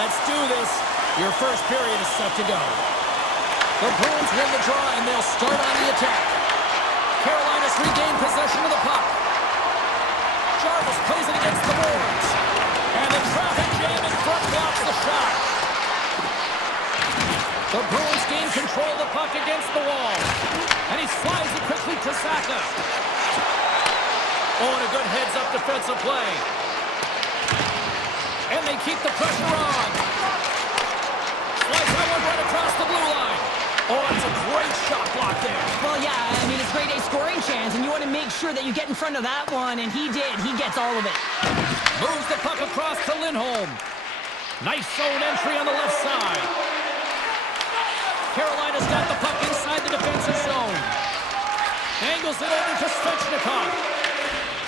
Let's do this. Your first period is set to go. The Bruins win the draw, and they'll start on the attack. Carolina's regained possession of the puck. Jarvis plays it against the boards. And the traffic jam in front blocks the shot. The Bruins gain control of the puck against the wall. And he slides it quickly to Saka. Oh, and a good heads-up defensive play. And they keep the pressure on. Slides that one right across the blue line. Oh, it's a great shot block there. Well, yeah, I mean, it's grade A scoring chance, and you want to make sure that you get in front of that one, and he did. He gets all of it. Moves the puck across to Lindholm. Nice zone entry on the left side. Carolina's got the puck inside the defensive zone. Angles it over to Svechnikov.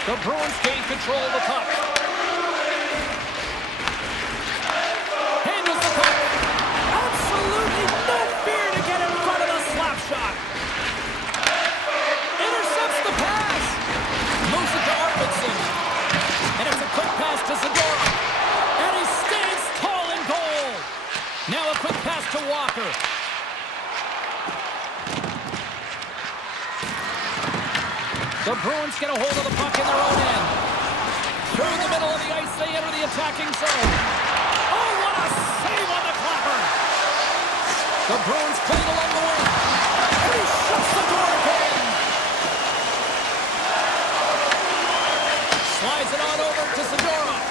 The Bruins gain control of the puck. Handles the puck. Absolutely no fear to get in front of the slap shot. Intercepts the pass. Moves it to Arvidsson. And it's a quick pass to Zadorov. And he stands tall in goal. Now a quick pass to Walker. The Bruins get a hold of the puck in their own end. Through the middle of the ice, they enter the attacking zone. Oh, what a save on the clapper! The Bruins play it along the wing. And he shuts the door again. Slides it on over to Zadorov.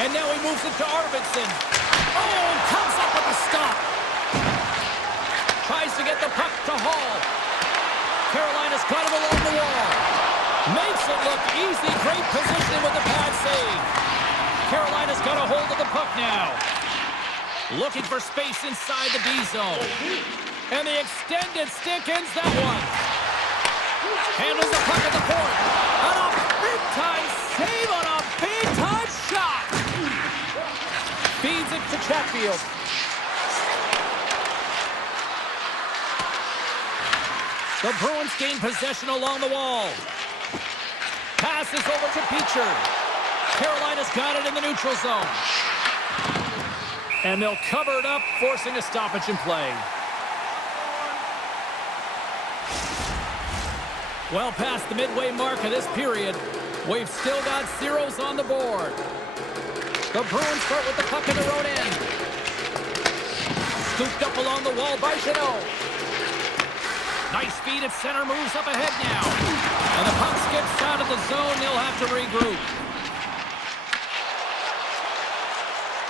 And now he moves it to Arvidsson. Oh, comes up with a stop. Tries to get the puck to Hall. Carolina's got him along the wall. Makes it look easy. Great position with the pad save. Carolina's got a hold of the puck now. Looking for space inside the D zone. And the extended stick ends that one. Handles the puck at the point. And a big-time save on a big-time shot. Feeds it to Chatfield. The Bruins gain possession along the wall. Passes over to Beecher. Carolina's got it in the neutral zone. And they'll cover it up, forcing a stoppage in play. Well past the midway mark of this period, we've still got zeros on the board. The Bruins start with the puck in their own end. Scooped up along the wall by Janot. Nice feed at center, moves up ahead now. And the puck skips out of the zone, they'll have to regroup.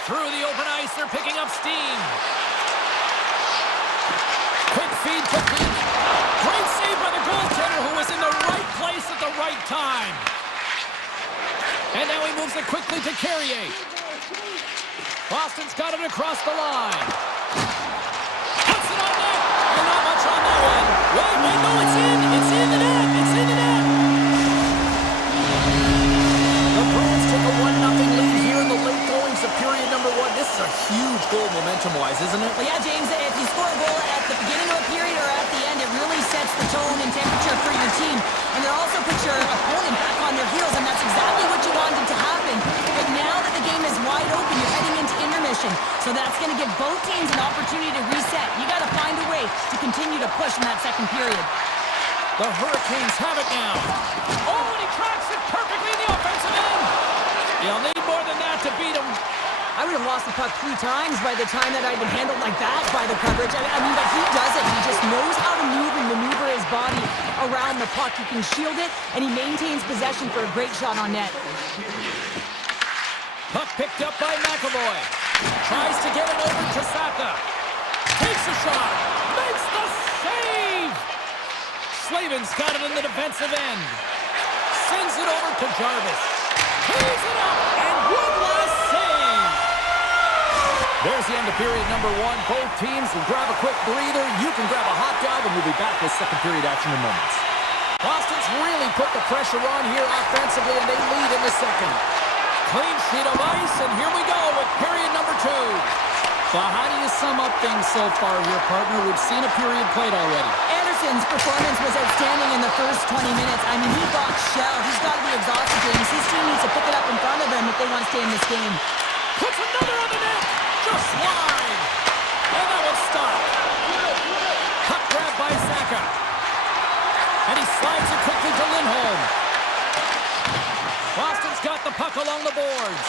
Through the open ice, they're picking up steam. Quick feed to Beach. Great save by the goaltender, who was in the right place at the right time. And now he moves it quickly to Carrier. Boston's got it across the line. Puts it on net. And not much on that one. Wait, no, it's in. It's in the net. It's in the net. The Bruins take a 1-0 lead here in the late goings of period number 1. This is a huge goal momentum-wise, isn't it? Well, yeah, James, if you score a goal at the beginning of a period or at the end, it really sets the tone and temperature for your team. And it also puts your opponent back on their heels, and that's exactly what you wanted to happen. But now that the game is wide open, you're heading into intermission. So that's going to give both teams an opportunity to reset. You got to find a way to continue to push in that second period. The Hurricanes have it now. Oh, and he tracks it perfectly in the offensive end. You'll need more than that to beat him. I would have lost the puck 3 times by the time that I'd been handled like that by the coverage. I mean, but he does it. He just knows how to move and maneuver his body around the puck. He can shield it, and he maintains possession for a great shot on net. Puck picked up by McAvoy. Tries to get it over to Saka. Takes a shot. Makes the save. Slavin's got it in the defensive end. Sends it over to Jarvis. Tees it up, and one last save. There's the end of period number 1. Both teams will grab a quick breather. You can grab a hot dog, and we'll be back with second period action in moments. Boston's really put the pressure on here offensively, and they lead in the second. Clean sheet of ice, and here we go with period number 2. Well, how do you sum up things so far here, partner? We've seen a period played already. Anderson's performance was outstanding in the first 20 minutes. I mean, he got shelled. He's got to be exhausted, James. His team needs to pick it up in front of him if they want to stay in this game. Puts another on the net. Just wide. And that one's stopped. Puck grab by Saka. And he slides it quickly to Lindholm. Boston's got the puck along the boards.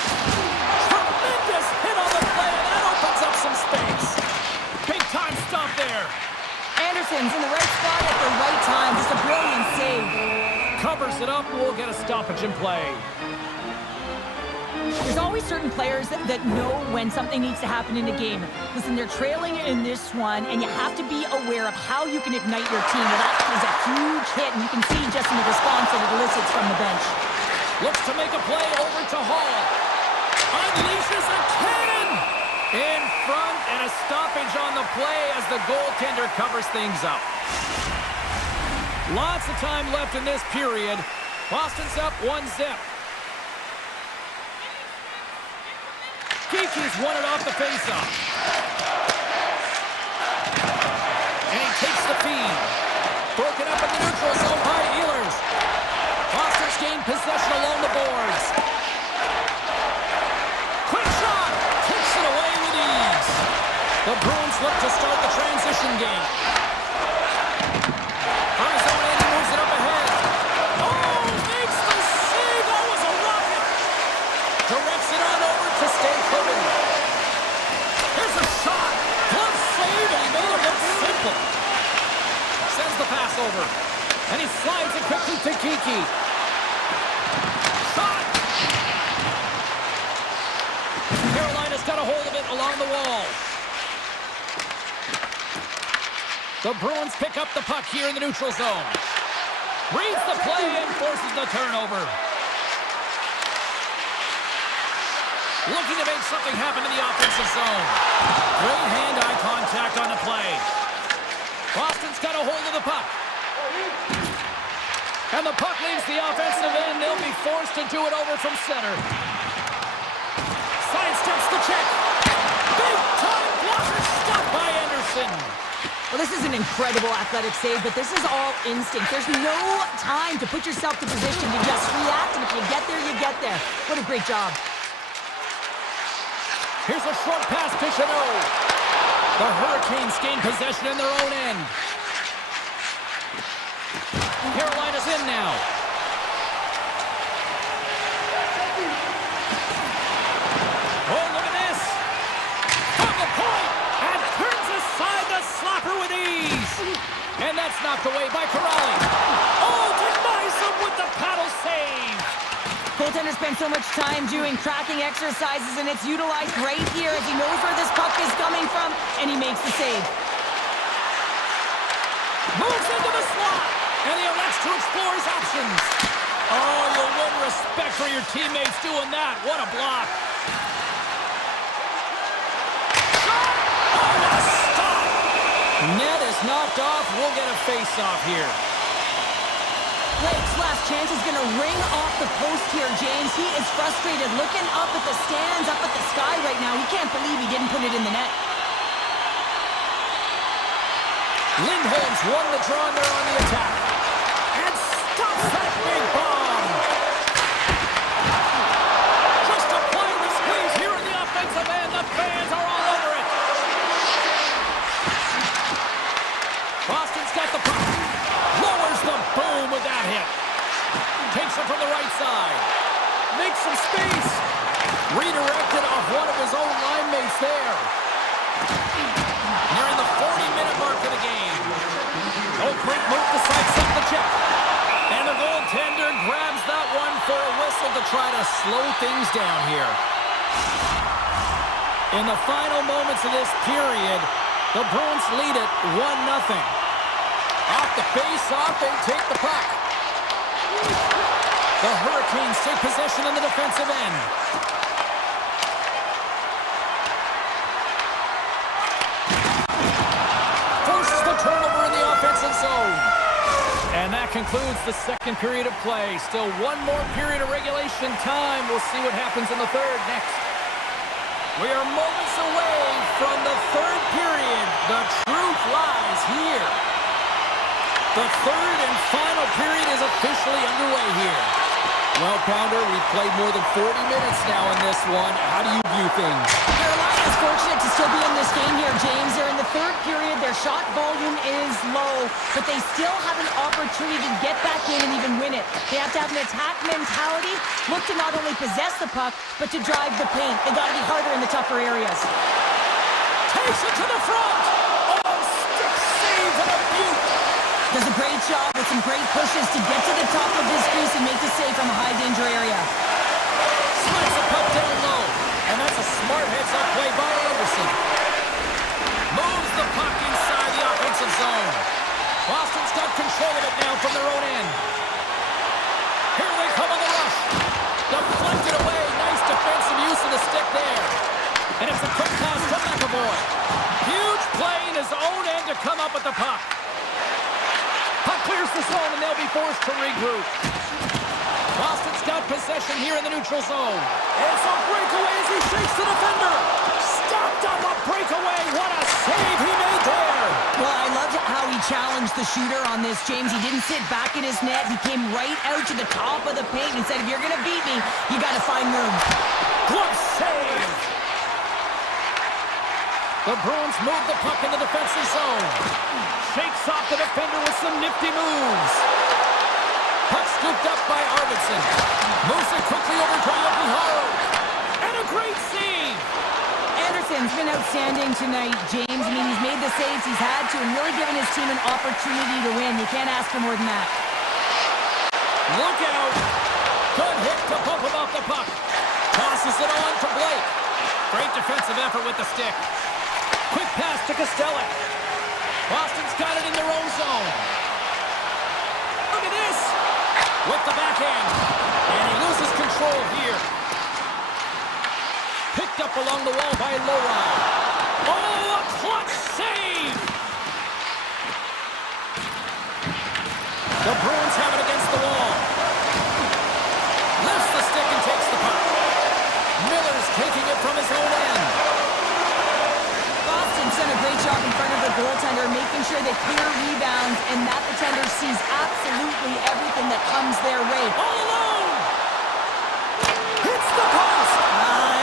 Tremendous hit on the play, and that opens up some space. Big time stop there. Anderson's in the right spot at the right time. Just a brilliant save. Covers it up, we'll get a stoppage in play. There's always certain players that know when something needs to happen in a game. Listen, they're trailing in this one, and you have to be aware of how you can ignite your team. Well, that is a huge hit, and you can see just in the response that it elicits from the bench. Looks to make a play over to Hall. Unleashes a cannon! In front, and a stoppage on the play as the goaltender covers things up. Lots of time left in this period. Boston's up 1-0. Kiki's won it off the faceoff. And he takes the feed. Broken up in the neutral zone by Ehlers. Boston's gained possession along the boards. Quick shot! Takes it away with ease. The Bruins look to start the transition game. On his own end, he moves it up ahead. Oh, makes the save! That was a rocket! Directs it on over to Stankoven. Here's a shot. Glove save, and he made it look simple. Sends the pass over. And he slides it quickly to Kiki. Shot! Carolina's got a hold of it along the wall. The Bruins pick up the puck here in the neutral zone. Reads the play and forces the turnover. Looking to make something happen in the offensive zone. Great hand-eye contact on the play. Boston's got a hold of the puck. And the puck leaves the offensive end. They'll be forced to do it over from center. Sidesteps the check. Big-time blocker stopped by Anderson. Well, this is an incredible athletic save, but this is all instinct. There's no time to put yourself to position to just react, and if you get there, you get there. What a great job. Here's a short pass to Chanot. The Hurricanes gain possession in their own end. Carolina's in now. Oh, look at this. From the point, and turns aside the slapper with ease. And that's knocked away by Corrali. Oh, denies him with the paddle save. Goaltender spent so much time doing tracking exercises, and it's utilized right here as he knows where this puck is coming from, and he makes the save. Moves into the slot, and he elects to explore his options. Oh, you'll win respect for your teammates doing that. What a block. Shot! Oh, what a stop! Net is knocked off. We'll get a face-off here. Blake's last chance is going to ring off the post here, James. He is frustrated, looking up at the stands, up at the sky right now. He can't believe he didn't put it in the net. Lindholm's won the draw and they're on the attack. And stops that big bomb. Just applying the squeeze here in the offensive end. The fans are all over it. Boston's got the puck. Lowers the boom with that hit. Takes it from the right side. Makes some space. Redirected off one of his own line mates there. Nearing the 40-minute mark of the game. Oh, great move to sidestep the check. And the goaltender grabs that one for a whistle to try to slow things down here. In the final moments of this period, the Bruins lead it 1-0. Off the face-off, they take the puck. The Hurricanes take possession in the defensive end. Forces the turnover in the offensive zone. And that concludes the second period of play. Still one more period of regulation time. We'll see what happens in the third next. We are moments away from the third period. The truth lies here. The third and final period is officially underway here. Well, Pounder, we've played more than 40 minutes now in this one. How do you view things? Carolina is fortunate to still be in this game here, James. They're in the third period. Their shot volume is low, but they still have an opportunity to get back in and even win it. They have to have an attack mentality, look to not only possess the puck, but to drive the paint. They got to be harder in the tougher areas. Takes it to the front. Oh, stick save and a beaut. Does a great job with some great pushes to get to the top of his crease and make the save from a high danger area. Slides the puck down low, and that's a smart heads-up play by Anderson. Moves the puck inside the offensive zone. Boston's got control of it now from their own end. Here they come on the rush. Deflected away. Nice defensive use of the stick there. And it's a quick pass to McAvoy. Huge play in his own end to come up with the puck. Puck clears the zone, and they'll be forced to regroup. Boston's got possession here in the neutral zone. It's a breakaway as he shakes the defender. Stopped on the breakaway. What a save he made there. Well, I loved how he challenged the shooter on this, James. He didn't sit back in his net. He came right out to the top of the paint and said, if you're going to beat me, you got to find room. Glove save. The Bruins move the puck in the defensive zone. Shakes off the defender with some nifty moves. Puck scooped up by Arvidsson. Moves it quickly over to Yokohara. And a great save. Anderson's been outstanding tonight, James. I mean, he's made the saves he's had to and really given his team an opportunity to win. You can't ask for more than that. Look out. Good hit to bump him off the puck. Tosses it on to Blake. Great defensive effort with the stick. Quick pass to Kostelic. Boston's got it in their own zone. Look at this. With the backhand. And he loses control here. Picked up along the wall by Lowry. Oh, a clutch save. The Bruins have it against the wall. Lifts the stick and takes the puck. Miller's taking it from his own end. Boston's done a great job in front of the goaltender, making sure they clear rebounds, and that defender sees absolutely everything that comes their way. All alone! Hits the post!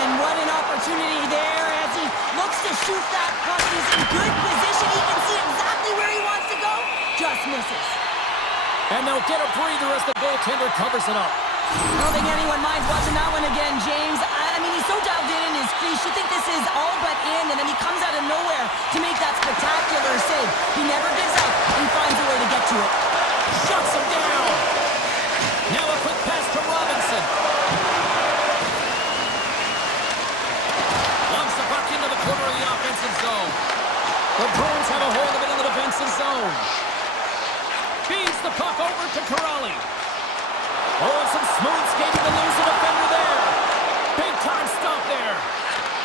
And what an opportunity there as he looks to shoot that puck. He's in good position. He can see exactly where he wants to go. Just misses. And they'll get a breather as the goaltender covers it up. I don't think anyone minds watching that one again, James. I mean, he's so dialed in his crease. You think this is all but in, and then he comes out of nowhere to make that spectacular save. He never gives up, and he finds a way to get to it. Shuts him down. Now a quick pass to Robinson. Lumps the puck into the corner of the offensive zone. The Bruins have a hold of it in the defensive zone. Feeds the puck over to Corrali. Oh, some smooth skating to lose the defender there. Big time stop there.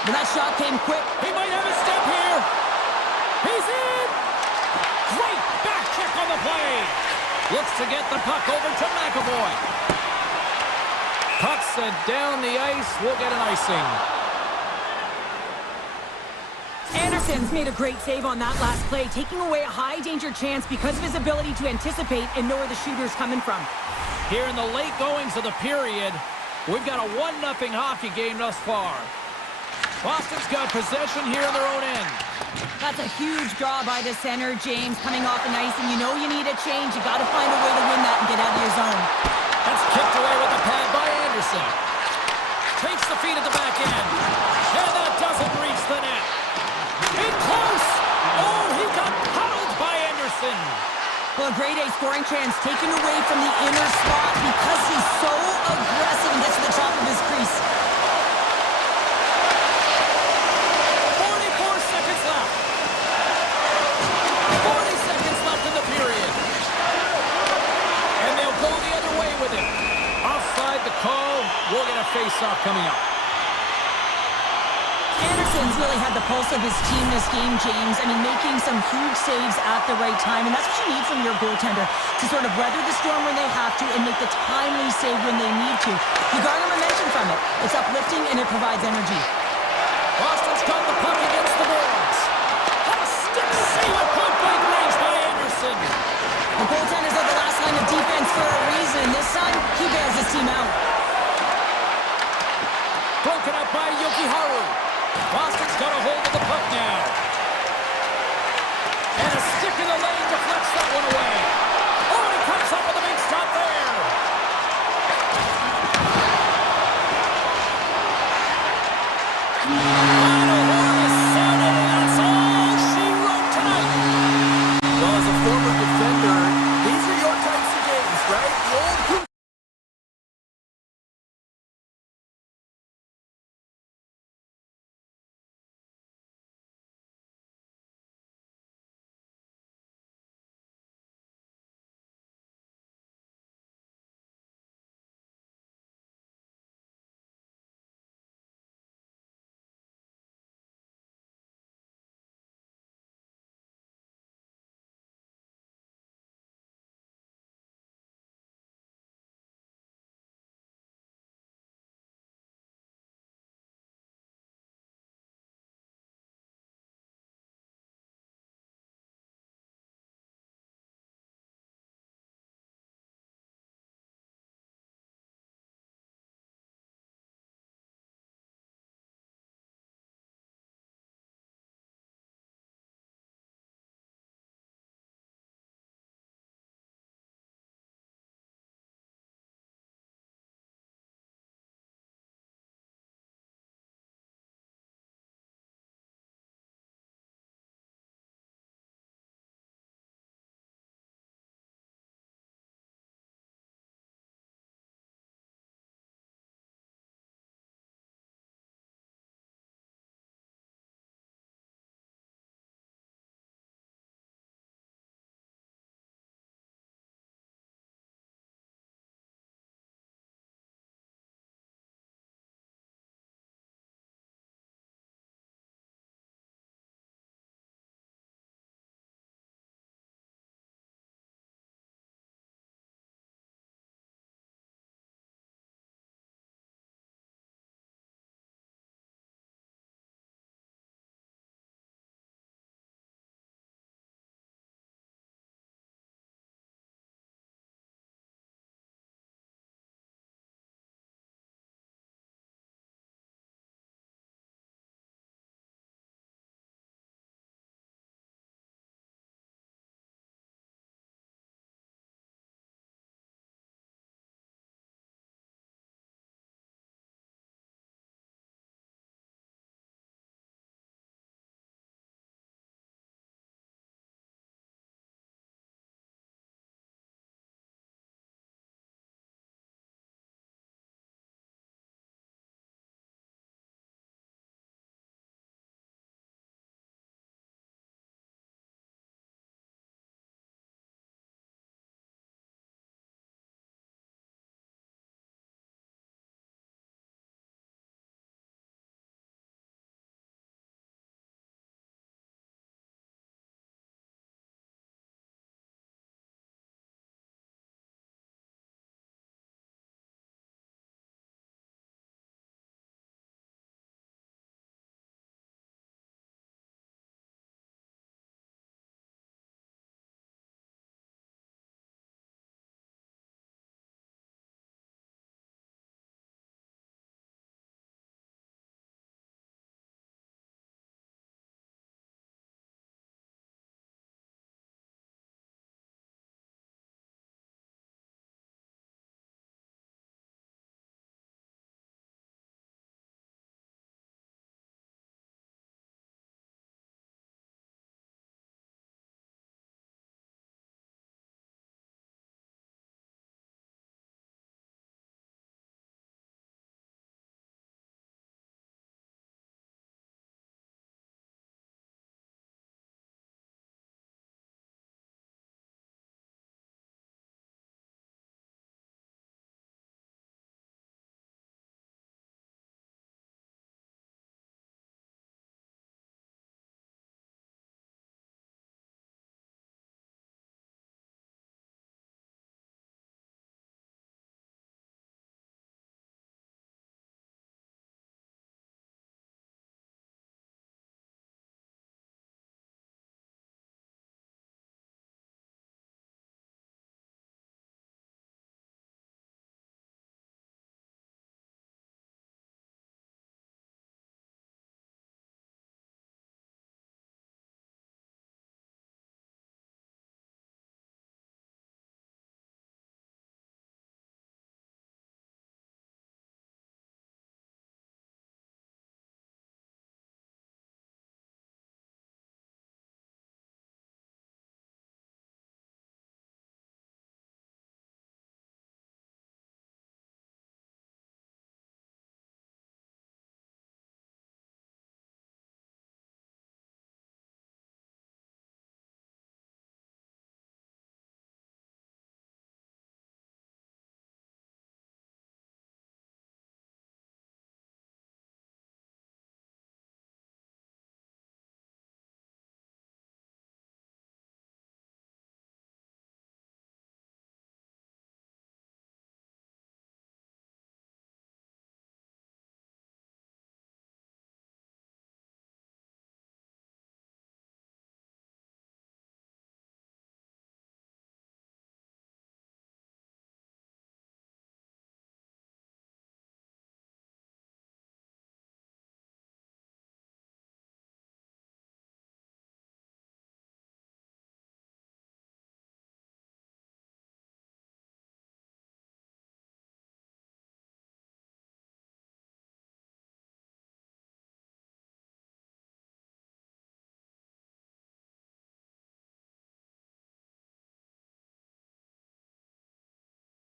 But that shot came quick. He might have a step here. He's in. Great back check on the play. Looks to get the puck over to McAvoy. Puck sent down the ice. We'll get an icing. Anderson's made a great save on that last play, taking away a high-danger chance because of his ability to anticipate and know where the shooter's coming from. Here in the late goings of the period, we've got a 1-0 hockey game thus far. Boston's got possession here on their own end. That's a huge draw by the center, James, coming off the ice, and you know you need a change. You got to find a way to win that and get out of your zone. That's kicked away with the pad by Anderson. Takes the feed at the back end. And that doesn't reach the net. In close! Oh, he got puddled by Anderson. Well, a grade A scoring chance taken away from the inner slot because he's so aggressive and gets to the top of his crease. 44 seconds left. 40 seconds left in the period. And they'll go the other way with it. Offside the call. We'll get a face-off coming up. Anderson's really had the pulse of his team this game, James. I mean, making some huge saves at the right time, and that's what you need from your goaltender, to sort of weather the storm when they have to and make the timely save when they need to. You garner momentum from it. It's uplifting and it provides energy. Boston's got the puck against the boards. What a stick save at point-blank range by Anderson. The goaltenders are the last line of defense for a reason. This time, he bails his team out. Broken up by Yokiharu. Boston's got a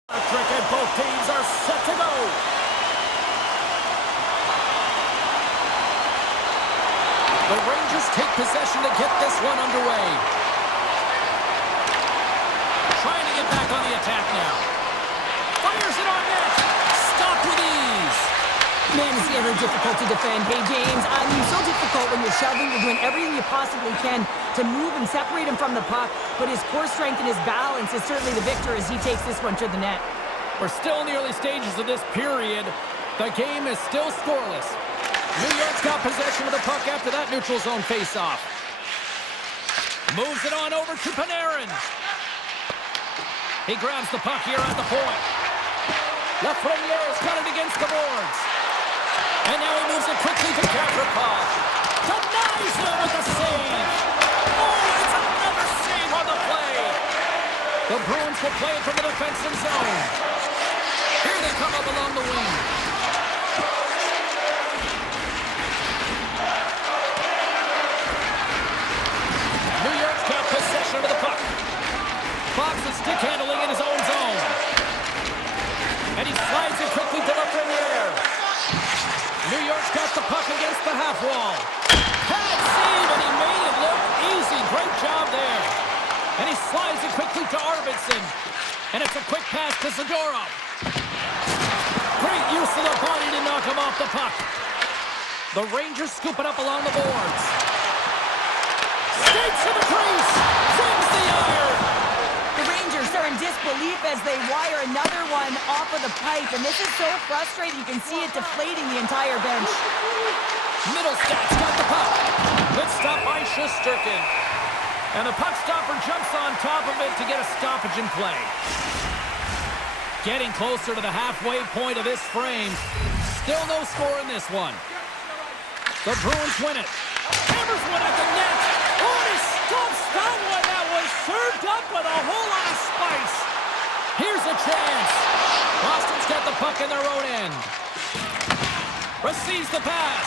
Trick, and both teams are set to go. The Rangers take possession to get this one underway. Trying to get back on the attack now. Fires it on net. Stop with ease. Man, it's ever difficult to defend. Hey, James, I mean, so difficult when you're shoving, you're doing everything you possibly can to move and separate him from the puck, but his core strength and his balance is certainly the victor as he takes this one to the net. We're still in the early stages of this period. The game is still scoreless. New York's got possession of the puck after that neutral zone faceoff. Moves it on over to Panarin. He grabs the puck here at the point. Lafreniere's got it against the boards. And now he moves it quickly to Kaprizov. Denies him with a save. Oh, it's another save on the play. The Bruins will play it from the defensive zone. Here they come up along the wing. New York's got possession of the puck. Fox is stick handling in his own zone. And he slides it quickly to Lafreniere. New York's got the puck against the half wall. Pad save, and he made it look easy. Great job there. And he slides it quickly to Arvidsson. And it's a quick pass to Zadorov. Great use of the body to knock him off the puck. The Rangers scoop it up along the boards. Skates to the crease. Swings the iron. The Rangers are in disbelief as they wire another one off of the pipe, and this is so frustrating. You can see it deflating the entire bench. Middlestats got the puck. Good stop by Shesterkin. And the puck stopper jumps on top of it to get a stoppage in play. Getting closer to the halfway point of this frame. Still no score in this one. The Bruins win it. Hammers one at the net. Oh, he stops that one. That was served up with a whole lot of spice. Here's a chance. Boston's got the puck in their own end. Receives the pass.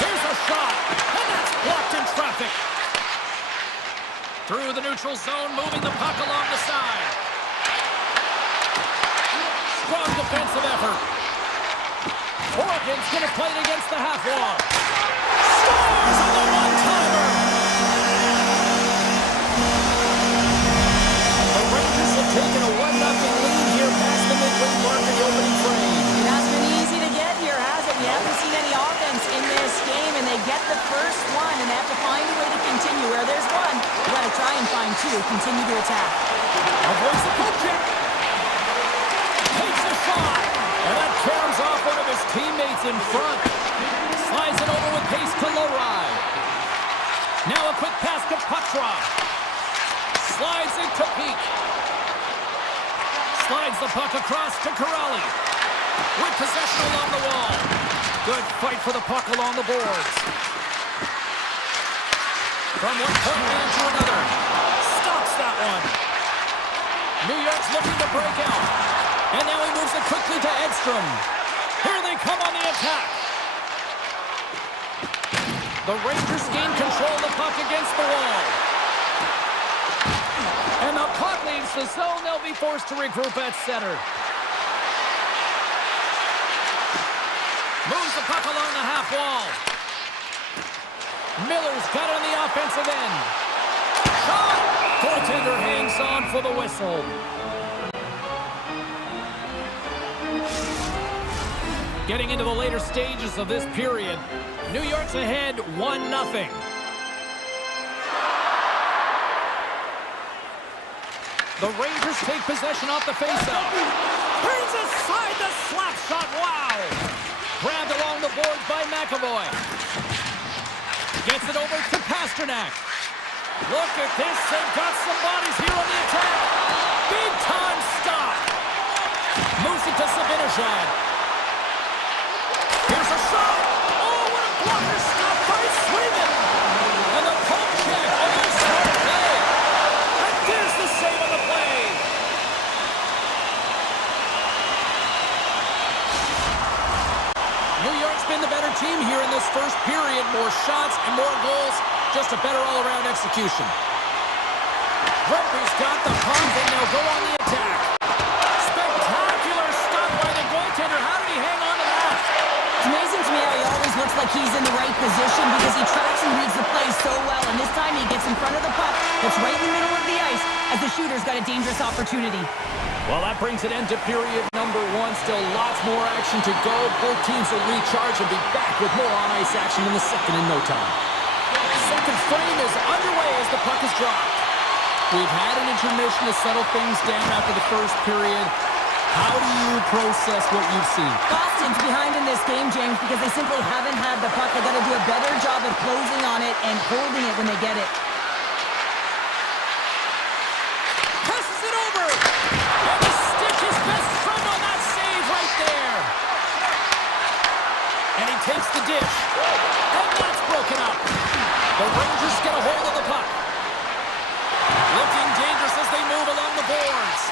Here's a shot. And that's blocked in traffic. Through the neutral zone, moving the puck along the side. Strong defensive effort. Oregon's going to play it against the half wall. Scores on the one-timer! The Rangers have taken a 1-0 lead here past the midway mark in the opening frame. It hasn't been easy to get here, has it? We haven't seen any offense in this game, and they get the first one, and they have to find a way to continue. Where there's one, you got to try and find two. Continue to attack. Avoids the poke check. Takes a shot. And that caroms off one of his teammates in front. Slides it over with pace to Lowry. Now a quick pass to Petrov. Slides it to Peak. Slides the puck across to Corrali. With possession along the wall. Good fight for the puck along the boards. From one point man to another. Stops that one. New York's looking to break out. And now he moves it quickly to Edstrom. Here they come on the attack. The Rangers gain control of the puck against the wall. And the puck leaves the zone. They'll be forced to regroup at center. Moves the puck along the half wall. Miller's got it on the offensive end. Shot! Goaltender hangs on for the whistle. Getting into the later stages of this period, New York's ahead 1-0. The Rangers take possession off the faceoff. Turns aside the slap shot. Wow! Grabbed along the boards by McAvoy. Gets it over to Pasternak. Look at this. They've got some bodies here on the attack. Big time stop. Moves it to Sabinishad. Here's a shot. Oh, what a blocker stop by Sweden. And the poke check. Oh, smart play. And there's the save on the play. New York's been the better team here in this first period. More shots and more goals. Just a better all-around execution. Rugby's got the puck, and they'll go on the attack. Spectacular stop by the goaltender. How did he hang on to that? It's amazing to me how he always looks like he's in the right position because he tracks and reads the play so well. And this time he gets in front of the puck. That's right in the middle of the ice as the shooter's got a dangerous opportunity. Well, that brings an end to period number one. Still lots more action to go. Both teams will recharge and be back with more on-ice action in the second in no time. Second frame is underway as the puck is dropped. We've had an intermission to settle things down after the first period. How do you process what you've seen? Boston's behind in this game, James, because they simply haven't had the puck. They've got to do a better job of closing on it and holding it when they get it. Passes it over! And the stick his best friend on that save right there! And he takes the dish. And that's broken up. The Rangers get a hold of the puck. Looking dangerous as they move along the boards.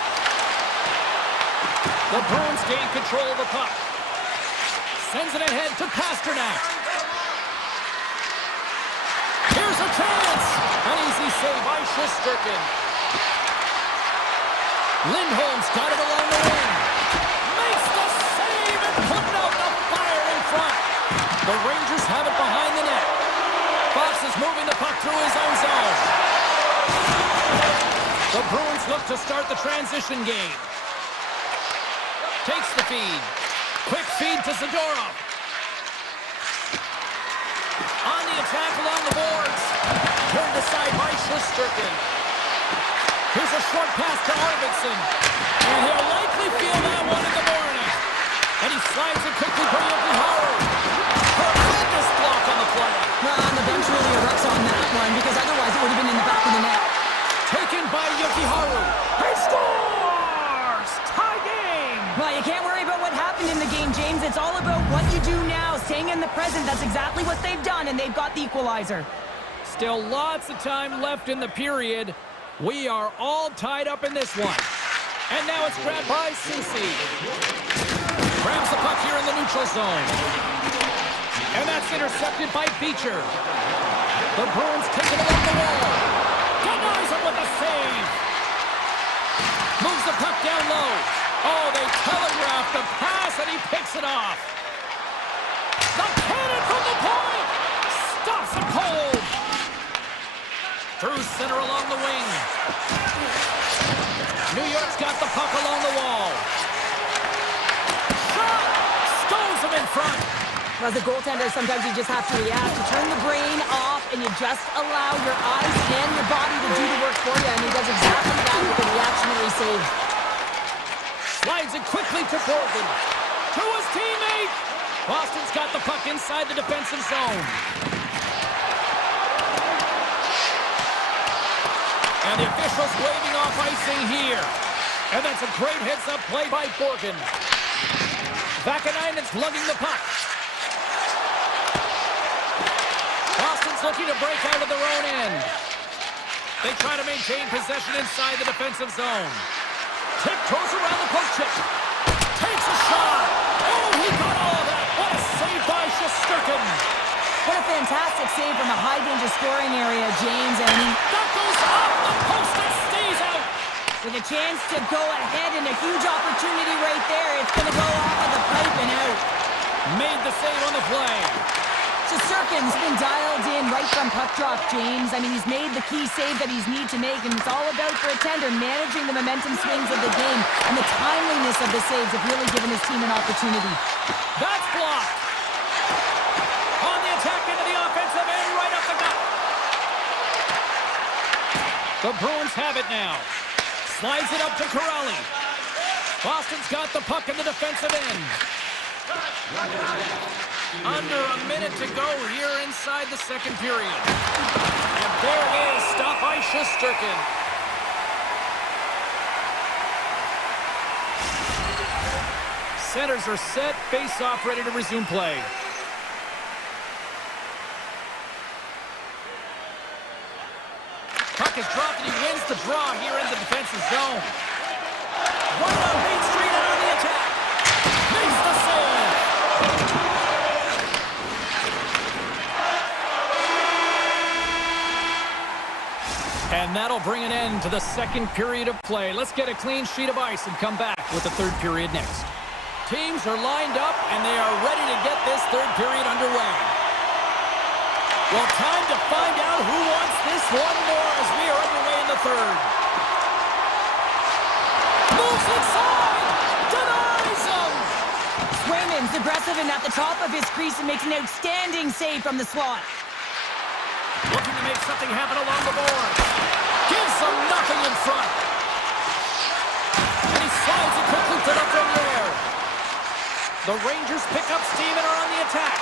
The Bruins gain control of the puck. Sends it ahead to Pasternak. Here's a chance. An easy save by Shesterkin. Lindholm's got it along the wing. Makes the save and putting out the fire in front. The Rangers have it behind the net. Fox is moving the puck through his own zone. The Bruins look to start the transition game. Takes the feed. Quick feed to Zadorov. On the attack along the boards. Turned aside by Shesterkin. Here's a short pass to Arvidsson. And he'll likely feel that one in the morning. And he slides it quickly for Yokiharu. Tremendous block on the play. Well, and the bench really erupts on that one because otherwise it would have been in the back of the net. Taken by Yokiharu. He scores! Tie game! Well, you can't worry about what happened in the game, James. It's all about what you do now, staying in the present. That's exactly what they've done, and they've got the equalizer. Still lots of time left in the period. We are all tied up in this one. And now it's grabbed by Ceci. Grabs the puck here in the neutral zone. And that's intercepted by Beecher. The Bruins take it along the wall. Denies him with a save. Moves the puck down low. Oh, they telegraph the pass, and he picks it off. The cannon from the point. Stops him cold. Through center along the wing. New York's got the puck along the wall. Shot! Stones him in front. As a goaltender, sometimes you just have to react. You turn the brain off, and you just allow your eyes and your body to do the work for you, and he does exactly that with a reactionary save. Slides it quickly to Borgen. To his teammate. Boston's got the puck inside the defensive zone. And the officials waving off icing here. And that's a great heads-up play by Borgen. Vakanainen's lugging the puck. Boston's looking to break out of their own end. They try to maintain possession inside the defensive zone. Tiptoes around the poke check. Takes a shot. Oh, he got all of that. What a save by Shesterkin. What a fantastic save from a high-danger scoring area, James, and That goes off the post and stays out. with a chance to go ahead and a huge opportunity right there. It's going to go off of the pipe and out. Made the save on the play. Shesterkin's been dialed in right from puck drop, James. I mean, he's made the key save that he's need to make, and it's all about for a tender managing the momentum swings of the game, and the timeliness of the saves have really given his team an opportunity. That's blocked. On the attack into the offensive end, right up the gut. The Bruins have it now. Slides it up to Corelli. Boston's got the puck in the defensive end. Under a minute to go here inside the second period. And there it is, stopped by Shesterkin. Centers are set, face-off ready to resume play. Puck is dropped and he wins the draw here in the defensive zone. Right on Main Street and on the attack. Makes the save. And that'll bring an end to the second period of play. Let's get a clean sheet of ice and come back with the third period next. Teams are lined up, and they are ready to get this third period underway. Well, time to find out who wants this one more as we are underway in the third. Moves inside! Denies him! Swayman's aggressive and at the top of his crease and makes an outstanding save from the slot. Looking to make something happen along the board. Gives them nothing in front. And he slides it quickly to the front there. The Rangers pick up steam and are on the attack.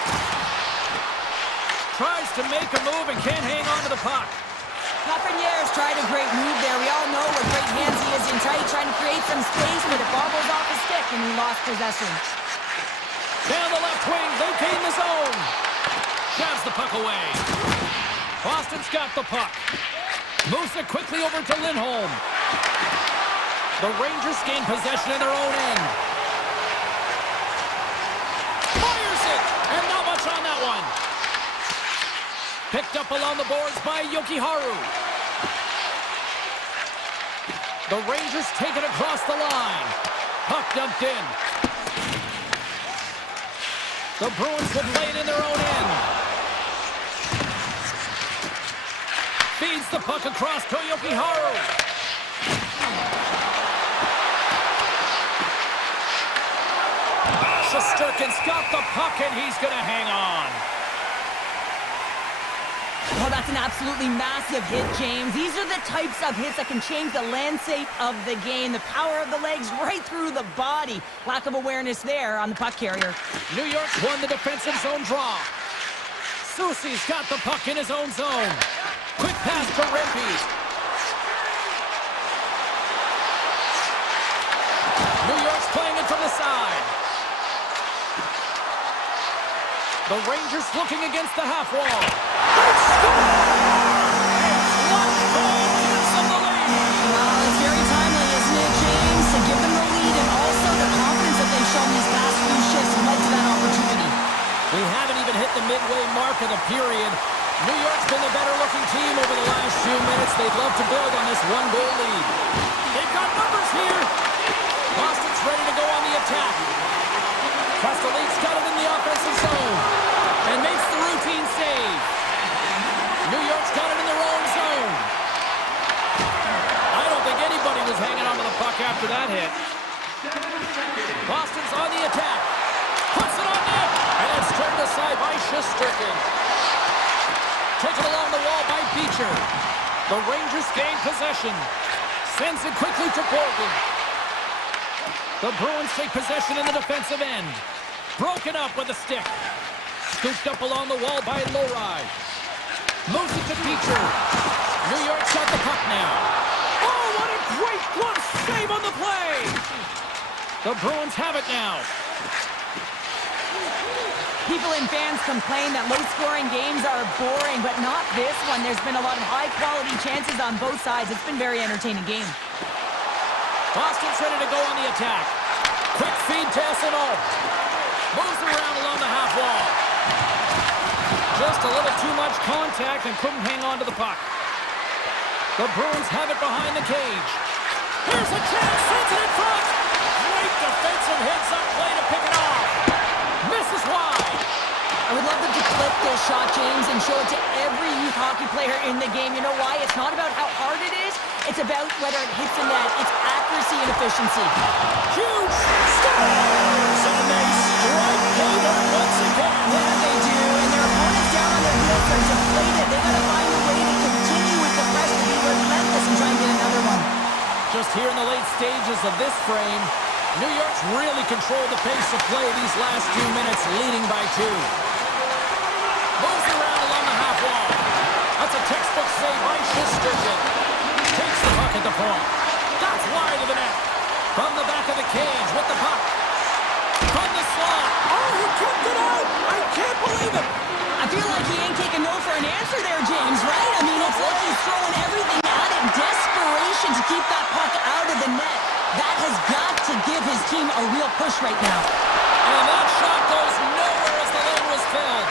Tries to make a move and can't hang on to the puck. Lafreniere's tried a great move there. We all know what great hands he is in tight, trying to create some space, but it bobbles off his stick and he lost possession. Down the left wing, they gain the zone. Shoves the puck away. Boston's got the puck. Moves it quickly over to Lindholm. The Rangers gain possession in their own end. Fires it! And not much on that one. Picked up along the boards by Yokiharu. The Rangers take it across the line. Puck dumped in. The Bruins will play it in their own end. Feeds the puck across to Yokiharu. Shesterkin's got the puck and he's going to hang on. Well, that's an absolutely massive hit, James. These are the types of hits that can change the landscape of the game. The power of the legs right through the body. Lack of awareness there on the puck carrier. New York's won the defensive zone draw. Soucy's got the puck in his own zone. Quick pass to Rempe. New York's playing it from the side. The Rangers looking against the half wall. They score! It's one goal gives them the lead. Well, it's very timely, isn't it, James? To give them the lead and also the confidence that they've shown these past few shifts led to that opportunity. We haven't even hit the midway mark of the period. New York's been the better-looking team over the last few minutes. They'd love to build on this one-goal lead. They've got numbers here. Boston's ready to go on the attack. Castelli's got it in the offensive zone and makes the routine save. New York's got it in their own zone. I don't think anybody was hanging onto the puck after that hit. Boston's on the attack. Puts it on net. And it's turned aside by Shesterkin. Taken along the wall by Beecher. The Rangers gain possession. Sends it quickly to Borgen. The Bruins take possession in the defensive end. Broken up with a stick. Scooped up along the wall by Lohrei. Moves it to Beecher. New York's got the puck now. Oh, what a great glove save on the play! The Bruins have it now. People and fans complain that low-scoring games are boring, but not this one. There's been a lot of high-quality chances on both sides. It's been a very entertaining game. Boston's ready to go on the attack. Quick feed to SNO. Moves around along the half wall. Just a little too much contact and couldn't hang on to the puck. The Bruins have it behind the cage. Here's a chance, sends it in front. Great defensive hits up play to pick it off. Misses wide. I would love them to clip this shot, James, and show it to every youth hockey player in the game. You know why? It's not about how hard it is. It's about whether it hits the net. It's accuracy and efficiency. Huge scores! And they strike Hayward once again. Yeah, they do. And their opponents down on their heels are deflated. They got to find a way to continue with the pressure, be relentless, and try and get another one. Just here in the late stages of this frame, New York's really controlled the pace of play these last few minutes, leading by 2. Moves around along the half wall. That's a textbook save by Shesterkin. Takes the puck at the point. That's wide of the net. From the back of the cage with the puck. From the slot. Oh, he kicked it out! I can't believe it! I feel like he ain't taking no for an answer there, James, right? I mean, it's like he's throwing everything at it. Desperation to keep that puck out of the net. That has got to give his team a real push right now. And that shot goes nowhere as the lane was filled.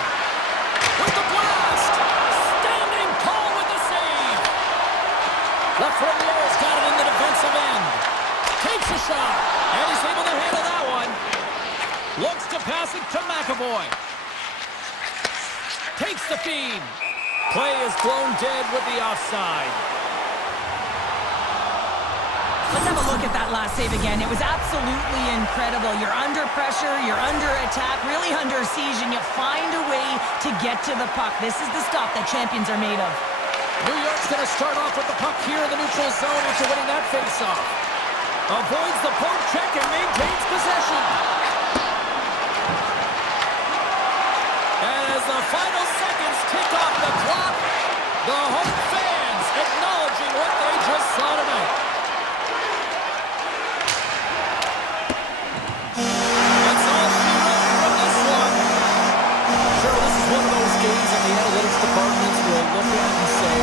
With the blast! Standing tall with the save! McAvoy. Takes the feed. Play is blown dead with the offside. Let's have a look at that last save again. It was absolutely incredible. You're under pressure, you're under attack, really under siege, and you find a way to get to the puck. This is the stuff that champions are made of. New York's going to start off with the puck here in the neutral zone after winning that faceoff. Avoids the poke check and maintains possession. And as the final seconds tick off the clock, the home fans acknowledging what they just saw tonight. That's all she wrote from this one. Sure, this is one of those games that the analytics departments will look at and say,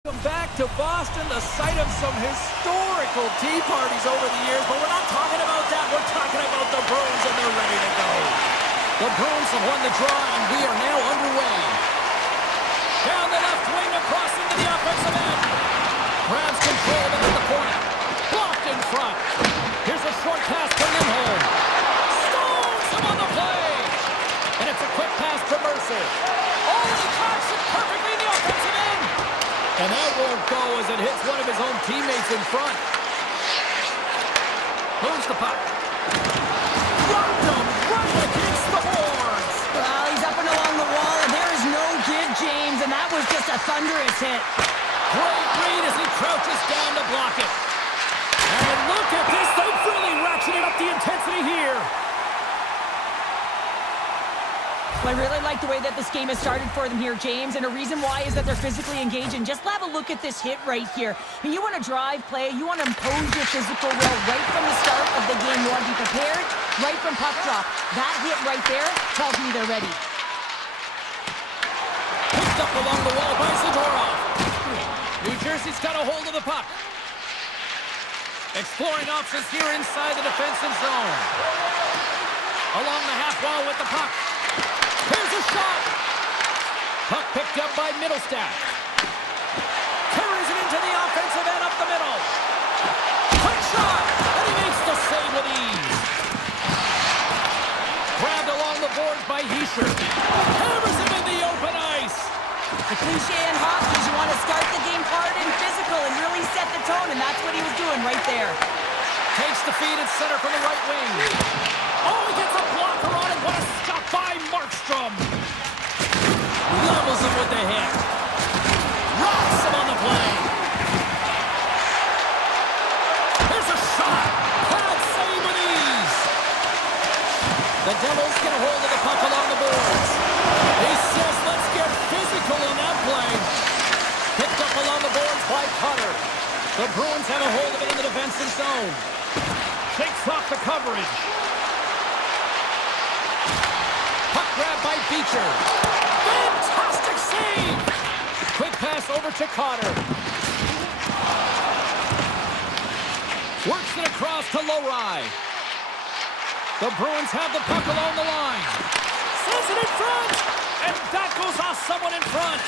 Welcome back to Boston, the site of some historical tea parties over the years, but we're not talking about that. We're talking about the Bruins, and they're ready to go. The Bruins have won the draw, and we are now underway. Down the left wing, across into the offensive end. Grabs control of it at the point. Blocked in front. Here's a short pass to Lindholm. Scores him on the play. And it's a quick pass to Mercer. Oh, he catches it perfectly in the offensive end. And that won't go as it hits one of his own teammates in front. Moves the puck. Rocked him right against the boards. Well, he's up and along the wall, and there is no give, James, and that was just a thunderous hit. Great read as he crouches down to block it. And look at this. They've really ratcheted up the intensity here. Well, I really like the way that this game has started for them here, James, and a reason why is that they're physically engaged. And just have a look at this hit right here. I mean, you want to drive play, you want to impose your physical will right from the start of the game. You want to be prepared right from puck drop. That hit right there tells me they're ready. Picked up along the wall by Zadorov. New Jersey's got a hold of the puck. Exploring options here inside the defensive zone. Along the half wall with the puck. Here's a shot. Puck picked up by Middlestat. Carries it into the offensive end up the middle. Quick shot, and he makes the save with ease. Grabbed along the boards by Hischer. Hammers him in the open ice. The cliche in hockey is you want to start the game hard and physical and really set the tone, and that's what he was doing right there. Takes the feed at center from the right wing. Oh, he gets a blocker on it. What a stop by Markstrom. Levels him with the hit. Rocks him on the play. Here's a shot. Pad save with ease. The Devils get a hold of the puck along the boards. He says, let's get physical on that play. Picked up along the boards by Cutter. The Bruins have a hold of it in the defensive zone. Shakes off the coverage. Puck grab by Beecher. Fantastic save! Quick pass over to Cotter. Works it across to Lowry. The Bruins have the puck along the line. Sends it in front! And that goes off someone in front.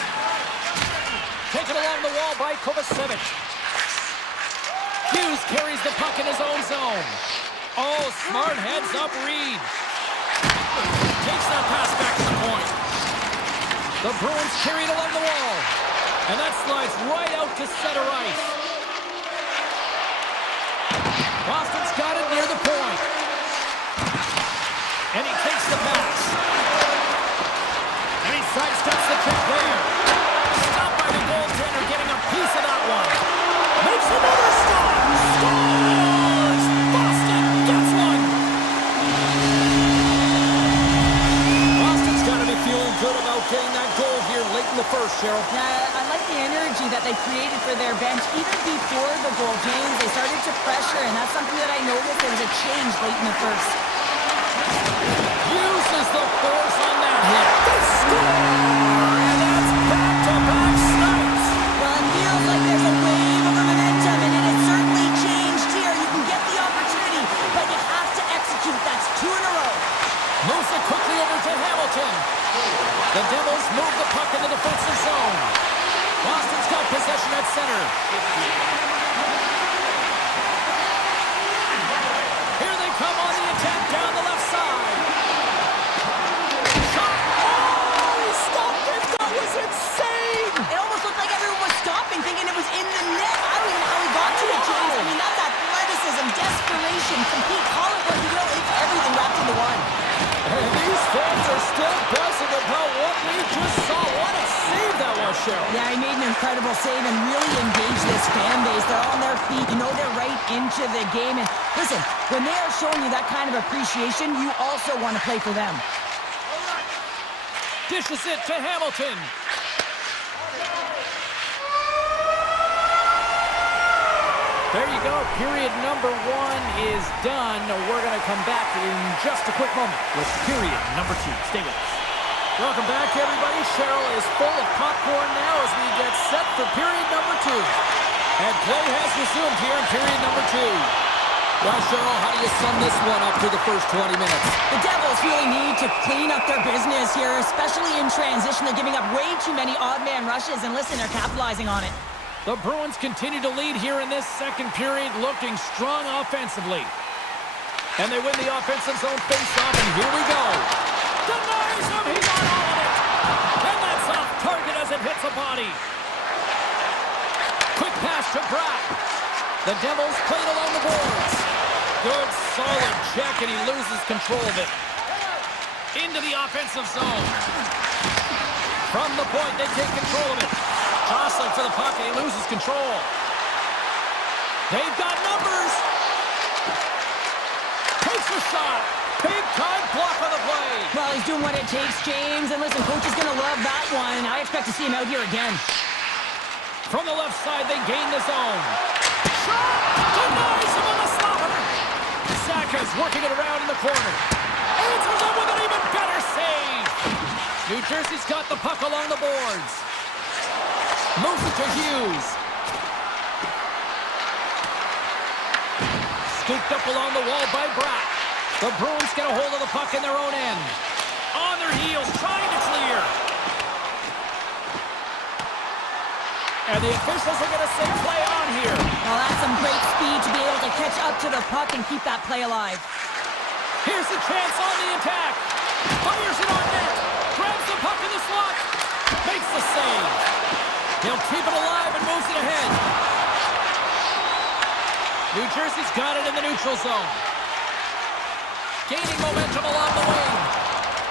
Taken along the wall by Kovacevic. Hughes carries the puck in his own zone. Oh, smart heads-up read. Takes that pass back to the point. The Bruins carry it along the wall. And that slides right out to center ice. Boston's got it near the point. And he takes the pass. And he sidesteps the kick there. Stopped by the goaltender, getting a piece of that one. Makes another stop. Scores! Boston gets one. Boston's got to be feeling good about getting that goal here late in the first, Cheryl. Yeah, I like the energy that they created for their bench. Even before the goal, James, they started to pressure, and that's something that I noticed. There was a change late in the first. Uses the force on that hit. They score! And that's back-to-back snipes. Well, it feels like there's a wave of momentum, and it has certainly changed here. You can get the opportunity, but you have to execute. That's 2 in a row. Moves it quickly over to Hamilton. The Devils move the puck in the defensive zone. Boston's got possession at center. Here they come on the attack down the left side. Shot. Oh, he stopped it. That was insane. It almost looked like everyone was stopping, thinking it was in the net. I don't even know how he got to it, James. I mean, that's athleticism, desperation, compete, call it what you will. It's everything wrapped into one. And these fans are still buzzing about what we just saw. What a save that was, Cheryl. Yeah, he made an incredible save and really engaged this fan base. They're on their feet. You know they're right into the game. And listen, when they are showing you that kind of appreciation, you also want to play for them. Dishes it to Hamilton. There you go. Period number 1 is done. We're going to come back in just a quick moment with period number 2. Stay with us. Welcome back, everybody. Cheryl is full of popcorn now as we get set for period number 2. And play has resumed here in period number 2. Well, Cheryl, how do you sum this one up through the first 20 minutes? The Devils really need to clean up their business here, especially in transition. They're giving up way too many odd man rushes, and listen, they're capitalizing on it. The Bruins continue to lead here in this second period, looking strong offensively. And they win the offensive zone face-off, and here we go. Denies him, he's on all of it. And that's off target as it hits a body. Quick pass to Bratt. The Devils played along the boards. Good, solid check, and he loses control of it. Into the offensive zone. From the point, they take control of it. Jostling for the puck, and he loses control. They've got numbers. Takes a shot. Big time block on the play. Well, he's doing what it takes, James. And listen, coach is going to love that one. I expect to see him out here again. From the left side, they gain the zone. Shot! Denies him on the stopper. Saka's working it around in the corner. Answers him with an even better save. New Jersey's got the puck along the boards. Moves it to Hughes. Scooped up along the wall by Bratt. The Bruins get a hold of the puck in their own end. On their heels, trying to clear. And the officials are going to say play on here. Well, that's some great speed to be able to catch up to the puck and keep that play alive. Here's the chance on the attack. Fires it on net. Grabs the puck in the slot. Makes the save. He'll keep it alive and moves it ahead. New Jersey's got it in the neutral zone. Gaining momentum along the wing.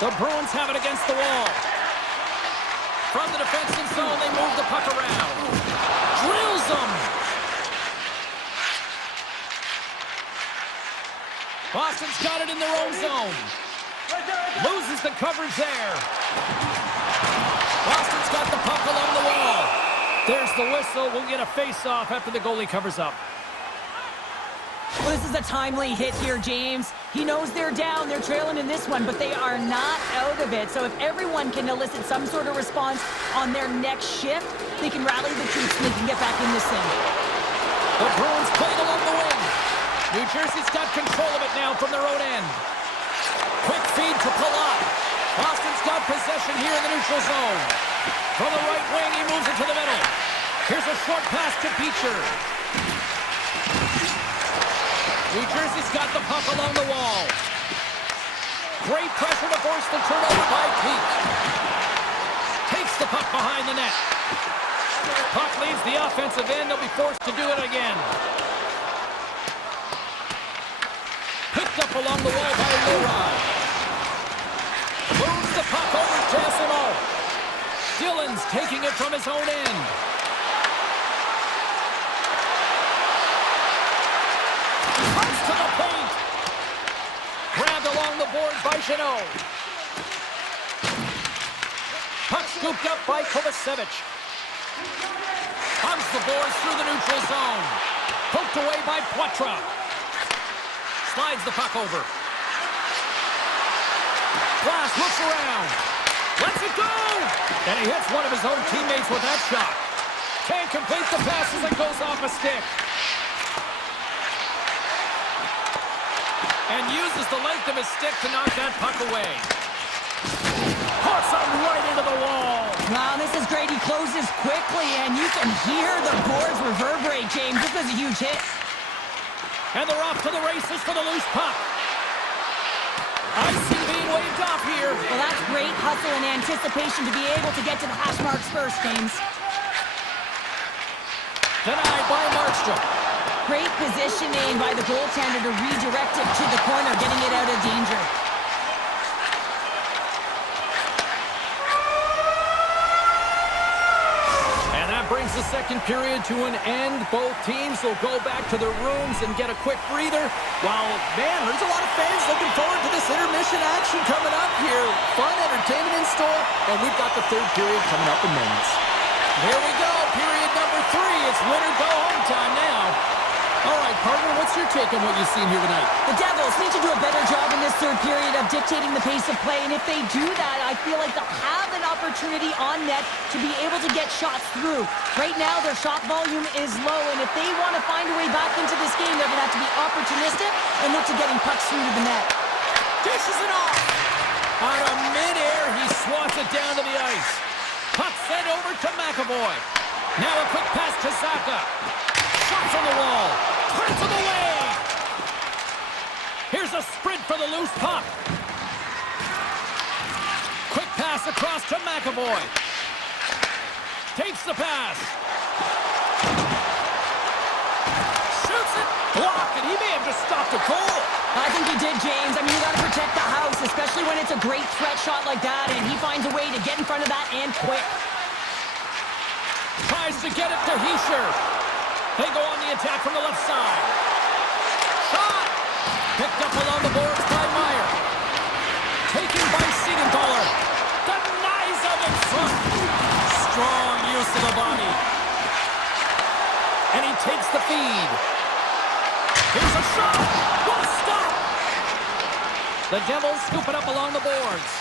The Bruins have it against the wall. From the defensive zone, they move the puck around. Drills them. Boston's got it in their own zone. Loses the coverage there. Boston's got the puck along the wall. There's the whistle. We'll get a face-off after the goalie covers up. Well, this is a timely hit here, James. He knows they're down, they're trailing in this one, but they are not out of it. So if everyone can elicit some sort of response on their next shift, they can rally the troops and they can get back in this thing. The Bruins played along the wing. New Jersey's got control of it now from their own end. Quick feed to Palat. Boston's got possession here in the neutral zone. From the right wing, he moves it to the middle. Here's a short pass to Beecher. New Jersey's got the puck along the wall. Great pressure to force the turnover by Peak. Takes the puck behind the net. Puck leaves the offensive end. They'll be forced to do it again. Picked up along the wall by Leroy. Moves the puck over to Essimo. Dillon's taking it from his own end. To the paint. Grabbed along the board by Janot. Puck scooped up by Kovacevic. Humps the boards through the neutral zone. Poked away by Poitras. Slides the puck over. Glass looks around. Lets it go. And he hits one of his own teammates with that shot. Can't complete the pass as it goes off a stick. And uses the length of his stick to knock that puck away. Puts him right into the wall. Wow, this is great. He closes quickly, and you can hear the boards reverberate, James. This was a huge hit. And they're off to the races for the loose puck. Icing being waved off here. Well, that's great hustle and anticipation to be able to get to the hash marks first, James. Denied by Markstrom. Great positioning by the goaltender to redirect it to the corner, getting it out of danger. And that brings the second period to an end. Both teams will go back to their rooms and get a quick breather. While, man, there's a lot of fans looking forward to this intermission action coming up here. Fun entertainment in store, and we've got the third period coming up in moments. Here we go, period number 3. It's win or go home time now. All right, partner, what's your take on what you've seen here tonight? The Devils need to do a better job in this third period of of dictating the pace of play, and if they do that, I feel like they'll have an opportunity on net to be able to get shots through. Right now, their shot volume is low, and if they want to find a way back into this game, they're going to have to be opportunistic and look to getting pucks through to the net. Dishes it off. Out of midair, he swats it down to the ice. Puck sent over to McAvoy. Now a quick pass to Zaka. Shots on the wall. Turns him away. Here's a sprint for the loose puck. Quick pass across to McAvoy. Takes the pass. Shoots it. Blocked, and he may have just stopped a goal. I think he did, James. I mean, you got to protect the house, especially when it's a great threat shot like that, and he finds a way to get in front of that and quick. Tries to get it to Hischer. They go on the attack from the left side. Shot! Picked up along the boards by Meyer. Taken by Siegenthaler. Denies him in front. Strong use of the body. And he takes the feed. Here's a shot! What a stop! The Devils scoop it up along the boards.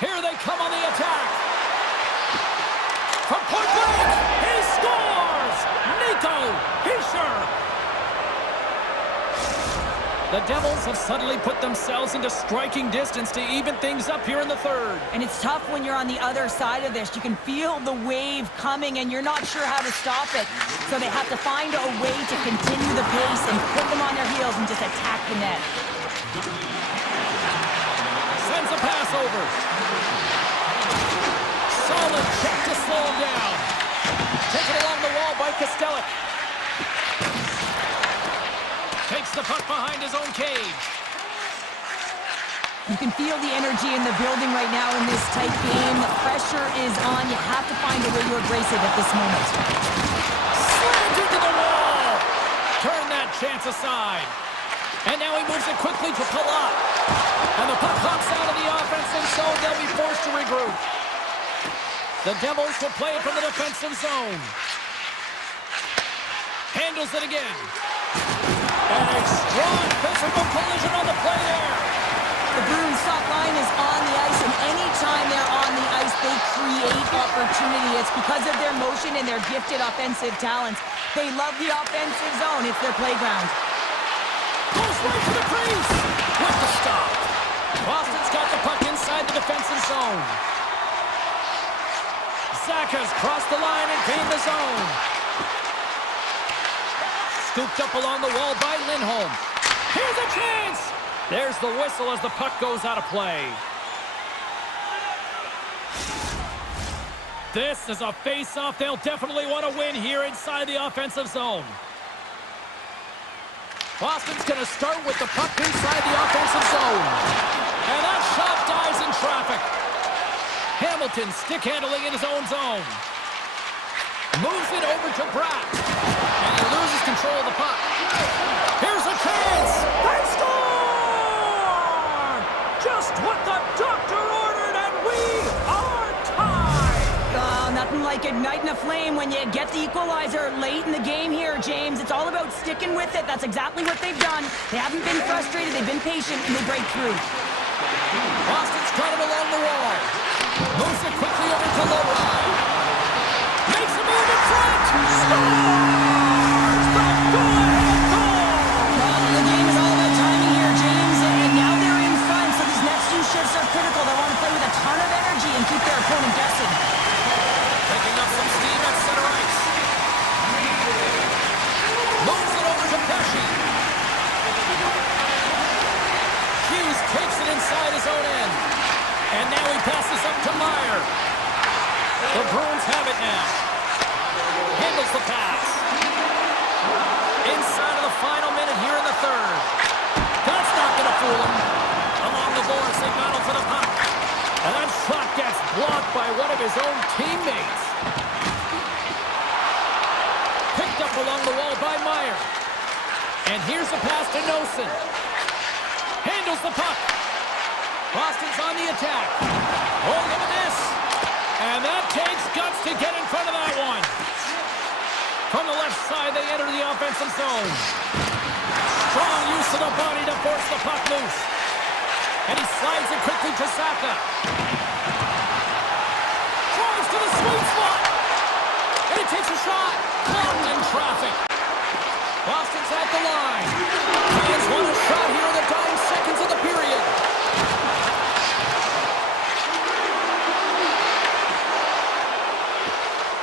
Here they come on the attack. From point blank, he scores! Nico Hischer! The Devils have suddenly put themselves into striking distance to even things up here in the third. And it's tough when you're on the other side of this. You can feel the wave coming, and you're not sure how to stop it. So they have to find a way to continue the pace and put them on their heels and just attack the net. Sends a pass over. Solid check to slow him down. Taken along the wall by Kostelic. Takes the puck behind his own cage. You can feel the energy in the building right now in this tight game. The pressure is on. You have to find a way to embrace it at this moment. Slammed into the wall. Turn that chance aside. And now he moves it quickly to Palat. And the puck hops out of the offensive zone. They'll be forced to regroup. The Devils will play it from the defensive zone. Handles it again. And a strong physical collision on the play there. The Bruins' top line is on the ice, and anytime they're on the ice, they create opportunity. It's because of their motion and their gifted offensive talents. They love the offensive zone. It's their playground. Goes right to the crease. With the stop. Boston's got the puck inside the defensive zone. Zaka's crossed the line and gained the zone. Scooped up along the wall by Lindholm. Here's a chance! There's the whistle as the puck goes out of play. This is a face-off they'll definitely want to win here inside the offensive zone. Boston's going to start with the puck inside the offensive zone. And that shot dies in traffic. Hamilton stick handling in his own zone. Moves it over to Bratt. And he loses control of the puck. Here's a chance. They score! Just what the doctor ordered, and we are tied! Nothing like igniting a flame when you get the equalizer late in the game here, James. It's all about sticking with it. That's exactly what they've done. They haven't been frustrated. They've been patient, and they break through. Boston's got it along the wall. Moves it quickly over to Lowry. Makes a move in front. Scores! The go-ahead goal! The game is all about timing here, James, and now they're in front, so these next few shifts are critical. They want to play with a ton of energy and keep their opponent guessing. Picking up some steam at center ice. Moves it over to Pesci. Hughes takes it inside his own end. And now he passes up to Meyer. The Bruins have it now. Handles the pass. Inside of the final minute here in the third. That's not going to fool him. Along the boards, they battle for the puck. And that shot gets blocked by one of his own teammates. Picked up along the wall by Meyer. And here's the pass to Nosen. Handles the puck. Boston's on the attack. Oh, look at this. And that takes guts to get in front of that one. From the left side, they enter the offensive zone. Strong use of the body to force the puck loose. And he slides it quickly to Saka. Drives to the sweet spot. And he takes a shot. Caught in traffic. Boston's at the line. Fans want a shot here in the dying seconds of the period.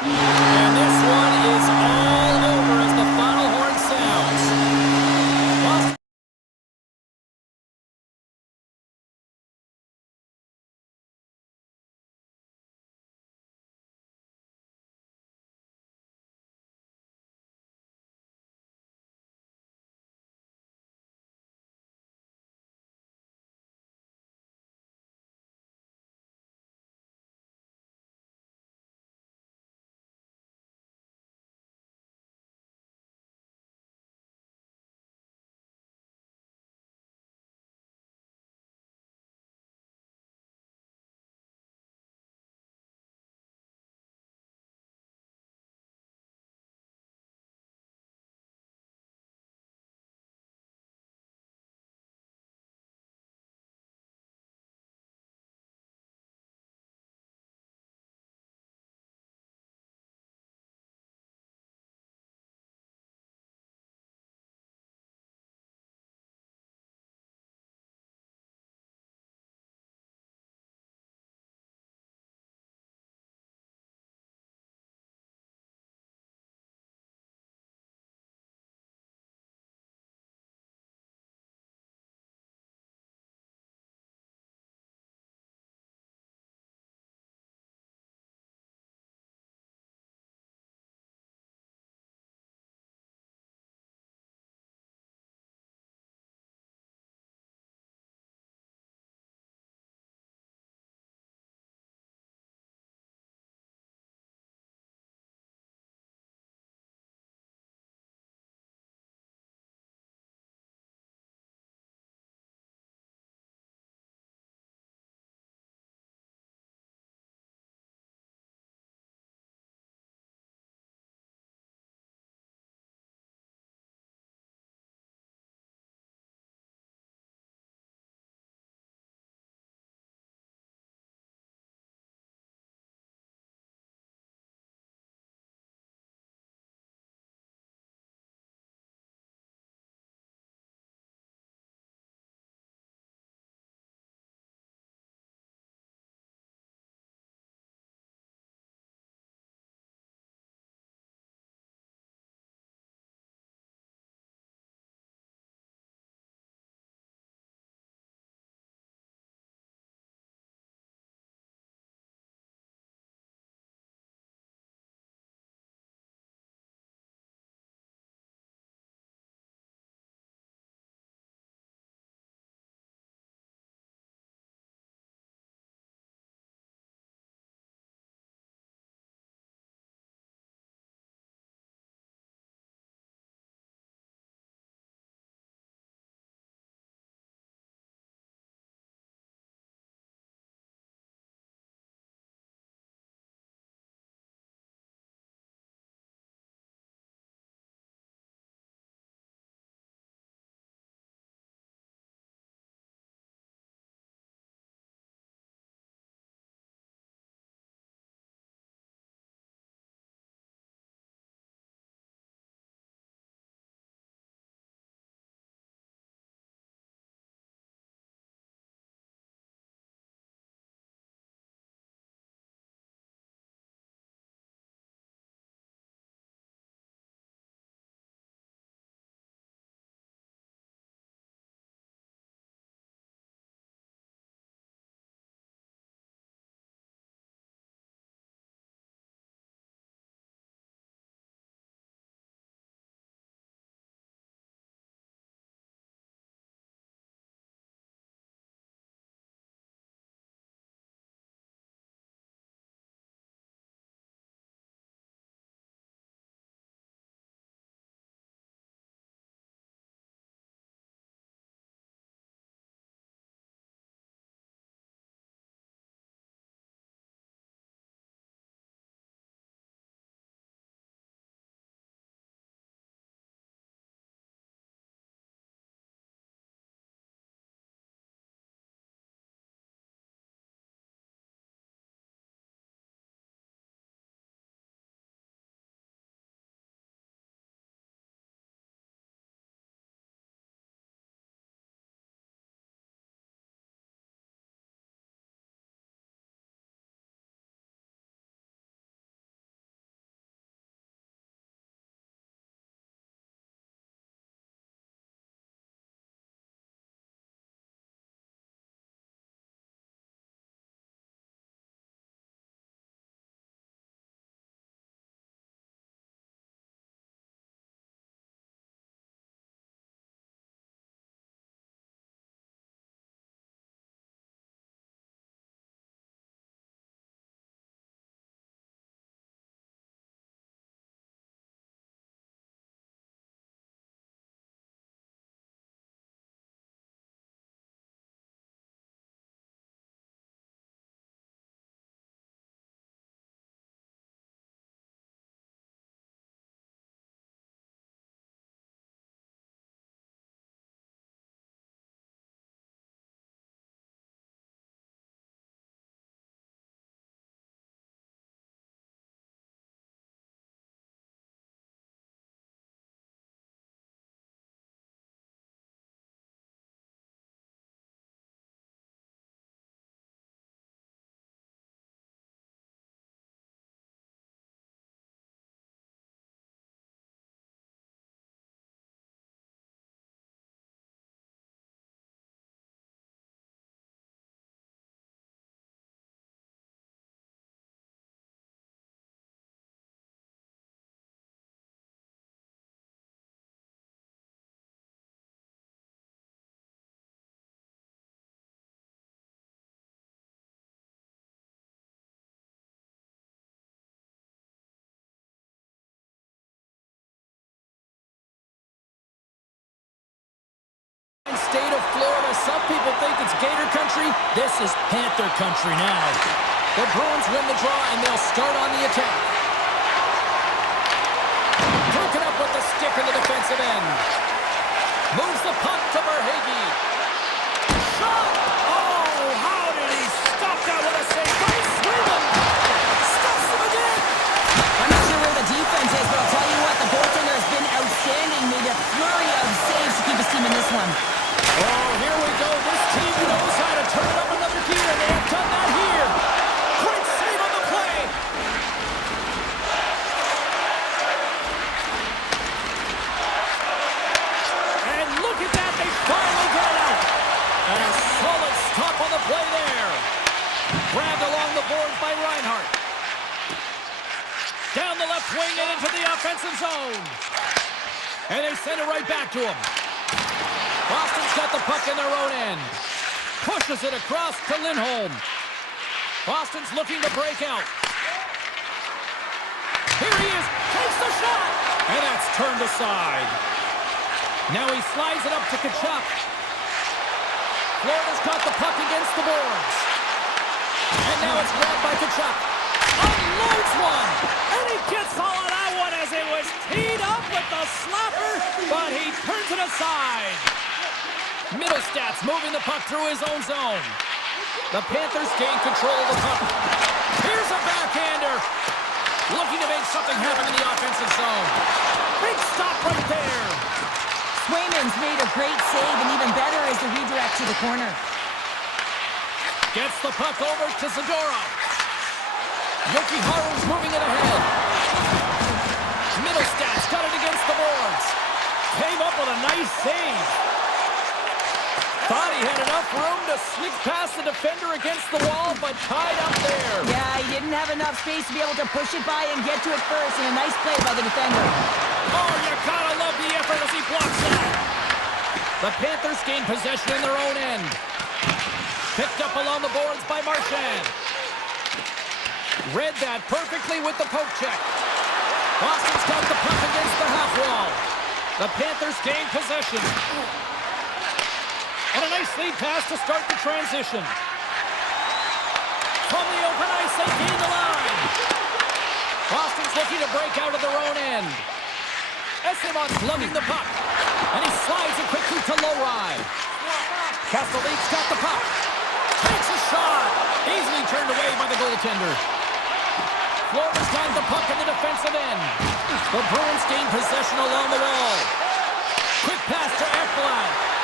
And this one is all over as the final horn sounds. Boston state of Florida. Some people think it's Gator country. This is Panther country now. The Bruins win the draw, and they'll start on the attack. Broken up with the stick in the defensive end. Moves the puck to Verhaeghe. Shot! Oh, how did he stop that? What a save by Swayman! Stops him again! I'm not sure where the defense is, but I'll tell you what, the goaltender has been outstanding. Made a flurry of saves to keep his team in this one. Oh, here we go. This team knows how to turn it up another gear, and they have done that here. Great save on the play. And look at that. They finally get it out. And a solid stop on the play there. Grabbed along the boards by Reinhart. Down the left wing and into the offensive zone. And they send it right back to him. Boston's got the puck in their own end. Pushes it across to Lindholm. Boston's looking to break out. Here he is. Takes the shot. And that's turned aside. Now he slides it up to Tkachuk. Florida's got the puck against the boards. And now it's grabbed by Tkachuk. Unloads one. And he gets all of that one as it was teed up with the slapper. But he turns it aside. Middlestats moving the puck through his own zone. The Panthers gain control of the puck. Here's a backhander. Looking to make something happen in the offensive zone. Big stop right there. Swayman's made a great save, and even better is the redirect to the corner. Gets the puck over to Zadorov. Jokiharju's moving it ahead. Middlestats got it against the boards. Came up with a nice save. Thought he had enough room to sneak past the defender against the wall, but tied up there. Yeah, he didn't have enough space to be able to push it by and get to it first, and a nice play by the defender. Oh, you gotta love the effort as he blocks that. The Panthers gain possession in their own end. Picked up along the boards by Marchand. Read that perfectly with the poke check. Boston's got the puck against the half wall. The Panthers gain possession. And a nice lead pass to start the transition. From the open ice, they gain the line. Boston's looking to break out of their own end. Esteban's lugging the puck. And he slides it quickly to Lowry. Castelline's got the puck. Takes a shot. Easily turned away by the goaltender. Florida's got the puck in the defensive end. The Bruins gain possession along the wall. Quick pass to Ekblad.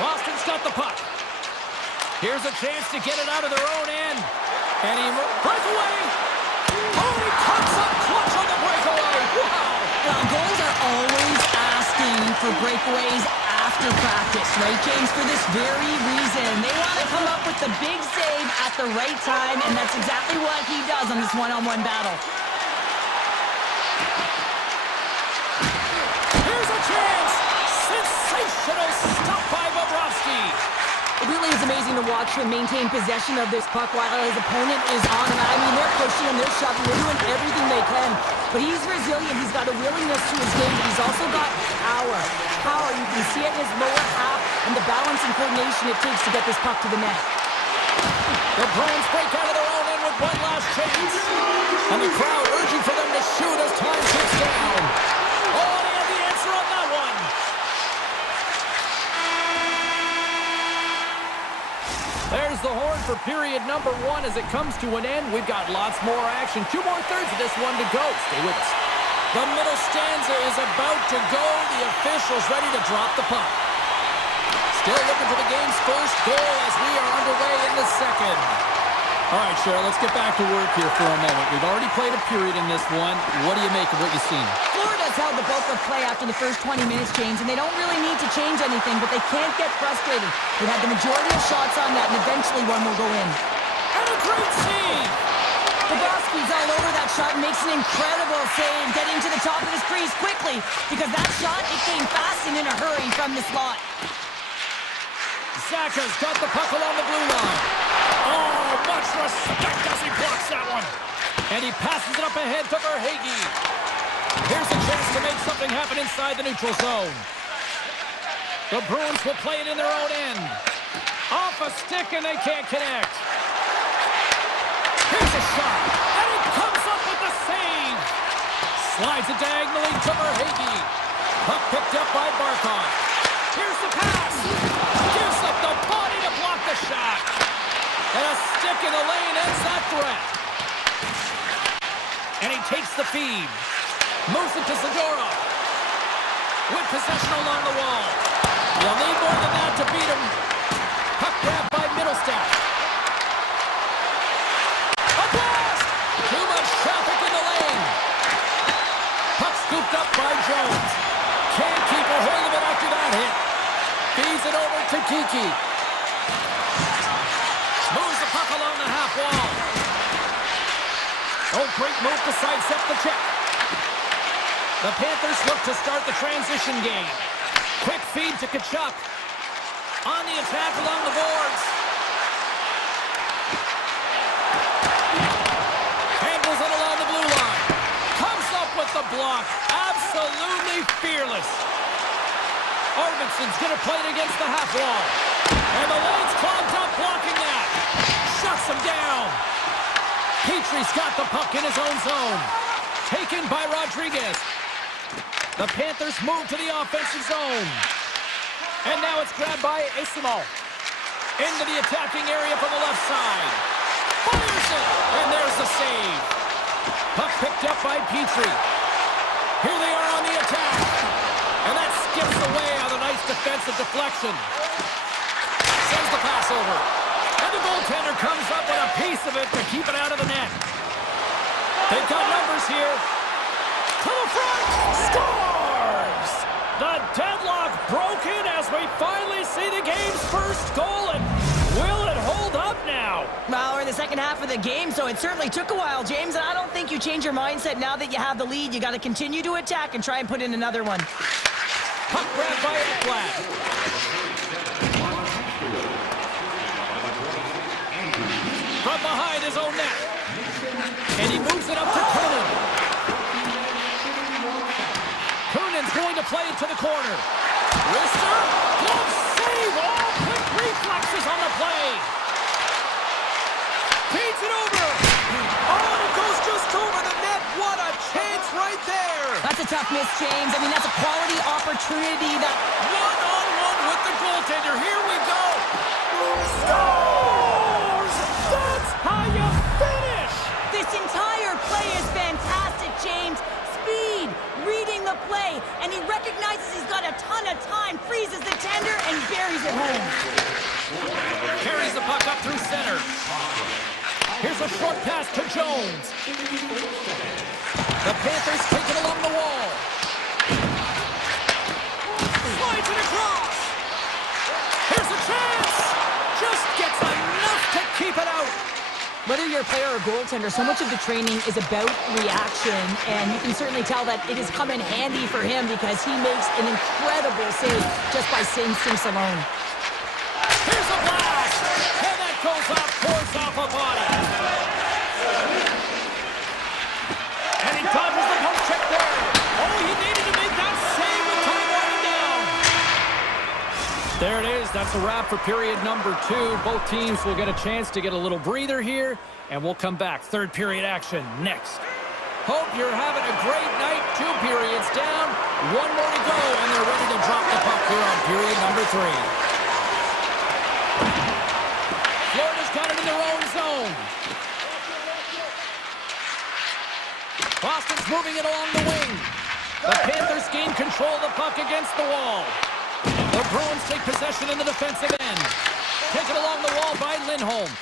Boston's got the puck. Here's a chance to get it out of their own end. And he breakaway. Oh, he comes up clutch on the breakaway. Wow. Well, goalies are always asking for breakaways after practice, right, James? For this very reason. They want to come up with the big save at the right time, and that's exactly what he does on this one-on-one battle. Here's a chance. Sensational stop by Bobrovsky. It really is amazing to watch him maintain possession of this puck while his opponent is on him. I mean, they're pushing him, they're shoving, they're doing everything they can. But he's resilient, he's got a willingness to his game, but he's also got power. Power, you can see it in his lower half and the balance and coordination it takes to get this puck to the net. The Bruins break out of their own end with one last chance. And the crowd urging for them to shoot as time ticks down. Oh, they have the answer on that one. There's the horn for period number 1 as it comes to an end. We've got lots more action. 2 more thirds of this one to go. Stay with us. The middle stanza is about to go. The officials ready to drop the puck. Still looking for the game's first goal as we are underway in the second. All right, Cheryl, let's get back to work here for a moment. We've already played a period in this one. What do you make of what you've seen? Florida's held the bulk of play after the first 20 minutes, James, and they don't really need to change anything, but they can't get frustrated. They've had the majority of shots on net, and eventually one will go in. And a great save! Bobrovsky's all over that shot and makes an incredible save, getting to the top of his crease quickly, because that shot, it came fast and in a hurry from the slot. Zacha's got the puck along the blue line. Oh, much respect as he blocks that one. And he passes it up ahead to Verhaeghe. Here's a chance to make something happen inside the neutral zone. The Bruins will play it in their own end. Off a stick, and they can't connect. Here's a shot, and he comes up with the save. Slides it diagonally to Verhaeghe. Puck picked up by Barkov. Here's the pass. Gives up the body to block the shot. And a stick in the lane ends that threat. And he takes the feed. Moves it to Zadorov. With possession along the wall. You'll need more than that to beat him. Puck grab by Middlestadt. A blast! Too much traffic in the lane. Puck scooped up by Jones. Can't keep a hold of it after that hit. Feeds it over to Kiki. Moves the puck along the half wall. Oh, great move to sidestep the check. The Panthers look to start the transition game. Quick feed to Tkachuk. On the attack along the boards. Handles it along the blue line. Comes up with the block. Absolutely fearless. Arvidsson's going to play it against the half wall. And the lane's clogged up blocking that. Shuts him down. Petrie's got the puck in his own zone. Taken by Rodriguez. The Panthers move to the offensive zone. And now it's grabbed by Asimo. Into the attacking area from the left side. Fires it! And there's the save. Puck picked up by Petrie. Here they are on the attack. And that skips away on a nice defensive deflection. Sends the pass over. And the goaltender comes up with a piece of it to keep it out of the net. They've got numbers here. To the front. Scores! The deadlock broken as we finally see the game's first goal. And will it hold up now? Well, we're in the second half of the game, so it certainly took a while, James. And I don't think you change your mindset now that you have the lead. You got to continue to attack and try and put in another one. Puck grabbed by Ekblad. From behind his own net. And he moves it up to Kunin. Kunin's going to play it to the corner. Wrister, glove save, all quick reflexes on the play. Feeds it over. Oh, and it goes just over the net. What a chance right there. That's a tough miss, James. I mean, that's a quality opportunity that... One-on-one with the goaltender. Here we go. Scores! That's how you finish. This entire play is fantastic, James. Speed, reading the play, and he recognizes he's got a ton of time, freezes the tender, and buries it home. Carries the puck up through center. Here's a short pass to Jones. The Panthers take it along the wall. Slides it across. Here's a chance. Just gets enough to keep it out. Whether you're a player or a goaltender, so much of the training is about reaction, and you can certainly tell that it has come in handy for him because he makes an incredible save just by instincts alone. Here's a blast, and that goes off, pours off a body. And he dodges the poke check there. Oh, he needed to make that save with time winding down. There it is. That's a wrap for period number 2. Both teams will get a chance to get a little breather here, and we'll come back. Third period action next. Hope you're having a great night. 2 periods down, 1 more to go, and they're ready to drop the puck here on period number 3. Florida's got it in their own zone. Boston's moving it along the wing. The Panthers gain control of the puck against the wall. The Bruins take possession in the defensive end. Taken along the wall by Lindholm.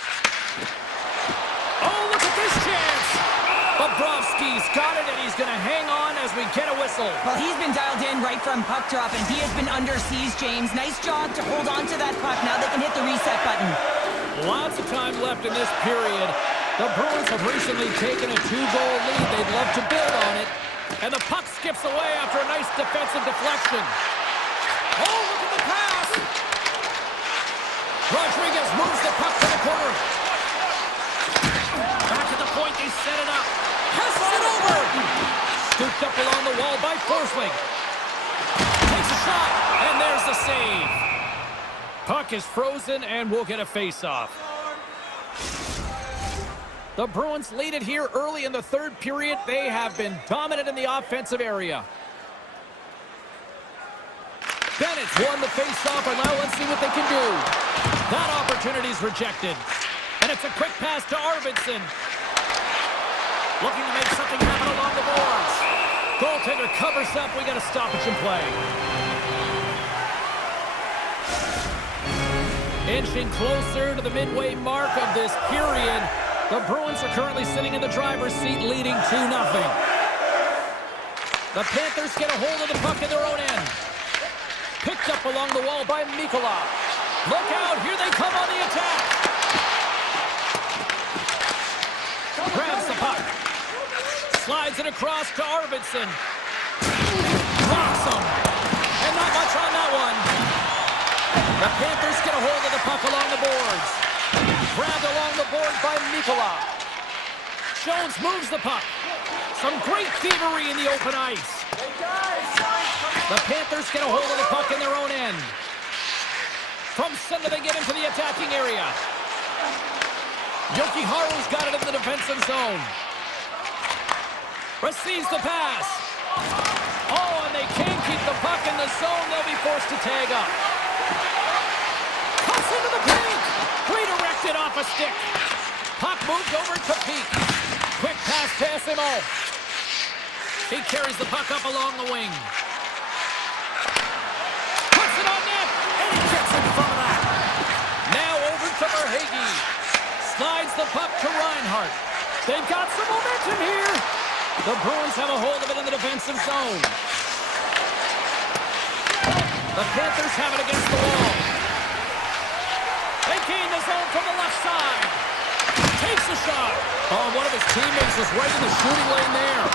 Oh, look at this chance! Bobrovsky's got it, and he's going to hang on as we get a whistle. Well, he's been dialed in right from puck drop, and he has been under siege, James. Nice job to hold on to that puck. Now they can hit the reset button. Lots of time left in this period. The Bruins have recently taken a 2-goal lead. They'd love to build on it. And the puck skips away after a nice defensive deflection. Oh, look at the pass! Rodriguez moves the puck to the corner. Back at the point, they set it up. Passes it over! Scooped up along the wall by Forsling. Takes a shot, and there's the save. Puck is frozen, and we'll get a face-off. The Bruins lead it here early in the third period. They have been dominant in the offensive area. Bennett's won the face-off, and now let's see what they can do. That opportunity's rejected. And it's a quick pass to Arvidsson. Looking to make something happen along the boards. Goaltender covers up. We got a stoppage in play. Inching closer to the midway mark of this period. The Bruins are currently sitting in the driver's seat, leading 2-0. The Panthers get a hold of the puck in their own end. Picked up along the wall by Mikula. Look out, here they come on the attack. Grabs the puck. Slides it across to Arvidsson. Rocks him. And not much on that one. The Panthers get a hold of the puck along the boards. Grabbed along the board by Mikula. Jones moves the puck. Some great thievery in the open ice. The Panthers get a hold of the puck in their own end. From center they get into the attacking area. Jokiharu's got it in the defensive zone. Receives the pass. Oh, and they can't keep the puck in the zone. They'll be forced to tag up. Cuts into the paint. Redirected off a stick. Puck moved over to Peak. Quick pass to SMO. He carries the puck up along the wing. Puts it on net. And he gets in front of that. Now over to Verhaeghe. Slides the puck to Reinhart. They've got some momentum here. The Bruins have a hold of it in the defensive zone. The Panthers have it against the wall. They gain the zone from the left side. Takes a shot. Oh, one of his teammates is right in the shooting lane there.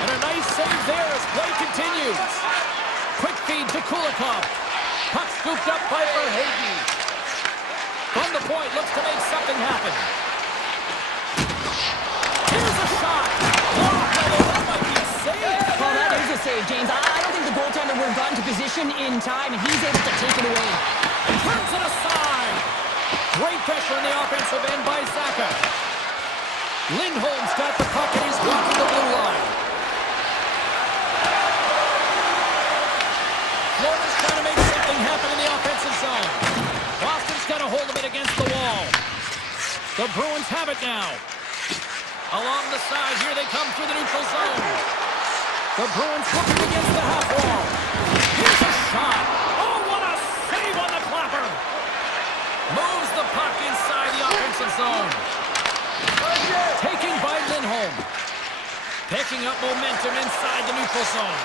And a nice save there as play continues. Quick feed to Kulikov. Puck scooped up by Verhaeghe. From the point, looks to make something happen. Here's a shot. That might be a save. Well, that is a save, James. I don't think the goaltender would have gotten to position in time, and he's able to take it away. Turns it aside. Great pressure in the offensive end by Zaka. Lindholm's got the puck, and he's walking the blue line. Florida's trying to make something happen in the offensive zone. Boston's got a hold of it against the wall. The Bruins have it now. Along the side, here they come through the neutral zone. The Bruins looking against the half wall. Here's a shot. Oh, what a save on the clapper. Moves the puck inside the offensive zone. Taking by Lindholm. Picking up momentum inside the neutral zone.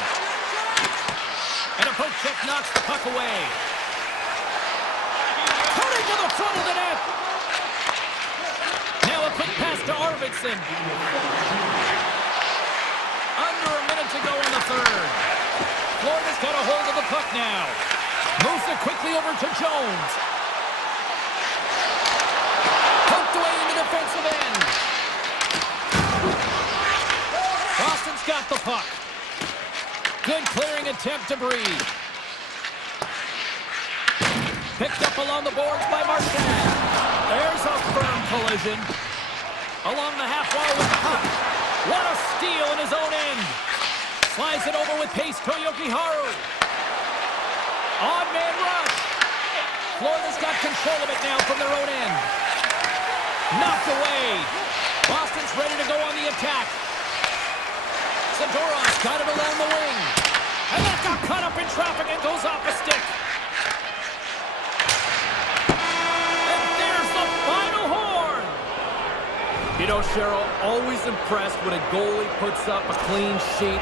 And a poke check knocks the puck away. Cutting to the front of the net. Now a quick pass to Arvidsson. Under a minute to go in the third. Florida's got a hold of the puck now. Moves it quickly over to Jones. Poked away in the defensive end. Boston's got the puck. Good clearing attempt to breathe. Picked up along the boards by Marchand. There's a firm collision. Along the half wall with the puck. What a steal in his own end. Slides it over with pace to Jokiharu. Odd man rush. Florida's got control of it now from their own end. Knocked away. Boston's ready to go on the attack. Zadorov's got it along the wing. And that got caught up in traffic and goes off a stick. And there's the final horn. You know, Cheryl, always impressed when a goalie puts up a clean sheet.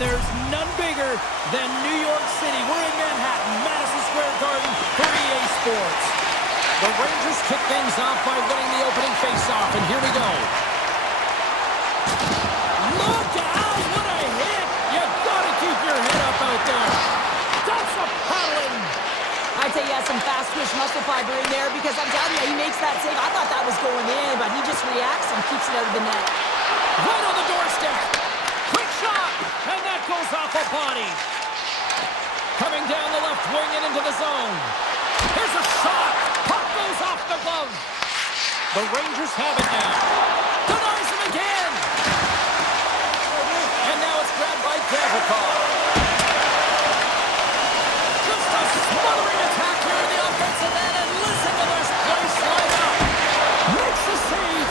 There's none bigger than New York City. We're in Manhattan, Madison Square Garden for EA Sports. The Rangers kick things off by winning the opening faceoff, and here we go. Look out! What a hit! You gotta keep your head up out there. That's a paddling. I'd say he has some fast twitch muscle fiber in there because I'm telling you, he makes that save. I thought that was going in, but he just reacts and keeps it out of the net. Right on the doorstep. Quick shot, and that goes off a body. Coming down the left wing and into the zone. Here's a shot. Puck goes off the glove. The Rangers have it now. Denies him again. And now it's grabbed by Gavrikov. Just a smothering attack here in the offensive end, and listen to this place light up. Makes the save.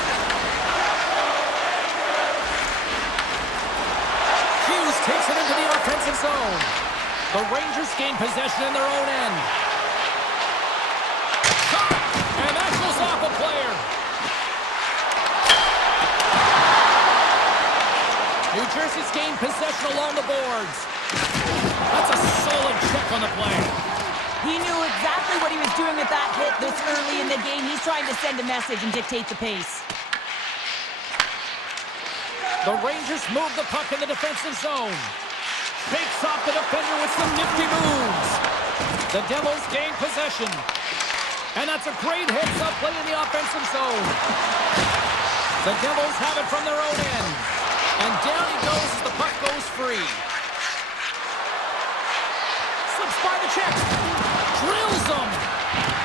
Hughes takes it into the offensive zone. The Rangers gain possession in their own end. Shot! And that goes off a player. New Jersey's gained possession along the boards. That's a solid check on the play. He knew exactly what he was doing with that hit this early in the game. He's trying to send a message and dictate the pace. The Rangers move the puck in the defensive zone. Fakes off the defender with some nifty moves. The Devils gain possession. And that's a great heads-up play in the offensive zone. The Devils have it from their own end. And down he goes as the puck goes free. Slips by the check. Drills him.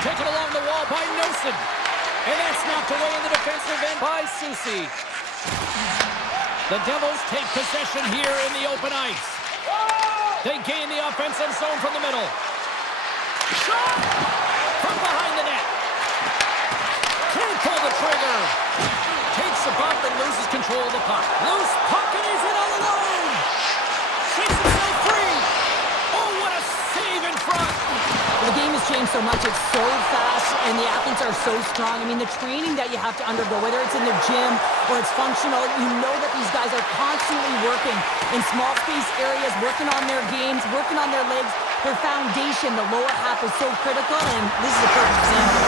Taken along the wall by Nelson. And that's knocked away in the defensive end by Susi. The Devils take possession here in the open ice. They gain the offensive zone from the middle. Shot! From behind the net. Can't pull the trigger. Takes the bump and loses control of the puck. Loose puck and he's in all alone. Shakes himself free. Oh, what a save in front. The game has changed so much. It's so fast, and the athletes are so strong. I mean, the training that you have to undergo, whether it's in the gym or it's functional, you know that these guys are constantly working in small space areas, working on their games, working on their legs. Their foundation, the lower half, is so critical, and this is a perfect example.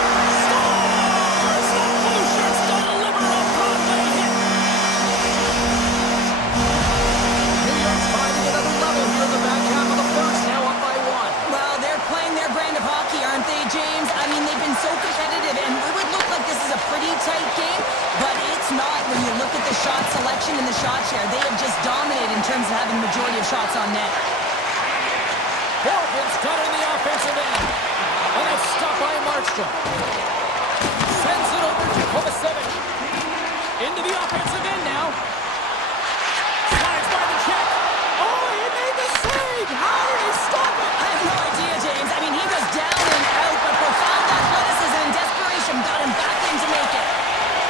Scores! The blue shirts deliver a Broadway hit. New York's finding another level here in the back half of the first, now up by one. Well, they're playing their brand of hockey, aren't they, James? I mean, they've been so competitive, and it would look like this is a pretty tight game, but it's not when you look at the shot selection and the shot share. They have just dominated in terms of having the majority of shots on net. Morgan's got it in the offensive end. And it's stopped by Markstrom. Sends it over to Kovacevic. Into the offensive end now. Slides by the check. Oh, he made the save! How did he stop it? I have no idea, James. I mean, he was down and out, but profound athleticism and desperation got him back in to make it.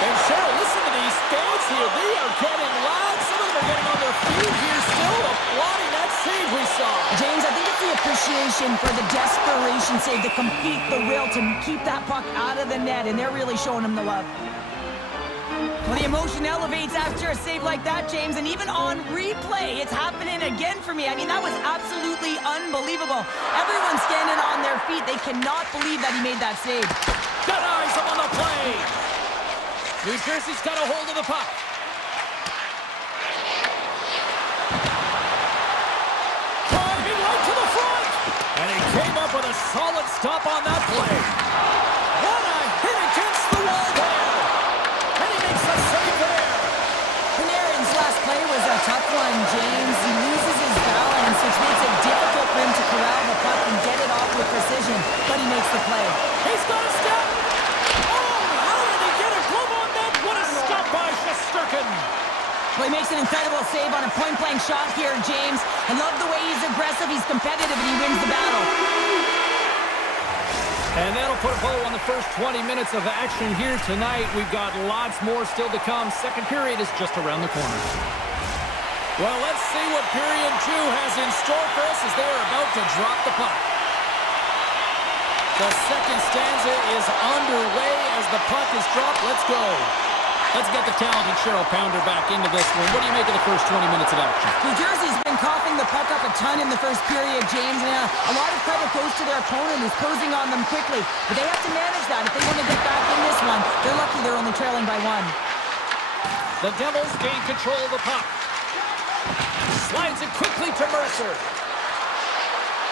And Cheryl, listen to these fans here. They are getting loud. Some of them are getting on their feet here still, applauding that save we saw. James, I think it's the appreciation for the desperation save, the complete, the will to keep that puck out of the net, and they're really showing him the love. Well, the emotion elevates after a save like that, James, and even on replay, it's happening again for me. I mean, that was absolutely unbelievable. Everyone's standing on their feet. They cannot believe that he made that save. Denies him on the play. New Jersey's got a hold of the puck. Driving right to the front. And he came up with a solid stop on that play. What a hit against the wall there. And he makes a save there. Panarin's last play was a tough one, James. He loses his balance, which makes it difficult for him to corral the puck and get it off with precision. But he makes the play. He's got a step. Oh, how did he get a glove on that? What a stop by Shesterkin. Well, he makes an incredible save on a point-blank shot here, James. I love the way he's aggressive, he's competitive, and he wins the battle. And that'll put a bow on the first 20 minutes of action here tonight. We've got lots more still to come. Second period is just around the corner. Well, let's see what period 2 has in store for us as they're about to drop the puck. The second stanza is underway as the puck is dropped. Let's go. Let's get the talented Cheryl Pounder back into this one. What do you make of the first 20 minutes of action? New Jersey's been coughing the puck up a ton in the first period, James. And a lot of credit goes to their opponent who's closing on them quickly. But they have to manage that. If they want to get back in this one, they're lucky they're only trailing by 1. The Devils gain control of the puck. Slides it quickly to Mercer.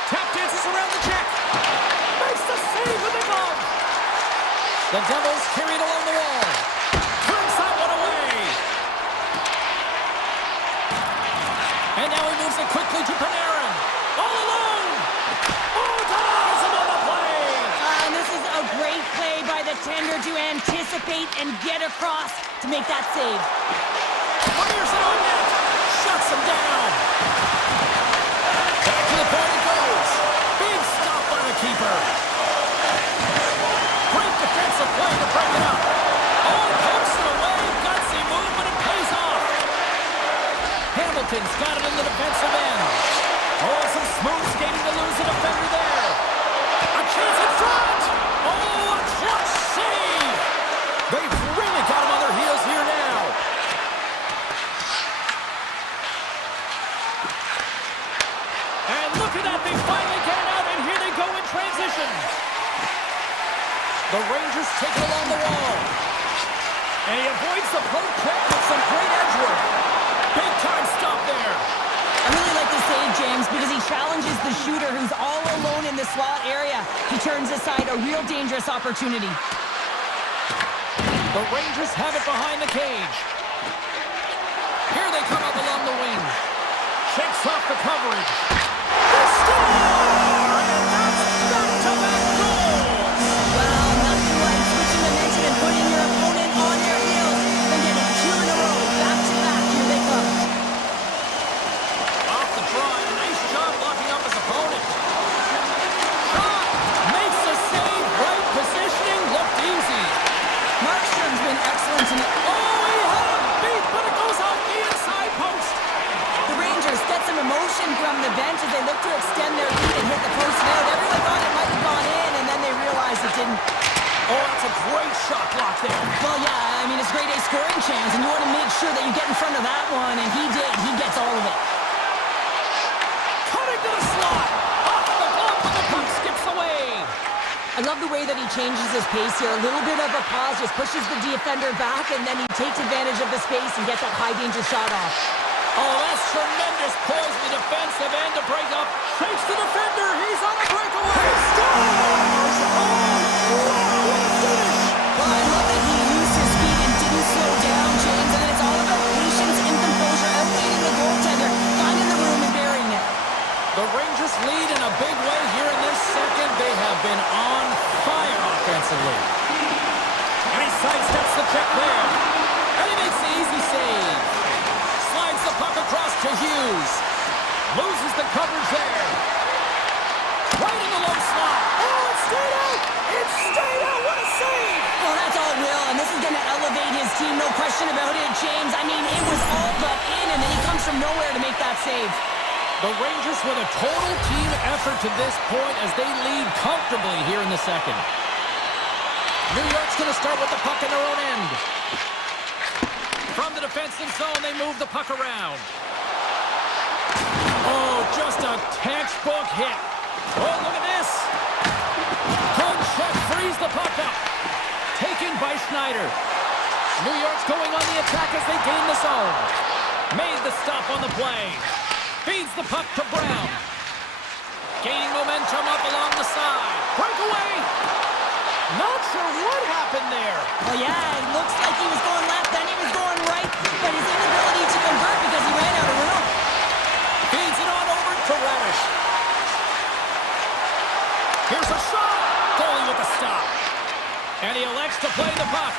Tap dances around the check. Makes the save with the glove. The Devils carry it along the wall. Turns that one away. And now he moves it quickly to Panarin. All alone. Oh, denies him on the play. And this is a great play by the tender to anticipate and get across to make that save. Fires it on net. Shuts him down. Back to the point it goes. Big stop by the keeper. Great defensive play to break it up. Oh, pumps it away. Gutsy move, but it pays off. Hamilton's got it in the defensive end. Oh, some smooth skating to lose a defender there. A chance in front. Oh, a clutch save. They've really got him on their heels here now. And look at that, they finally get it out, and here they go in transition. The Rangers take it along the wall. And he avoids the poke check with some great edge work. Big time stop there. I really like this save, James, because he challenges the shooter who's all alone in the slot area. He turns aside a real dangerous opportunity. The Rangers have it behind the cage. Here they come up along the wing. Shakes off the coverage. They score! And that's back-to-back goals! Well, nothing like switching momentum and putting your opponent on their heels. They're getting 2 in a row. Back-to-back, here they come. Off the draw, nice job locking up his opponent. Shot! Makes the save, right positioning, looked easy. Markstrom's been excellent tonight. Oh, he had a beat, but it goes off the inside post. The Rangers get some emotion from the bench as they look to extend their lead and hit the post out. Everyone thought it might have gone in, and then they realized it didn't. Oh, that's a great shot block there. Well, yeah, I mean, it's grade A scoring chance, and you want to make sure that you get in front of that one, and he did. He gets all of it. Cutting to the slot. Off the glove, but the puck skips away. I love the way that he changes his pace here. A little bit of a pause, just pushes the defender back, and then he takes advantage of the space and gets that high-danger shot off. Oh, that's tremendous poise in the defensive end to break up. Shakes the defender. He's on a breakaway. Scores! Oh, wow, what a finish. Well, I love that he used his speed and didn't slow down, James. And then it's all about patience and composure, outweighing the goaltender, finding the room and burying it. The Rangers lead in a big way here in this second. They have been on fire offensively. And he sidesteps the check there. And he makes the easy save. Slides the puck across to Hughes. Loses the coverage there. Right in the low slot. Oh, it stayed out! It stayed out! What a save! Well, that's all Will, and this is going to elevate his team, no question about it, James. I mean, it was all but in, and then he comes from nowhere to make that save. The Rangers with a total team effort to this point as they lead comfortably here in the second. New York's going to start with the puck in their own end. From the defensive zone, they move the puck around. Oh, just a textbook hit. Oh, look at this. Good check, frees the puck up. Taken by Schneider. New York's going on the attack as they gain the zone. Made the stop on the play. Feeds the puck to Brown. Gaining momentum up along the side. Breakaway. Not sure what happened there. Well, yeah, it looks like he was going left, then he was going right, but his inability to convert because he ran out of room. Feeds it on over to Radish. Here's a shot. Goalie with a stop. And he elects to play the puck.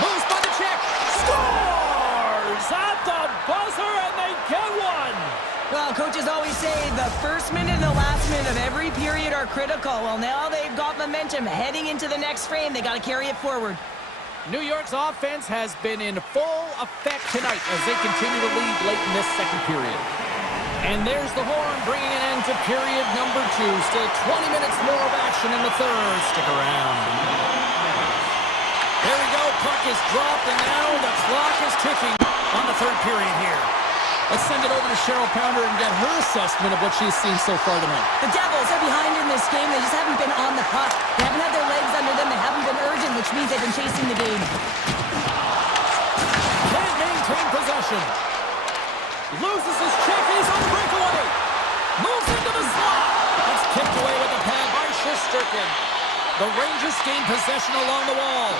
Moves by the check. Scores at the buzzer, and they get one. Well, coaches always say the first minute and the last minute of every period are critical. Well, now they've got momentum heading into the next frame. They got to carry it forward. New York's offense has been in full effect tonight as they continue to lead late in this second period. And there's the horn, bringing an end to period number 2. Still 20 minutes more of action in the third. Stick around. There we go. Puck is dropped, and now the clock is ticking on the third period here. Let's send it over to Cheryl Pounder and get her assessment of what she's seen so far tonight. The Devils are behind in this game. They just haven't been on the puck. They haven't had their legs under them. They haven't been urgent, which means they've been chasing the game. Can't maintain possession. Loses his check. He's on the breakaway. Moves into the slot. It's kicked away with a pad by Shesterkin. The Rangers gain possession along the wall.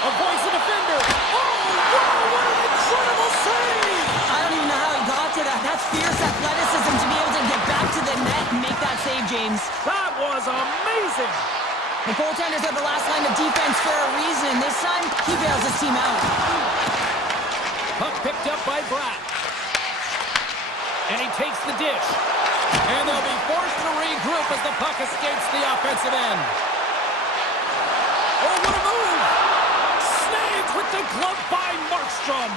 Avoids the defender. Oh, wow, what an incredible save! I don't even know how he got to that. That's fierce athleticism to be able to get back to the net and make that save, James. That was amazing! The goaltenders are the last line of defense for a reason. This time, he bails his team out. Puck picked up by Bratt. And he takes the dish. And they'll be forced to regroup as the puck escapes the offensive end. Oh, what a move! Snagged with the glove by Markstrom.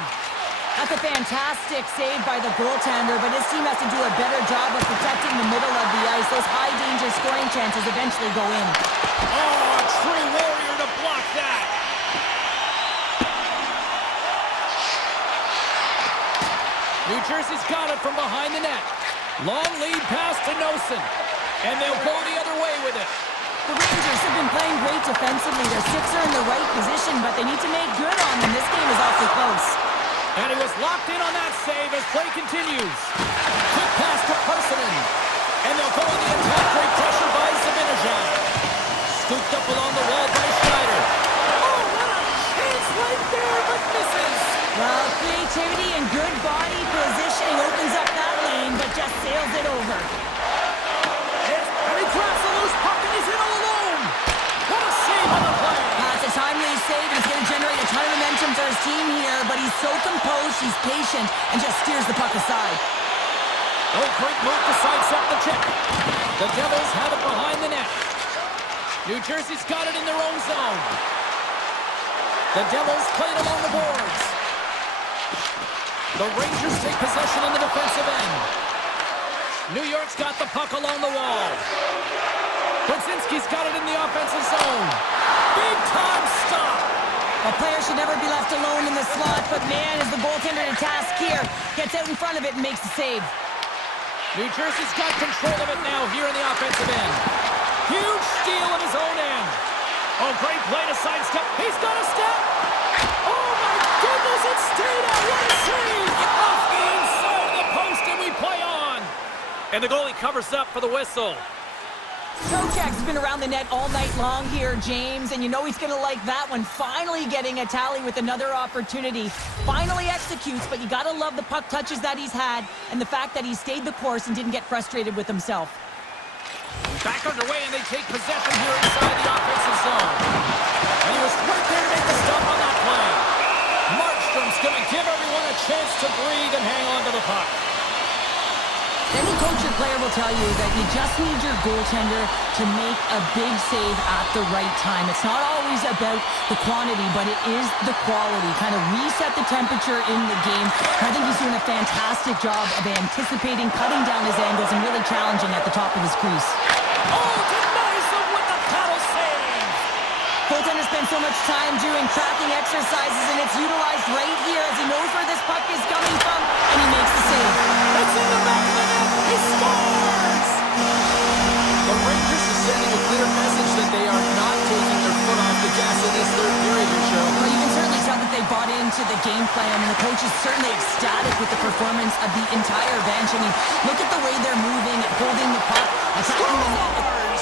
That's a fantastic save by the goaltender, but his team has to do a better job of protecting the middle of the ice. Those high-danger scoring chances eventually go in. Oh, a true warrior to block that. New Jersey's got it from behind the net. Long lead pass to Nosen. And they'll go the other way with it. The Rangers have been playing great defensively. Their six are in the right position, but they need to make good on them. This game is awfully close. And he was locked in on that save as play continues. Quick pass to Parsonen. And they'll go on the attack. Great pressure by Zibanejad. Scooped up along the wall by Schneider. Oh, what a chance right there, but misses. Well, creativity and good body positioning opens up that lane, but just sails it over. And he grabs the loose puck and he's in all alone. What a save on the play. It's a timely save, and it's going to generate a ton of momentum for his team here, but he's so composed, he's patient, and just steers the puck aside. Oh, great move to sidestep the check. The Devils have it behind the net. New Jersey's got it in their own zone. The Devils play it along the boards. The Rangers take possession on the defensive end. New York's got the puck along the wall. Brzezinski's got it in the offensive zone. Big time stop. A player should never be left alone in the slot, but man, is the goaltender to task here. Gets out in front of it and makes the save. New Jersey's got control of it now here in the offensive end. Huge steal of his own end. Oh, great play to sidestep. He's got a step. Oh, my goodness, it stayed out. What a save. Off the inside of the post, and we play on. And the goalie covers up for the whistle. Trocheck's been around the net all night long here, James, and you know he's going to like that one. Finally getting a tally with another opportunity. Finally executes, but you got to love the puck touches that he's had and the fact that he stayed the course and didn't get frustrated with himself. Back underway, and they take possession here inside the offensive zone. And he was right there to make the stop on that play. Markstrom's going to give everyone a chance to breathe and hang on to the puck. Any coach or player will tell you that you just need your goaltender to make a big save at the right time. It's not always about the quantity, but it is the quality. Kind of reset the temperature in the game. I think he's doing a fantastic job of anticipating, cutting down his angles, and really challenging at the top of his crease. Oh, denies him with the paddle save! Goaltender spends so much time doing tracking exercises, and it's utilized right here as he knows where this puck is coming from, and he makes the save. It's in the back of the net! He scores! The Rangers are sending a clear message that they are not taking their foot off the gas in this third period here, Cheryl. Well, you can certainly tell that they bought into the game plan, and the coach is certainly ecstatic with the performance of the entire bench. I mean, look at the way they're moving, holding the puck, attacking the net.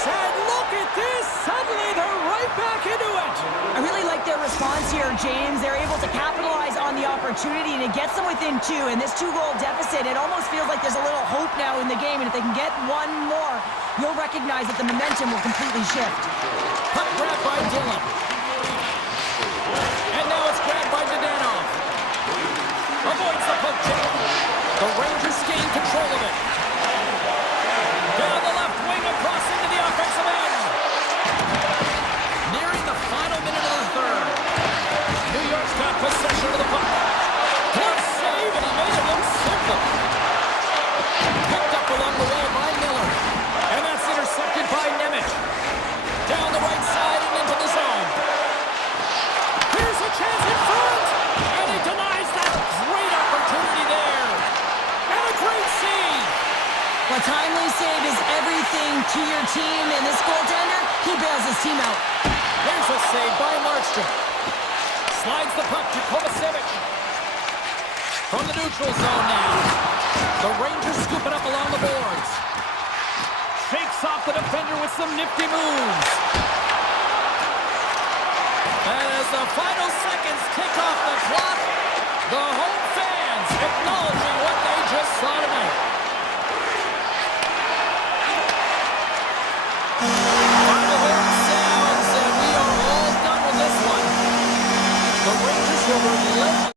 And look at this! Suddenly they're right back into it! I really like their response here, James. They're able to capitalize on the opportunity, and it gets them within two. And this two-goal deficit, it almost feels like there's a little hope now in the game. And if they can get one more, you'll recognize that the momentum will completely shift. Puck grabbed by Dillon. And now it's grabbed by Dadonov. Avoids the poke check. The Rangers gain control of it. Down the left wing across into the offensive end. Nearing the final minute of the third. New York's got possession of the puck. Glove save, and he made it look simple. to your team, and this goaltender, he bails his team out. There's a save by Markstrom. Slides the puck to Kovacevic. From the neutral zone now. The Rangers scoop it up along the boards. Shakes off the defender with some nifty moves. And as the final seconds tick off the clock, the home fans acknowledging what they just saw tonight. Final horn sounds, and we are all done with this one. The Rangers will relentless.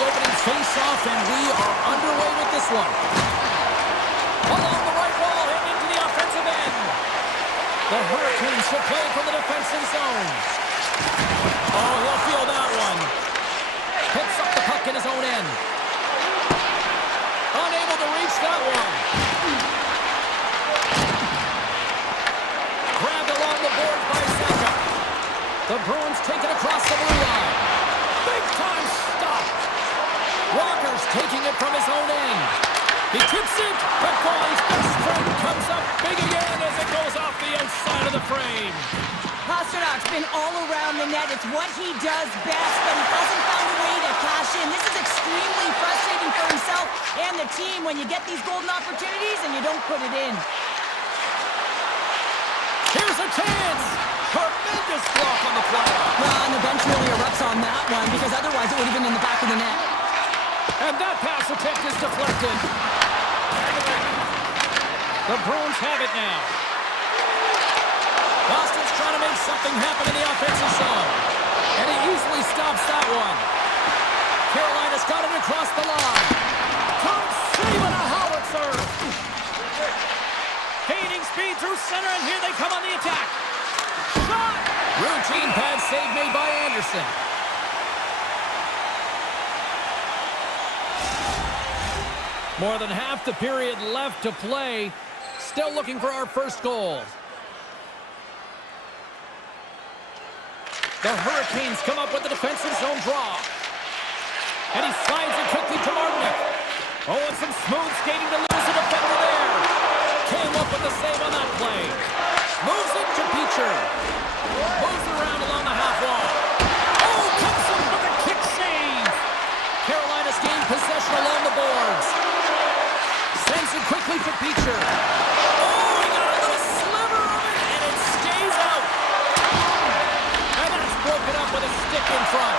the opening face-off, and we are underway with this one. Along the right wall and into the offensive end. The Hurricanes should play from the defensive zone. Oh, he'll feel that one. Picks up the puck in his own end. Unable to reach that one. Grabbed along the boards by Saka. The Bruins take it across the blue line. Big time stop. Walker's taking it from his own end. He tips it, but goalie's best friend comes up big again as it goes off the outside of the frame. Pasternak's been all around the net. It's what he does best, but he hasn't found a way to cash in. This is extremely frustrating for himself and the team when you get these golden opportunities and you don't put it in. Here's a chance. Tremendous block on the play. Well, and the bench really erupts on that one because otherwise it would have been in the back of the net. And that pass attempt is deflected. The Bruins have it now. Boston's trying to make something happen in the offensive zone. And he easily stops that one. Carolina's got it across the line. Tom saving a howitzer. Gaining speed through center, and here they come on the attack. Shot! Routine pad save made by Anderson. More than half the period left to play. Still looking for our first goal. The Hurricanes come up with the defensive zone draw. And he slides it quickly to Martin. Oh, and some smooth skating to lose the defender there. Came up with the save on that play. Moves it to Beecher. Moves it around along the half wall. Oh, comes up with a kick save. Carolina's gained possession along the boards. Sends it quickly to Beecher. Oh, he got a little sliver of it, and it stays out. And that's broken up with a stick in front.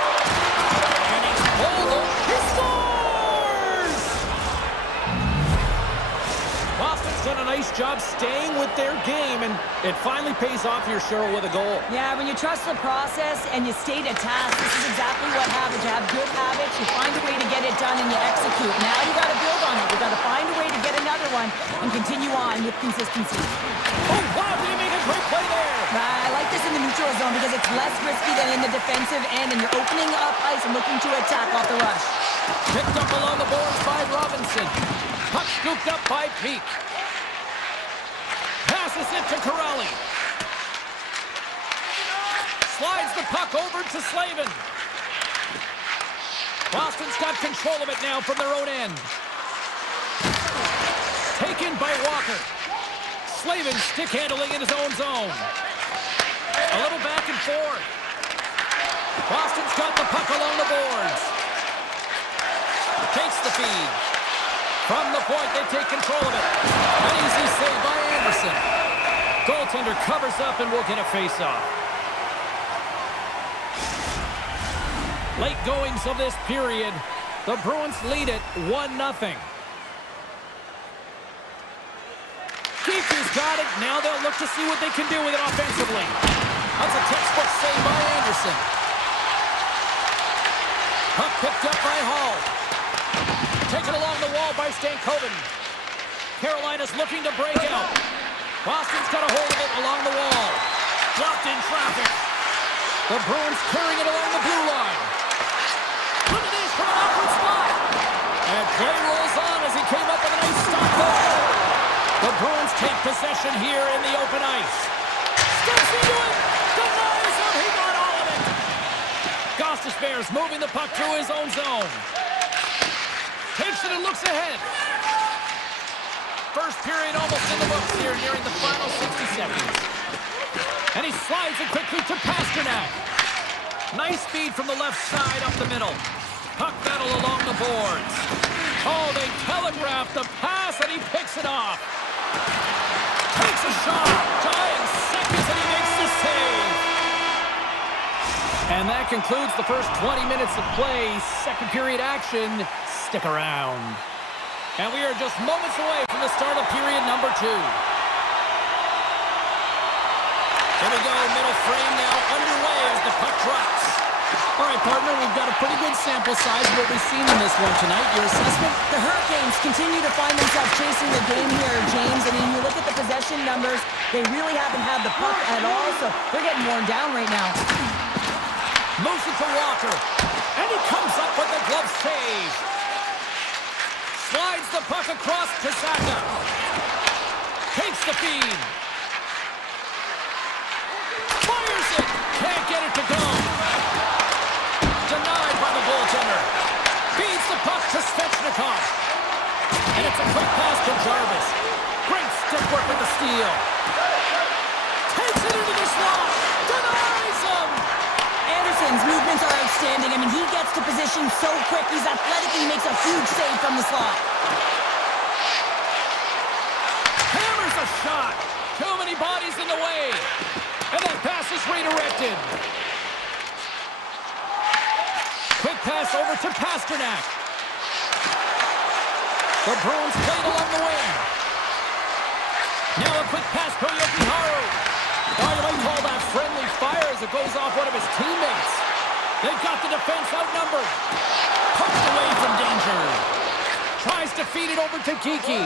And he's pulled. He scores! Boston's done a nice job staying with their game, and it finally pays off here, Cheryl, with a goal. Yeah, when you trust the process and you stay to task, this is exactly what happens. You have good habits, you find a way to get it done, and you execute. Now you got to build on it. You got to find a way to get another one and continue on with consistency. Oh, wow, did he make a great play there? I like this in the neutral zone because it's less risky than in the defensive end, and you're opening up ice and looking to attack off the rush. Picked up along the boards by Robinson. Puck scooped up by Peak. Passes it to Corrali. Slides the puck over to Slavin. Boston's got control of it now from their own end. Taken by Walker. Slavin stick handling in his own zone. A little back and forth. Boston's got the puck along the boards. Takes the feed. From the point, they take control of it. An easy save by Anderson. Goaltender covers up and will get a face-off. Late goings of this period. The Bruins lead it 1-0. Keeper's got it. Now they'll look to see what they can do with it offensively. That's a textbook save by Anderson. Puck picked up by Hall. Taken along the wall by Stankoven. Carolina's looking to break out. Boston's got a hold of it along the wall. Blocked in traffic. The Bruins carrying it along the blue line. Look at this from an awkward spot. And play rolls on as he came up with a nice stop goal. The Bruins take possession here in the open ice. Steps into it. Denies him. He got all of it. Gostis Bears moving the puck through his own zone. Takes it and looks ahead. First period almost in the books here, nearing the final 60 seconds. And he slides it quickly to Pasternak. Nice speed from the left side up the middle. Puck battle along the boards. Oh, they telegraph the pass, and he picks it off. Takes a shot. Tying seconds, and he makes the save. And that concludes the first 20 minutes of play. Second period action. Stick around. And we are just moments away from the start of period number 2. Here we go, middle frame now underway as the puck drops. All right, partner, we've got a pretty good sample size of what we've seen in this one tonight. Your assessment? The Hurricanes continue to find themselves chasing the game here, James. I mean, you look at the possession numbers, they really haven't had the puck at all, so they're getting worn down right now. Moves it to Walker, and he comes up with the glove save. Slides the puck across to Saka. Takes the feed. Fires it. Can't get it to go. Denied by the goaltender. Feeds the puck to Svechnikov. And it's a quick pass to Jarvis. Great stick work with the steal. Takes it into the slot. Denies him. Anderson's movements are outstanding. I mean, he gets to position so quick. He's athletic. He makes a huge save from the slot. Hammers a shot. Too many bodies in the way. And that pass is redirected. Quick pass over to Pasternak. The Bruins played along the wing. Now a quick pass to Yokiharu. Oh, you might call that friendly fire as it goes off one of his teammates. They've got the defense outnumbered. Poked away from danger. Tries to feed it over to Kiki.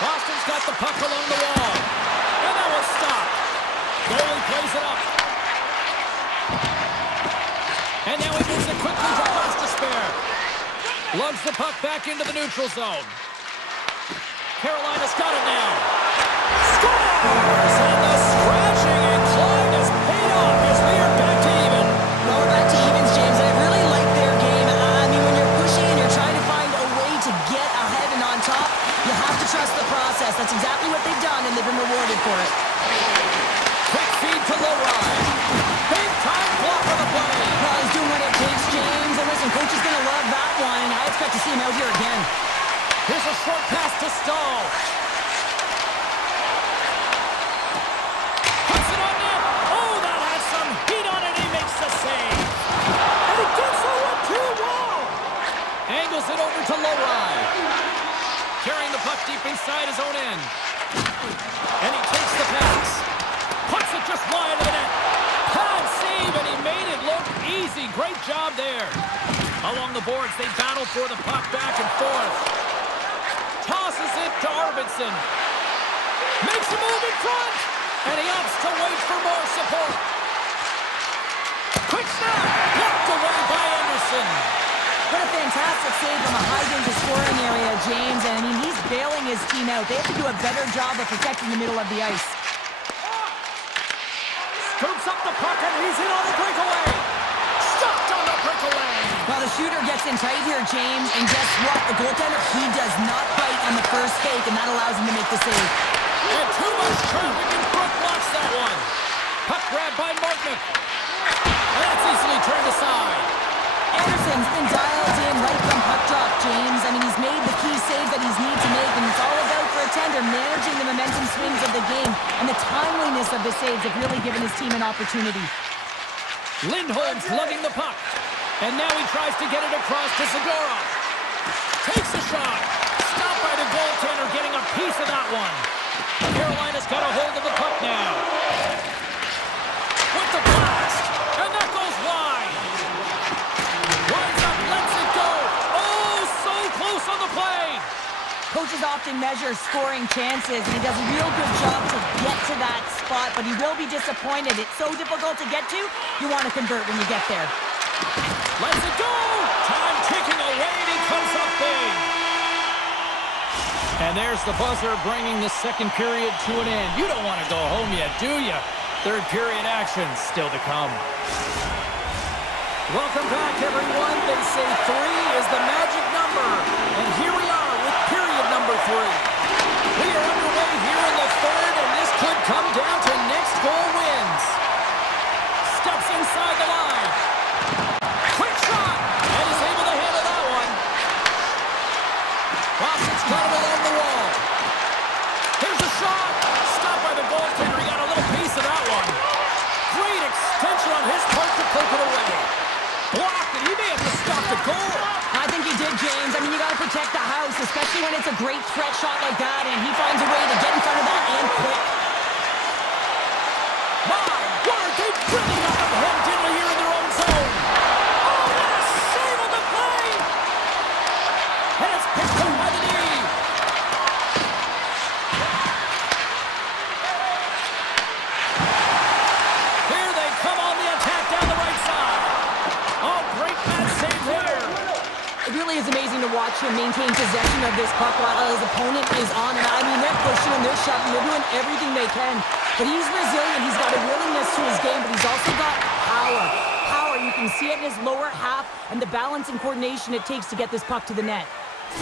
Boston's got the puck along the wall. And that was stopped. Goalie plays it up. And now he moves it quickly to Gostisbehere. Lugs the puck back into the neutral zone. Carolina's got it now. Scores! And the scratching and clawing has paid off as we are back to even. Well, we're back to evens, James. I really like their game. I mean, when you're pushing and you're trying to find a way to get ahead and on top, you have to trust the process. That's exactly what they've done, and they've been rewarded for it. Quick feed to Lowry. Big time block on the play. Well, he's doing what it takes, James. And listen, coach is going to love that one, and I expect to see him out here again. Here's a short pass to Stahl. Puts it on net. Oh, that has some heat on it. He makes the save. And he gets a 1-2 wall. Angles it over to Lowry. Carrying the puck deep inside his own end. And he takes the pass. Puts it just wide of the net. Pad save, and he made it look easy. Great job there. Along the boards, they battle for the puck back and forth. Tosses it to Arvidsson. Makes a move in front. And he opts to wait for more support. Quick snap. Blocked away by Anderson. What a fantastic save from a high-danger scoring area, James. And I mean, he's bailing his team out. They have to do a better job of protecting the middle of the ice. Scoops up the puck and he's in on the breakaway. Stopped on the breakaway. Well, the shooter gets in tight here, James. And guess what? The goaltender, he does not bite on the first fake, and that allows him to make the save. And too much traffic, and Brook blocks that one. Puck grab by Martinick. And that's easily turned aside. Anderson's been dialed in right from puck drop, James. I mean, he's made the key saves that he's needed to make, and it's all about for a tender managing the momentum swings of the game, and the timeliness of the saves have really given his team an opportunity. Lindholm's lugging the puck, and now he tries to get it across to Zadorov. Takes a shot. Stopped by the goaltender, getting a piece of that one. Carolina's got a hold of the puck now. With the blast, and that goes wide. Winds up, lets it go. Oh, so close on the play. Coaches often measure scoring chances, and he does a real good job to get to that spot, but he will be disappointed. It's so difficult to get to, you want to convert when you get there. Lets it go. Time ticking away, and he comes up big. And there's the buzzer bringing the second period to an end. You don't want to go home yet, do you? Third period action still to come. Welcome back, everyone. They say 3 is the magic number. And here we are with period number 3. We are underway here in the third, and this could come down to next goal wins. Steps inside the line. Quick shot, and he's able to handle that one. Boston's got him along the wall. Here's a shot. Stopped by the goaltender. He got a little piece of that one. Great extension on his part to poke it away. Blocked it. He may have just stopped the goal. I think he did, James. I mean, you got to protect the house, especially when it's a great threat shot like that, and he finds a way to get in front of that and quick. My Word, they really got them hemmed in here in their own zone. Oh, what a save on the play! And it's picked up by the knee. Here they come on the attack down the right side. Oh, great match save there. It really is amazing to watch him maintain possession of this puck while his opponent is on. And I mean, they're pushing him, they're shoving, they're doing everything they can. But he's resilient, he's got a willingness to his game, but he's also got power. Power, you can see it in his lower half and the balance and coordination it takes to get this puck to the net.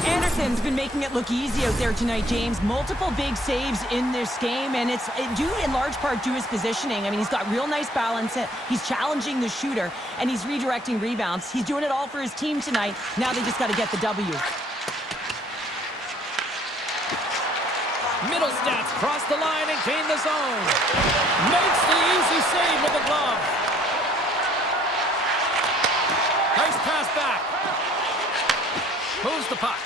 Anderson's been making it look easy out there tonight, James. Multiple big saves in this game, and it's due in large part to his positioning. I mean, he's got real nice balance. He's challenging the shooter, and he's redirecting rebounds. He's doing it all for his team tonight. Now they just got to get the W. Middle stats cross the line and gain the zone. Makes the easy save with the glove. Nice pass back. Moves the puck.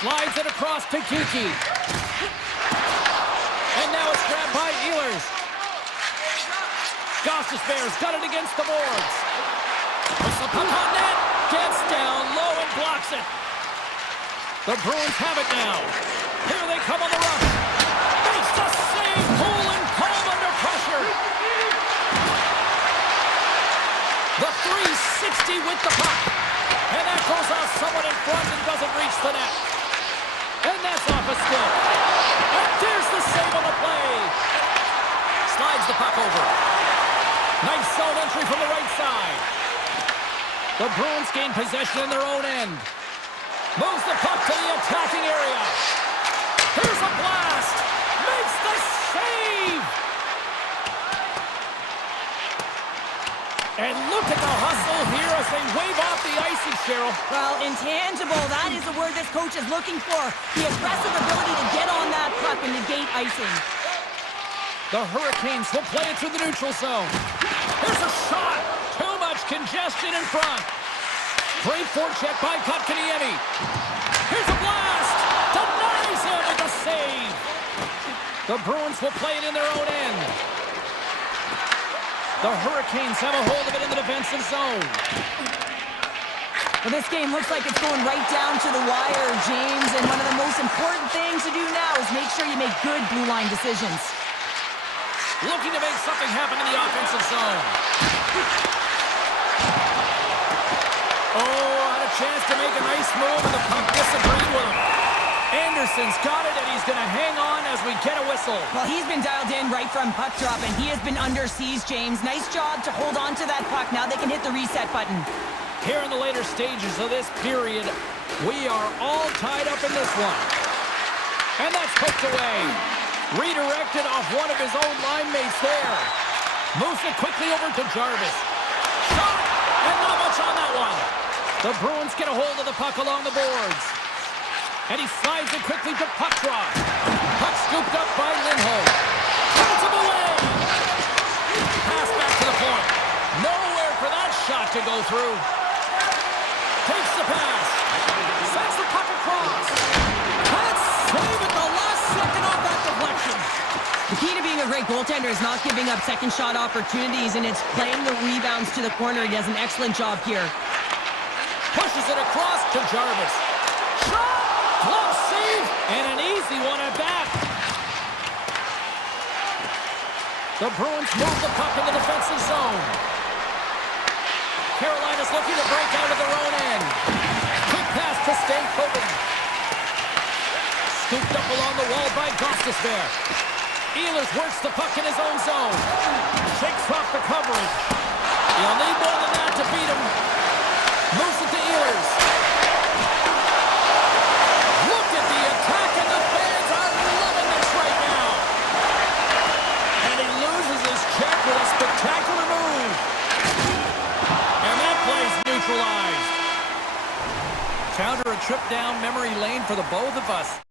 Slides it across to Kiki. And now it's grabbed by Ehlers. Gostisbehere's got it against the boards. Puts the puck on net. Gets down low and blocks it. The Bruins have it now. Here they come on the rush. Makes the save. Cool and calm under pressure. The 360 with the puck. And that goes off someone in front and doesn't reach the net. And that's off a stick. And there's the save on the play. Slides the puck over. Nice zone entry from the right side. The Bruins gain possession in their own end. Moves the puck to the attacking area. Here's a blast. Makes the save. And look at the hustle here as they wave off the icing, Cheryl. Well, intangible, that is the word this coach is looking for. The aggressive ability to get on that puck and negate icing. The Hurricanes will play it through the neutral zone. Here's a shot. Too much congestion in front. Great forecheck by Kotkaniemi. Here's a blast. Denies him with the save. The Bruins will play it in their own end. The Hurricanes have a hold of it in the defensive zone. Well, this game looks like it's going right down to the wire, James. And one of the most important things to do now is make sure you make good blue line decisions. Looking to make something happen in the offensive zone. Oh, had a chance to make a nice move, and the puck disagreed with him. Anderson's got it, and he's going to hang on as we get a whistle. Well, he's been dialed in right from puck drop, and he has been under siege, James. Nice job to hold on to that puck. Now they can hit the reset button. Here in the later stages of this period, we are all tied up in this one. And that's poked away. Redirected off one of his own line mates there. Moves it quickly over to Jarvis. Shot! And not much on that one. The Bruins get a hold of the puck along the boards. And he slides it quickly to puck drop. Puck scooped up by Lindholm. Puts him away. Pass back to the point. Nowhere for that shot to go through. Takes the pass. Sends the puck across. That's save at the last second off that deflection. The key to being a great goaltender is not giving up second shot opportunities, and it's playing the rebounds to the corner. He does an excellent job here. Pushes it across to Jarvis. Shot! Glove save, and an easy one at that. The Bruins move the puck in the defensive zone. Carolina's looking to break out of their own end. Quick pass to Stankoven. Scooped up along the wall by Gostisbehere. Ehlers works the puck in his own zone. Shakes off the coverage. He'll need more than that to beat him. Moves it to Ehlers. Look at the attack, and the fans are loving this right now. And he loses his check with a spectacular move. And that play's neutralized. Counter a trip down memory lane for the both of us.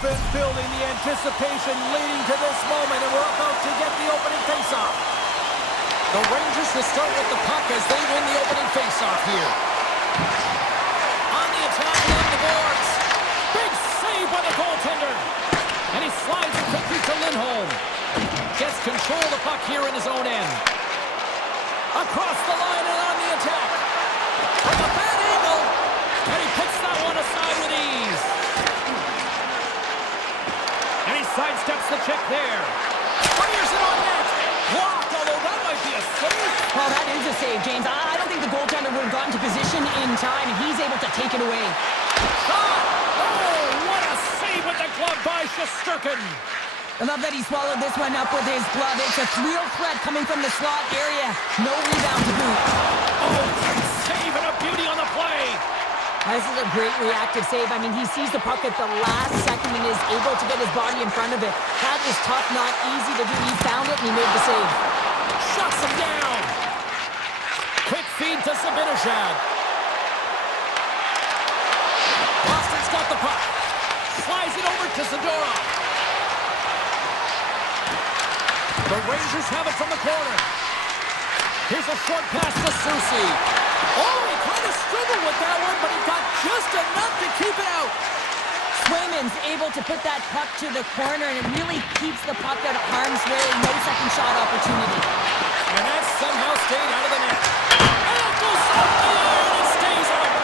been building the anticipation leading to this moment, and we're about to get the opening faceoff. The Rangers will start with the puck as they win the opening faceoff here. On the attack along the boards. Big save by the goaltender. And he slides it quickly to Lindholm. Gets control of the puck here in his own end. Across the line and on the attack. From a bad angle. And he puts that one aside with ease. And he sidesteps the check there. Fires it on net. Blocked, although that might be a save. Well, that is a save, James. I don't think the goaltender would have gotten to position in time, and he's able to take it away. Shot! Oh, what a save with the glove by Shesterkin. I love that he swallowed this one up with his glove. It's a real threat coming from the slot area. No rebound to boot. Oh, great save and a beauty on the play. This is a great reactive save. I mean, he sees the puck at the last second and is able to get his body in front of it. That is tough, not easy to do. He found it and he made the save. Shuts him down. Quick feed to Zibanejad. Boston's got the puck. Slides it over to Zadorov. The Rangers have it from the corner. Here's a short pass to Susi. Oh, he kind of struggled with that one, but he got just enough to keep it out. Swayman's able to put that puck to the corner, and it really keeps the puck out of harm's way. No second shot opportunity. And that somehow stayed out of the net. And it goes off the iron and stays out.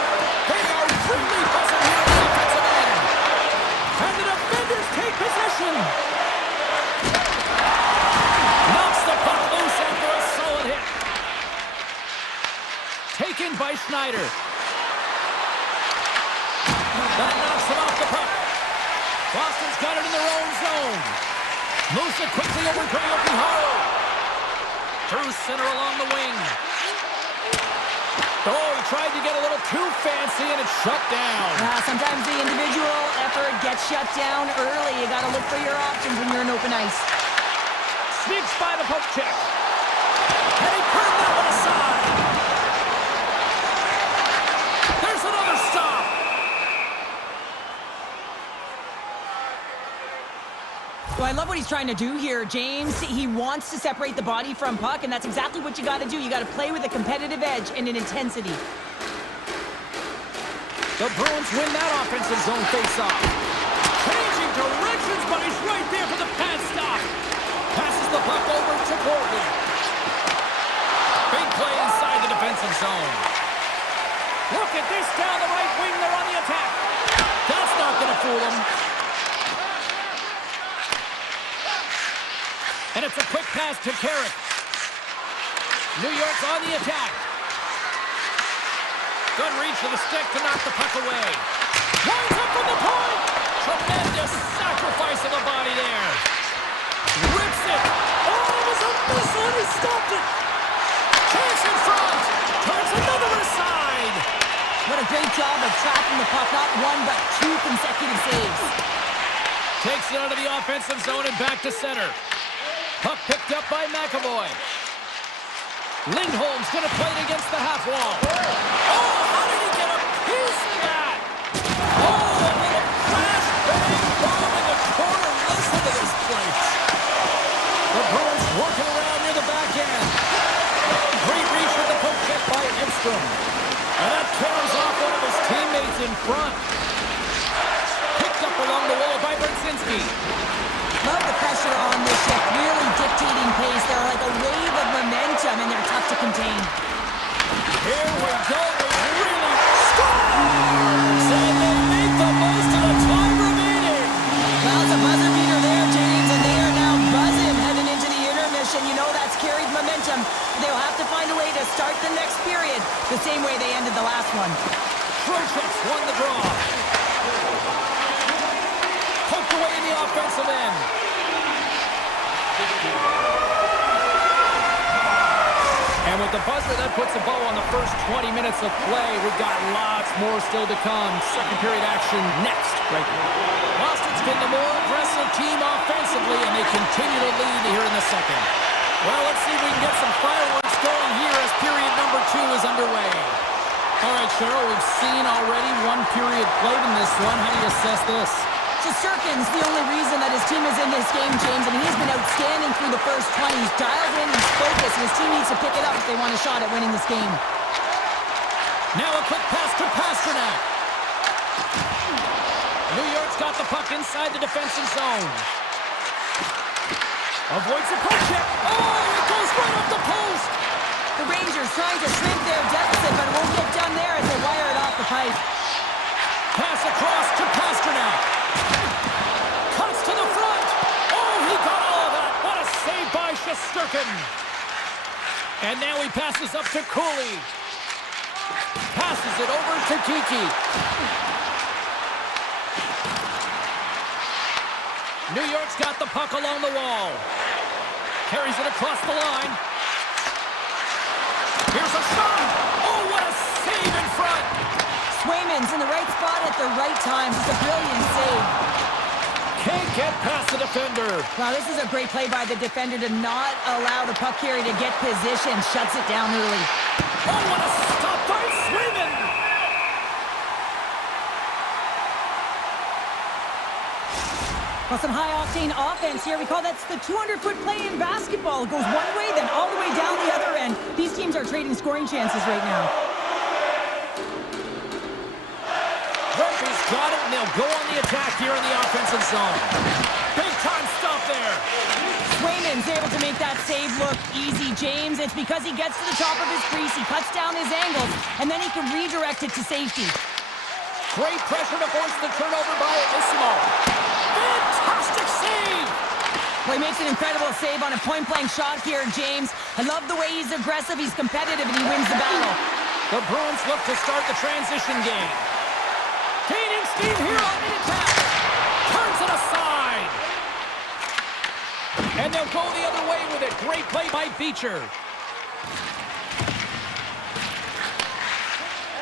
They are really buzzing here on the offensive end. And the defenders take possession. Knocks the puck loose after a solid hit. Taken by Schneider. That knocks him off the puck. Boston's got it in their own zone. Moves it quickly over to Yokiharo. Through center along the wing. Oh, he tried to get a little too fancy and it's shut down. Sometimes the individual effort gets shut down early. You got to look for your options when you're in open ice. Sneaks by the poke check. And he turned that one aside. There's another stop. Well, I love what he's trying to do here, James. He wants to separate the body from puck, and that's exactly what you got to do. You got to play with a competitive edge and an intensity. The Bruins win that offensive zone faceoff. Changing directions, but he's right there for the pad stop. Passes the puck over to Gordon. Big play inside the defensive zone. Look at this down the right wing. They're on the attack. That's not going to fool them. And it's a quick pass to Carrick. New York's on the attack. Good reach of the stick to knock the puck away. Winds up from the point. Tremendous sacrifice of the body there. Rips it. Oh, it was a missile and he stopped it. Chance in front. Turns another one aside. What a great job of tracking the puck. Not one, but two consecutive saves. Takes it out of the offensive zone and back to center. Puck picked up by McAvoy. Lindholm's going to play it against the half wall. Oh, how did he get a piece of that? Oh, a little flash bang bomb in the corner. Listen to this place. The Bruins working around near the back end. Great reach with the poke check by Edstrom. And that carries off one of his teammates in front. Picked up along the wall by Bertzinski. Love the pressure on this shift, really dictating pace. They're like a wave of momentum, and they're tough to contain. Here we go, they really scores! And they make the most of the time remaining. Well, it's a buzzer beater there, James, and they are now buzzing heading into the intermission. You know that's carried momentum. They'll have to find a way to start the next period the same way they ended the last one. Trocheck's won the draw. Poked away in the offensive end. And with the buzzer, that puts a bow on the first 20 minutes of play. We've got lots more still to come. Second period action next. Right here. Boston's been the more aggressive team offensively, and they continue to lead here in the second. Well, let's see if we can get some fireworks going here as period number 2 is underway. All right, Cheryl, we've seen already one period played in this one. How do you assess this? Shesterkin's the only reason that his team is in this game, James, and he's been outstanding through the first 20. He's dialed in, he's focused, and his team needs to pick it up if they want a shot at winning this game. Now a quick pass to Pasternak. New York's got the puck inside the defensive zone. Avoids a poke check. Oh, it goes right up the post. The Rangers trying to shrink their deficit, but it won't get done there as they wire it off the pipe. Pass across to Pasternak. Cuts to the front. Oh, he got all of that. What a save by Shesterkin. And now he passes up to Cooley. Passes it over to Kiki. New York's got the puck along the wall. Carries it across the line. Here's a shot. Oh, what a save in front. Swayman's in the right spot at the right time. It's a brilliant save. Can't get past the defender. Wow, this is a great play by the defender to not allow the puck carrier to get position. Shuts it down early. Oh, what a stop by Swayman. Well, some high-octane offense here. We call that the 200-foot play in basketball. It goes one way, then all the way down the other end. These teams are trading scoring chances right now. Rugby's got it, and they'll go on the attack here in the offensive zone. Big-time stop there. Swayman's able to make that save look easy, James. It's because he gets to the top of his crease, he cuts down his angles, and then he can redirect it to safety. Great pressure to force the turnover by Ismo. Fantastic save! Well, he makes an incredible save on a point-blank shot here, James. I love the way he's aggressive, he's competitive, and he wins the battle. The Bruins look to start the transition game. Gaining steam here on the attack. Turns it aside. And they'll go the other way with it. Great play by Beecher.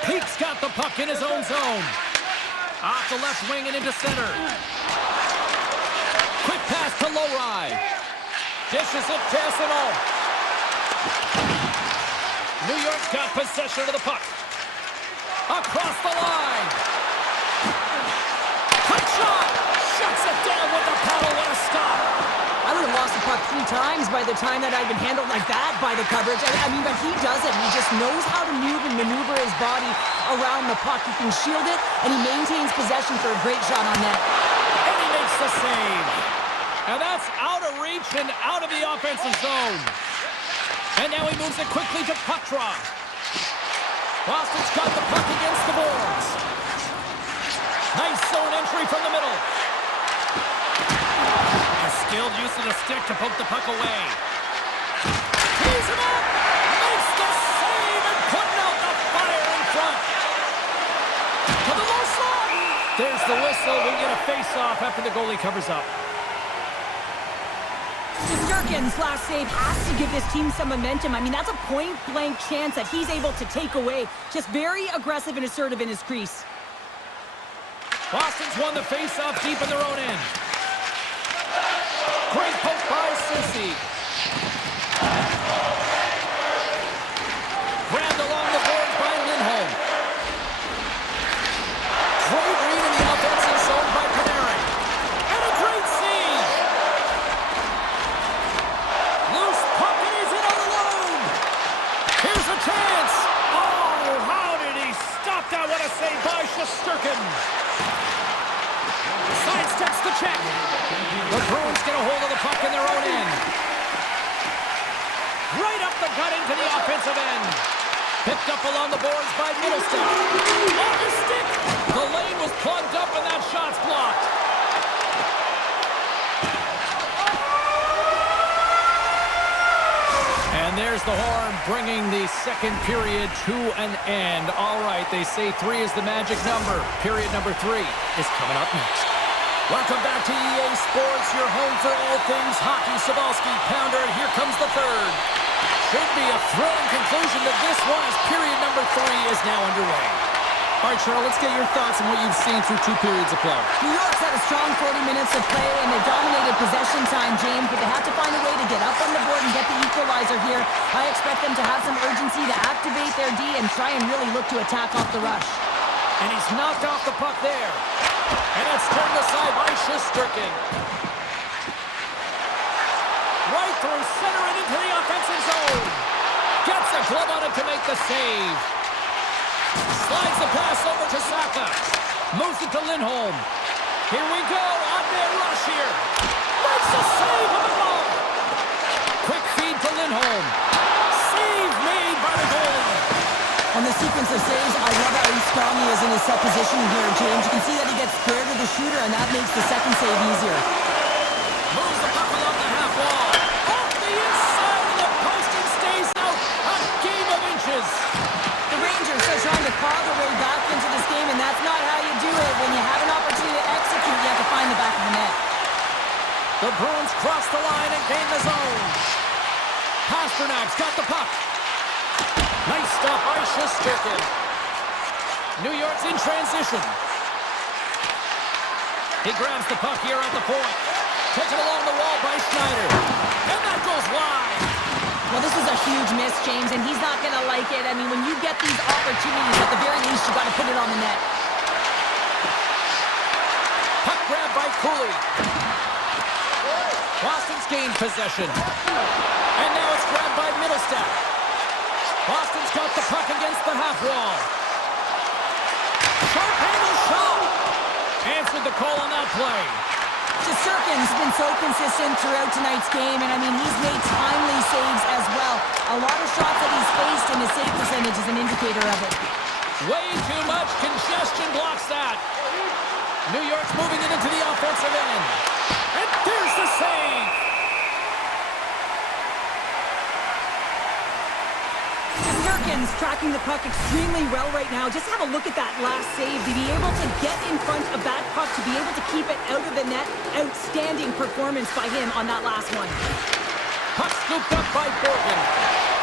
Peake's got the puck in his own zone. Off the left wing and into center. Quick pass to Lowry. Dishes it to Esimo. New York's got possession of the puck. Across the line. Quick shot. Shuts it down with the paddle. What a stop. I would have lost the puck 3 times by the time that I'd been handled like that by the coverage. I mean, but he does it. He just knows how to move and maneuver his body around the puck. He can shield it, and he maintains possession for a great shot on net. And he makes the save. And that's out of reach and out of the offensive zone. And now he moves it quickly to puck draw. Boston's got the puck against the boards. Nice zone entry from the middle. A skilled use of the stick to poke the puck away. Tees him up. Makes the save and putting out the fire in front. To the low slot. There's the whistle. We get a face-off after the goalie covers up. Shesterkin's last save has to give this team some momentum. I mean, that's a point-blank chance that he's able to take away. Just very aggressive and assertive in his crease. Boston's won the face-off deep in their own end. Great poke by Cincy. Grabbed along the boards by Lindholm. Great read in the offensive zone by Panarin. And a great save. Loose puck and he's in on alone. Here's a chance. Oh, how did he stop that? What a save by Shesterkin. Sidesteps the check. The Bruins get a hold of the puck in their own end. Right up the gut into the offensive end. Picked up along the boards by Middleston. Off the stick. The lane was plugged up and that shot's blocked. And there's the horn bringing the second period to an end. All right, they say 3 is the magic number. Period number 3 is coming up next. Welcome back to EA Sports, your home for all things hockey. Cybulski, Pounder, and here comes the third. Should be a thrilling conclusion to this one as period number 3 is now underway. All right, Cheryl, let's get your thoughts on what you've seen through 2 periods of play. New York's had a strong 40 minutes of play, and they dominated possession time, James, but they have to find a way to get up on the board and get the equalizer here. I expect them to have some urgency to activate their D and try and really look to attack off the rush. And he's knocked off the puck there. And that's turned aside by Shesterkin. Right through center and into the offensive zone. Gets a glove on it to make the save. Slides the pass over to Saka. Moves it to Lindholm. Here we go. On-man rush here. Makes a save on the ball. Quick feed to Lindholm. Save made by the goalie. On the sequence of saves, I love how strong he is in his set positioning here, James. You can see that he gets square to the shooter, and that makes the second save easier. Moves the puck along the half wall. Off the inside of the post and stays out. A game of inches. The Rangers are trying to claw their way back into this game, and that's not how you do it. When you have an opportunity to execute, you have to find the back of the net. The Bruins cross the line and gain the zone. Pasternak's got the puck. Nice stop by Shesterkin. New York's in transition. He grabs the puck here at the point. Taken along the wall by Schneider. And that goes wide. Well, this is a huge miss, James, and he's not going to like it. I mean, when you get these opportunities, at the very least, you got to put it on the net. Puck grab by Cooley. Boston's gained possession. And now it's grabbed by Middlestat. Boston's got the puck against the half wall. Sharp angle shot. Answered the call on that play. Shesterkin's been so consistent throughout tonight's game, and I mean, he's made timely saves as well. A lot of shots that he's faced, and his save percentage is an indicator of it. Way too much congestion blocks that. New York's moving it into the offensive end. And there's the save. Shesterkin's tracking the puck extremely well right now. Just have a look at that last save. To be able to get in front of that puck, to be able to keep it out of the net, outstanding performance by him on that last one. Puck scooped up by Borgen.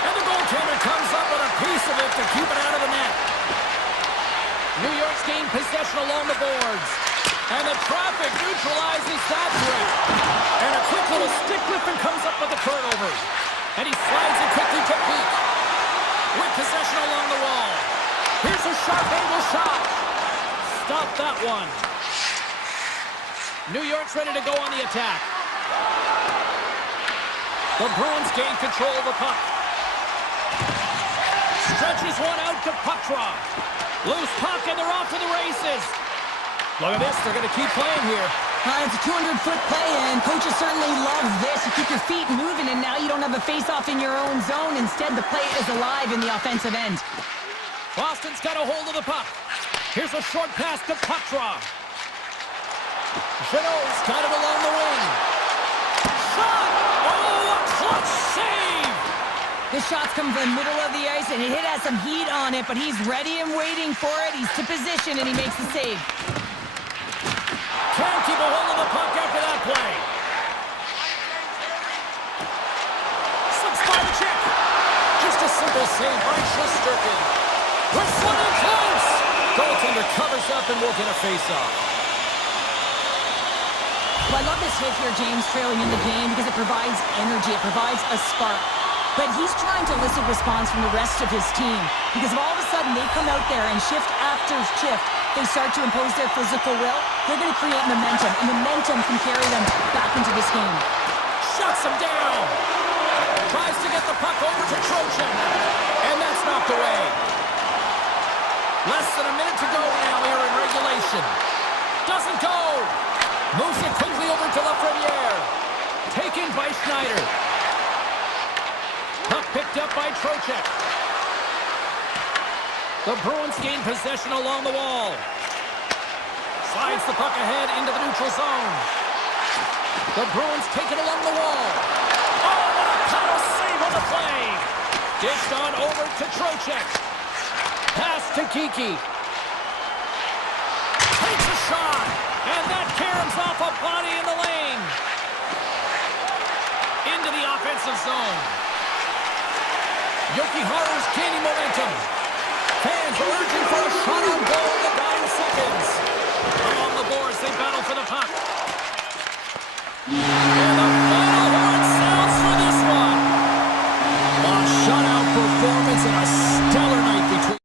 And the goaltender comes up with a piece of it to keep it out of the net. New York's gained possession along the boards. And the traffic neutralizes that threat. And a quick little stick lift and comes up with a turnover. And he slides it quickly to Peak. With possession along the wall. Here's a sharp angle shot. Stop that one. New York's ready to go on the attack. The Bruins gain control of the puck. Stretches one out to Puckdraw. Loose puck and they're off to the races. Look at this, they're going to keep playing here. It's a 200-foot play, and coaches certainly love this. You keep your feet moving, and now you don't have a face-off in your own zone. Instead, the play is alive in the offensive end. Boston's got a hold of the puck. Here's a short pass to Puckdraw. Jeannot's got it along the wing. Shot! Oh, a clutch save! This shot's coming from the middle of the ice, and it has some heat on it, but he's ready and waiting for it. He's to position, and he makes the save. Can't keep a hold of the puck after that play. Slips by the check. Just a simple save by Shesterkin. We're slipping close. Goaltender covers up and will get a face-off. Well, I love this hit here, James, trailing in the game, because it provides energy. It provides a spark. But he's trying to elicit response from the rest of his team, because if all of a sudden they come out there and shift after shift, they start to impose their physical will, they're going to create momentum, and momentum can carry them back into this game. Shuts him down. Tries to get the puck over to Trojan, and that's knocked away. Less than a minute to go now here in regulation. Doesn't go. Moves it quickly over to Lafreniere. Taken by Schneider. Puck picked up by Trocheck. The Bruins gain possession along the wall. Slides the puck ahead into the neutral zone. The Bruins take it along the wall. Oh, what a paddle save on the play. Dished on over to Trocheck. Pass to Kiki. Takes a shot. And that caroms off a body in the lane. Into the offensive zone. Yokiharu's gaining momentum. Fans are urging for a shot on goal in the dying seconds. Along the boards, they battle for the puck. And the final horn sounds for this one. A shutout performance and a stellar night between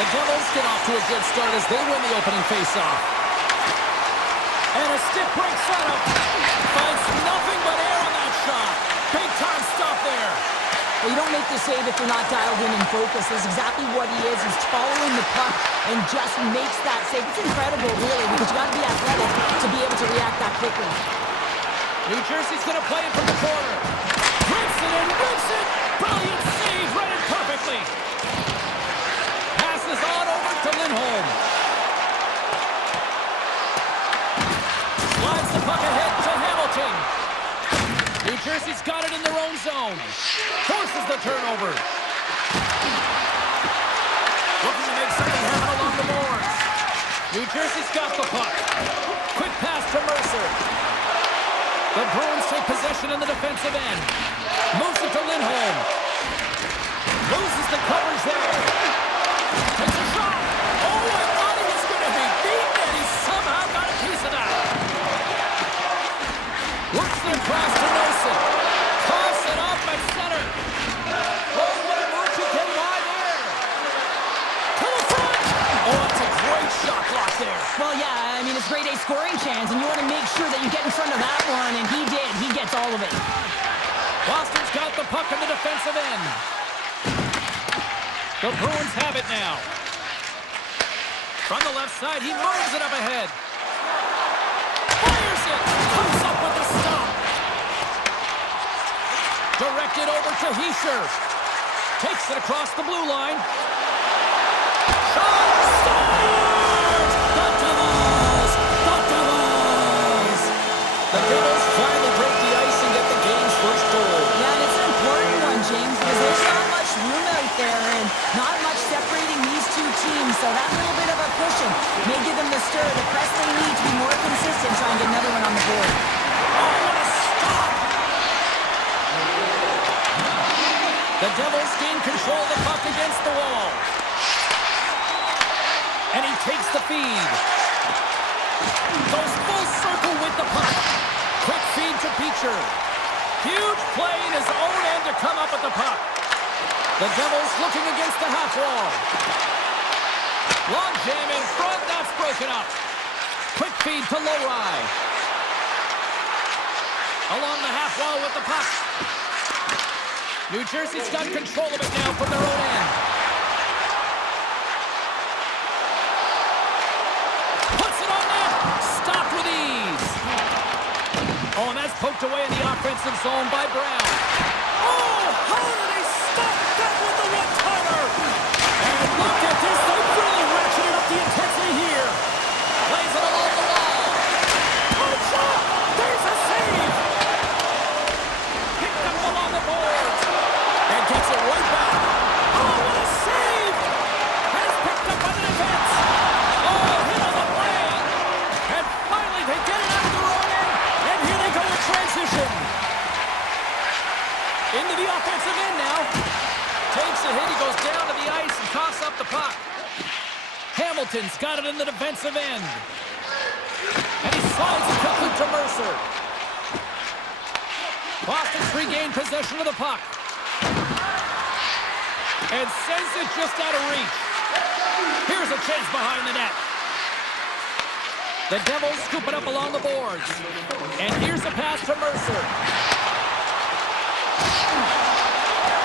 The Devils get off to a good start as they win the opening faceoff. And a stick break setup. Finds nothing but air on that shot. Big time stop there. Well, you don't make the save if you're not dialed in and focused. That's exactly what he is. He's following the puck and just makes that save. It's incredible, really, because you got to be athletic to be able to react that quickly. New Jersey's going to play it from the corner. Rips it and rips it. Brilliant save, read it perfectly. Passes on over to Lindholm. Slides the puck ahead to Hamilton. New Jersey's got it in their own zone. Forces the turnover. Looking to make something happen along the boards. New Jersey's got the puck. Quick pass to Mercer. The Bruins take possession in the defensive end. Moves it to Lindholm. Loses the coverage there. Takes a shot. Oh, I thought he was going to be beaten, and he somehow got a piece of that. Works it across to Nelson. Toss it up at center. Oh, what a move to get by there. To the front. Oh, it's a great shot block there. Well, yeah, I mean, it's grade A scoring chance, and you want to make sure that you get in front of that one, and he did. He gets all of it. Boston's got the puck in the defensive end. The Bruins have it now. From the left side, he moves it up ahead. Fires it. Comes up with the stop. Directed over to Heischer. Takes it across the blue line. Shot! Scores! The Devils! The Devils! The Devils finally break the ice and get the game's first goal. Yeah, and it's an important one, James, because there's not much room out there and not much separating these two teams. So that little bit of a cushion may give them the stir. The press they need to be more consistent, try and get another one on the board. Oh, what a stop! The Devils gain control of the puck against the wall. And he takes the feed. Goes full circle with the puck. Quick feed to Beecher. Huge play in his own end to come up with the puck. The Devils looking against the half wall. Long jam in front, that's broken up. Quick feed to Lowry. Along the half wall with the puck. New Jersey's got control of it now from their own end. Puts it on net. Stopped with ease. Oh, and that's poked away in the offensive zone by Brown. Oh, how did they stop that with the one-timer? And look at this. They've really ratcheted up the intensity here. Plays it along the wall. Oh, shot. There's a save. Picked up along the boards. And gets it right back. Oh, what a save. And it's picked up by the defense. Oh, hit on the play. And finally they get it out of their own end. And here they go in transition. Into the offensive end now. Takes a hit. He goes down to the ice and coughs up the puck. Hamilton's got it in the defensive end. And he slides it quickly to Mercer. Boston's regained possession of the puck. And sends it just out of reach. Here's a chase behind the net. The Devils scoop it up along the boards. And here's a pass to Mercer.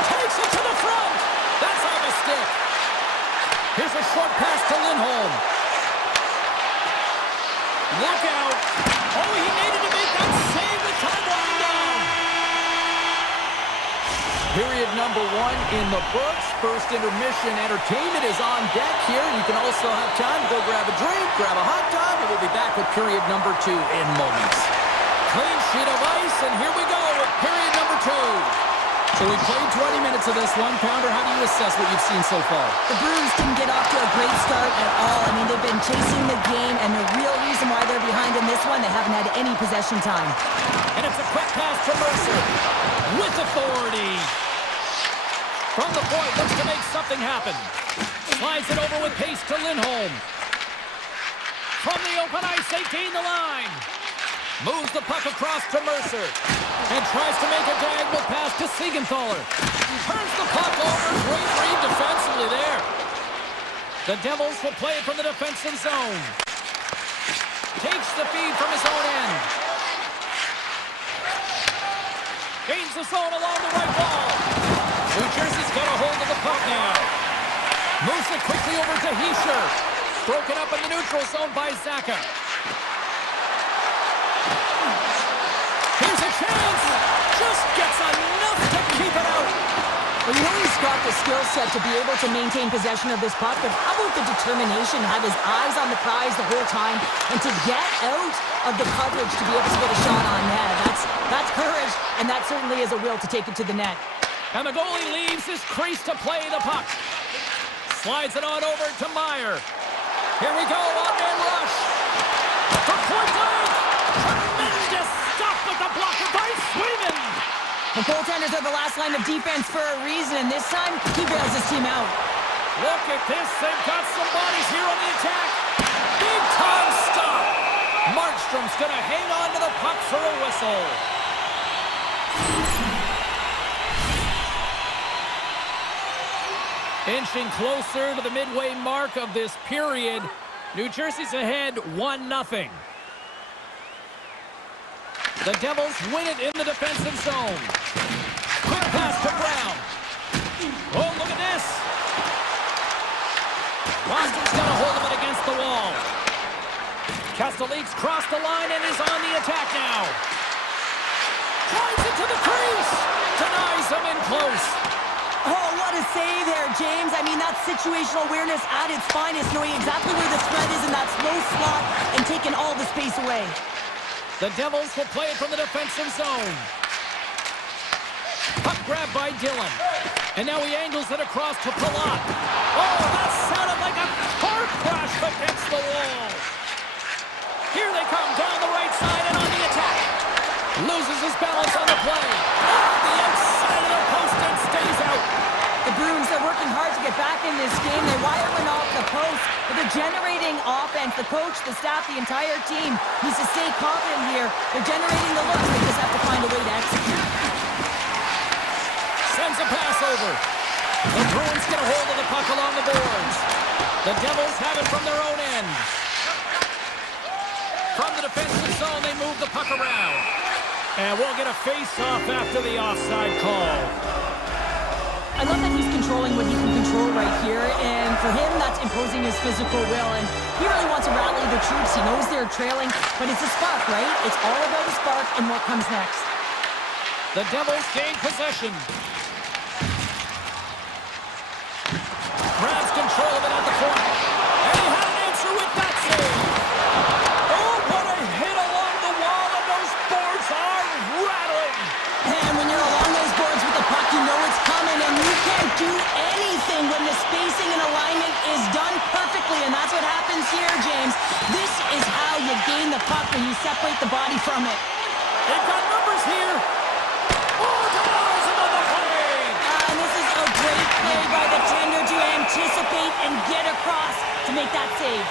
Takes it to the front. That's off a stick. Here's a short pass to Lindholm. Look out. Oh, he needed to make that save with time running down. Period number 1 in the books. First intermission entertainment is on deck here. You can also have time to go grab a drink, grab a hot dog, and we'll be back with period number 2 in moments. Clean sheet of ice, and here we go with period number 2. So we played 20 minutes of this one. Pounder, how do you assess what you've seen so far? The Bruins didn't get off to a great start at all. I mean, they've been chasing the game, and the real reason why they're behind in this one, they haven't had any possession time. And it's a quick pass to Mercer. With authority. From the point, looks to make something happen. Slides it over with pace to Lindholm. From the open ice, they gain the line. Moves the puck across to Mercer. And tries to make a diagonal pass to Siegenthaler. Turns the puck over. Great read defensively there. The Devils will play it from the defensive zone. Takes the feed from his own end. Gains the zone along the right wall. New Jersey's got a hold of the puck now. Moves it quickly over to Hischer. Broken up in the neutral zone by Zaka. Here's a chance. Just gets enough to keep it out. Well, you know he's got the skill set to be able to maintain possession of this puck, but how about the determination, have his eyes on the prize the whole time, and to get out of the coverage to be able to get a shot on net. That's courage, and that certainly is a will to take it to the net. And the goalie leaves his crease to play the puck. Slides it on over to Meyer. Here we go, one-man rush. For point blank. Tremendous stop with the blocker by Sweden. The goaltenders are the last line of defense for a reason, and this time, he bails his team out. Look at this. They've got some bodies here on the attack. Big time stop. Markstrom's going to hang on to the puck for a whistle. Inching closer to the midway mark of this period. New Jersey's ahead 1-0. The Devils win it in the defensive zone. Quick pass to Brown. Oh, look at this. Boston's got a hold of it against the wall. Castellique's crossed the line and is on the attack now. Drives it to the crease. Denies him in close. Oh, what a save there, James. I mean, that's situational awareness at its finest, knowing exactly where the threat is in that slow slot and taking all the space away. The Devils will play it from the defensive zone. Puck grab by Dillon. And now he angles it across to Palat. Oh, that sounded like a car crash against the wall. Here they come down the right side and on the attack. Loses his balance on the play. Off the outside of the post and stays out. The Bruins are working hard to get back in this game. They wire one off the post, but they're generating offense. The coach, the staff, the entire team needs to stay confident here. They're generating the looks. They just have to find a way to execute. Sends a pass over. The Bruins get a hold of the puck along the boards. The Devils have it from their own end. From the defensive zone, they move the puck around. And we'll get a face-off after the offside call. I love that he's controlling what he can control right here, and for him, that's imposing his physical will, and he really wants to rally the troops. He knows they're trailing, but it's a spark, right? It's all about a spark and what comes next. The Devils gain possession. Grabs control of it at the point, and he had an answer with that save. Oh, what a hit along the wall, and those boards are rattling. And when you're along those boards with the puck, you know it's coming, and you can't do anything when the spacing and alignment is done perfectly, and that's what happens here, James. This is how you gain the puck, when you separate the body from it. They've got numbers here. Oh, denies another play. And this is a great play by the tender to anticipate and get across to make that save.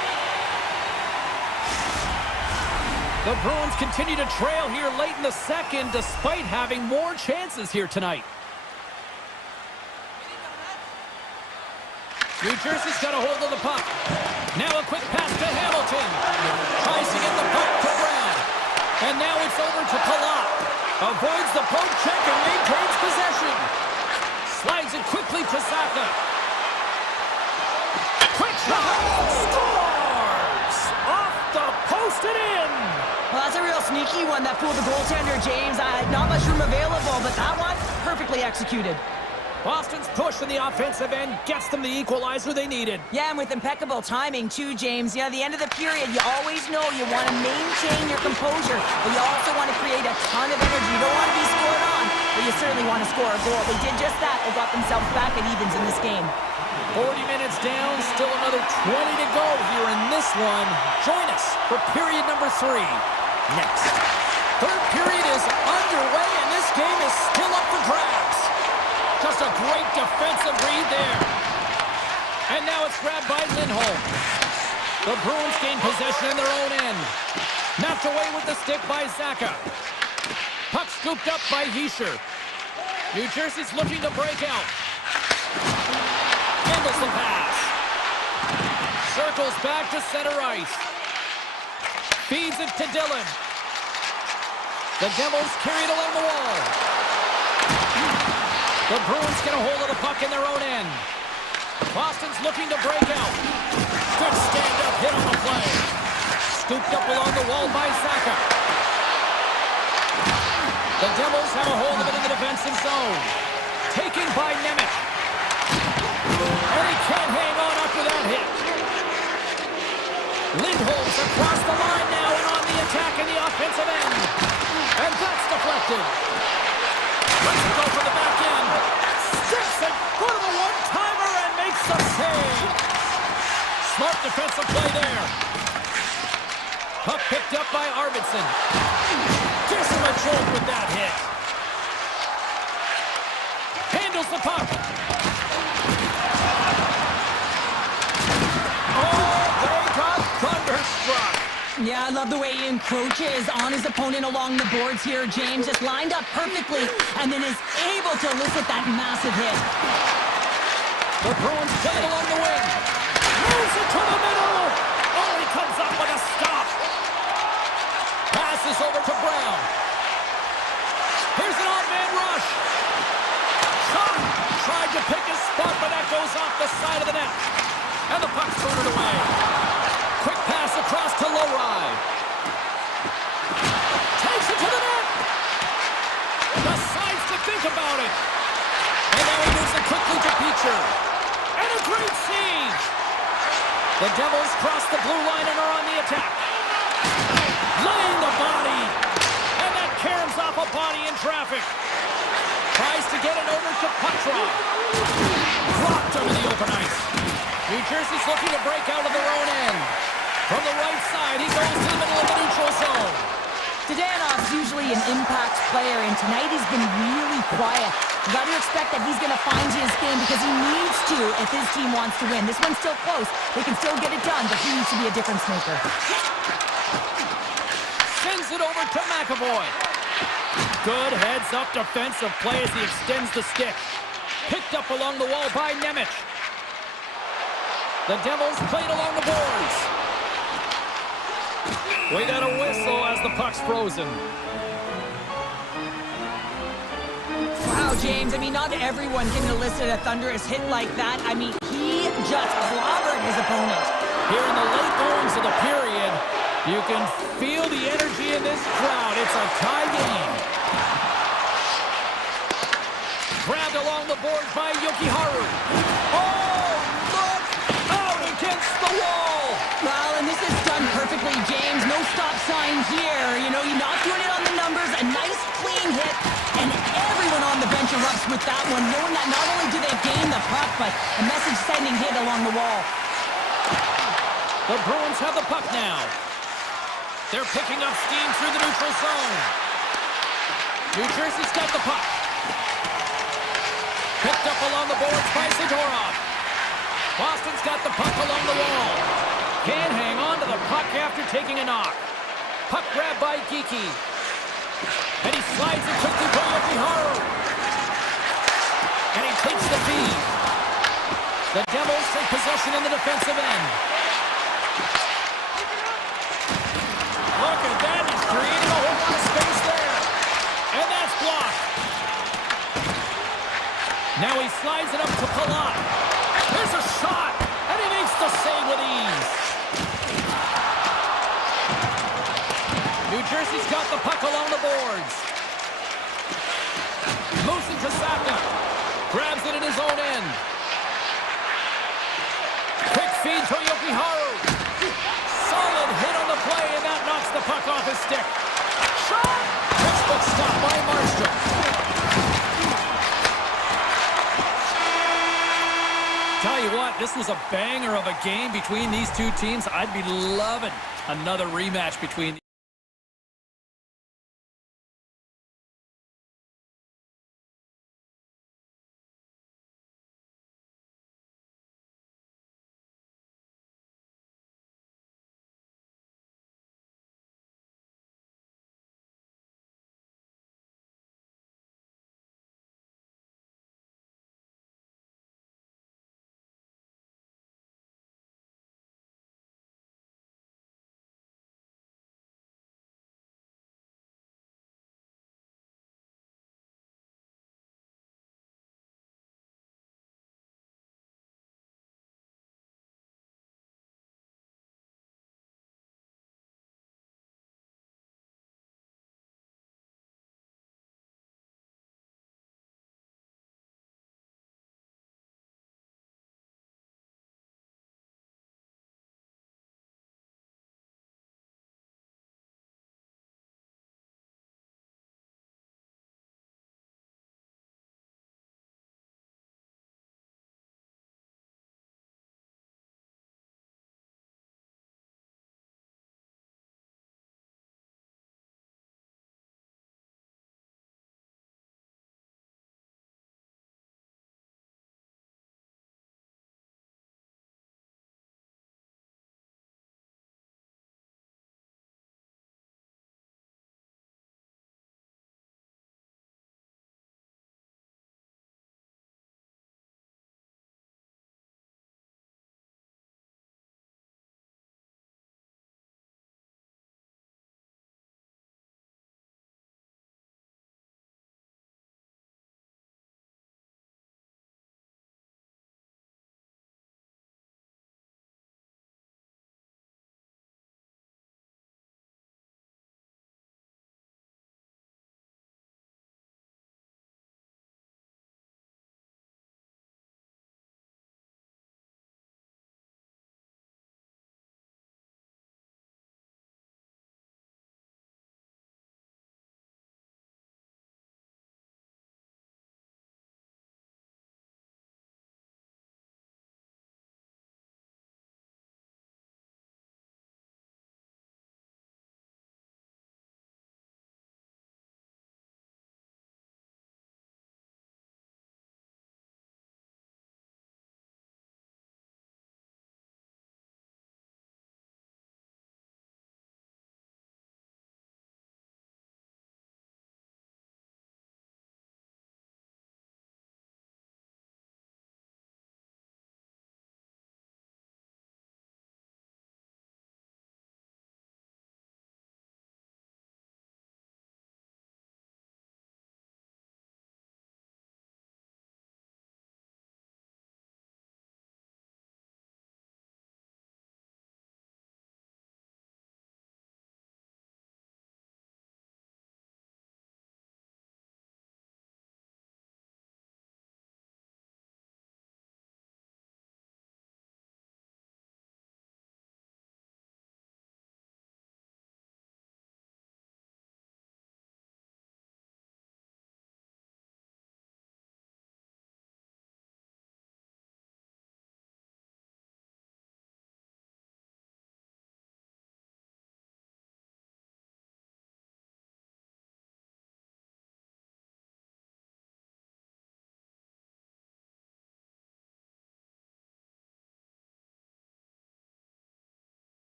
The Bruins continue to trail here late in the second, despite having more chances here tonight. New Jersey's got a hold of the puck. Now a quick pass to Hamilton. Tries to get the puck to Brown. And now it's over to Palat. Avoids the poke check and maintains possession. Slides it quickly to Saka. Quick shot! Scores! Off the post and in! Well, that's a real sneaky one that fooled the goaltender, James. Not much room available, but that one, perfectly executed. Boston's push in the offensive end gets them the equalizer they needed. Yeah, and with impeccable timing, too, James. You know, at the end of the period, you always know you want to maintain your composure, but you also want to create a ton of energy. You don't want to be scored on, but you certainly want to score a goal. They did just that. They got themselves back at evens in this game. 40 minutes down, still another 20 to go here in this one. Join us for period number 3 next. Third period is underway, and this game is still up for grabs. Just a great defensive read there. And now it's grabbed by Lindholm. The Bruins gain possession in their own end. Knocked away with the stick by Zaka. Puck scooped up by Hischer. New Jersey's looking to break out. Handles the pass. Circles back to center ice. Feeds it to Dillon. The Devils carry it along the wall. The Bruins get a hold of the puck in their own end. Boston's looking to break out. Good stand-up hit on the play. Scooped up along the wall by Saka. The Devils have a hold of it in the defensive zone. Taken by Nemec. And he can't hang on after that hit. Lindholm's across the line now and on the attack in the offensive end. And that's deflected. Let's go for the back end. Sticks it. Go to the one-timer and makes the save. Smart defensive play there. Puck picked up by Arvidsson. Gives him a jolt with that hit. Handles the puck. Oh, they got thunderstruck. Yeah, I love the way he encroaches on his opponent along the boards here. James just lined up perfectly and then is able to elicit that massive hit. The Bruins play it along the wing. Moves it to the middle. Oh, he comes up with a stop. Passes over to Brown. Here's an odd-man rush. Shot. Tried to pick his spot, but that goes off the side of the net. And the puck's turned away. Quick pass across to Lowry. Takes it to the net. Decides to think about it. And now he moves it quickly to Beecher. And a great save. The Devils cross the blue line and are on the attack. Laying the body. And that caroms off a body in traffic. Tries to get it over to Petrov. Blocked over the open ice. New Jersey's looking to break out of their own end. From the right side, he goes to the middle of the neutral zone. Zhdanov's usually an impact player, and tonight he's been really quiet. You got to expect that he's going to find his game because he needs to if his team wants to win. This one's still close. They can still get it done, but he needs to be a difference maker. Sends it over to McAvoy. Good heads-up defensive play as he extends the stick. Picked up along the wall by Nemec. The Devils played along the boards. We got a whistle as the puck's frozen. Wow, James, I mean, not everyone can elicit a thunderous hit like that. I mean, he just clobbered his opponent. Here in the late goings of the period, you can feel the energy in this crowd. It's a tie game. Grabbed along the boards by Yokiharu. Oh, look out against the wall. Well, and this is done perfectly, James. No stop sign here. You know, you're not doing it on the numbers. A nice, clean hit. And everyone on the bench erupts with that one, knowing that not only do they gain the puck, but a message-sending hit along the wall. The Bruins have the puck now. They're picking up steam through the neutral zone. New Jersey's got the puck. Picked up along the boards by Zadorov. Boston's got the puck along the wall. Can't hang on to the puck after taking a knock. Puck grabbed by Geekie. And he slides it quickly by Yokiharu. And he takes the feed. The Devils take possession in the defensive end. Look at that. He's creating a whole lot of space there. And that's blocked. Now he slides it up to Palat. There's a shot. And he makes the save with ease. New Jersey's got the puck along the boards. Moves it to Saka. Grabs it in his own end. Quick feed to Yokiharu. Solid hit on the play, and that knocks the puck off his stick. Shot! Textbook stop by Markstrom. Tell you what, this was a banger of a game between these two teams. I'd be loving another rematch between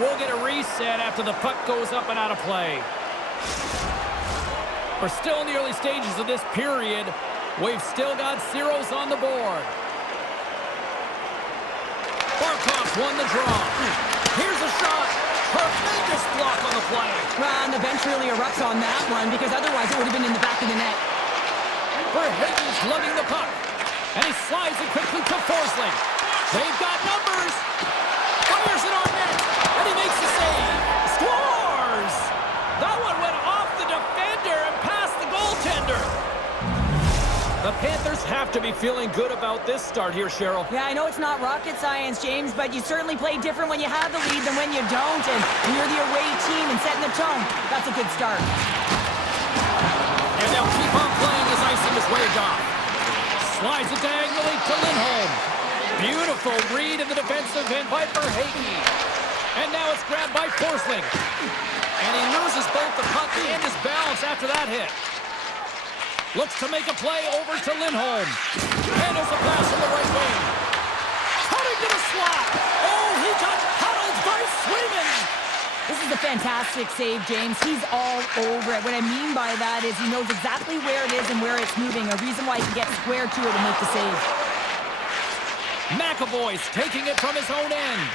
And we'll get a reset after the puck goes up and out of play. We're still in the early stages of this period. We've still got zeros on the board. Barkov's won the draw. Here's a shot. Tremendous block on the play. Well, and the bench really erupts on that one because otherwise it would have been in the back of the net. Verhagen's lugging the puck. And he slides it quickly to Forsling. They've got numbers. Fires it on net. And he makes the save. Scores! That one went off the defender and past the goaltender. The Panthers have to be feeling good about this start here, Cheryl. Yeah, I know it's not rocket science, James, but you certainly play different when you have the lead than when you don't. And when you're the away team and setting the tone, that's a good start. And they'll keep on playing as icing is waved off. Slides it diagonally to Lindholm. Beautiful read in the defensive end by Verhagen. And now it's grabbed by Forsling. And he loses both the puck and his balance after that hit. Looks to make a play over to Lindholm. Handles a pass from the right wing. Cutting to the slot. Oh, he got huddled by Swayman. This is a fantastic save, James. He's all over it. What I mean by that is he knows exactly where it is and where it's moving. A reason why he can get square to it and make the save. McAvoy's taking it from his own end.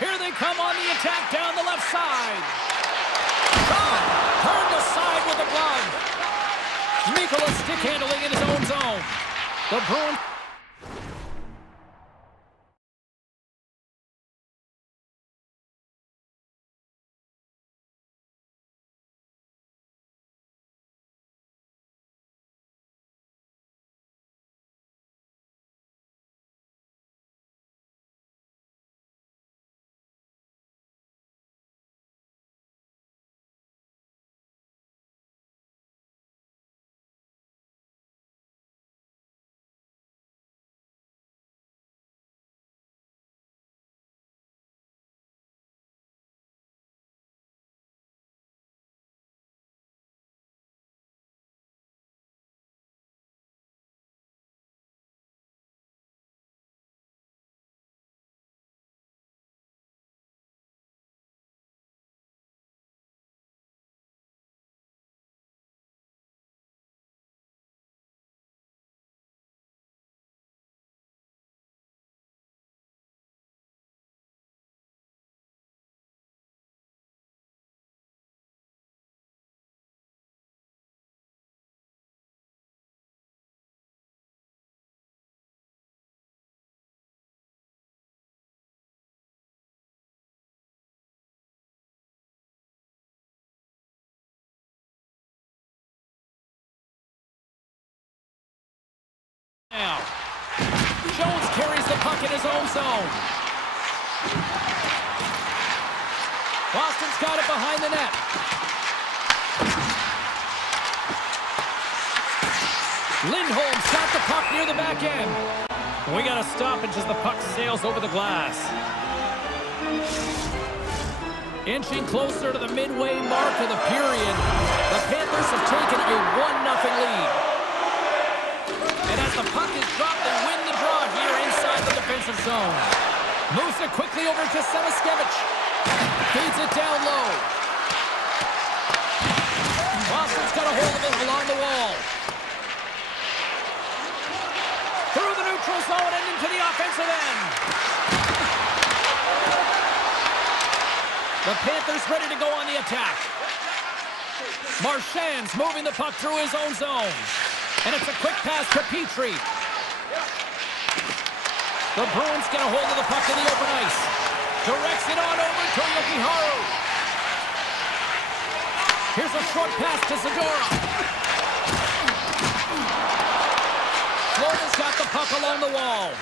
Here they come on the attack down the left side. Shot! Turned aside with a glove. Mikkola stick handling in his own zone. The Bruins. Now, Jones carries the puck in his own zone. Boston's got it behind the net. Lindholm's got the puck near the back end. We got to stop it as the puck sails over the glass. Inching closer to the midway mark of the period, the Panthers have taken a 1-0 lead. And as the puck is dropped, they win the draw here inside the defensive zone. Moves it quickly over to Samaskevich. Feeds it down low. Boston's got a hold of it along the wall. Through the neutral zone and into the offensive end. The Panthers ready to go on the attack. Marchand's moving the puck through his own zone. And it's a quick pass to Petrie. The Bruins get a hold of the puck in the open ice. Directs it on over to Yokiharu. Here's a short pass to Zadora. Florida's got the puck along the wall.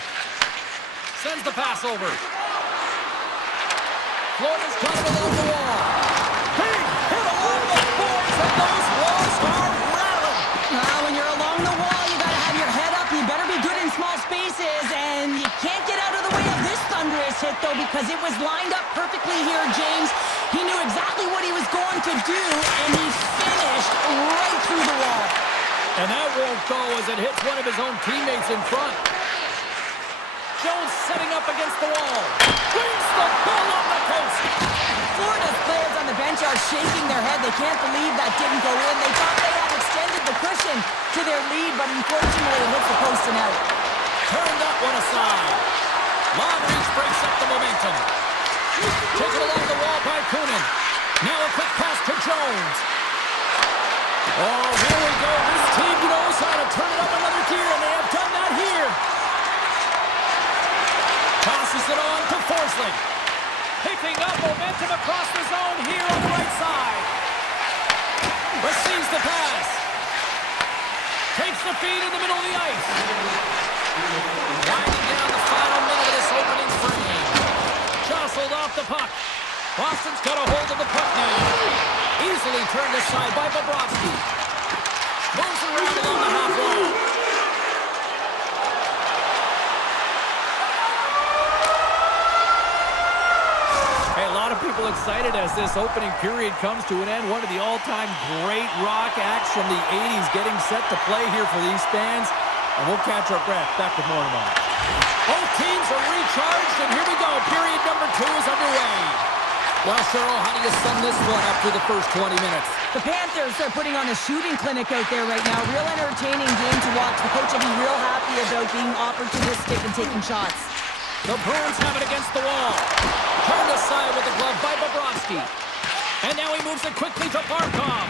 Sends the pass over. Florida's got it along the wall. Big hit along the boards, and those walls are rattling. When you're along the wall, you got to have your head up. You better be good in small spaces, and you can't get out of the way of this thunderous hit, though, because it was lined up perfectly here, James. He knew exactly what he was going to do, and he finished right through the wall. And that won't go as it hits one of his own teammates in front. Jones setting up against the wall. Brings the ball on the post. Florida's players on the bench are shaking their head. They can't believe that didn't go in. They thought they had extended the cushion to their lead, but unfortunately it hits the post and out. Turned that one aside. Long reach breaks up the momentum. Taken along the wall by Kunin. Now a quick pass to Jones. Oh, here we go. This team knows how to turn it up another gear, and they have done that here. Tosses it on to Forsling. Picking up momentum across the zone here on the right side. Receives the pass. Takes the feed in the middle of the ice. Winding down the final minute of this opening frame. Jostled off the puck. Boston's got a hold of the puck now. Easily turned aside by Bobrovsky. Moves around along the half wall. Hey, a lot of people excited as this opening period comes to an end. One of the all-time great rock acts from the 80s getting set to play here for these fans. And we'll catch our breath. Back with more tomorrow. Both teams are recharged, and here we go. Period number 2 is underway. Well, Cheryl, how do you sum this one up through the first 20 minutes? The Panthers are putting on a shooting clinic out there right now. Real entertaining game to watch. The coach will be real happy about being opportunistic and taking shots. The Bruins have it against the wall. Turned aside with the glove by Bobrovsky. And now he moves it quickly to Barkov.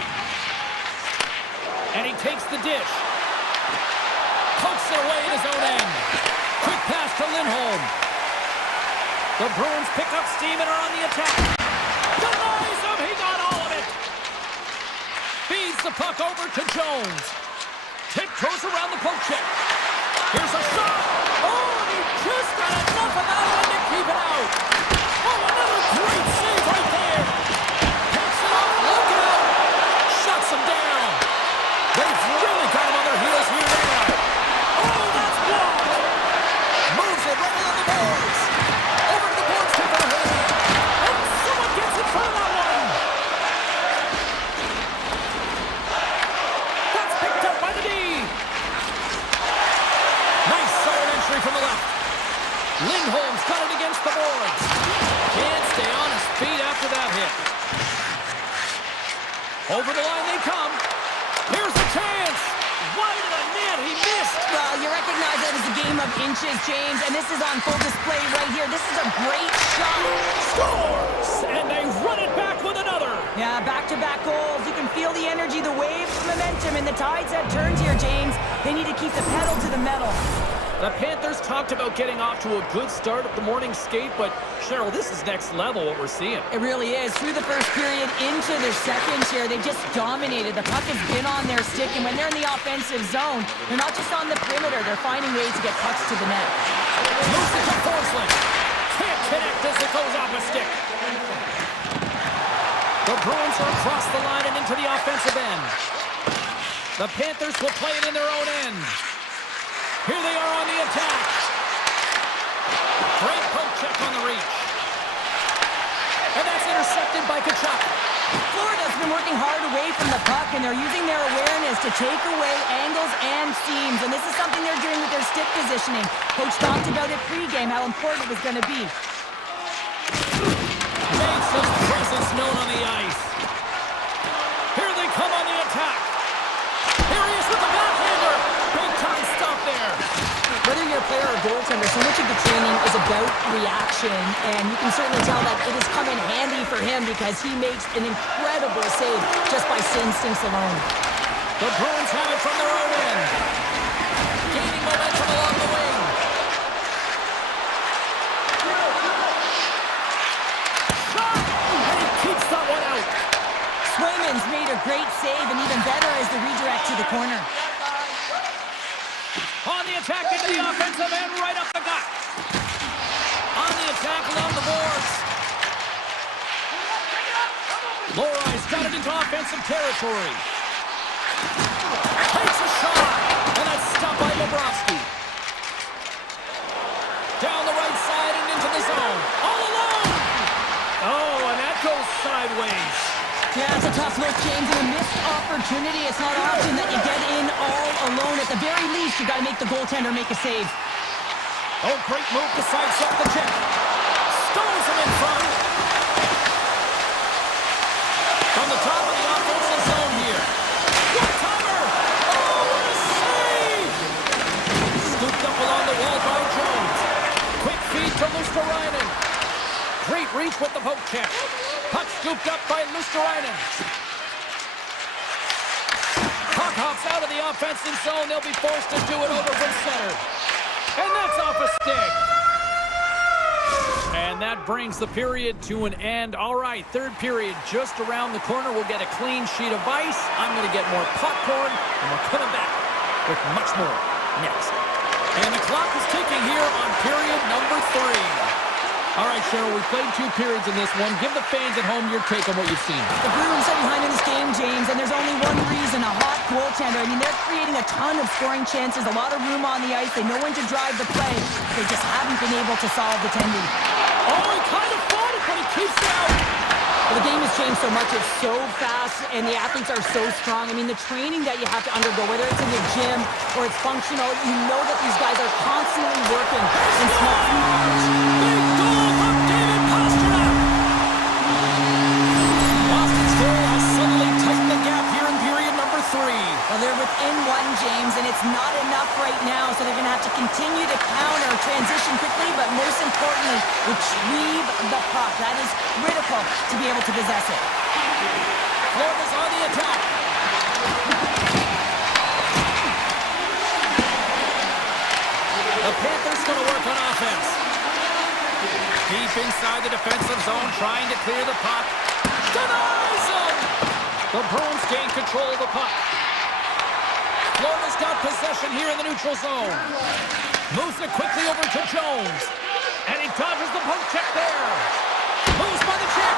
And he takes the dish. Pokes it away in his own end. Quick pass to Lindholm. The Bruins pick up steam and are on the attack. Denies him. He got all of it. Feeds the puck over to Jones. Tiptoes around the poke check. Here's a shot. Oh, he just got enough of that one to keep it out. Oh, another great save right there. Takes it off. Look out. Shuts him down. They've really got him on their heels here now. Oh, that's blocked. Moves it right along the boards. Over to the boards to Verhoeven. And someone gets in front of that one. That's picked up by the D. Nice solid entry from the left. Lindholm's got it against the boards. Can't stay on his feet after that hit. Over the line they come. Here's the chance. Wide of the net. He missed. Well, you recognize that as a game of inches, James, and this is on full display right here. This is a great shot. Scores! And they run it back with another. Yeah, back-to-back goals. You can feel the energy, the waves, the momentum, and the tides have turned here, James. They need to keep the pedal to the metal. The Panthers talked about getting off to a good start at the morning skate, but Cheryl, this is next level what we're seeing. It really is. Through the first period into the second here, they just dominated. The puck has been on their stick, and when they're in the offensive zone, they're not just on the perimeter. They're finding ways to get pucks to the net. Moves it to Forsling. Can't connect as it goes off a stick. The Bruins are across the line and into the offensive end. The Panthers will play it in their own end. Here they are on the attack. Great poke check on the reach. And that's intercepted by Tkachuk. Florida's been working hard away from the puck, and they're using their awareness to take away angles and seams. And this is something they're doing with their stick positioning. Coach talked about it pregame, how important it was going to be. Makes his presence known on the ice. Here they come on the attack. Here he is with the backhander. Big time stop there. Whether you're a player or goaltender, so much of the training is about reaction, and you can certainly tell that it has come in handy for him because he makes an incredible save just by instincts alone. The Bruins have it from their own end. Gaining momentum along the wing. Shot! And he keeps that one out. Swayman's made a great save, and even better is the redirect to the corner. On the attack into the offensive end, right up the gut. On the attack along the boards. Lorai's got it into offensive territory. Takes a shot, and that's stopped by Bobrovsky. Down the right side and into the zone. All alone. Oh, and that goes sideways. Yeah, it's a tough look, James, and a missed opportunity. It's not often that you get in all alone. At the very least, you got to make the goaltender make a save. Oh, great move to sidestep the check. Stones him in front. From the top of the offensive zone here. One-timer! Oh, what a save! Scooped up along the wall by Jones. Quick feed to Lusterainen. Great reach with the poke check. Puck scooped up by Lusterainen. Puck hops out of the offensive zone. They'll be forced to do it over from center. And that's off a stick. And that brings the period to an end. All right, third period just around the corner. We'll get a clean sheet of ice. I'm going to get more popcorn, and we're coming back with much more next. And the clock is ticking here on period number 3. All right, Cheryl, we played 2 periods in this one. Give the fans at home your take on what you've seen. The Bruins are behind in this game, James, and there's only one reason, a hot goaltender. I mean, they're creating a ton of scoring chances, a lot of room on the ice. They know when to drive the play. They just haven't been able to solve the tendon. Oh, he kind of fought it, but he keeps it out. Well, the game has changed so much. It's so fast, and the athletes are so strong. I mean, the training that you have to undergo, whether it's in the gym or it's functional, you know that these guys are constantly working in small Big goal from David Pastrnak. Boston's goal has suddenly tightened the gap here in period number 3. Well, they're within 1, James, and it's not enough right now, so they're going to have to continue to counter, transition quickly, but most importantly, retrieve the puck. That is critical to be able to possess it. Florida's on the attack. The Panthers going to work on offense. Deep inside the defensive zone, trying to clear the puck. Denies him! The Bruins gain control of the puck. Florida's got possession here in the neutral zone. Moves it quickly over to Jones. And he dodges the poke check there. Moves by the check.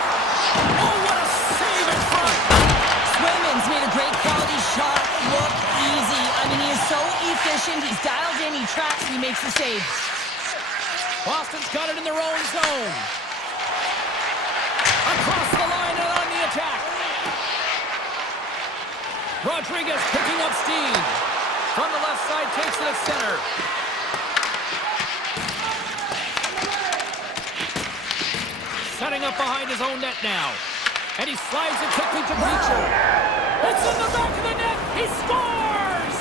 Oh, what a save in front. Swayman's made a great quality shot look easy. I mean, he is so efficient. He's dialed in, he tracks, he makes the save. Boston's got it in their own zone. Across the line and on the attack. Rodriguez picking up steam. From the left side, takes it at center. Setting up behind his own net now. And he slides it quickly to Bільше. It's in the back of the net. He scores!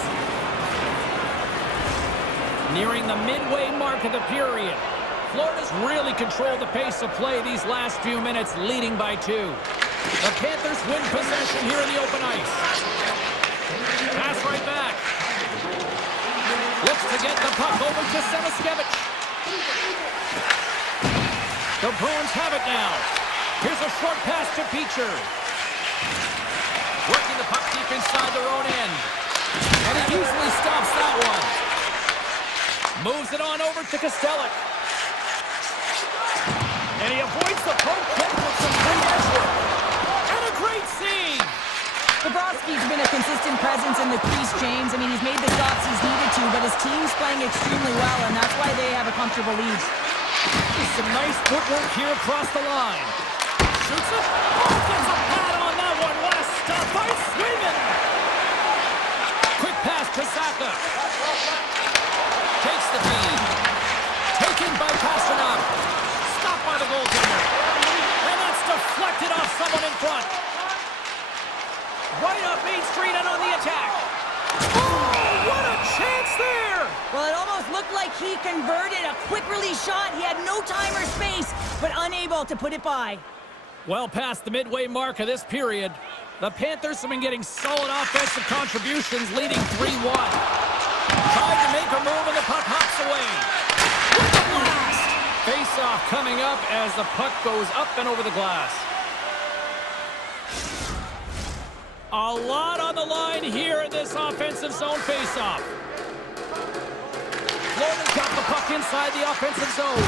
Nearing the midway mark of the period. Florida's really controlled the pace of play these last few minutes, leading by 2. The Panthers win possession here in the open ice. Pass right back. Looks to get the puck over to Semiskevich. The Bruins have it now. Here's a short pass to Bільше. Working the puck deep inside their own end. And he usually stops that one. Moves it on over to Kostelic. And he avoids the poke check with some great effort. And a great save. Bobrovsky's been a consistent presence in the crease, James. I mean, he's made the shots he's needed to, but his team's playing extremely well, and that's why they have a comfortable lead. Some nice footwork here across the line. Shoots it. Oh, gets a pad on that one. What a stop by Swayman. Quick pass to Saka. Takes the feed. Taken by Pastrnak. Stopped by the goaltender. And that's deflected off someone in front. Right up Main Street and on the attack. Oh, what a chance there! Well, it almost looked like he converted a quick release shot. He had no time or space, but unable to put it by. Well past the midway mark of this period, the Panthers have been getting solid offensive contributions, leading 3-1. Tried to make a move and the puck hops away. With the blast! Face-off coming up as the puck goes up and over the glass. A lot on the line here in this offensive zone face-off. Florida's got the puck inside the offensive zone.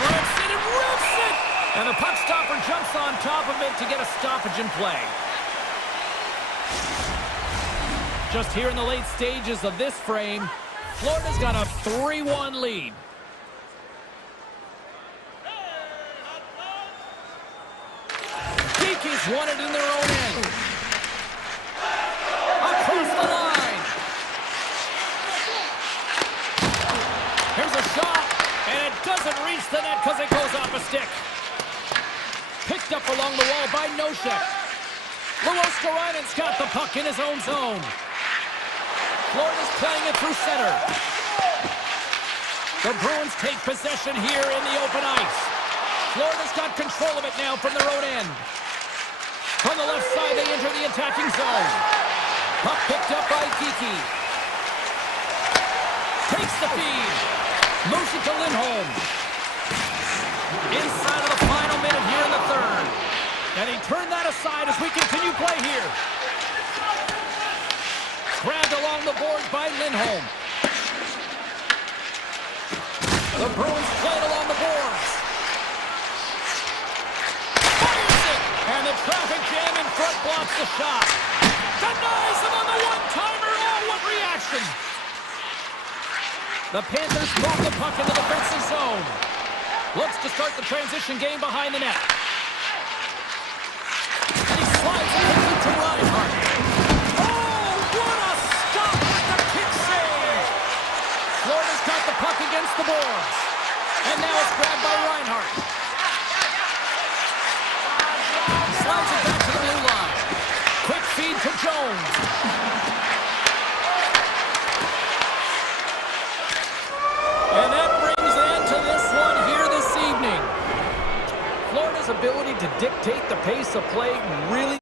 Flips it and rips it! And the puck stopper jumps on top of it to get a stoppage in play. Just here in the late stages of this frame, Florida's got a 3-1 lead. Yankees won it in their own end. Across the line. Here's a because it goes off a stick. Picked up along the wall by Noshek. Luoskarainen's got the puck in his own zone. Florida's playing it through center. The Bruins take possession here in the open ice. Florida's got control of it now from their own end. From the left side, they enter the attacking zone. Puck picked up by Kiki. Takes the feed. Moves it to Lindholm. Inside of the final minute here in the third. And he turned that aside as we continue play here. Grabbed along the boards by Lindholm. The Bruins played along the boards. Fires it! And the traffic jam in front blocks the shot. Denies him on the one-timer. Oh, what reaction! The Panthers move the puck in the defensive zone. Looks to start the transition game behind the net. And he slides it quickly to Reinhart. Oh, what a stop with the kick save! Florida's got the puck against the boards. And now it's grabbed by Reinhart. Slides it back to the blue line. Quick feed to Jones. And that brings an end to this one here this evening. Florida's ability to dictate the pace of play really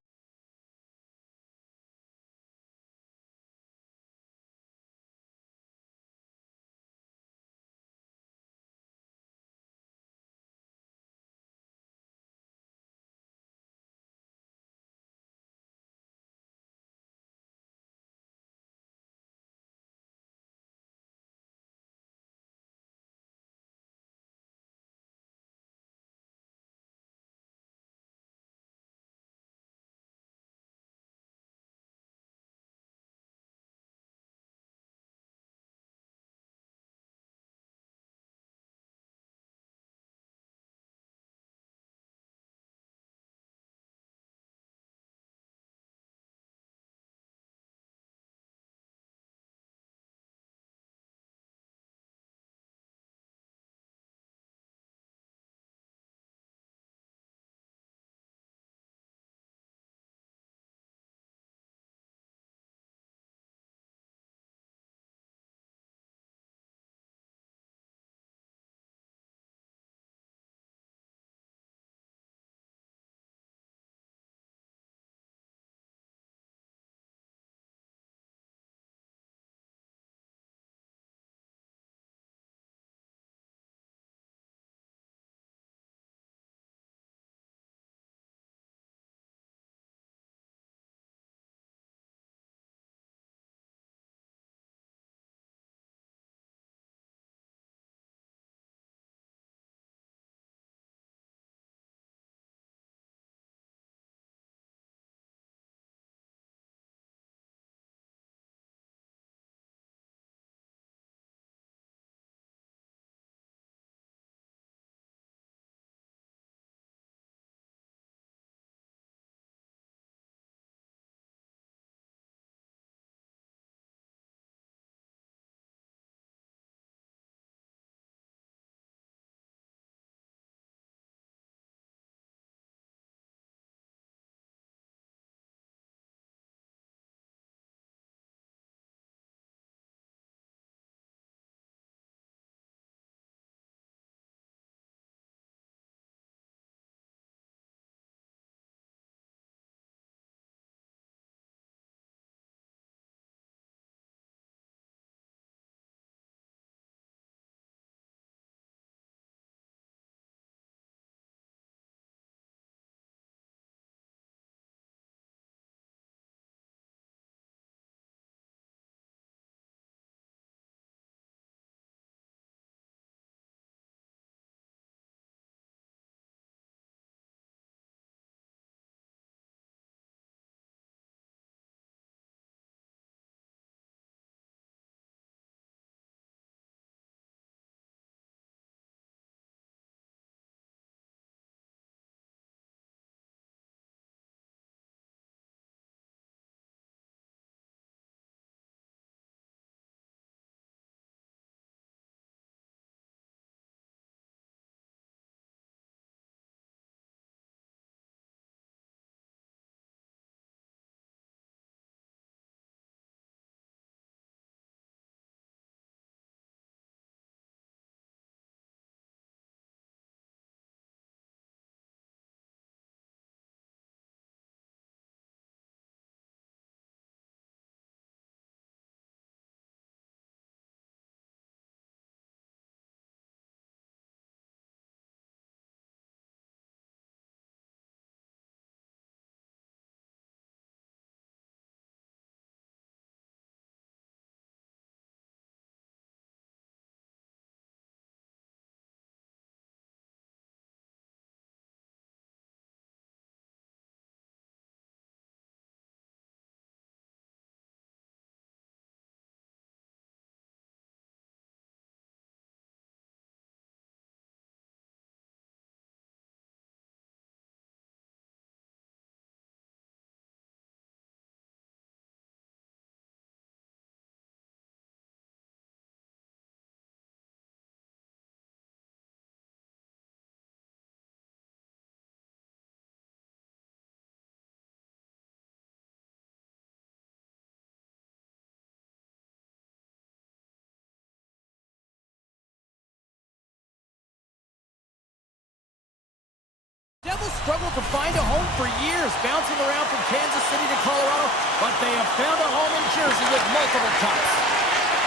struggled to find a home for years, bouncing around from Kansas City to Colorado, but they have found a home in Jersey with multiple cups.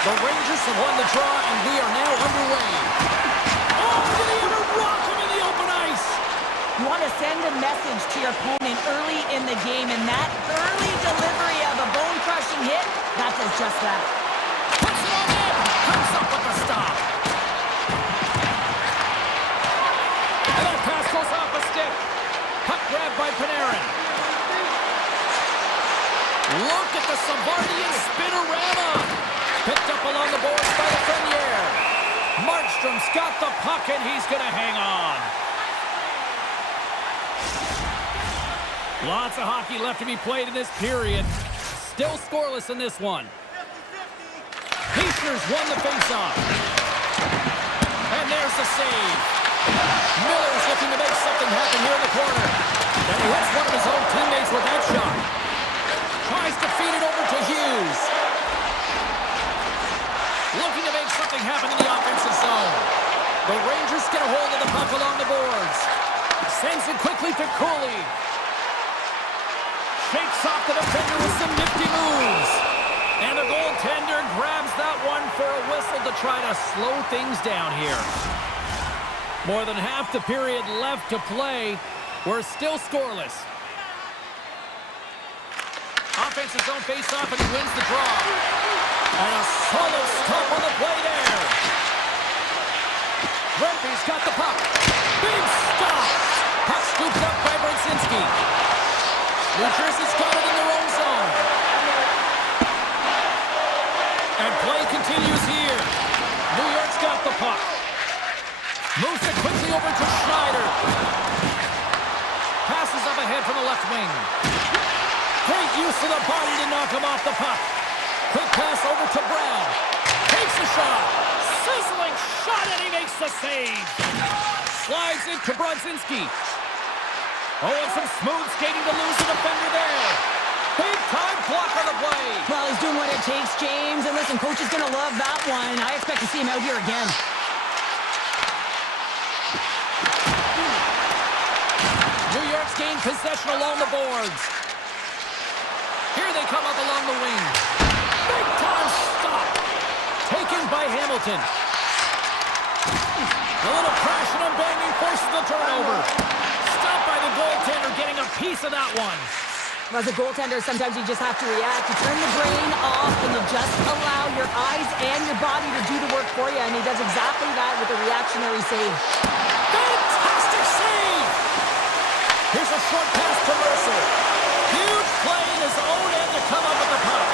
The Rangers have won the draw, and we are now underway. Oh, did he ever rock him in the open ice? You want to send a message to your opponent early in the game, and that early delivery of a bone-crushing hit, that does just that. Puts it on in, comes up with the stop. And that pass goes off a stick. Puck grabbed by Panarin. Look at the Savardian spinorama. Picked up along the boards by the Frenier. Markstrom's got the puck, and he's going to hang on. Lots of hockey left to be played in this period. Still scoreless in this one. Heisner's won the faceoff. And there's the save. Miller's looking to make something happen here in the corner. And he hits one of his own teammates with that shot. Tries to feed it over to Hughes. Looking to make something happen in the offensive zone. The Rangers get a hold of the puck along the boards. Sends it quickly to Cooley. Shakes off the defender with some nifty moves. And the goaltender grabs that one for a whistle to try to slow things down here. More than half the period left to play. We're still scoreless. Offensive zone face-off, and he wins the draw. And a solid stop on the play there. Rempe's got the puck. Big stop. Puck scooped up by Brzezinski. New Jersey's got it in their own zone. And play continues here. New York's got the puck. Moves it quickly over to Schneider. Passes up ahead from the left wing. Great use of the body to knock him off the puck. Quick pass over to Brown. Takes the shot. Sizzling shot, and he makes the save. Slides it to Brzezinski. Oh, and some smooth skating to lose the defender there. Big time block on the play. Well, he's doing what it takes, James. And listen, coach is going to love that one. I expect to see him out here again. New York's gained possession along the boards. Here they come up along the wing. Big time stop. Taken by Hamilton. A little crashing and banging forces the turnover. Stopped by the goaltender, getting a piece of that one. As a goaltender, sometimes you just have to react. You turn the brain off and you just allow your eyes and your body to do the work for you. And he does exactly that with a reactionary save. Fantastic save! Here's a short pass to Mercer. Huge play in his own end to come up with the puck.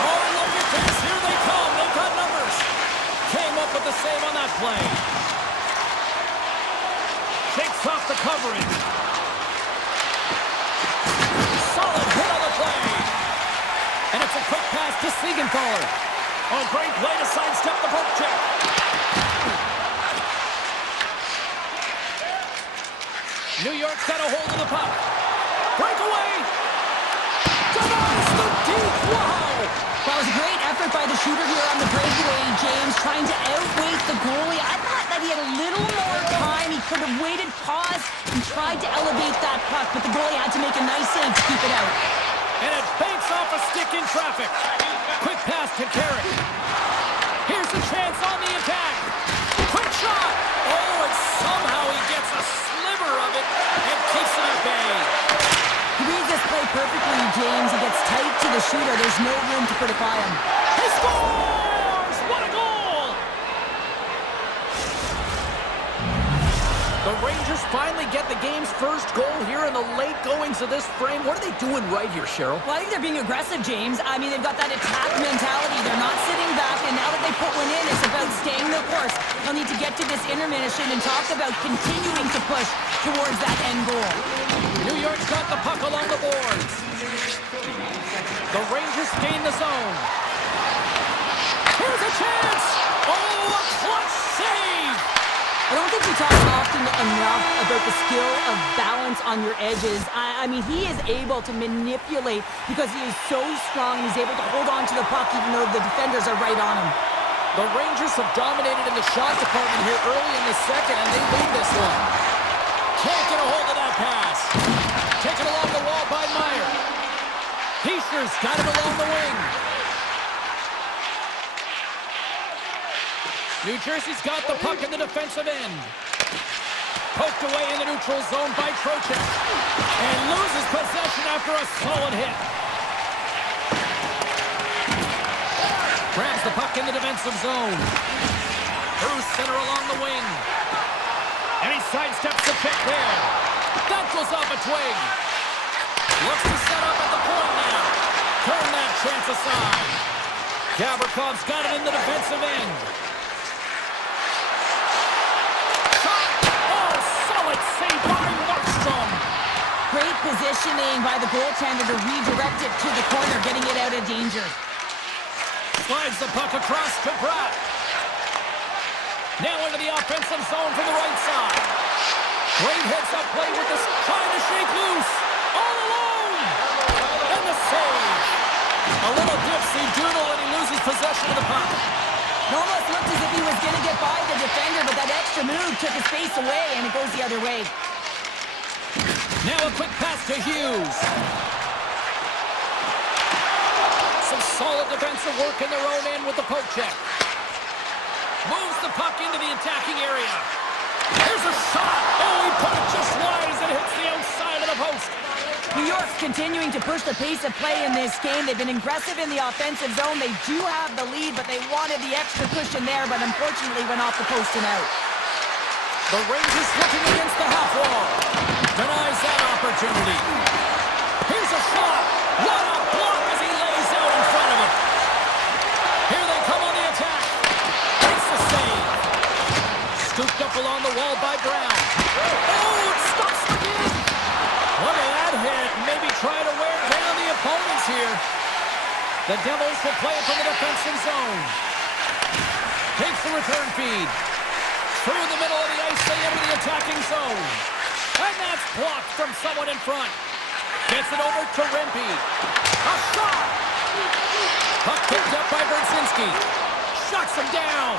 Oh, look at this. Here they come. They've got numbers. Came up with the save on that play. Shakes off the coverage. Solid hit on the play. And it's a quick pass to Siegenthaler. Oh, great play to sidestep the poke check. New York's got a hold of the puck. Breakaway. Devos the deep. Wow. That was a great effort by the shooter here on the breakaway, James, trying to outweight the goalie. I thought that he had a little more time. He could have waited, paused, and tried to elevate that puck, but the goalie had to make a nice save to keep it out. And it banks off a stick in traffic. Quick pass to Carrick. Here's the chance on the attack. Quick shot. Oh, and somehow he gets a sliver of it and keeps it at bay. He reads this play perfectly, James. He gets tight to the shooter. There's no room to put it by him. He scores! What a goal! The Rangers finally get the game's first goal here in the late goings of this frame. What are they doing right here, Cheryl? Well, I think they're being aggressive, James. I mean, they've got that attack mentality. They're not sitting back, and now that they put one in, it's about staying the course. They'll need to get to this intermission and talk about continuing to push towards that end goal. New York's got the puck along the boards. The Rangers gain the zone. Here's a chance! Oh, a clutch save! I don't think we talk often enough about the skill of balance on your edges. I mean, he is able to manipulate because he is so strong. He's able to hold on to the puck even though the defenders are right on him. The Rangers have dominated in the shot department here early in the second, and they lead this one. Can't get a hold of that pass. Taken along the wall by Meyer. Heischer's got it along the wing. New Jersey's got the puck in the defensive end. Poked away in the neutral zone by Trocheck. And loses possession after a solid hit. Grabs the puck in the defensive zone. Through center along the wing. And he sidesteps the check there. That goes off a twig. Looks to set up at the point now. Turn that chance aside. Gavrikoff's got it in the defensive end. Shot! Oh, solid save by Markstrom. Great positioning by the goaltender to redirect it to the corner, getting it out of danger. Slides the puck across to Pratt. Now into the offensive zone from the right side. Great heads-up play with this, trying to shake loose. All alone! And the save. A little dipsy-doodle and he loses possession of the puck. It almost looked as if he was going to get by the defender, but that extra move took his face away, and it goes the other way. Now a quick pass to Hughes. Some solid defensive work in their own end with the poke check. Moves the puck into the attacking area. Here's a shot. Oh, he put it just wide as it hits the outside of the post. New York's continuing to push the pace of play in this game. They've been aggressive in the offensive zone. They do have the lead, but they wanted the extra cushion there, but unfortunately went off the post and out. The Rangers looking against the half wall. Denies that opportunity. Here's a shot. What a block as he lays out in front of him. Here they come on the attack. Makes the save. Scooped up along the wall by Brown. Oh, it stops again. Look at that hit. Maybe try to wear down the opponents here. The Devils will play it from the defensive zone. Takes the return feed. Through the middle of the ice, they enter the attacking zone. And that's blocked from someone in front. Gets it over to Rempe. A shot! Puck picked up by Brzezinski. Shuts him down.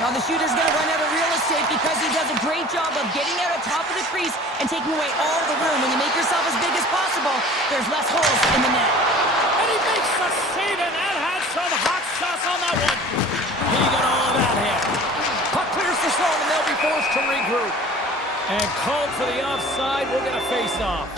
Now the shooter's going to run out of real estate because he does a great job of getting out on top of the crease and taking away all the room. When you make yourself as big as possible, there's less holes in the net. And he makes the save, and that had some hot sauce on that one. He got all of that hit. Puck clears the zone, and they'll be forced to regroup. And called for the offside. We'll get a face-off.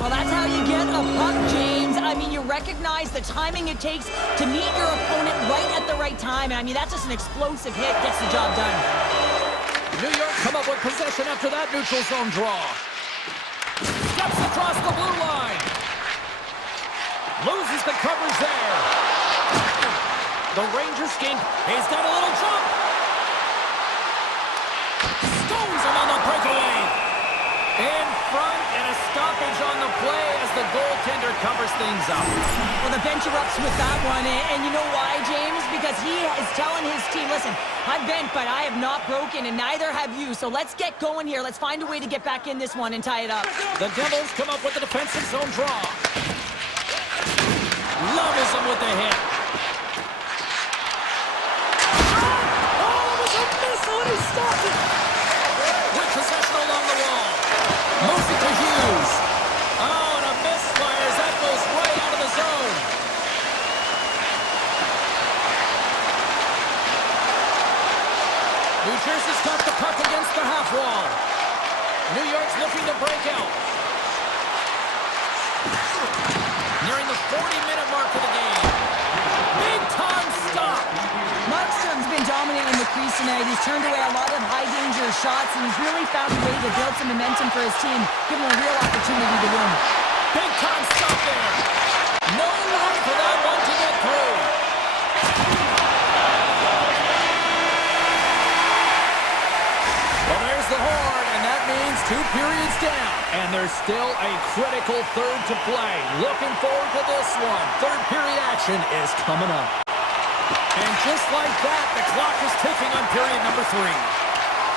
Well, that's how you get a puck, James. I mean, you recognize the timing it takes to meet your opponent right at the right time. And I mean, that's just an explosive hit. Gets the job done. New York come up with possession after that neutral zone draw. Steps across the blue line. Loses the coverage there. The Rangers gain. He's got a little jump. Stones him on the breakaway. In front, and a stoppage on the play as the goaltender covers things up. Well, the bench erupts with that one, and you know why, James? Because he is telling his team, listen, I've bent, but I have not broken, and neither have you, so let's get going here. Let's find a way to get back in this one and tie it up. The Devils come up with the defensive zone draw. Levels him with the hit. Oh, it was a missile, and he stopped it. With possession along the wall. Moves it to Hughes. Oh, and a misfire as that goes right out of the zone. New Jersey's got the puck against the half wall. New York's looking to break out. Nearing the 40-minute mark of the game. Big-time stop. Markstrom's been dominating the crease tonight. He's turned away a lot of high-danger shots, and he's really found a way to build some momentum for his team, giving him a real opportunity to win. Big-time stop there. No room for that one to get through. Well, there's the horn, and that means 2 periods down. And there's still a critical third to play. Looking forward to this one. Third period action is coming up. And just like that, the clock is ticking on period number 3.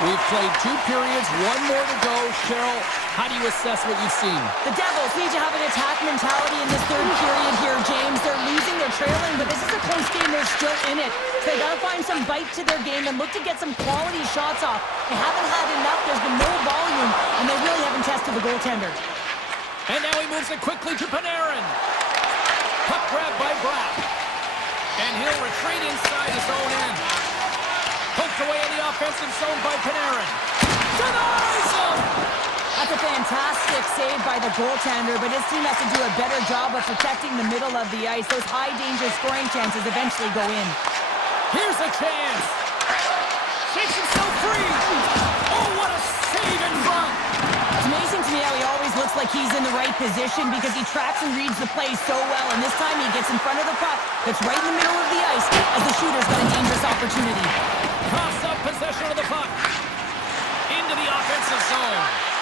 We've played 2 periods, 1 more to go. Cheryl, how do you assess what you've seen? The Devils need to have an attack mentality in this third period here, James. They're losing, they're trailing, but this is a close game. There's still in it. So they gotta find some bite to their game and look to get some quality shots off. They haven't had enough. There's been no volume, and they really haven't tested the goaltender. And now he moves it quickly to Panarin. Puck grab by Bratt. And he'll retreat inside his own end. Poked away in the offensive zone by Panarin. Denies him! That's a fantastic save by the goaltender, but his team has to do a better job of protecting the middle of the ice. Those high-danger scoring chances eventually go in. Here's a chance. Shakes himself free. Oh, what a save in front. It's amazing to me how he always looks like he's in the right position because he tracks and reads the play so well, and this time he gets in front of the puck that's right in the middle of the ice as the shooter's got a dangerous opportunity. Toss up possession of the puck. Into the offensive zone.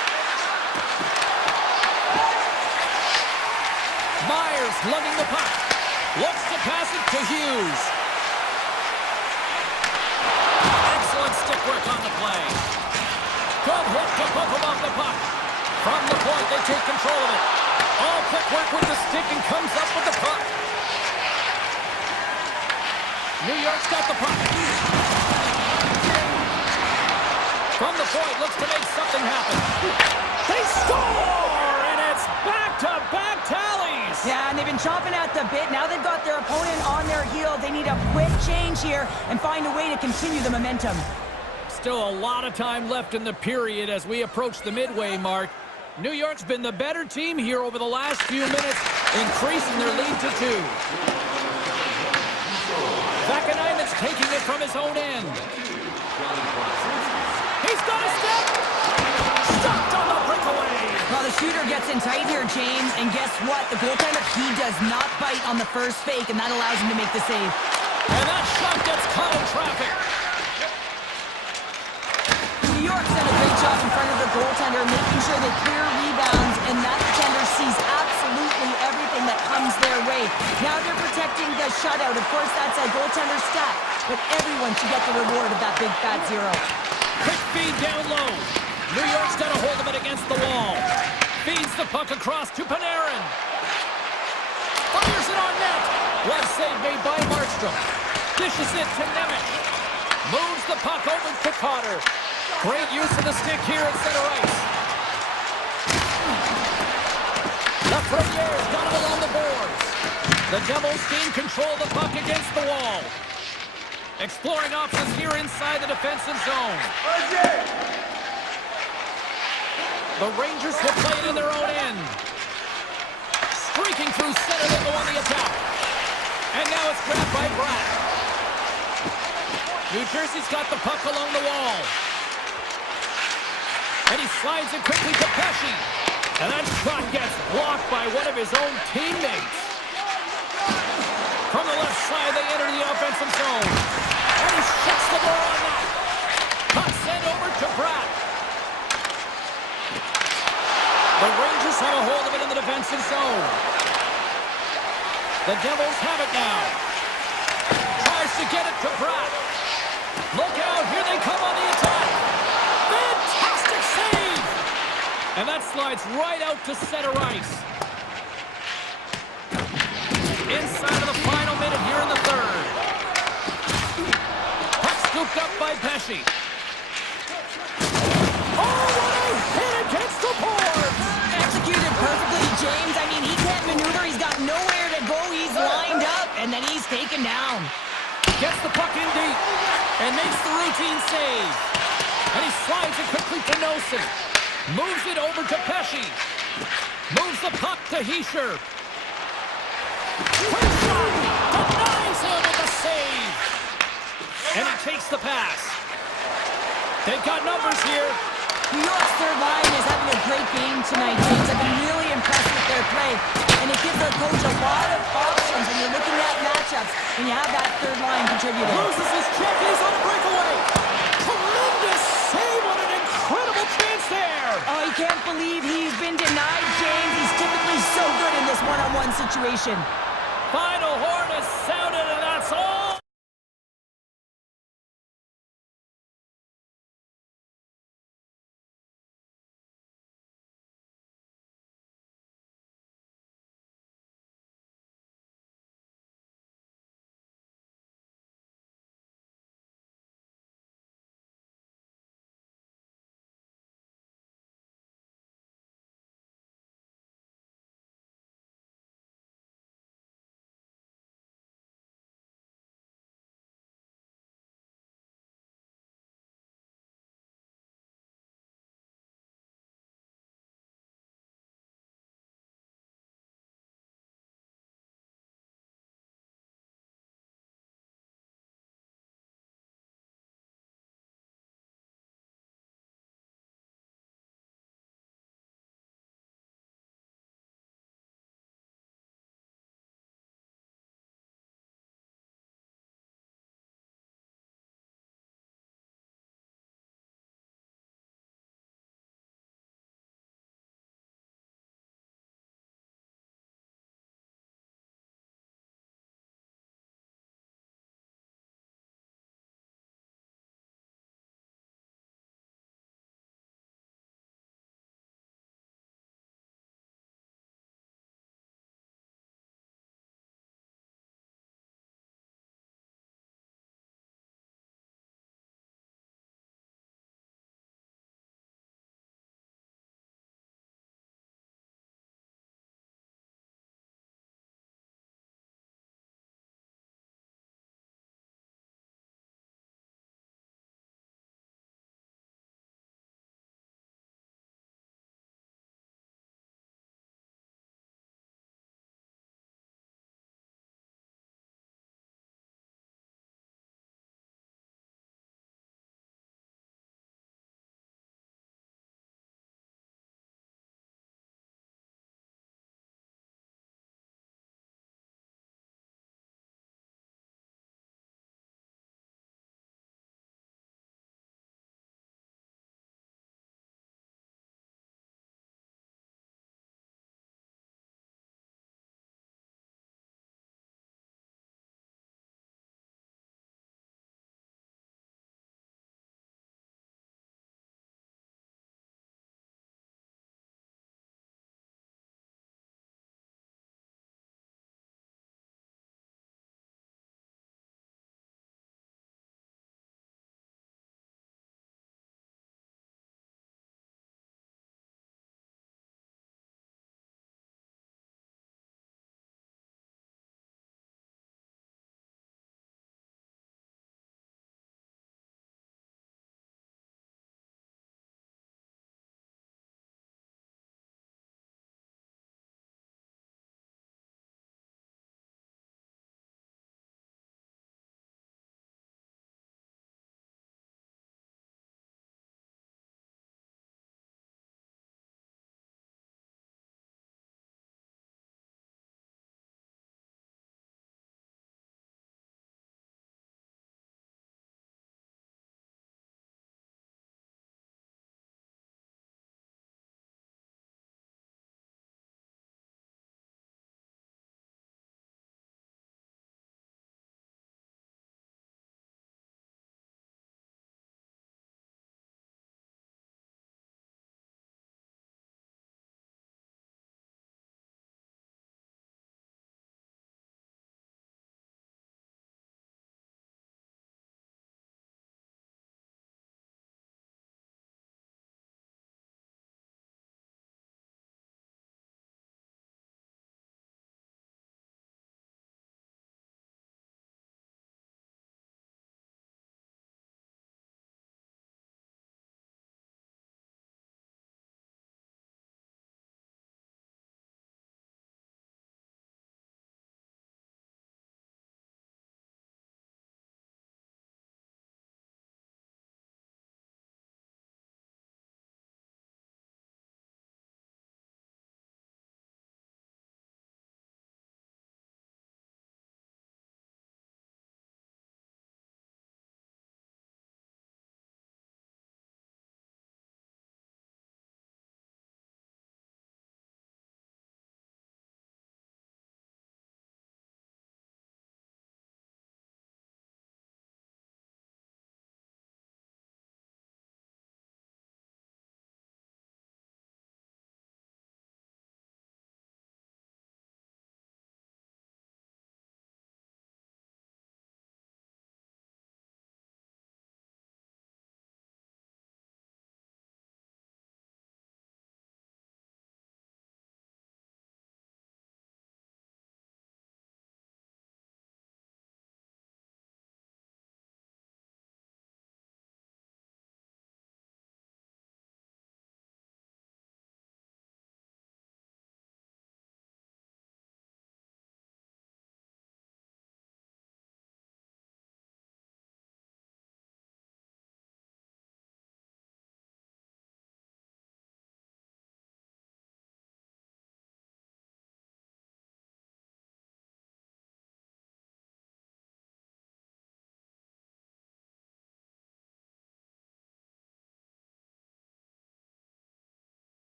Myers lugging the puck. Looks to pass it to Hughes. Excellent stick work on the play. Good hit to bump him off the puck. From the point, they take control of it. All quick work with the stick and comes up with the puck. New York's got the puck. From the point, looks to make something happen. They score! And it's back-to-back tallies! Yeah, and they've been chomping at the bit. Now they've got their opponent on their heel. They need a quick change here and find a way to continue the momentum. Still a lot of time left in the period as we approach the midway mark. New York's been the better team here over the last few minutes, increasing their lead to 2. Vaakanainen's taking it from his own end. He's got a step! Stopped on the breakaway! Well, the shooter gets in tight here, James, and guess what? The goaltender, he does not bite on the first fake, and that allows him to make the save. And that shot gets caught in traffic. New York's done a great job in front of the goaltender, making sure they clear rebounds, and that defender sees absolutely everything that comes their way. Now they're protecting the shutout. Of course, that's a goaltender stat, but everyone should get the reward of that big fat 0. Quick feed down low. New York's got a hold of it against the wall. Feeds the puck across to Panarin. Fires it on net. One save made by Markstrom. Dishes it to Nemec. Moves the puck over to Cotter. Great use of the stick here at center ice. Lafreniere's got it along the boards. The Devils gain control of the puck against the wall. Exploring options here inside the defensive zone. The Rangers will play it in their own end. Streaking through center, they go on the attack. And now it's grabbed by Bratt. New Jersey's got the puck along the wall. And he slides it quickly to Pesce. And that shot gets blocked by one of his own teammates. From the left side, they enter the offensive zone. And he shuts the door on that. Puck sent over to Bratt. The Rangers have a hold of it in the defensive zone. The Devils have it now. Tries to get it to Bratt. Look out, here they come on the attack. Fantastic save! And that slides right out to center ice. Inside of the final minute here in the third. Puck scooped up by Pesce. Oh, what a hit against the boards! Executed perfectly, James. I mean, he can't maneuver. He's got nowhere to go. He's lined up, and then he's taken down. Gets the puck in deep and makes the routine save. And he slides it quickly to Nelson. Moves it over to Pesce. Moves the puck to Hischier. Quick shot! Denies him with the save! And he takes the pass. They've got numbers here. New York's third line is having a great game tonight, James. I've been really impressed with their play. And it gives the coach a lot of options when you're looking at matchups when you have that third line contributing. Loses his check. He's on a breakaway. Tremendous save. What an incredible chance there. Oh, he can't believe he's been denied, James. He's typically so good in this one-on-one situation. Final horn is sounded, and that's all.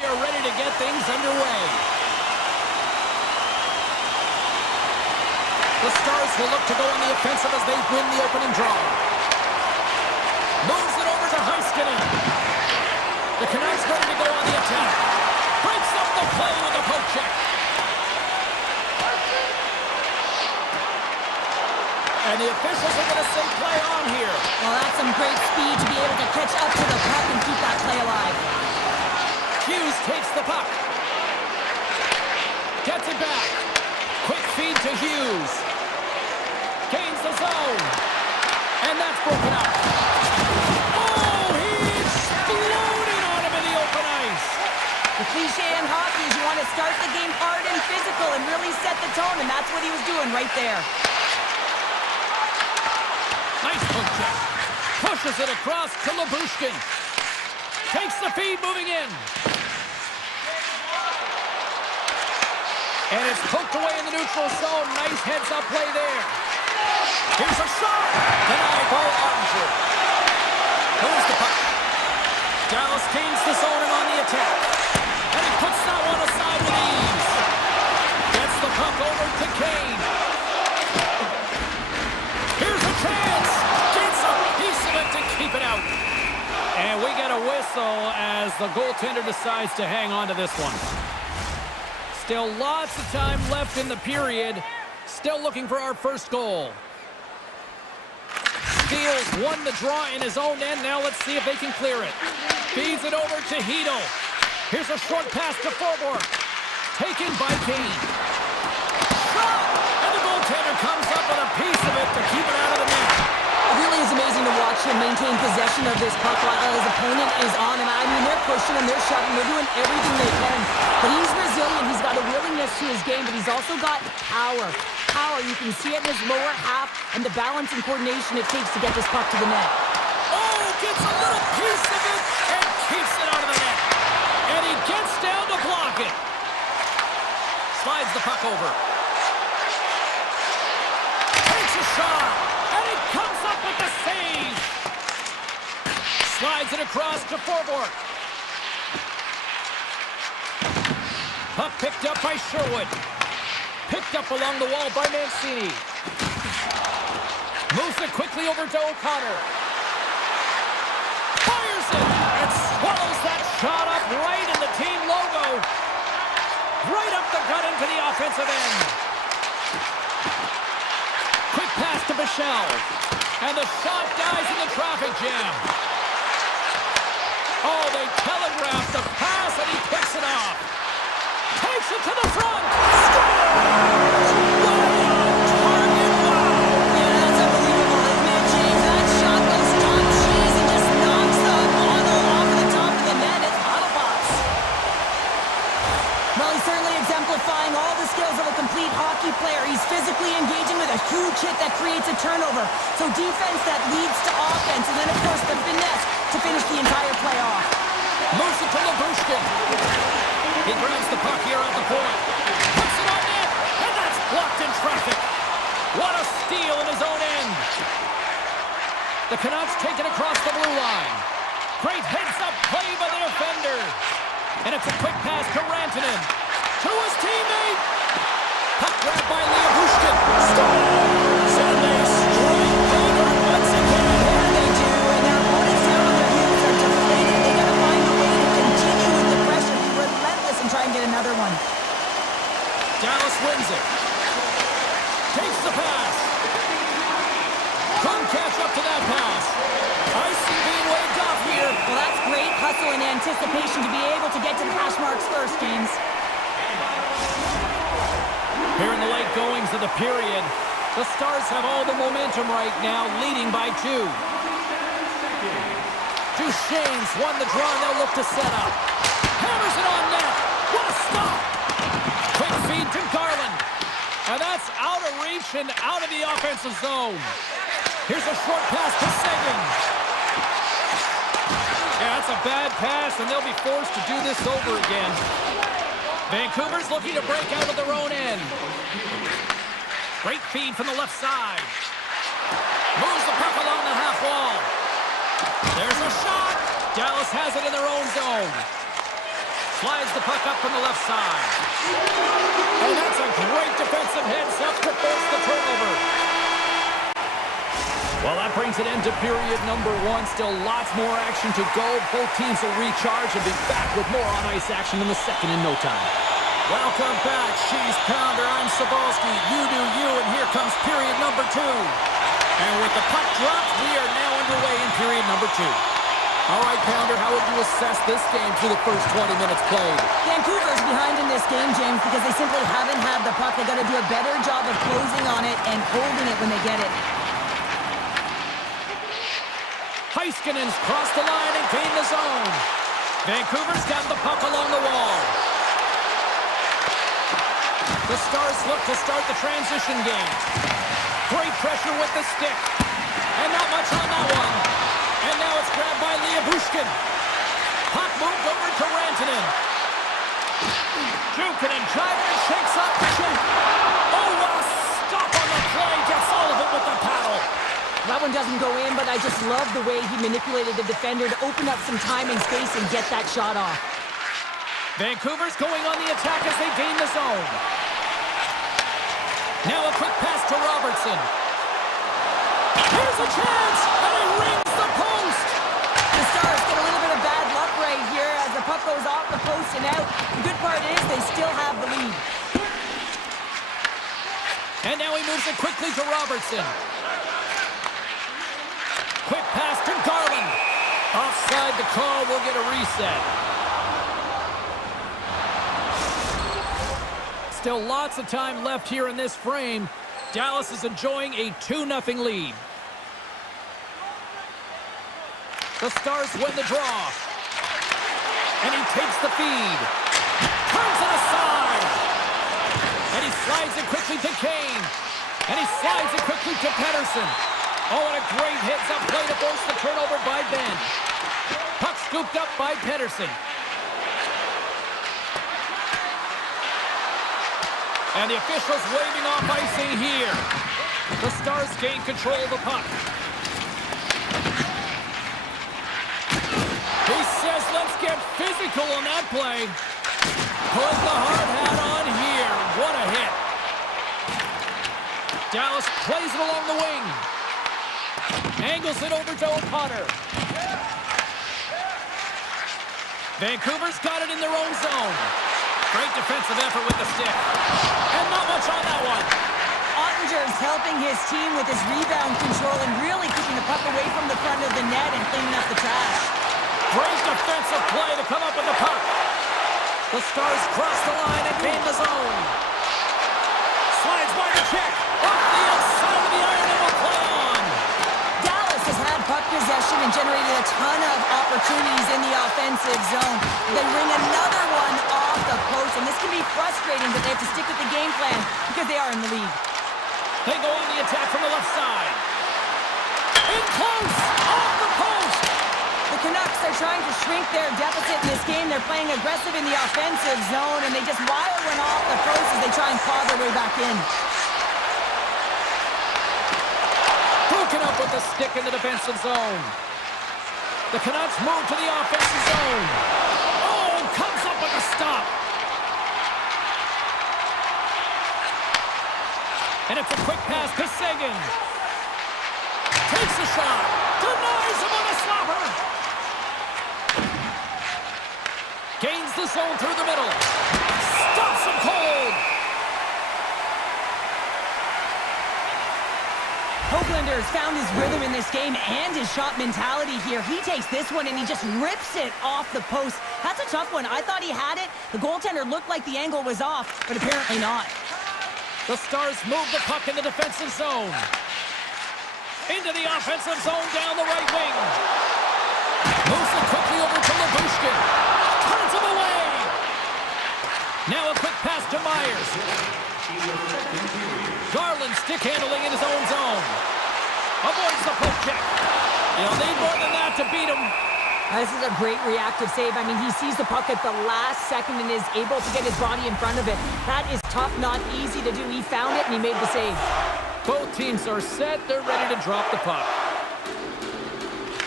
We are ready to get things underway. The Stars will look to go on the offensive as they win the opening draw. Moves it over to Heiskanen. The Canucks ready to go on the attack. Breaks up the play with a poke check. And the officials are going to say play on here. Well, that's some great speed to be able to catch up to the puck and keep that play alive. Hughes takes the puck. Gets it back. Quick feed to Hughes. Gains the zone. And that's broken up. Oh, he exploded on him in the open ice. The cliche in hockey is you want to start the game hard and physical and really set the tone, and that's what he was doing right there. Nice poke check. Pushes it across to Lyubushkin. Takes the feed moving in. And it's poked away in the neutral zone. Nice heads-up play there. Here's a shot. Denied by Ottinger. Moves the puck. Dallas gains the zone and on the attack. And he puts that one aside with ease. Gets the puck over to Kane. Here's a chance. Gets a piece of it to keep it out. And we get a whistle as the goaltender decides to hang on to this one. Still lots of time left in the period. Still looking for our first goal. Steals won the draw in his own end. Now let's see if they can clear it. Feeds it over to Hito. Here's a short pass to Forborg. Taken by Kane. Shot! And the goaltender comes up with a piece of it to keep it out of the net. It really is amazing to watch him maintain possession of this puck while his opponent is on him. I mean, they're pushing him, they're shoving, they're doing everything they can. But he's resilient, he's got a willingness to his game, but he's also got power. Power, you can see it in his lower half and the balance and coordination it takes to get this puck to the net. Oh, gets a little piece of it and keeps it out of the net. And he gets down to block it. Slides the puck over. Takes a shot. And he comes up with the save. Slides it across to Forborg. Puck picked up by Sherwood. Picked up along the wall by Mancini. Moves it quickly over to O'Connor. Fires it and swallows that shot up right in the team logo. Right up the gut into the offensive end. Quick pass to Bichelle. And the shot dies in the traffic jam. Oh, they telegraphed the pass and he picks it off. Takes it to the front. Scores! Right on target. Wow. Yeah, that's unbelievable, isn't it, James? That shot goes top cheese and just knocks the bottle off of the top of the net. It's bottle box. Well, he's certainly exemplifying all the skills of a complete hockey player. He's physically engaging with a huge hit that creates a turnover. So defense that leads to offense, and then, of course, the finesse to finish the entire play off. Moves it to Lyubushkin. He grabs the puck here at the point. Puts it on net, and that's blocked in traffic. What a steal in his own end. The Canucks take it across the blue line. Great heads-up play by the defender. And it's a quick pass to Rantanen. To his teammate. Puck grabbed by Lyubushkin. Scores! And they strike Vader once again. Yeah, they do. And their opponents down on their heels are deflated. They got to find a way to continue with the pressure. Be relentless and try and get another one. Dallas wins it. Takes the pass. Couldn't catch up to that pass. Icing being waved off here. Well, that's great hustle and anticipation to be able to get to the hash marks first, James. Here in the late goings of the period, the Stars have all the momentum right now, leading by 2. Duchesne's won the draw, and they'll look to set up. Hammers it on net. What a stop. Quick feed to Garland. And that's out of reach and out of the offensive zone. Here's a short pass to Seguin. Yeah, that's a bad pass, and they'll be forced to do this over again. Vancouver's looking to break out of their own end. Great feed from the left side. Moves the puck along the half wall. There's a shot. Dallas has it in their own zone. Slides the puck up from the left side. And that's a great defensive heads-up to force the turnover. Well, that brings an end to period number one. Still lots more action to go. Both teams will recharge and be back with more on-ice action in the second in no time. Welcome back. She's Pounder. I'm Sabalski. You do you, and here comes period number two. And with the puck dropped, we are now underway in period number two. All right, Pounder, how would you assess this game through the first 20 minutes played? Vancouver's behind in this game, James, because they simply haven't had the puck. They got to do a better job of closing on it and holding it when they get it. Heiskanen's crossed the line and gained the zone. Vancouver's got the puck along the wall. The Stars look to start the transition game. Great pressure with the stick. And not much on that one. And now it's grabbed by Liabushkin. Puck moved over to Rantanen. Jukinen driving and shakes up. Oh, what a stop on the play. Gets all of it with the paddle. That one doesn't go in, but I just love the way he manipulated the defender to open up some time and space and get that shot off. Vancouver's going on the attack as they gain the zone. Now a quick pass to Robertson. Here's a chance, and he rings the post. The Stars get a little bit of bad luck right here as the puck goes off the post and out. The good part is they still have the lead. And now he moves it quickly to Robertson. Quick pass to Garland. Offside the call, will get a reset. Still lots of time left here in this frame. Dallas is enjoying a 2-0 lead. The Stars win the draw. And he takes the feed. Turns it aside. And he slides it quickly to Kane. And he slides it quickly to Pettersson. Oh, and a great heads-up play to force the turnover by Ben. Puck scooped up by Pettersson. And the officials waving off icing here. The Stars gain control of the puck. He says, let's get physical on that play. Put the hard hat on here. What a hit. Dallas plays it along the wing. Angles it over to O'Connor. Vancouver's got it in their own zone. Great defensive effort with the stick. And not much on that one. Ottinger's helping his team with his rebound control and really keeping the puck away from the front of the net and cleaning up the trash. Great defensive play to come up with the puck. The Stars cross the line and gain the zone. Slides by the check. Off the outside of the iron and will play on. Dallas has had puck possession and generated a ton of opportunities in the offensive zone. They ring another one off the post, and this can be frustrating, but they have to stick with the game plan because they are in the lead. They go on the attack from the left side. In close, off the post. The Canucks are trying to shrink their deficit in this game. They're playing aggressive in the offensive zone, and they just wire one off the post as they try and claw their way back in. Broken up with the stick in the defensive zone. The Canucks move to the offensive zone. Oh, comes up with a stop. And it's a quick pass to Seguin. Takes a shot. Denies him on a slapper. Gains the zone through the middle. Stops him cold. Hoaglander's found his rhythm in this game and his shot mentality here. He takes this one and he just rips it off the post. That's a tough one. I thought he had it. The goaltender looked like the angle was off, but apparently not. The Stars move the puck in the defensive zone. Into the offensive zone down the right wing. Moves it quickly over to Liabushkin. Turns him away. Now a quick pass to Myers. Garland stick handling in his own zone. Avoids the poke check. He'll need more than that to beat him. This is a great reactive save. I mean, he sees the puck at the last second and is able to get his body in front of it. That is tough, not easy to do. He found it and he made the save. Both teams are set. They're ready to drop the puck.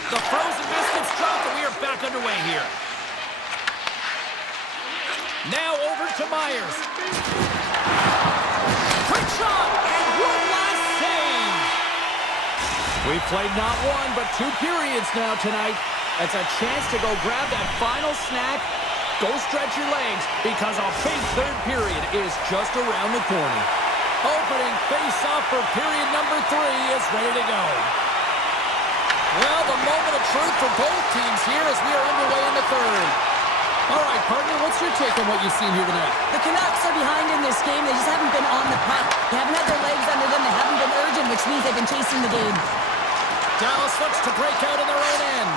The frozen biscuits drop, and we are back underway here. Now over to Myers. Quick shot, and one last save. We've played not one, but 2 periods now tonight. That's a chance to go grab that final snack. Go stretch your legs, because a big third period is just around the corner. Opening face-off for period number 3 is ready to go. Well, the moment of truth for both teams here as we are underway in the third. All right, partner, what's your take on what you've seen here tonight? The Canucks are behind in this game. They just haven't been on the puck. They haven't had their legs under them. They haven't been urgent, which means they've been chasing the game. Dallas looks to break out in their own end.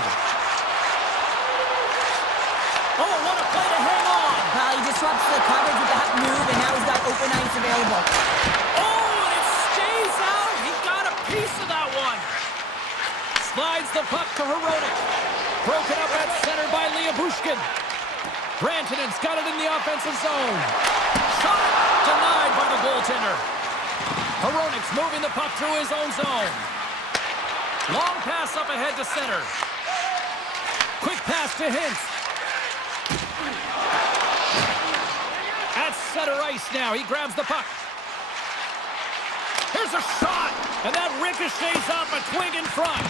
Oh, what a play to hang on. Well, he disrupts the coverage with that move, and now he's got open ice available. Oh, and it stays out. He got a piece of that one. Slides the puck to Hronek. Broken up at center by Bushkin. Rantanen's got it in the offensive zone. Shot denied by the goaltender. Hronek's moving the puck through his own zone. Long pass up ahead to center. Quick pass to Hintz. At center ice now. He grabs the puck. Here's a shot. And that ricochets off a twig in front.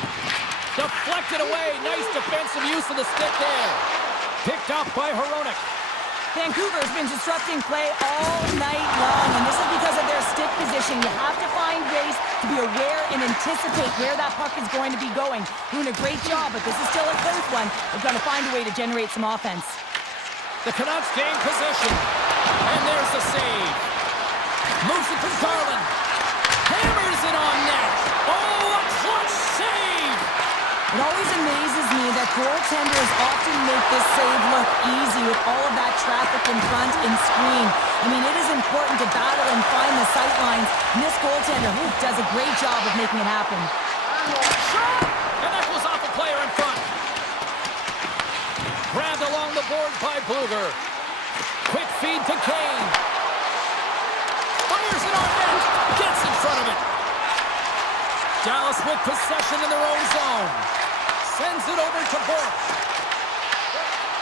Deflected away. Nice defensive use of the stick there. Picked up by Hronek. Vancouver's been disrupting play all night long, and this is because of their stick position. You have to find ways to be aware and anticipate where that puck is going to be going. Doing a great job, but this is still a close one. They've got to find a way to generate some offense. The Canucks gain possession. And there's the save. Moves it to Garland. Hammers it on net. Oh, a clutch save! It always amazes me that goaltenders often make this save look easy with all of that traffic in front and screen. I mean, it is important to battle and find the sight lines. And this goaltender does a great job of making it happen. Shot! And that goes off a player in front. Grabbed along the boards by Bluger. Quick feed to Kane. Fires it on net. Gets in front of it. Dallas with possession in their own zone. Sends it over to Burke.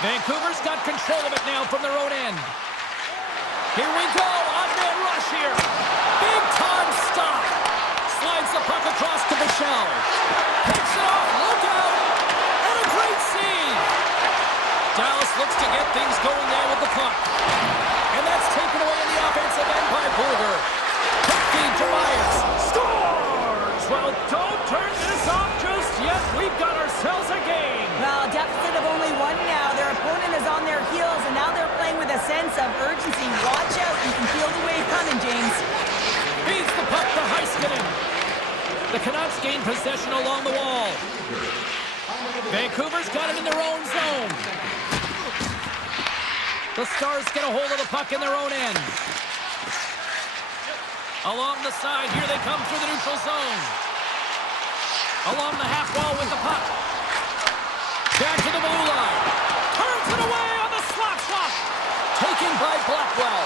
Vancouver's got control of it now from their own end. Here we go. On-man rush here. Big time stop. Slides the puck across to Michel. Picks it off. Look out. And a great save. Dallas looks to get things going there with the puck. And that's taken away in the offensive end by Bluger. Quick feed to Myers. Scores! Well, don't turn this off just yet. We've got ourselves a game. Well, a deficit of only 1 now. Their opponent is on their heels, and now they're playing with a sense of urgency. Watch out. You can feel the wave coming, James. Feeds the puck to Heiskanen. The Canucks gain possession along the wall. Vancouver's got it in their own zone. The Stars get a hold of the puck in their own end. Along the side, here they come through the neutral zone. Along the half wall with the puck. Back to the blue line. Turns it away on the slap shot. Taken by Blackwell.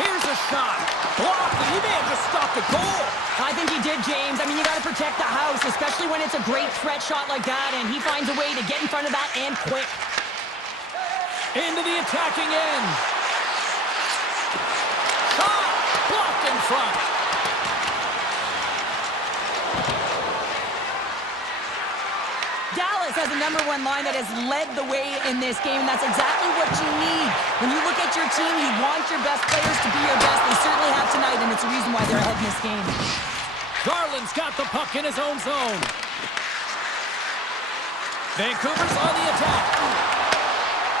Here's a shot. Blocked, and he may have just stopped the goal. I think he did, James. I mean, you got to protect the house, especially when it's a great threat shot like that, and he finds a way to get in front of that and quick. Into the attacking end. Shot! Blocked in front. Dallas has a #1 line that has led the way in this game, and that's exactly what you need. When you look at your team, you want your best players to be your best. They certainly have tonight, and it's a reason why they're ahead in this game. Garland's got the puck in his own zone. Vancouver's on the attack.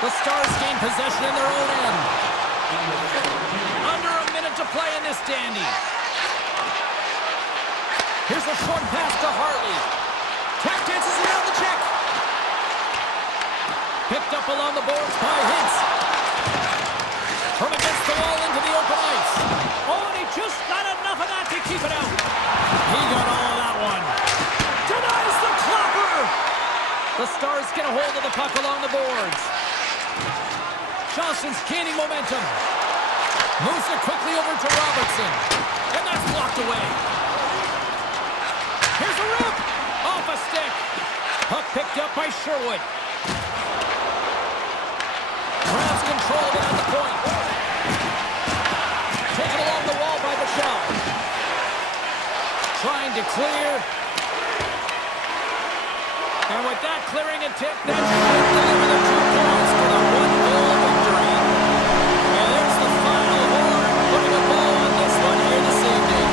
The Stars gain possession in their own end. Under a minute to play in this dandy. Here's a short pass to Hartley. Tap dances around the check. Picked up along the boards by Hintz. From against the wall into the open ice. Oh, and he just got enough of that to keep it out. He got all of that one. Denies the clapper. The Stars get a hold of the puck along the boards. Johnson's gaining momentum. Moves it quickly over to Robertson. And that's blocked away. Here's a rip. Off a stick. Puck picked up by Sherwood. Grabs control control of it at the point. Taken along the wall by Michelle. Trying to clear. And with that clearing a tip, that should deliver the 2 points for the 1-goal victory. And there's the final horn, putting a bow on this one here this evening.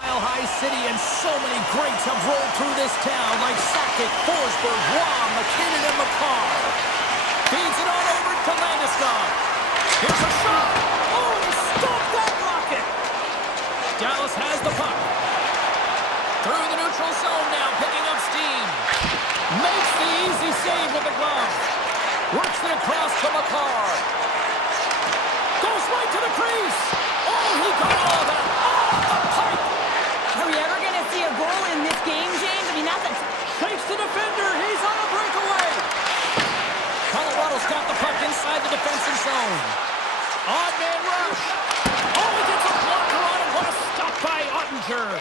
Mile-high city, and so many greats have rolled through this town, like Sakic, Forsberg, Waugh, McKinnon, and McCarr. Feeds it on over to Landeskog. Here's a shot. Oh, he stopped that rocket. Dallas has the puck. Through the neutral zone now, picking up steam. Makes the easy save with the glove. Works it across to McCarr. Goes right to the crease. Oh, he got all of that. Oh, the pipe. Are we ever going to see a goal in this game, James? I mean, that's a... Shakes the defender. He's on a breakaway. Colorado's got the puck inside the defensive zone. Odd man rush. Oh, he gets a blocker on it. What a stop by Ottinger.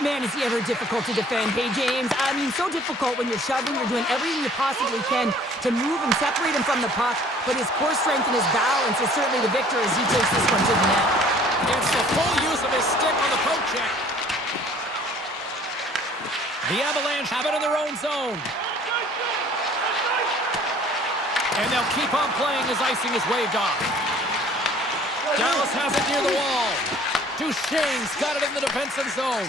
Man, is he ever difficult to defend. Hey, James, I mean, so difficult when you're shoving. You're doing everything you possibly can to move and separate him from the puck. But his core strength and his balance is certainly the victor as he takes this one to the net. It's the full use of his stick on the poke check. The Avalanche have it in their own zone. And they'll keep on playing as icing is waved off. Dallas has it near the wall. Duchesne's got it in the defensive zone.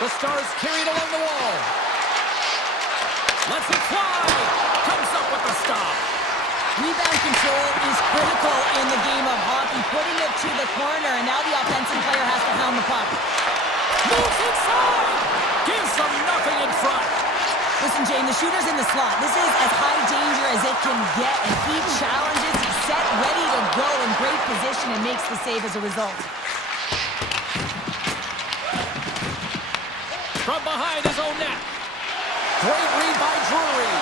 The Stars carry it along the wall. Lets it fly. Comes up with the stop. Rebound control is critical in the game of hockey. Putting it to the corner, and now the offensive player has to hound the puck. Moves inside. Gives them nothing in front. Listen, Jane, the shooter's in the slot. This is as high danger as it can get, and he challenges. He's set, ready to go, in great position, and makes the save as a result. From behind his own net. Great read by Drury.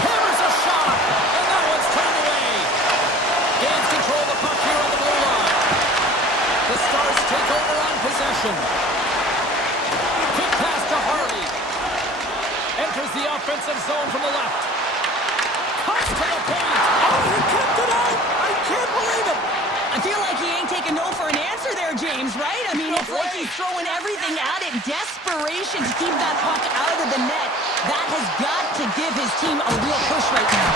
Hammers a shot, and that one's turned away. Gains control of the puck here on the blue line. The Stars take over on possession. Quick pass to Harley. Enters the offensive zone from the left. Cuts to the paint. Oh, he kept it out. I can't believe it. I feel like he ain't taking no for an answer there, James, right? I mean, it's like he's throwing everything at it. Desperation to keep that puck out of the net. That has got to give his team a real push right now.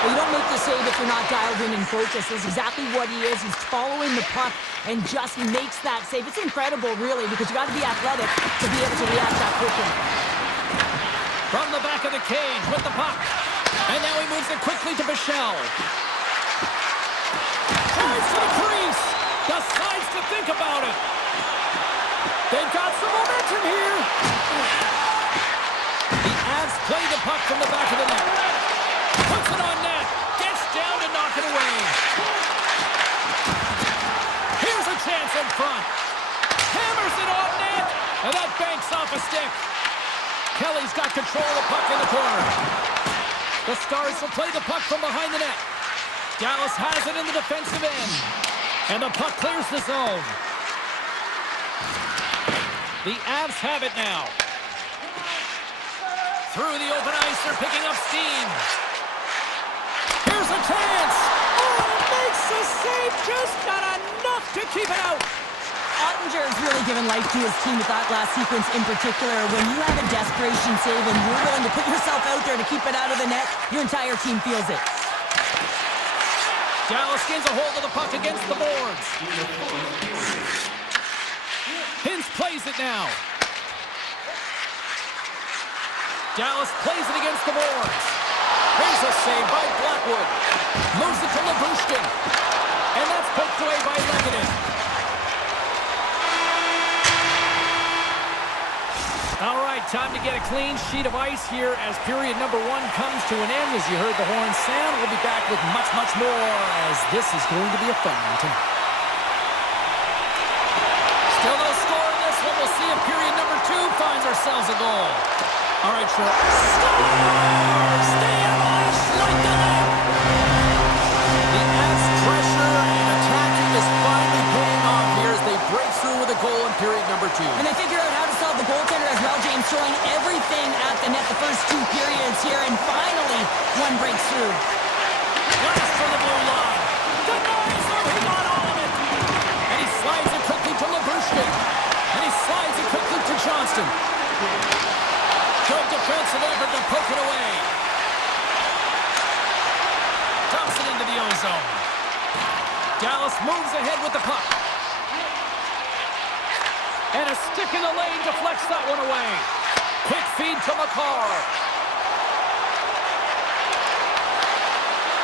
Well, you don't make the save if you're not dialed in and focused. That's exactly what he is. He's following the puck and just makes that save. It's incredible, really, because you got to be athletic to be able to react that quickly. From the back of the cage with the puck. And now he moves it quickly to Bichelle. Tries to the crease. Decides to think about it. They've got some momentum here. The Avs play the puck from the back of the net. Puts it on net. Gets down to knock it away. Here's a chance in front. Hammers it on net. And that banks off a stick. Kelly's got control of the puck in the corner. The Stars will play the puck from behind the net. Dallas has it in the defensive end. And the puck clears the zone. The Avs have it now. Through the open ice, they're picking up steam. Here's a chance. Oh, makes the save. Just not enough to keep it out. Ottinger's really given life to his team with that last sequence in particular. When you have a desperation save and you're willing to put yourself out there to keep it out of the net, your entire team feels it. Dallas gains a hold of the puck against the boards. Hintz plays it now. Dallas plays it against the boards. Here's a save by Blackwood. Moves it to Labushkin. And that's poked away by Lebanon. All right, time to get a clean sheet of ice here as period number 1 comes to an end. As you heard the horn sound, we'll be back with much, much more as this is going to be a fun one tonight. Still no score in this one. We'll see if period number 2 finds ourselves a goal. All right, sure. Scores! The Avalanche like that! The Avs' pressure and attacking is finally paying off here as they break through with a goal in period number 2. And they figure out how to solve the goaltender as well, James, throwing everything at the net the first 2 periods here, and finally one breaks through. Blast for the blue line. Denies him. He got all of it. And he slides it quickly to Labushkin. And he slides it quickly to Johnston. Good defensive effort to poke it away. Dumps it into the ozone. Dallas moves ahead with the puck. And a stick in the lane deflects that one away. Quick feed to McCarr.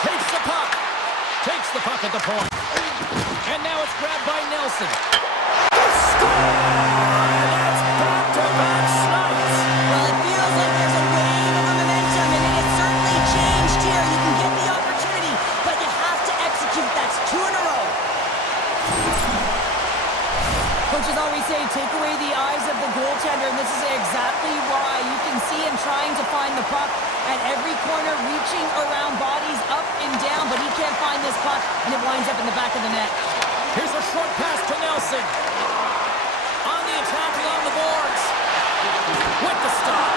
Takes the puck. Takes the puck at the point. And now it's grabbed by Nelson. Score! That's back-to-back snipes. Well, it feels like there's a wave of momentum, and it has certainly changed here. You can get the opportunity, but you have to execute. That's 2 in a row. Coaches always say, take away the eyes of the goaltender, and this is exactly why. You can see him trying to find the puck at every corner, reaching around bodies up and down, but he can't find this puck, and it winds up in the back of the net. Here's a short pass to Nelson. On the attack along the boards. With the stop.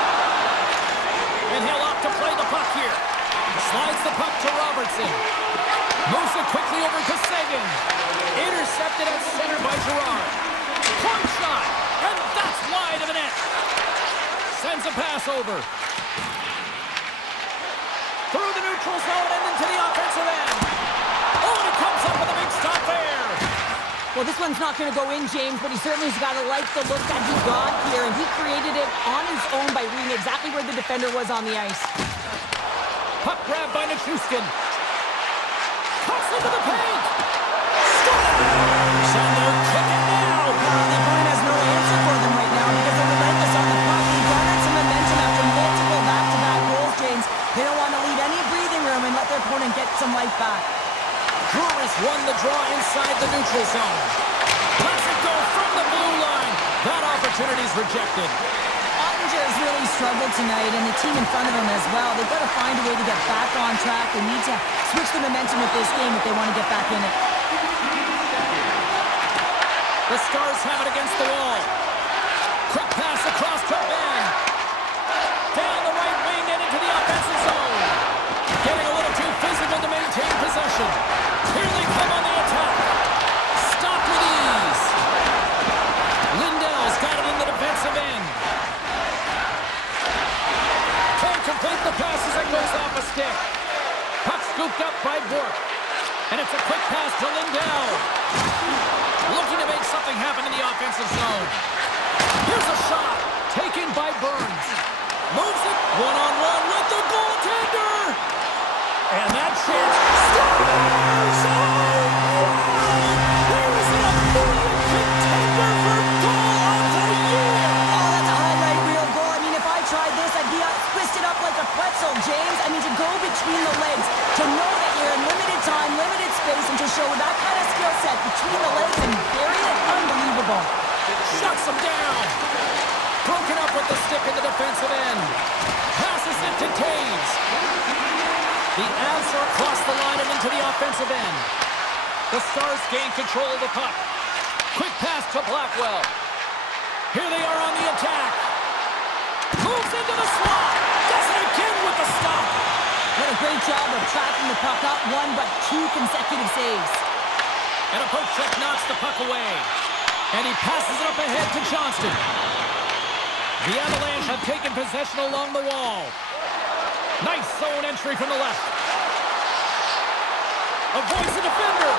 And he'll opt to play the puck here. Slides the puck to Robertson. Moves it quickly over to Sagan. Intercepted at center by Gerard. Point shot. And that's wide of the net. Sends a pass over. Through the neutral zone and into the offensive end. Oh, and it comes up with a big stop there. Well, this one's not going to go in, James, but he certainly's got to like the look that he got here, and he created it on his own by reading exactly where the defender was on the ice. Puck grab by Nichushkin. Cuts into the paint. Scores! And they're kicking now. The opponent has no answer for them right now because they're relentless on the puck. He garnered some momentum after multiple back-to-back goals, James. They don't want to leave any breathing room and let their opponent get some life back. Brewers won the draw inside the neutral zone. Lets it go from the blue line. That opportunity's rejected. Ottinger's really struggled tonight, and the team in front of him as well. They've got to find a way to get back on track. They need to switch the momentum with this game if they want to get back in it. The Stars have it against the wall. Quick pass across to Ben. Down the right wing and into the offensive zone. Getting a little too physical to maintain possession. Here they come on the attack. Stopped with ease. Lindell's got it in the defensive end. Can't complete the pass as it goes off a stick. Puck scooped up by Bork. And it's a quick pass to Lindell. Looking to make something happen in the offensive zone. Here's a shot. Taken by Burns. Moves it one-on-one with the goaltender. And that chance scores! Oh, wow! There's an immediate contender for goal of the year! Oh, that's a highlight reel goal. I mean, if I tried this, I'd be twisted up like a pretzel, James. I mean, to go between the legs, to know that you're in limited time, limited space, and to show that kind of skill set between the legs and bury it, unbelievable. Shuts him down. Broken up with the stick in the defensive end. Passes it to Taves. The Avs are across the line and into the offensive end. The Stars gain control of the puck. Quick pass to Blackwell. Here they are on the attack. Moves into the slot. Does it again with the stop. What a great job of tracking the puck, not one but 2 consecutive saves. And a poke check knocks the puck away. And he passes it up ahead to Johnston. The Avalanche have taken possession along the wall. Nice zone entry from the left. Avoids the defender.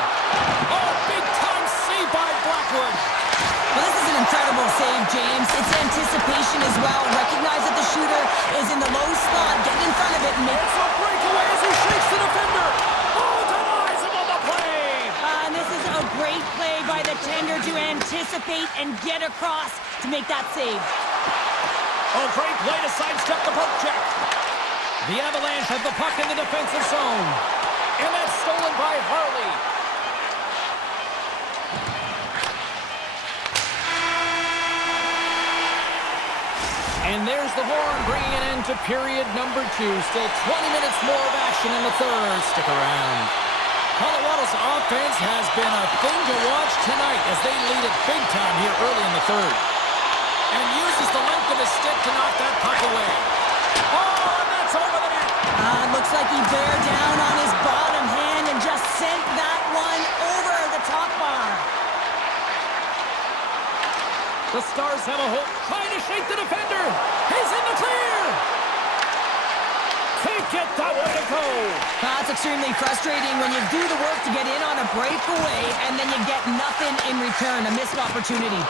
Oh, big-time save by Blackwood. Well, this is an incredible save, James. It's anticipation as well. Recognize that the shooter is in the low slot. Get in front of it and make... It's a breakaway as he shakes the defender. Oh, denies him on the play. And this is a great play by the tender to anticipate and get across to make that save. Oh, great play to sidestep the poke check. The Avalanche have the puck in the defensive zone. And that's stolen by Harley. And there's the horn bringing an end to period number 2. Still 20 minutes more of action in the third. Stick around. Colorado's offense has been a thing to watch tonight as they lead it big time here early in the third. And uses the length of his stick to knock that puck away. Oh, and that's over the net. Looks like he bare down on his bottom hand and just sent that one over the top bar. The Stars have a hold, trying to shake the defender. He's in the clear. Can't get that way to go. That's extremely frustrating when you do the work to get in on a breakaway and then you get nothing in return, a missed opportunity.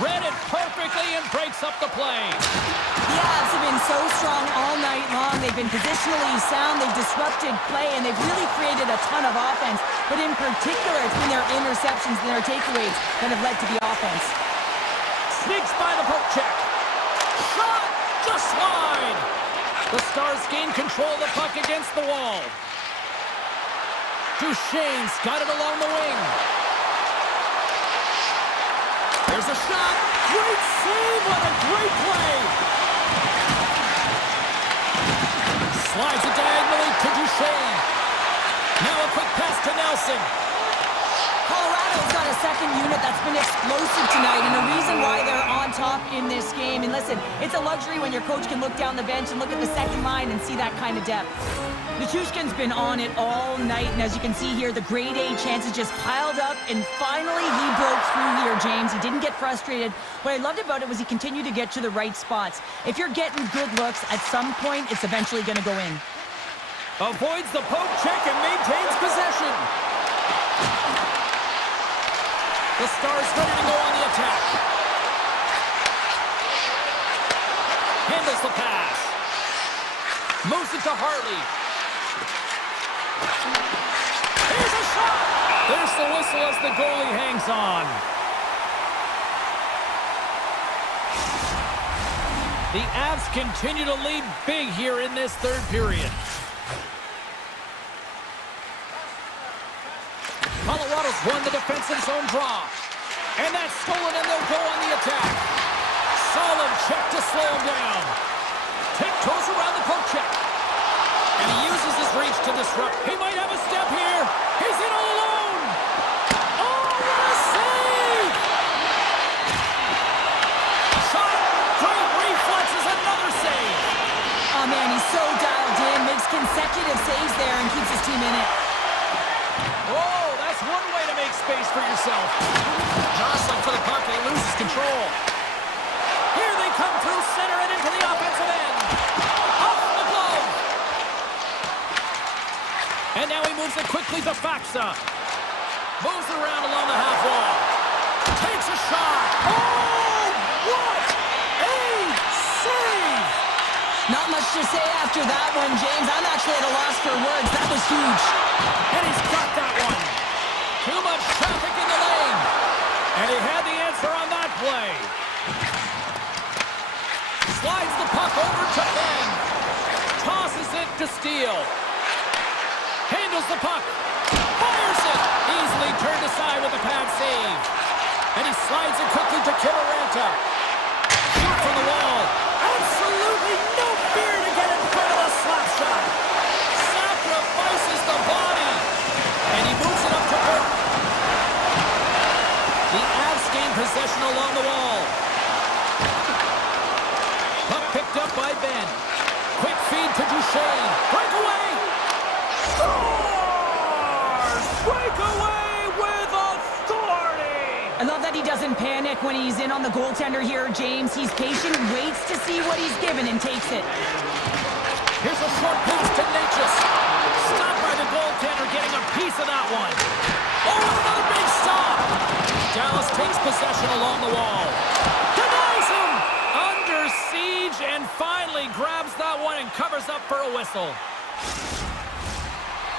Read it perfectly and breaks up the play. The Avs have been so strong all night long. They've been positionally sound, they've disrupted play, and they've really created a ton of offense. But in particular, it's been their interceptions and their takeaways that have led to the offense. Sneaks by the poke check. Shot! Just wide! The Stars gain control of the puck against the wall. Duchesne's got it along the wing. There's a shot. Great save. What a great play. Slides it diagonally to Duchesne. Now a quick pass to Nelson. Colorado's got a second unit that's been explosive tonight, and the reason why they're on top in this game. And listen, it's a luxury when your coach can look down the bench and look at the second line and see that kind of depth. Nichushkin's been on it all night, and as you can see here, the grade A chances just piled up, and finally he broke through here, James. He didn't get frustrated. What I loved about it was he continued to get to the right spots. If you're getting good looks, at some point, it's eventually going to go in. Avoids the poke check and maintains possession. The Stars ready to go on the attack. Handles the pass. Moves it to Hartley. Here's a shot! There's the whistle as the goalie hangs on. The Avs continue to lead big here in this third period. Colorado's won the defensive zone draw. And that's stolen, and they'll go on the attack. Solid check to slow him down. Tiptoes around the poke check. And he uses his reach to disrupt. He might have a step here. He's in all alone. Oh, what a save! Shot. Great reflexes. Another save. Oh, man, he's so dialed in. Makes consecutive saves there and keeps his team in it. Oh, that's one way to make space for yourself. Jostling for the puck. He loses control. Here they come through center and into the offensive end. Off the glove. And now he moves it quickly to Faxa. Moves it around along the half wall. Takes a shot. Oh, what a save! Not much to say after that one, James. I'm actually at a loss for words. That was huge. And he's got that one. Too much traffic in the lane. And he had the answer on that play. Slides the puck over to Ben. Tosses it to Steele. Handles the puck. Fires it. Easily turned aside with a pad save. And he slides it quickly to Kimaranta. Shot from the wall. Absolutely no fear to get in front of a slap shot. Sacrifices the body. And he moves it up to Burke. The Avs gain possession along the wall. Puck picked up by Ben. Quick feed to Duchesne. Breakaway. Stars! Breakaway with authority! I love that he doesn't panic when he's in on the goaltender here, James. He's patient, waits to see what he's given, and takes it. Here's a short pass to Natchez. Stopped by the goaltender, getting a piece of that one. Oh, another big stop! Dallas takes possession along the wall. Denies him! Under siege, and finally grabs that one and covers up for a whistle.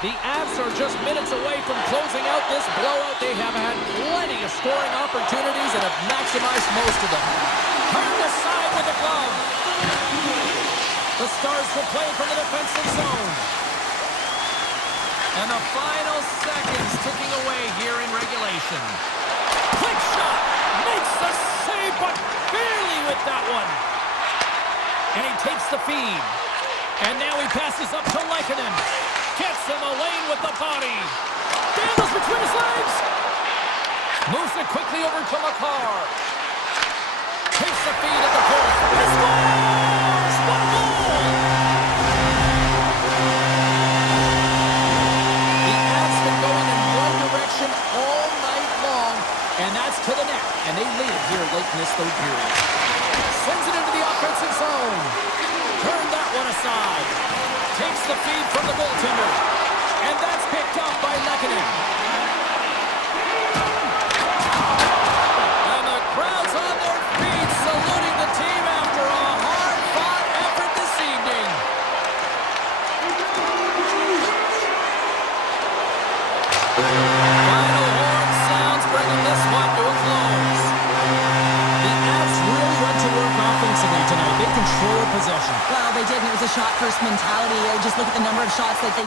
The Avs are just minutes away from closing out this blowout. They have had plenty of scoring opportunities and have maximized most of them. Turned aside with the glove. The Stars will play from the defensive zone. And the final seconds ticking away here in regulation. Quick shot. Makes the save, but barely with that one. And he takes the feed. And now he passes up to Lehkonen. Gets in the lane with the body. Dandles between his legs. Moves it quickly over to McCarr. Takes the feed at the point. He scores! What a goal! The Avs been going in one direction all night long, and that's to the net. And they lead it here late in this third period. Sends it into the offensive zone. Turn that one aside. Takes the feed from the goaltender. And that's picked up by Lehkonen. And the crowd's on their Final horn sounds, bringing this one to a close. The Avs really went to work offensively tonight. They controlled possession. Well, they did, and it was a shot-first mentality. Just look at the number of shots that they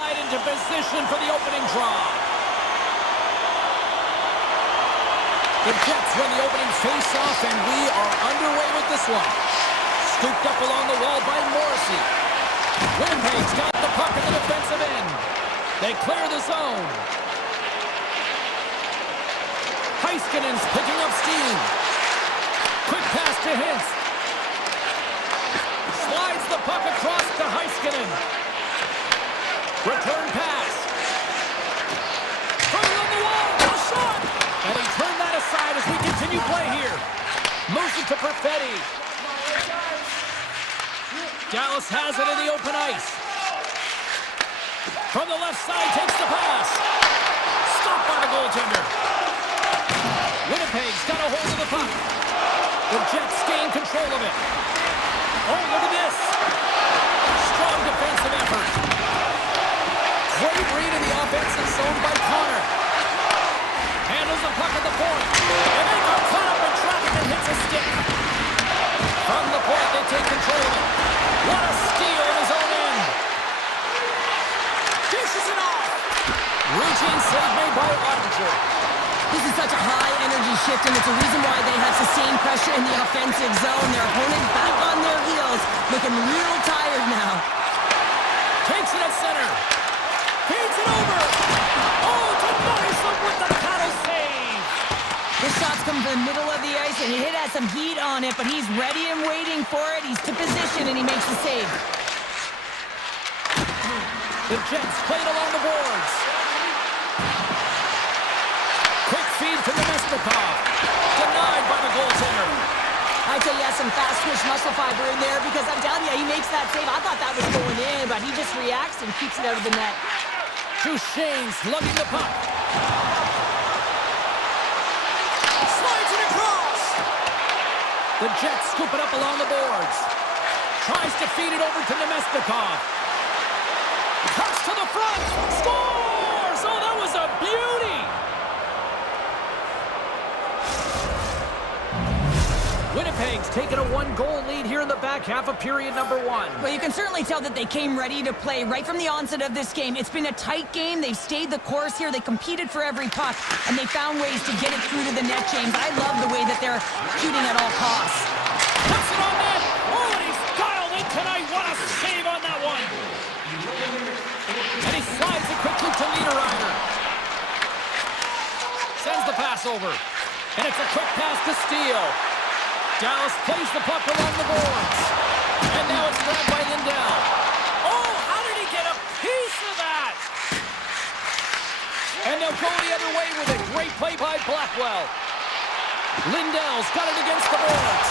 Into position for the opening draw. The Jets win the opening face-off, and we are underway with this one. Scooped up along the wall by Morrissey. Winnipeg's got the puck in the defensive end. They clear the zone. Heiskanen's picking up steam. Quick pass to Hintz. Slides the puck across to Heiskanen. Return pass. Put it on the wall. A shot. And he turned that aside as we continue play here. Moves it to Perfetti. Dallas has it in the open ice. From the left side, takes the pass. Stopped by the goaltender. Winnipeg's got a hold of the puck. The Jets gain control of it. Oh, look at this. Strong defensive effort. Great read in the offensive zone by Connor. Handles the puck at the point. And they got caught up in traffic and hits a stick. From the point, they take control of it. What a steal in his own end. Dishes it off. Routine save made by Ottinger. This is such a high-energy shift, and it's a reason why they have sustained pressure in the offensive zone. Their opponent back on their heels, looking real tired now. Takes it at center. Feeds it over. Oh, denies them with the paddle save. The shots come from the middle of the ice, and it has some heat on it, but he's ready and waiting for it. He's to position, and he makes the save. The Jets played along the boards. Quick feed to Nemestikov. Denied by the goaltender. I tell you, he has some fast-twitch muscle fiber in there, because I'm telling you, he makes that save. I thought that was going in, but he just reacts and keeps it out of the net. Duchesne's lugging the puck. Slides it across. The Jets scoop it up along the boards. Tries to feed it over to Nemestikov. Cuts to the front. Scores! Oh, that was a beauty! Winnipeg's taken a one-goal lead here in the back half of period number one. Well, you can certainly tell that they came ready to play right from the onset of this game. It's been a tight game. They've stayed the course here. They competed for every puck, and they found ways to get it through to the net, James. I love the way that they're shooting at all costs. Puts it on net. Oh, and he's dialed in tonight. What a save on that one. And he slides it quickly to Niederreiter. Sends the pass over. And it's a quick pass to Steele. Dallas plays the puck along the boards. And now it's grabbed by Lindell. Oh, how did he get a piece of that? And they'll go the other way with a great play by Blackwell. Lindell's got it against the boards.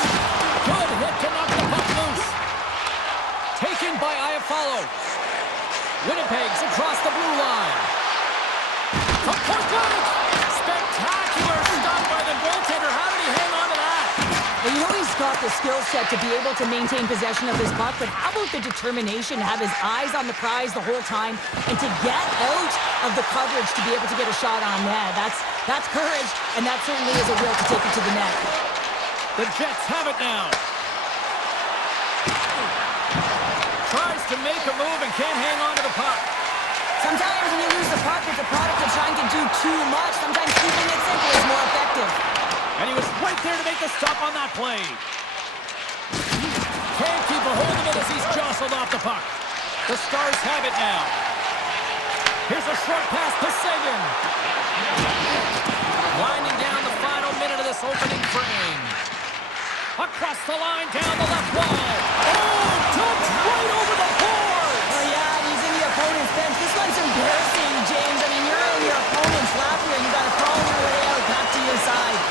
Good hit to knock the puck loose. Taken by Iafallo. Winnipeg's across the blue line. From point blank. Spectacular stop by the goaltender. How did he hang on to that? Well, you know he's got the skill set to be able to maintain possession of his puck, but how about the determination to have his eyes on the prize the whole time and to get out of the coverage to be able to get a shot on net? That's courage, and that certainly is a will to take it to the net. The Jets have it now. Tries to make a move and can't hang on to the puck. Sometimes when you lose the puck, it's a product of trying to do too much. Sometimes keeping it simple is more effective. And he was right there to make the stop on that play. Can't keep a hold of it as he's jostled off the puck. The Stars have it now. Here's a short pass to Sagan. Winding down the final minute of this opening frame. Across the line, down the left wall. Oh, dumped right over the board. Oh, yeah, and he's in the opponent's bench. This one's embarrassing, James. I mean, you're in your opponent's lap here, and you got to crawl your way out back to your side.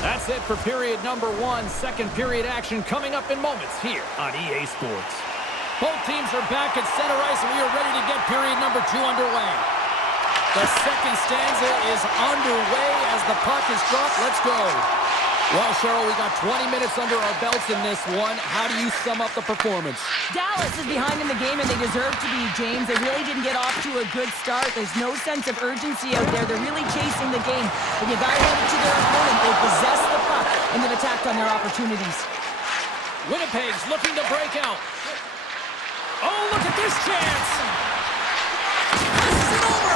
That's it for period number one. Second period action coming up in moments here on EA Sports. Both teams are back at center ice, and we are ready to get period number two underway. The second stanza is underway as the puck is dropped. Let's go. Well, Cheryl, we got 20 minutes under our belts in this one. How do you sum up the performance? Dallas is behind in the game, and they deserve to be, James. They really didn't get off to a good start. There's no sense of urgency out there. They're really chasing the game. When you got it to their opponent, they possessed the puck and then attacked on their opportunities. Winnipeg's looking to break out. This chance! Passes it over!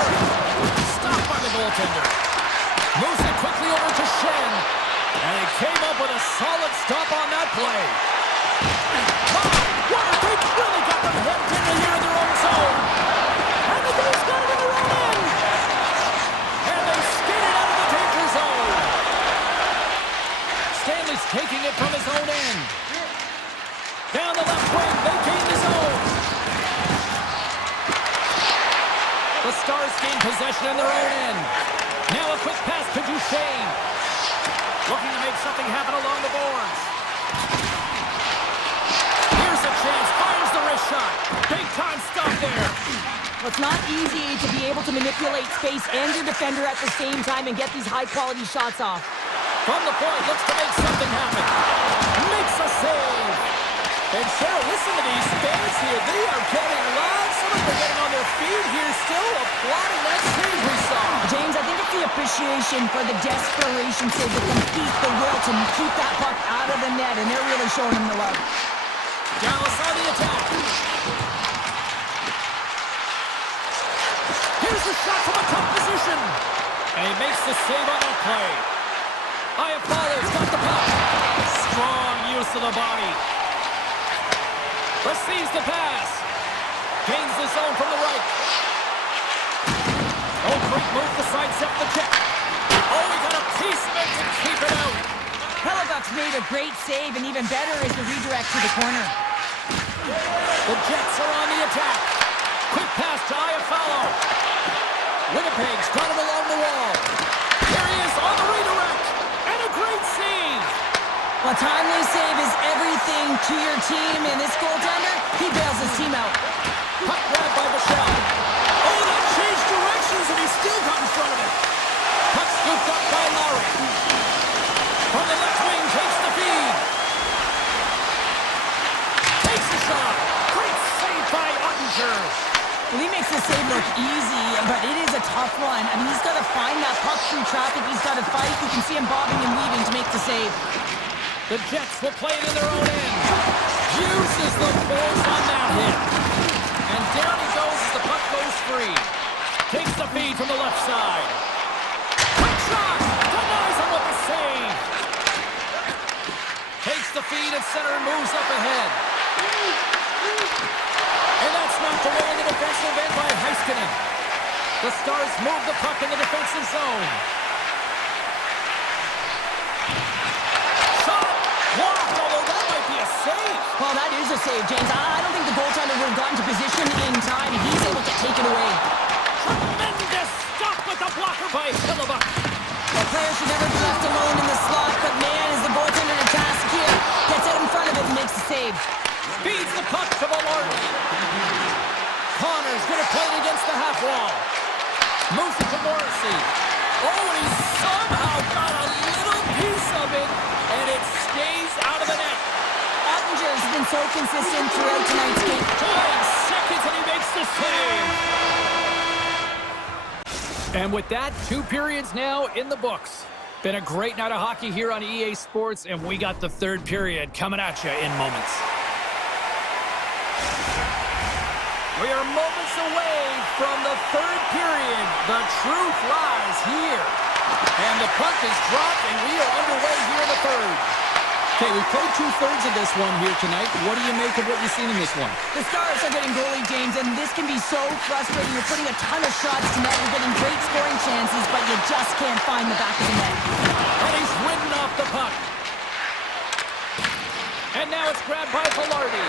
Stopped by the goaltender. Moves it quickly over to Shen. And he came up with a solid stop on that play. Wow, they've really got them hemmed in here in their own zone. And the Blues got it in their own end. And they skated out of the danger zone. Stanley's taking it from his own end. Down the left wing, they gain the zone. The Stars gain possession in their own end. Now a quick pass to Duchesne. Looking to make something happen along the boards. Here's a chance, fires the wrist shot. Big time stop there. Well, it's not easy to be able to manipulate space and your defender at the same time and get these high-quality shots off. From the point, looks to make something happen. Makes a save. And Cheryl, listen to these fans here. They are getting loud. Some of them are getting on their feet here, still applauding that save we saw. James, I think it's the appreciation for the desperation save, the compete, the will to keep that puck out of the net, and they're really showing him the love. Dallas on the attack. Here's the shot from a tough position. And he makes the save on that play. Iafallo's got the puck. Strong use of the body. Receives the pass. Gains the zone from the right. Oh, great move to sidestep the check. Oh, he got a piece of it to keep it out. Hellebuck's made a great save, and even better is the redirect to the corner. The Jets are on the attack. Quick pass to Iafallo. Winnipeg's got it along the wall. Here he is on the redirect. And a great save. Well, timely save is everything to your team, and this goaltender, he bails his team out. Puck grabbed by Michelle. Oh, that changed directions, and he still got in front of it. Puck scooped up by Lowry. From the left wing, takes the feed. Takes the shot. Great save by Ottinger. Well, he makes the save look easy, but it is a tough one. I mean, he's got to find that puck through traffic. He's got to fight. You can see him bobbing and weaving to make the save. The Jets will play it in their own end. Uses the force on that hit. And down he goes as the puck goes free. Takes the feed from the left side. Quick shot! Denies him with the save. Takes the feed at center and moves up ahead. And that's knocked away in the defensive end by Heiskanen. The Stars move the puck in the defensive zone. Well, that is a save, James. I don't think the goaltender would have gotten to position in time. He's able to take it away. Tremendous stop with the blocker by Hellebuck. The player should never be left alone in the slot, but man, is the goaltender to task here. Gets out in front of it and makes the save. Feeds the puck to Velarde. Connor's going to play it against the half wall. Moves it to Morrissey. Oh, and he somehow got a little piece of it, and it stays out of the net. Ottinger has been so consistent throughout tonight's game. 5 seconds and he makes the save. And with that, 2 periods now in the books. Been a great night of hockey here on EA Sports, and we got the 3rd period coming at you in moments. We are moments away from the 3rd period. The truth lies here. And the puck is dropped, and we are underway here in the 3rd. Okay, we've played 2/3 of this one here tonight. What do you make of what you've seen in this one? The Stars are getting goalie, James, and this can be so frustrating. You're putting a ton of shots to net. You're getting great scoring chances, but you just can't find the back of the net. And he's ridden off the puck. And now it's grabbed by Velarde.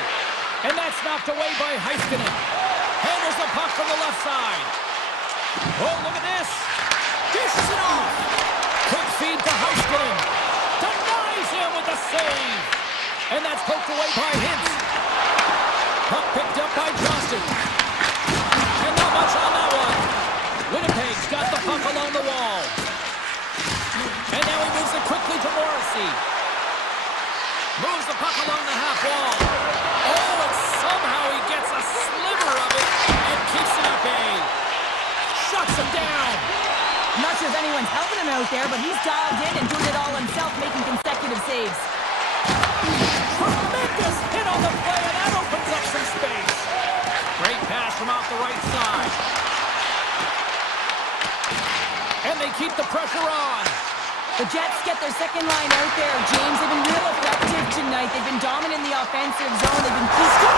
And that's knocked away by Heiskanen. Handles the puck from the left side. Oh, look at this. Dishes it off. Quick feed to Heiskanen. Denies him with the save. And that's poked away by Hintz. Puck picked up by Johnston. And not much on that one. Winnipeg's got the puck along the wall. And now he moves it quickly to Morrissey. Moves the puck along the half wall. Oh, and somehow he gets a sliver of it and keeps it at bay. Shuts him down. I'm not sure if anyone's helping him out there, but he's dialed in and doing it all himself, making consecutive saves. Tremendous hit on the play, and that opens up some space. Great from off the right side. And they keep the pressure on. The Jets get their second line out there, James. They've been real effective tonight. They've been dominant in the offensive zone. They've been keeping...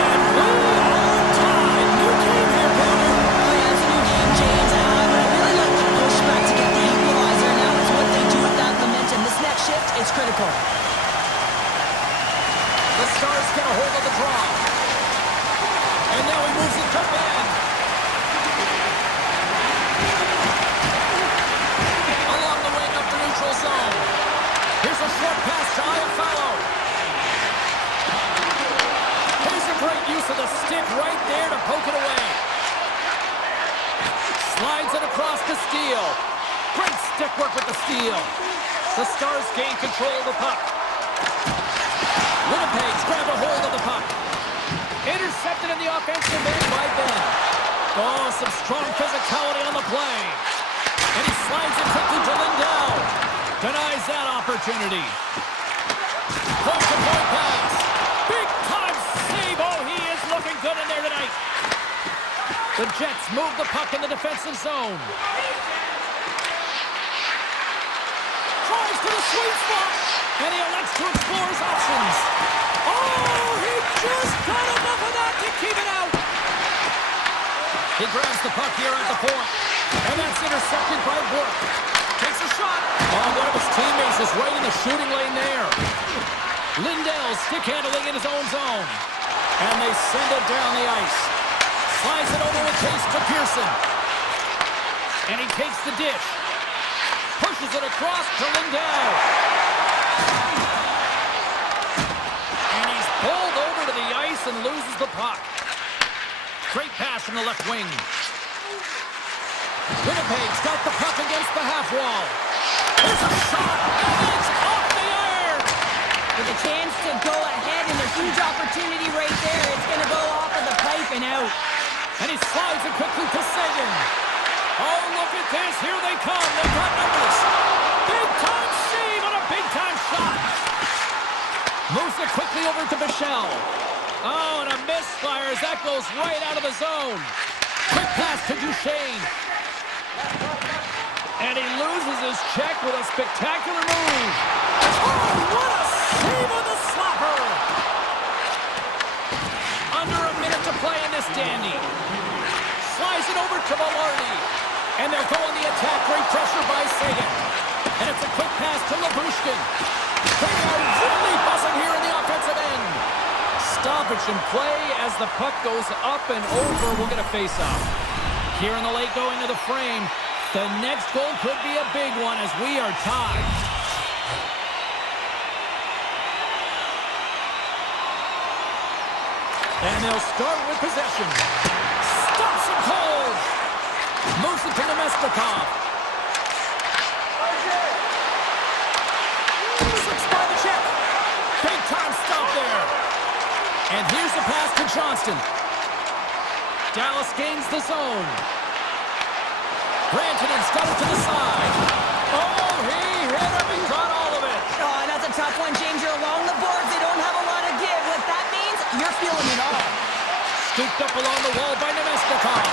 And we are tied. New game here, partner. Oh, yeah, it's a new game, James. But I really like the pushback to get the equalizer. Now it's what they do with that momentum. This next shift is critical. The Stars get a hold of the draw. And now he moves it to Ben. Along the wing up the neutral zone. Here's a short pass to Iafallo. Here's a great use of the stick right there to poke it away. Slides it across to Steele. Great stick work with the steal. The Stars gain control of the puck. Winnipeg's grabbed a hold of the puck. Intercepted in the offensive end by Ben. Oh, some strong physicality on the play. And he slides it quickly to Lindell. Denies that opportunity. Point-to-point pass. Big-time save. Oh, he is looking good in there tonight. The Jets move the puck in the defensive zone. Tries to the sweet spot. And he elects to explore his options. Oh, he just got enough of that to keep it out. He grabs the puck here at the point. And that's intercepted by Burke. Takes a shot. Oh, one of his teammates is right in the shooting lane there. Lindell stick handling in his own zone. And they send it down the ice. Slides it over with pace to Pearson. And he takes the dish. Pushes it across to Lindell. And he's pulled over to the ice and loses the puck. Great pass from the left wing. Winnipeg's got the puck against the half wall. Here's a shot, and it's off the iron! With a chance to go ahead and a huge opportunity right there. It's going to go off of the pipe and out. And he slides it quickly to Sagan. Oh, look at this. Here they come. They've got numbers. Big-time save on a big-time shot. Moves it quickly over to Bichelle. Oh, and a misfire as that goes right out of the zone. Quick pass to Duchesne. And he loses his check with a spectacular move. Oh, what a save on the slapper! Under a minute to play in this dandy. Slides it over to Velarde. And they're going the attack. Great pressure by Sagan. And it's a quick pass to Labushkin. They are really buzzing here in the offensive end. Stoppage in play as the puck goes up and over. We'll get a face-off. Here in the late going to the frame. The next goal could be a big one as we are tied. And they'll start with possession. Stops him cold. Moves it to Nemestikov. Slips by the check. Big time stop there. And here's the pass to Johnston. Dallas gains the zone. Rantanen's got it to the side. Oh, he hit him and got all of it. Oh, that's a tough one, James. You're along the boards. They don't have a lot of give. What that means, you're feeling it all. Scooped up along the wall by Nemestikov.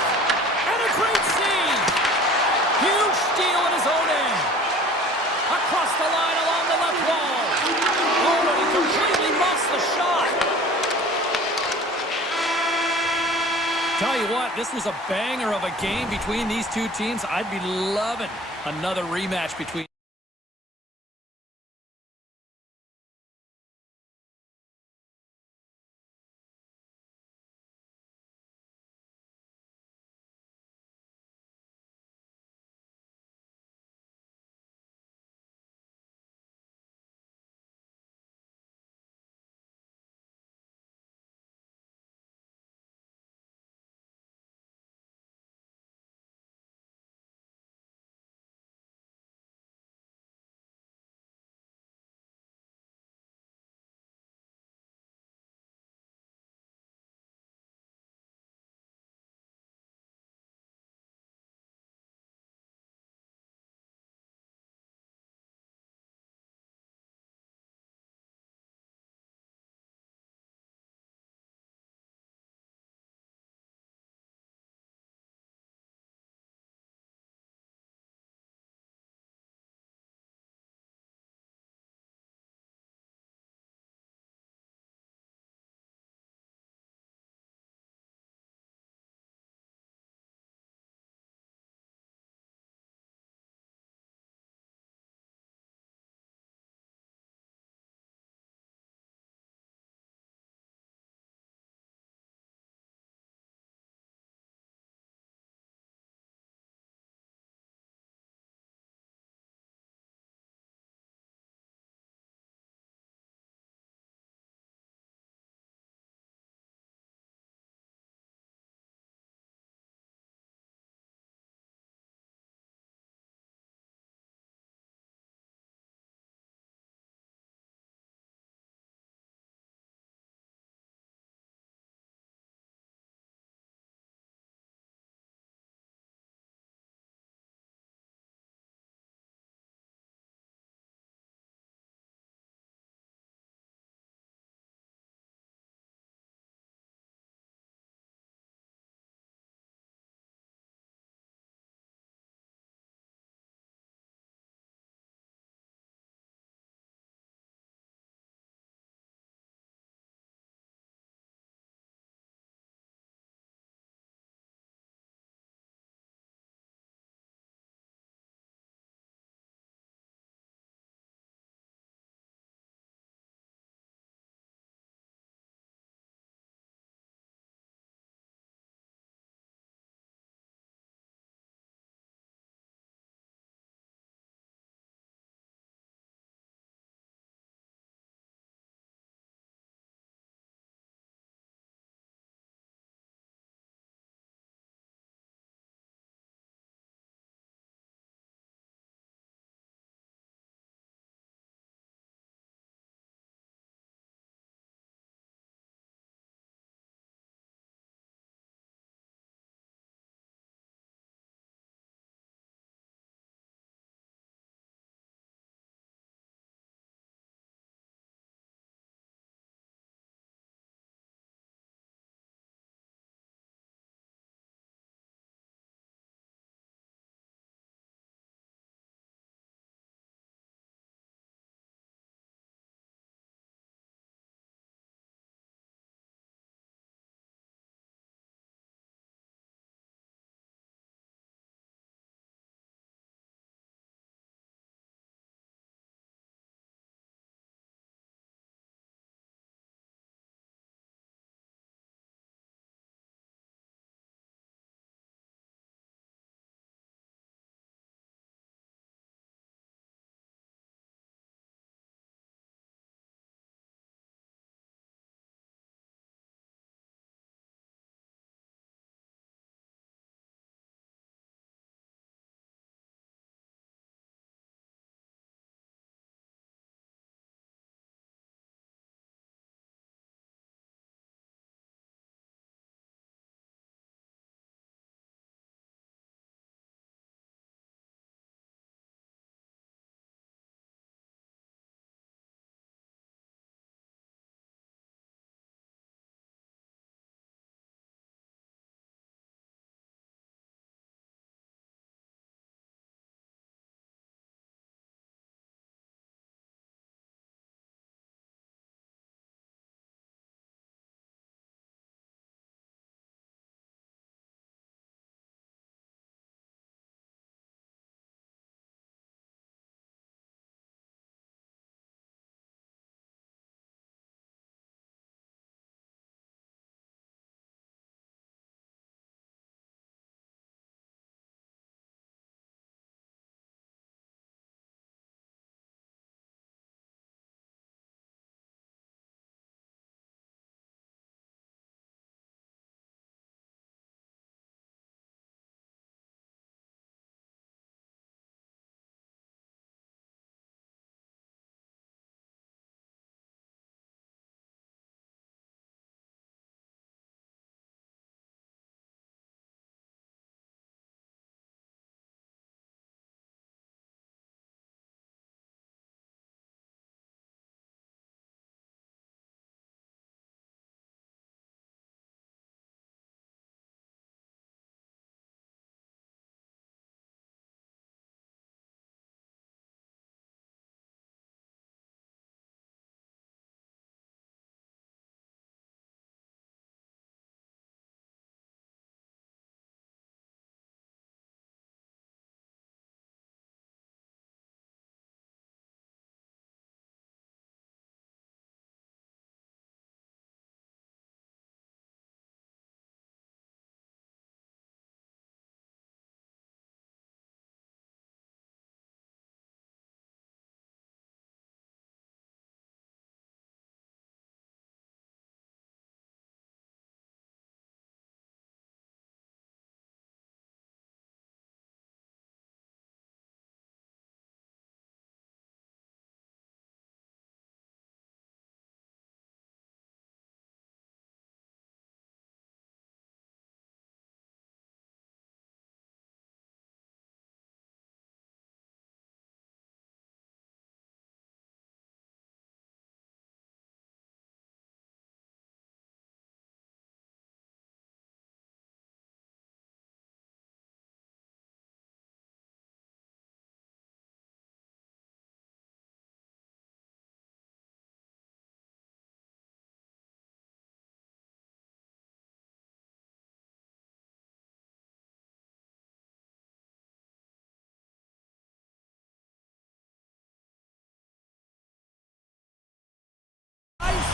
And a great save. Huge steal in his own end. Across the line along the left wall. Oh, and he completely muffs the shot. Tell you what, this was a banger of a game between these two teams. I'd be loving another rematch between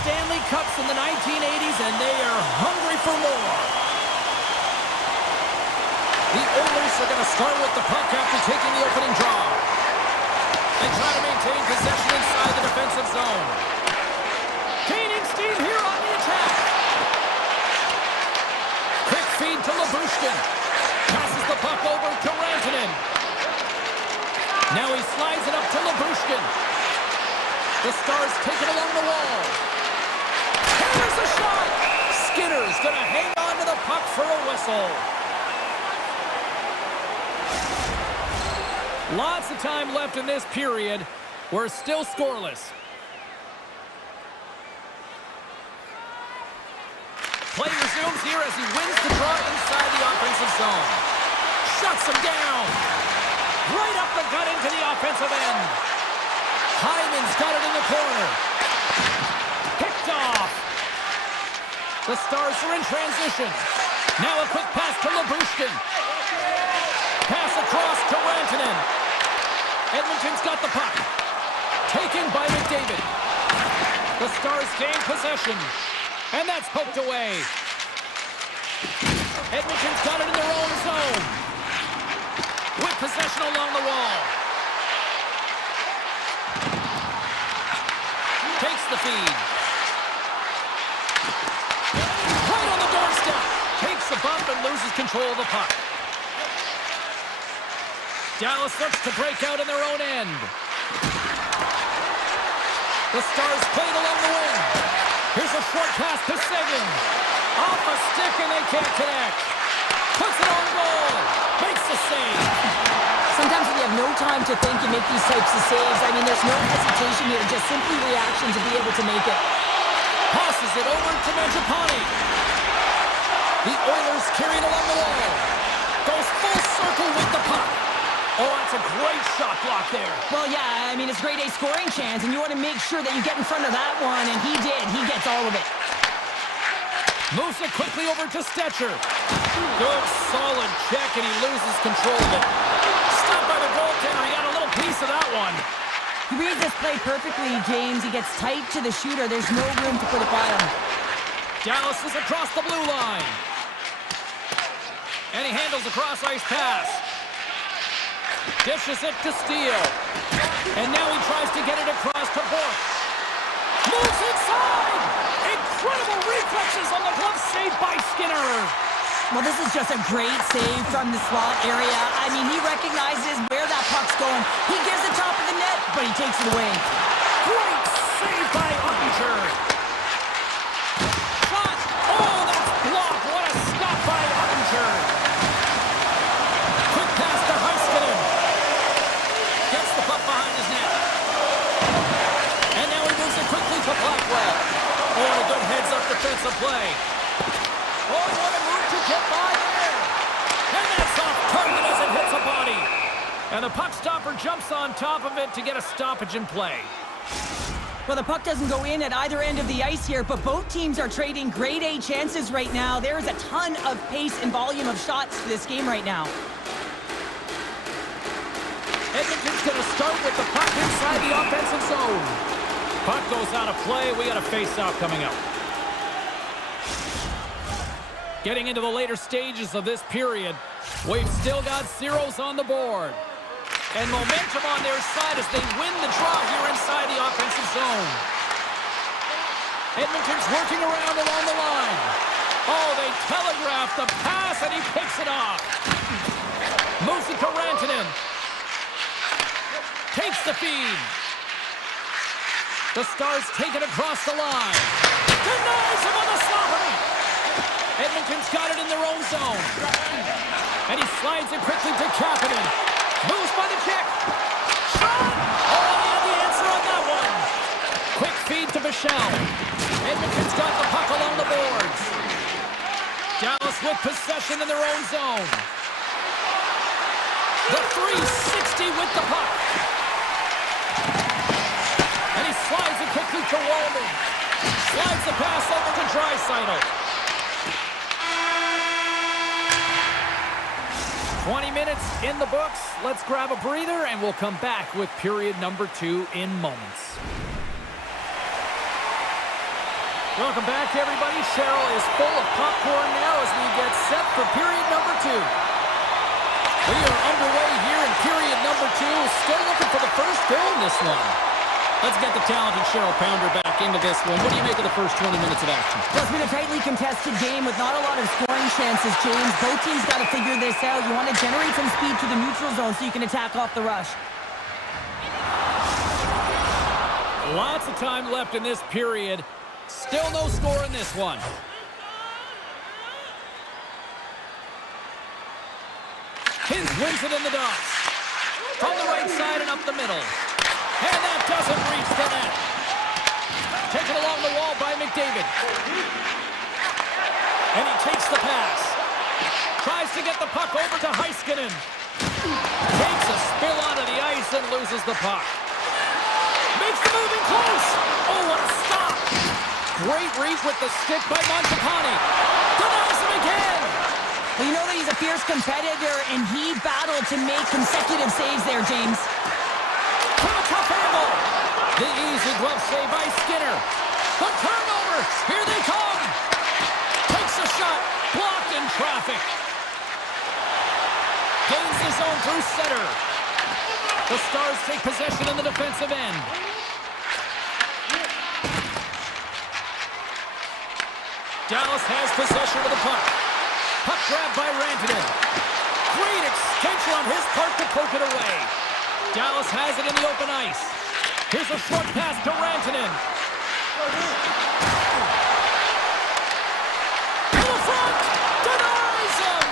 Stanley Cups in the 1980s, and they are hungry for more. The Oilers are going to start with the puck after taking the opening draw. They try to maintain possession inside the defensive zone. Gaining steam here on the attack. Quick feed to Labushkin. Passes the puck over to Rantanen. Now he slides it up to Labushkin. The Stars take it along the wall. Here's a shot. Skinner's going to hang on to the puck for a whistle. Lots of time left in this period. We're still scoreless. Play resumes here as he wins the draw inside the offensive zone. Shuts him down. Right up the gut into the offensive end. Hyman's got it in the corner. Picked off. The Stars are in transition. Now a quick pass to Labushkin. Pass across to Rantanen. Edmonton's got the puck. Taken by McDavid. The Stars gain possession. And that's poked away. Edmonton's got it in their own zone. With possession along the wall. Takes the feed. Right on the doorstep. Takes the bump and loses control of the puck. Dallas looks to break out in their own end. The Stars played along the wing. Here's a short pass to Seguin. Off a stick and they can't connect. Puts it on goal. Makes the save. Sometimes when you have no time to think, you make these types of saves. I mean, there's no hesitation here. Just simply reaction to be able to make it. Passes it over to Mangiapane. The Oilers carry it along the wall. Goes full circle with the puck. Oh, that's a great shot block there. Well, yeah, I mean, it's grade A scoring chance, and you want to make sure that you get in front of that one, and he did. He gets all of it. Moves it quickly over to Stetcher. Good, solid check, and he loses control of it. Stopped by the goaltender. He got a little piece of that one. He reads this play perfectly, James. He gets tight to the shooter. There's no room to put it by him. Dallas is across the blue line. And he handles a cross-ice pass. Dishes it to Steele. And now he tries to get it across to Bork. Moves inside! Incredible reflexes on the glove save by Skinner. Well, this is just a great save from the slot area. I mean, he recognizes where that puck's going. He gives the top of the net, but he takes it away. Great save by Ottinger. Shot! Oh, that's blocked. What a stop by Ottinger. Quick pass to Heiskanen. Gets the puck behind his net. And now he moves it quickly to Blackwell. Oh, a good heads-up defensive play. Oh, what a move to get by there. And that's off target as it hits a body. And the puck stopper jumps on top of it to get a stoppage in play. Well, the puck doesn't go in at either end of the ice here, but both teams are trading grade A chances right now. There is a ton of pace and volume of shots to this game right now. Edmonton's going to start with the puck inside the offensive zone. Puck goes out of play. We got a face-off coming up. Getting into the later stages of this period, we've still got zeros on the board. And momentum on their side as they win the draw here inside the offensive zone. Edmonton's working around along the line. Oh, they telegraph the pass and he picks it off. Moves it to Rantanen. Takes the feed. The Stars take it across the line. Denies him on the slapper. Edmonton's got it in their own zone. And he slides it quickly to Kapanen. Moves by the check. Shot! Oh, he had the answer on that one. Quick feed to Bichelle. Edmonton's got the puck along the boards. Dallas with possession in their own zone. The 360 with the puck. And he slides it quickly to Walden. Slides the pass over to Draisaitl. 20 minutes in the books. Let's grab a breather and we'll come back with period number 2 in moments. Welcome back, everybody. Cheryl is full of popcorn now as we get set for period number 2. We are underway here in period number 2. Still looking for the first goal in this one. Let's get the talented Cheryl Pounder back into this one. What do you make of the first 20 minutes of action? Well, it's been a tightly contested game with not a lot of scoring chances, James. Both teams got to figure this out. You want to generate some speed to the neutral zone so you can attack off the rush. Lots of time left in this period. Still no score in this one. Hins wins it in the dots. From the right side and up the middle. And that doesn't reach the net. Taken along the wall by McDavid. And he takes the pass. Tries to get the puck over to Heiskanen. Takes a spill onto the ice and loses the puck. Makes the move in close. Oh, what a stop. Great reach with the stick by Montepani. Denies him again. Well, you know that he's a fierce competitor, and he battled to make consecutive saves there, James. From a tough angle. The easy glove save by Skinner. The turnover. Here they come. Takes a shot. Blocked in traffic. Gains the zone through center. The Stars take possession in the defensive end. Dallas has possession of the puck. Puck grabbed by Rantanen. Great extension on his part to poke it away. Dallas has it in the open ice. Here's a short pass to Rantanen. To the front! Denies him!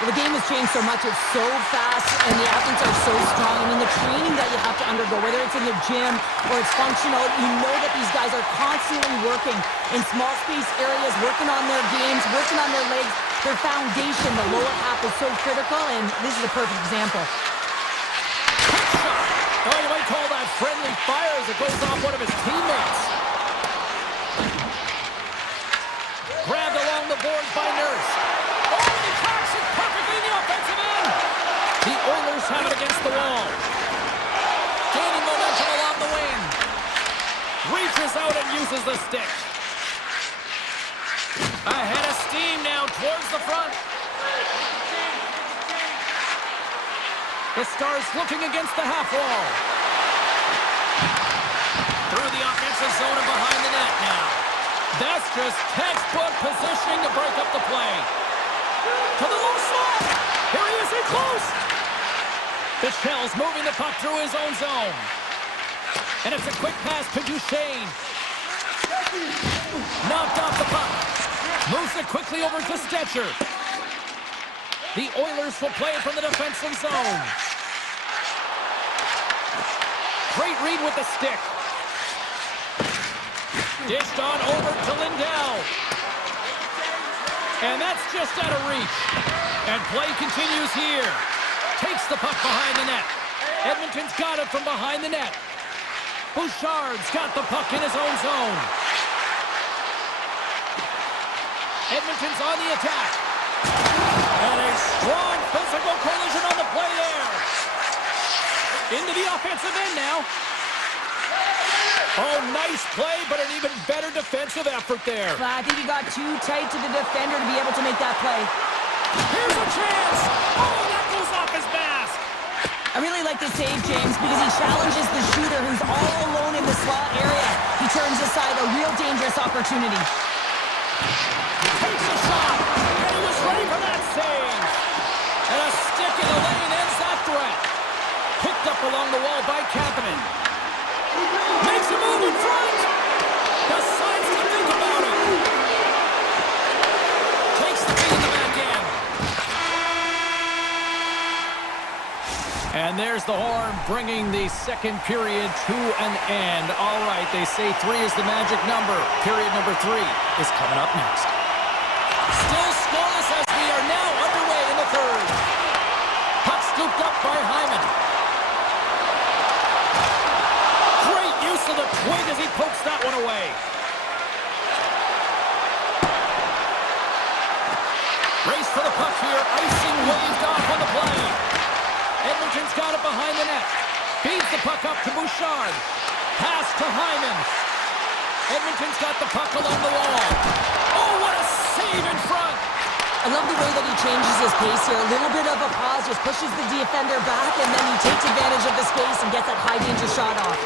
Well, the game has changed so much. It's so fast, and the athletes are so strong. I mean, the training that you have to undergo, whether it's in the gym or it's functional, you know that these guys are constantly working in small space areas, working on their games, working on their legs. Their foundation, the lower half, is so critical, and this is a perfect example. Oh, you might call that friendly fire as it goes off one of his teammates. Grabbed along the boards by Nurse. Oh, and he tracks it perfectly in the offensive end. The Oilers have it against the wall. Gaining momentum along the wing. Reaches out and uses the stick. Ahead of steam now towards the front. The Stars looking against the half wall. Through the offensive zone and behind the net now. That's just textbook positioning to break up the play. To the low slot. Here he is in close. Michel's moving the puck through his own zone. And it's a quick pass to Duchesne. Knocked off the puck. Moves it quickly over to Stetcher. The Oilers will play it from the defensive zone. Great read with the stick. Dished on over to Lindell. And that's just out of reach. And play continues here. Takes the puck behind the net. Edmonton's got it from behind the net. Bouchard's got the puck in his own zone. Edmonton's on the attack. And a strong physical collision on the play there. Into the offensive end now. Oh, nice play, but an even better defensive effort there. Well, I think he got too tight to the defender to be able to make that play. Here's a chance. Oh, that goes off his mask. I really like this save, James, because he challenges the shooter who's all alone in the slot area. He turns aside a real dangerous opportunity. Takes a shot, and he was ready for that save. And a stick in the lane ends that threat. Picked up along the wall by Kapanen. Makes a move in front. Decides to think about it. Takes the feed in the back end. And there's the horn bringing the second period to an end. All right, they say 3 is the magic number. Period number 3 is coming up next. Still scoreless as we are now underway in the third. Puck scooped up by Hyman. Great use of the twig as he pokes that one away. Race for the puck here. Icing waved off on the play. Edmonton's got it behind the net. Feeds the puck up to Bouchard. Pass to Hyman. Edmonton's got the puck along the wall. Oh, what a save in front! I love the way that he changes his pace here. A little bit of a pause, just pushes the defender back, and then he takes advantage of the space and gets that high-danger shot off.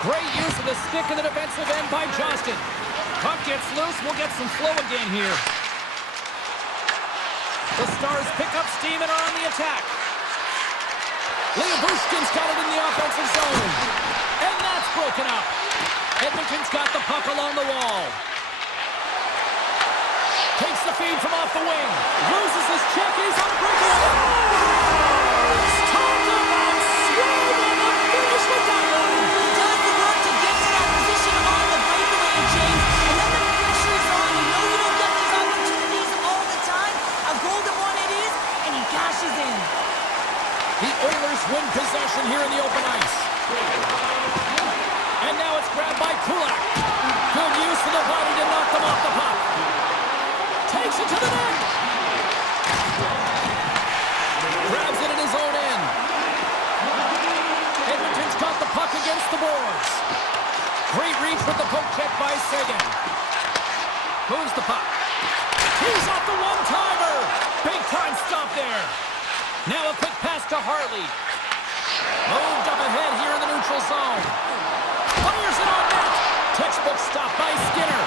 Great use of the stick in the defensive end by Johnston. Puck gets loose. We'll get some flow again here. The Stars pick up steam and are on the attack. Bushkin's got it in the offensive zone. And that's broken up. Edmonton's got the puck along the wall. Takes the feed from off the wing. Loses his check. He's on a breakaway. Talk about swing and a finish with that one. He does the work to get to that position on the breakaway, James. And then the pressure's on. You know you don't get these opportunities all the time. A golden one it is, and he cashes in. The Oilers win possession here in the open ice. And now it's grabbed by Kulak. Good use of the body to knock them off the puck. Takes it to the net. Grabs it in his own end. Edmonton's got the puck against the boards. Great reach with the poke check by Sagan. Moves the puck. He's off the one-timer. Big time stop there. Now a quick pass to Hartley. Moved up ahead here in the neutral zone. Fires it on net. Textbook stop by Skinner.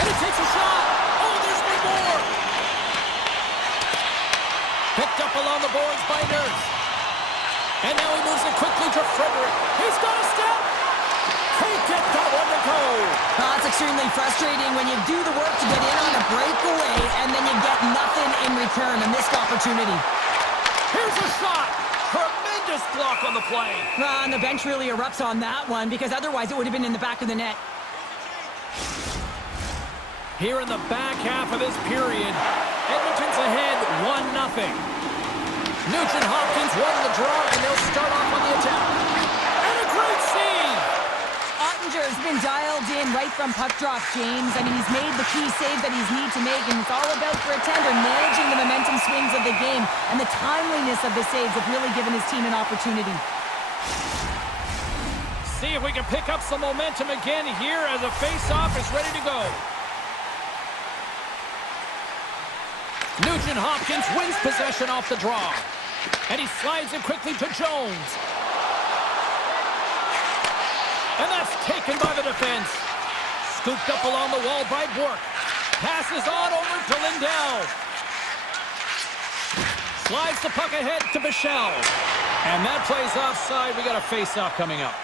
And he takes a shot. Oh, there's one more. Picked up along the boards by Nurse. And now he moves it quickly to Frederick. He's got a step. Can't get that one to go. It's extremely frustrating when you do the work to get in on a breakaway and then you get nothing in return. A missed opportunity. Here's a shot. Tremendous block on the play. And the bench really erupts on that one because otherwise it would have been in the back of the net. Here in the back half of this period, Edmonton's ahead 1-0. Nugent-Hopkins won the draw, and they'll start off on the attack. And a great save! Ottinger's been dialed in right from puck drop, James. I mean, he's made the key save that he's need to make, and it's all about for a tender managing the momentum swings of the game, and the timeliness of the saves have really given his team an opportunity. See if we can pick up some momentum again here as a face-off is ready to go. Nugent-Hopkins wins possession off the draw. And he slides it quickly to Jones. And that's taken by the defense. Scooped up along the wall by Bork. Passes on over to Lindell. Slides the puck ahead to Bichelle. And that plays offside. We got a face-off coming up.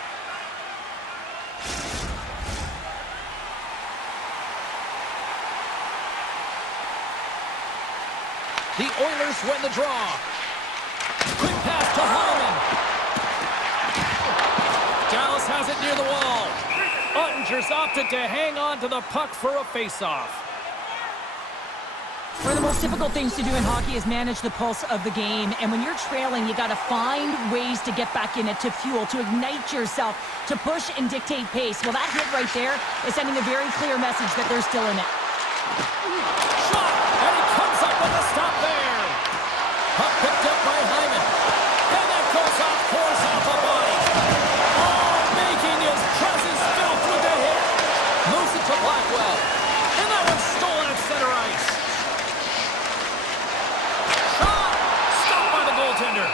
The Oilers win the draw. Quick pass to Holloman. Dallas has it near the wall. Ottinger's opted to hang on to the puck for a face-off. One of the most difficult things to do in hockey is manage the pulse of the game. And when you're trailing, you got to find ways to get back in it, to fuel, to ignite yourself, to push and dictate pace. Well, that hit right there is sending a very clear message that they're still in it. Shot! And he comes up with a stop there. Puck picked up by Hyman. And that goes off course off the body. Oh, making his presence felt with the hit. Moves it to Blackwell. And that one's stolen at center ice. Shot! Stopped by the goaltender.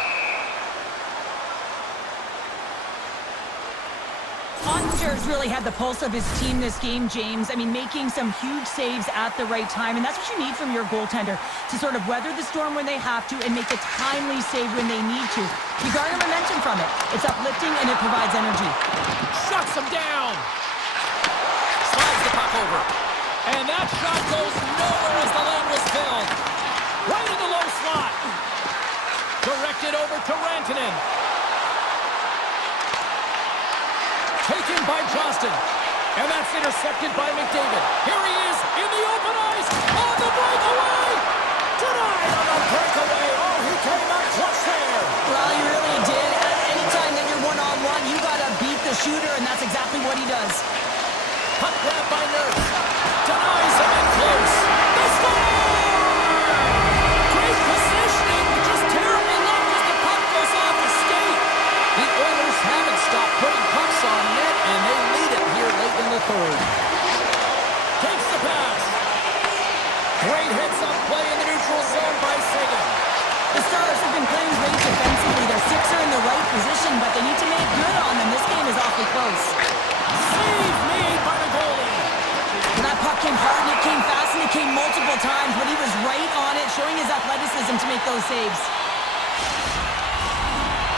Ottinger's really had the pulse of his team this game, James. I mean, making some huge saves at the right time, and that's what you need from your goaltender, to sort of weather the storm when they have to and make a timely save when they need to. You garner momentum from it. It's uplifting and it provides energy. Shuts him down. Slides the puck over. And that shot goes nowhere as the lane was filled. Right in the low slot. Directed over to Rantanen. Taken by Johnston. And that's intercepted by McDavid. Here he is in the open ice. On the breakaway. Denied on the breakaway. Oh, he came up clutch there. Well, he really did. Anytime that you're one-on-one, you got to beat the shooter, and that's exactly what he does. Puck grabbed by Nurse. Denies him in close. They score! Great positioning. Just terrible luck as the puck goes off the skate. The Oilers haven't stopped putting pucks on net, and they lead it here late in the third. get some play in the neutral zone by Sagan. The Stars have been playing great defensively. Their six are in the right position, but they need to make good on them. This game is awfully close. Save made by the goalie. That puck came hard and it came fast and it came multiple times, but he was right on it, showing his athleticism to make those saves.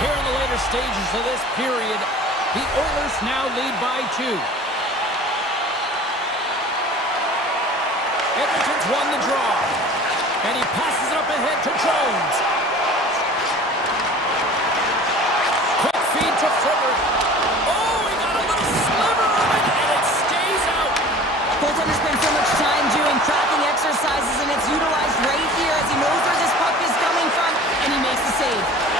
Here in the later stages of this period, the Oilers now lead by 2. Edmonton's won the draw. And he passes it up ahead to Jones. Quick feed to Frederick. Oh, he got a little sliver of it, and it stays out. Goaltender spends so much time doing tracking exercises, and it's utilized right here as he knows where this puck is coming from, and he makes the save.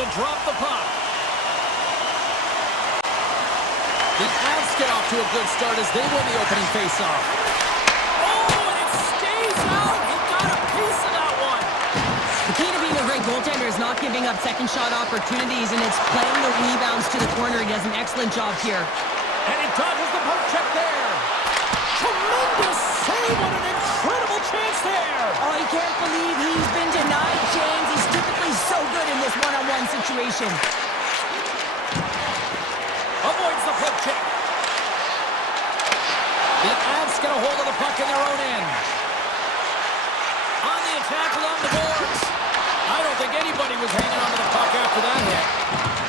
to drop the puck. The Avs get off to a good start as they win the opening faceoff. Oh, and it stays out. He got a piece of that one. The key to being a great goaltender is not giving up second shot opportunities, and it's playing the rebounds to the corner. He does an excellent job here. And he dodges the poke check there. Tremendous save. What an incredible chance there. Oh, I can't believe he's been denied, James. He's typically so good in this one-on-one situation. Avoids the poke check. The Avs get a hold of the puck in their own end. On the attack along the boards. I don't think anybody was hanging on to the puck after that hit.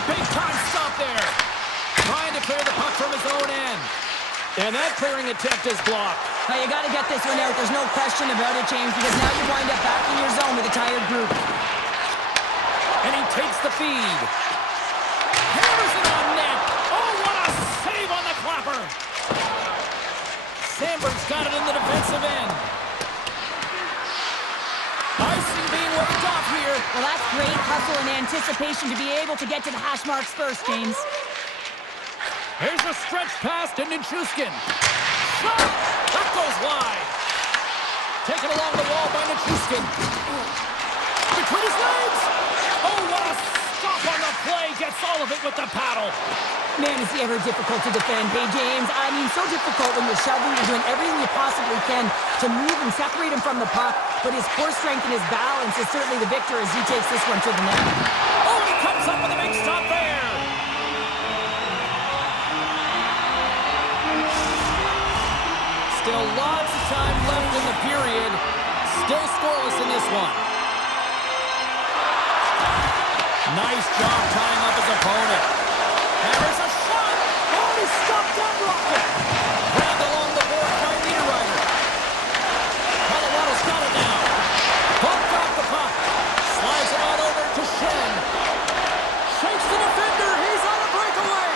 Big time stop there. Trying to clear the puck from his own end. And that clearing attempt is blocked. Now, you got to get this one out. There's no question about it, James, because now you wind up back in your zone with a tired group. And he takes the feed. Hammers it on net. Oh, what a save on the clapper. Sandberg's got it in the defensive end. Icing being waved off here. Well, that's great hustle and anticipation to be able to get to the hash marks first, James. Here's a stretch pass to Nichushkin. Shot! That goes wide. Taken along the wall by Nichushkin. Between his legs. Oh, what a stop on the play. Gets all of it with the paddle. Man, is he ever difficult to defend. Hey, James, I mean, so difficult when you're shoving, you're doing everything you possibly can to move and separate him from the puck, but his core strength and his balance is certainly the victor as he takes this one to the net. Oh, and he comes up with a big stop there. Still lots of time left in the period. Still scoreless in this one. Nice job tying up his opponent. There's a shot. Oh, he stopped that rocket. Grabbed along the board by Niederreiter. Colorado's got it now. Bumped off the puck. Slides it on over to Shen. Shakes the defender. He's on a breakaway.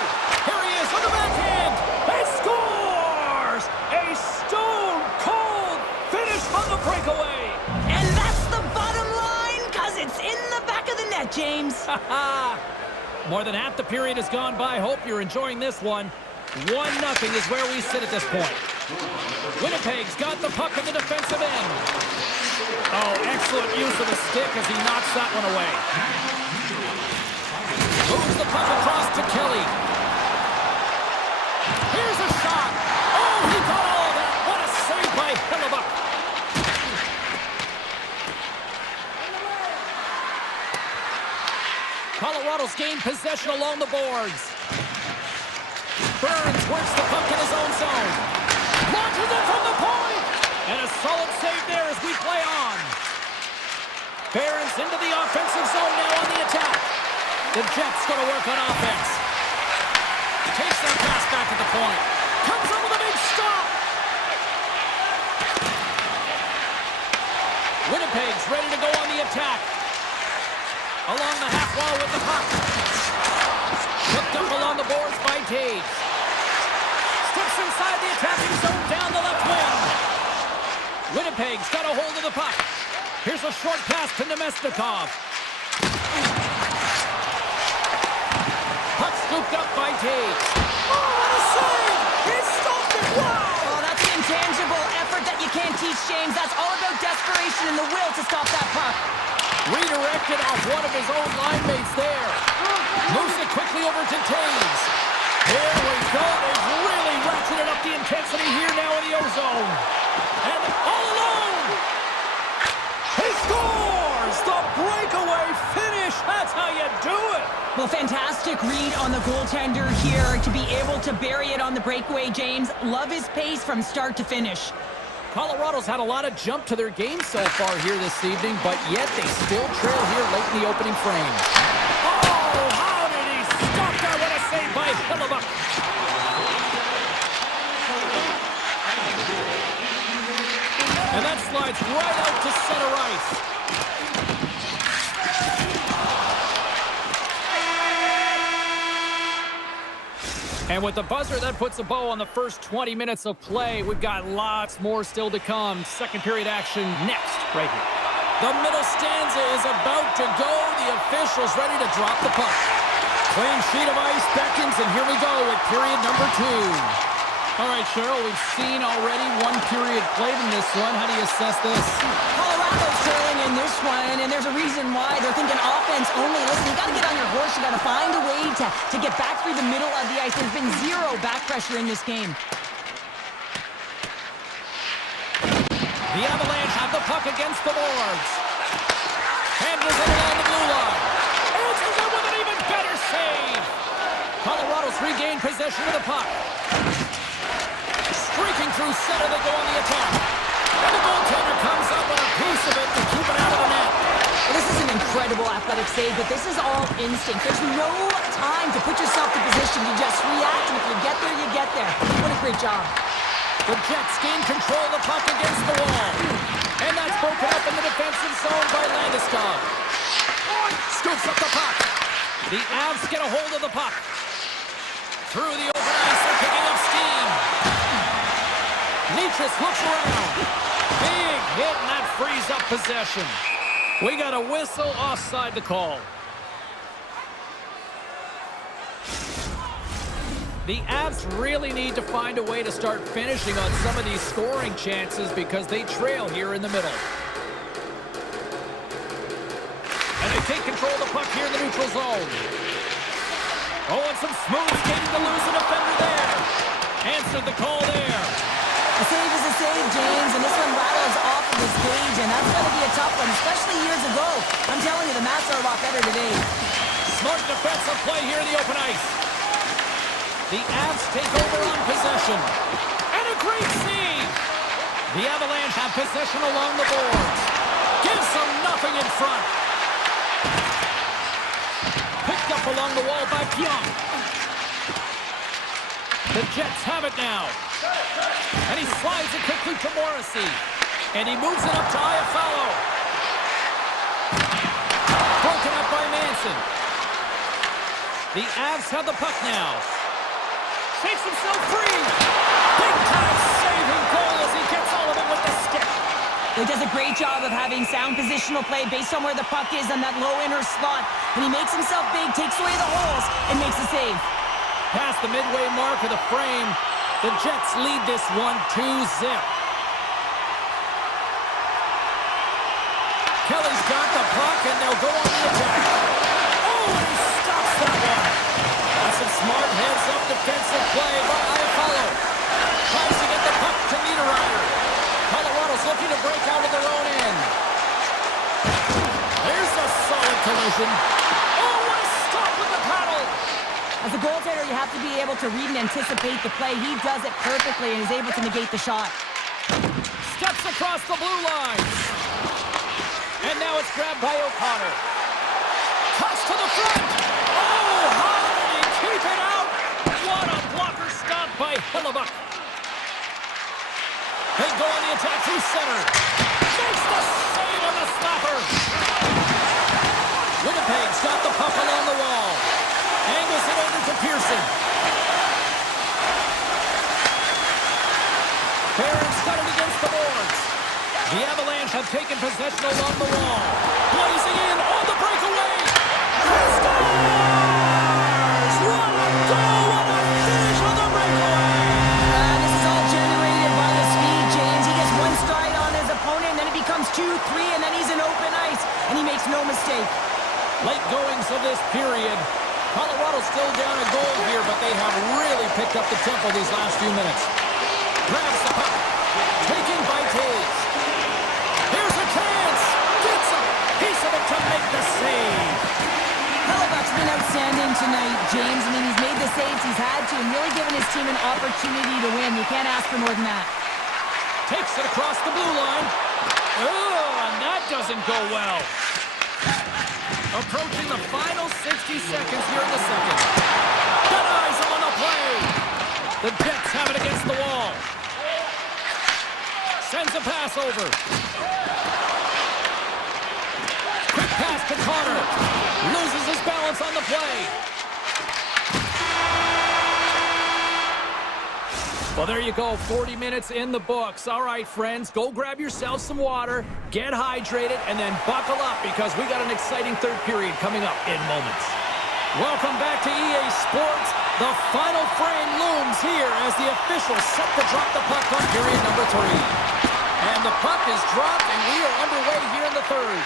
Here he is on the backhand. He scores! A stone-cold finish on the breakaway. And that's the bottom line, because it's in the back of the net, James. More than half the period has gone by. Hope you're enjoying this one. 1-0 is where we sit at this point. Winnipeg's got the puck in the defensive end. Oh, excellent use of the stick as he knocks that one away. Moves the puck across to Kelly. Here's a shot. Oh, he got all of that. What a save by Hellebuck. Colorado's gained possession along the boards. Burns works the puck in his own zone. Launches it from the point. And a solid save there as we play on. Barons into the offensive zone now on the attack. The Jets going to work on offense. Takes that pass back at the point. Comes up with a big stop. Winnipeg's ready to go on the attack. Along the half wall with the puck. Hooked up along the boards by Tage. Steps inside the attacking zone down the left wing. Winnipeg's got a hold of the puck. Here's a short pass to Nemestikov. Puck scooped up by Tage. Oh, what a save! He stopped it! Wow! Oh, that's an intangible effort that you can't teach, James. That's all about desperation and the will to stop that puck. Redirected off one of his own line mates there. Moves it quickly over to Taves. Here we go. They've really ratcheted up the intensity here now in the O-zone. And all alone. He scores! The breakaway finish. That's how you do it. Well, fantastic read on the goaltender here to be able to bury it on the breakaway, James. Love his pace from start to finish. Colorado's had a lot of jump to their game so far here this evening, but yet they still trail here late in the opening frame. Oh, how did he stop that? What a save by Hellebuck. And that slides right out to center ice. And with the buzzer, that puts a bow on the first 20 minutes of play. We've got lots more still to come. Second period action next, right here. The middle stanza is about to go. The the officials ready to drop the puck. Clean sheet of ice beckons, and here we go with period number 2. All right, Cheryl, we've seen already one period played in this one. How do you assess this? Colorado's trailing in this one, and there's a reason why. They're thinking offense only. Listen, you got to get on your horse. You got to find a way to get back through the middle of the ice. There's been zero back pressure in this game. The Avalanche have the puck against the boards. Handles it along the blue line. Answers it with an even better save. Colorado's regained possession of the puck. Streaking through center, they go on the attack. And the goaltender comes up with a piece of it to keep it out of the net. Well, this is an incredible athletic save, but this is all instinct. There's no time to put yourself in position. You just react, and if you get there, you get there. What a great job. The Jets gain control of the puck against the wall. And that's broken up in the defensive zone by Landeskog. Scoops up the puck. The Avs get a hold of the puck. Through the open ice, they're picking up steam. Nichas looks around. Big hit, and that frees up possession. We got a whistle offside the call. The Avs really need to find a way to start finishing on some of these scoring chances because they trail here in the middle. And they take control of the puck here in the neutral zone. Oh, and some smooth skating to lose a defender there. Answered the call there. A save is a save, James, and this one rattles off of his cage, and that's going to be a tough one, especially years ago. I'm telling you, the Mats are a lot better today. Smart defensive play here in the open ice. The Avs take over on possession. And a great save. The Avalanche have possession along the boards. Gives them nothing in front. Picked up along the wall by Pionk. The Jets have it now. And he slides it quickly to Morrissey. And he moves it up to Iafallo. Broken up by Manson. The Avs have the puck now. Takes himself free. Big time saving goal as he gets all of it with the stick. He does a great job of having sound positional play based on where the puck is on that low inner slot. And he makes himself big, takes away the holes, and makes a save. Past the midway mark of the frame, the Jets lead this one 2-0. Kelly's got the puck, and they'll go on the attack. Oh, and he stops that one. That's some smart heads-up defensive play by Iafallo. Tries to get the puck to Niederreiter. Colorado's looking to break out of their own end. There's a solid collision. Oh, what a stop with the paddle. As a goaltender, you have to be able to read and anticipate the play. He does it perfectly and is able to negate the shot. Steps across the blue line. And now it's grabbed by O'Connor. Toss to the front. Oh, how did he keep it out? What a blocker stop by Hellebuyck. They go on the attack through center. Makes the save on the slapper. Winnipeg's got the puck along the wall. Angles it over to Pearson. Barron's got it against the boards. The Avalanche have taken possession along the wall. Blazing in on the breakaway. Scores! What a goal! What a finish on the breakaway! This is all generated by his speed, James. He gets one stride on his opponent, and then it becomes 2-3, and then he's in open ice, and he makes no mistake. Late goings of this period. Colorado's still down a goal here, but they have really picked up the tempo these last few minutes. Grabs the puck. Taken by Taves. Here's a chance. Gets a piece of it to make the save. Hellebuyck's been outstanding tonight, James. I mean, he's made the saves he's had to and really given his team an opportunity to win. You can't ask for more than that. Takes it across the blue line. Oh, and that doesn't go well. Approaching the final 60 seconds here in the second. Denies him on the play. The Jets have it against the wall. Sends a pass over. Quick pass to Connor. Loses his balance on the play. Well, there you go, 40 minutes in the books. All right, friends, go grab yourselves some water, get hydrated, and then buckle up because we got an exciting third period coming up in moments. Welcome back to EA Sports. The final frame looms here as the officials set to drop the puck on period number 3. And the puck is dropped, and we are underway here in the third.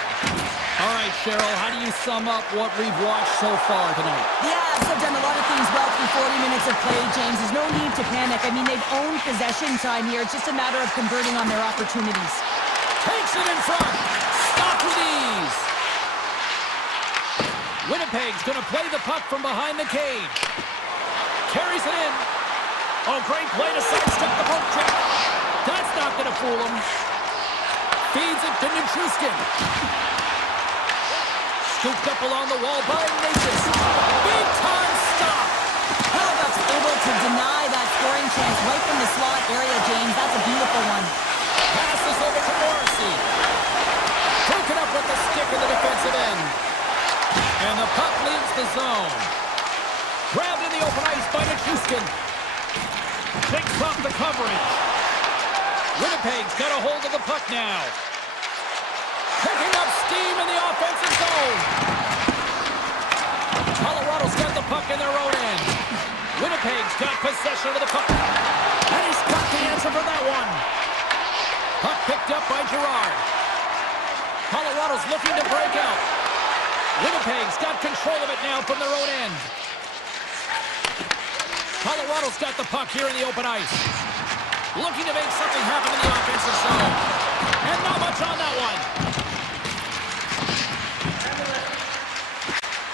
All right, Cheryl, how do you sum up what we've watched so far tonight? The Avs have done a lot of things well through 40 minutes of play, James. There's no need to panic. I mean, they've owned possession time here. It's just a matter of converting on their opportunities. Takes it in front. Stopped with ease. Winnipeg's going to play the puck from behind the cage. Carries it in. Oh, great play to sidestep the poke check. That's not going to fool him. Feeds it to Nichushkin. Scooped up along the wall by Nathan. Big time stop. Hellebuyck's able to deny that scoring chance right from the slot area, James. That's a beautiful one. Passes over to Morrissey. Broken up with the stick in the defensive end. And the puck leaves the zone. Grabbed in the open ice by Nichushkin. Takes off the coverage. Winnipeg's got a hold of the puck now. Picking up steam in the offensive zone. Colorado's got the puck in their own end. Winnipeg's got possession of the puck. And he's got the answer for that one. Puck picked up by Girard. Colorado's looking to break out. Winnipeg's got control of it now from their own end. Colorado's got the puck here in the open ice. Looking to make something happen in the offensive zone. And not much on that one.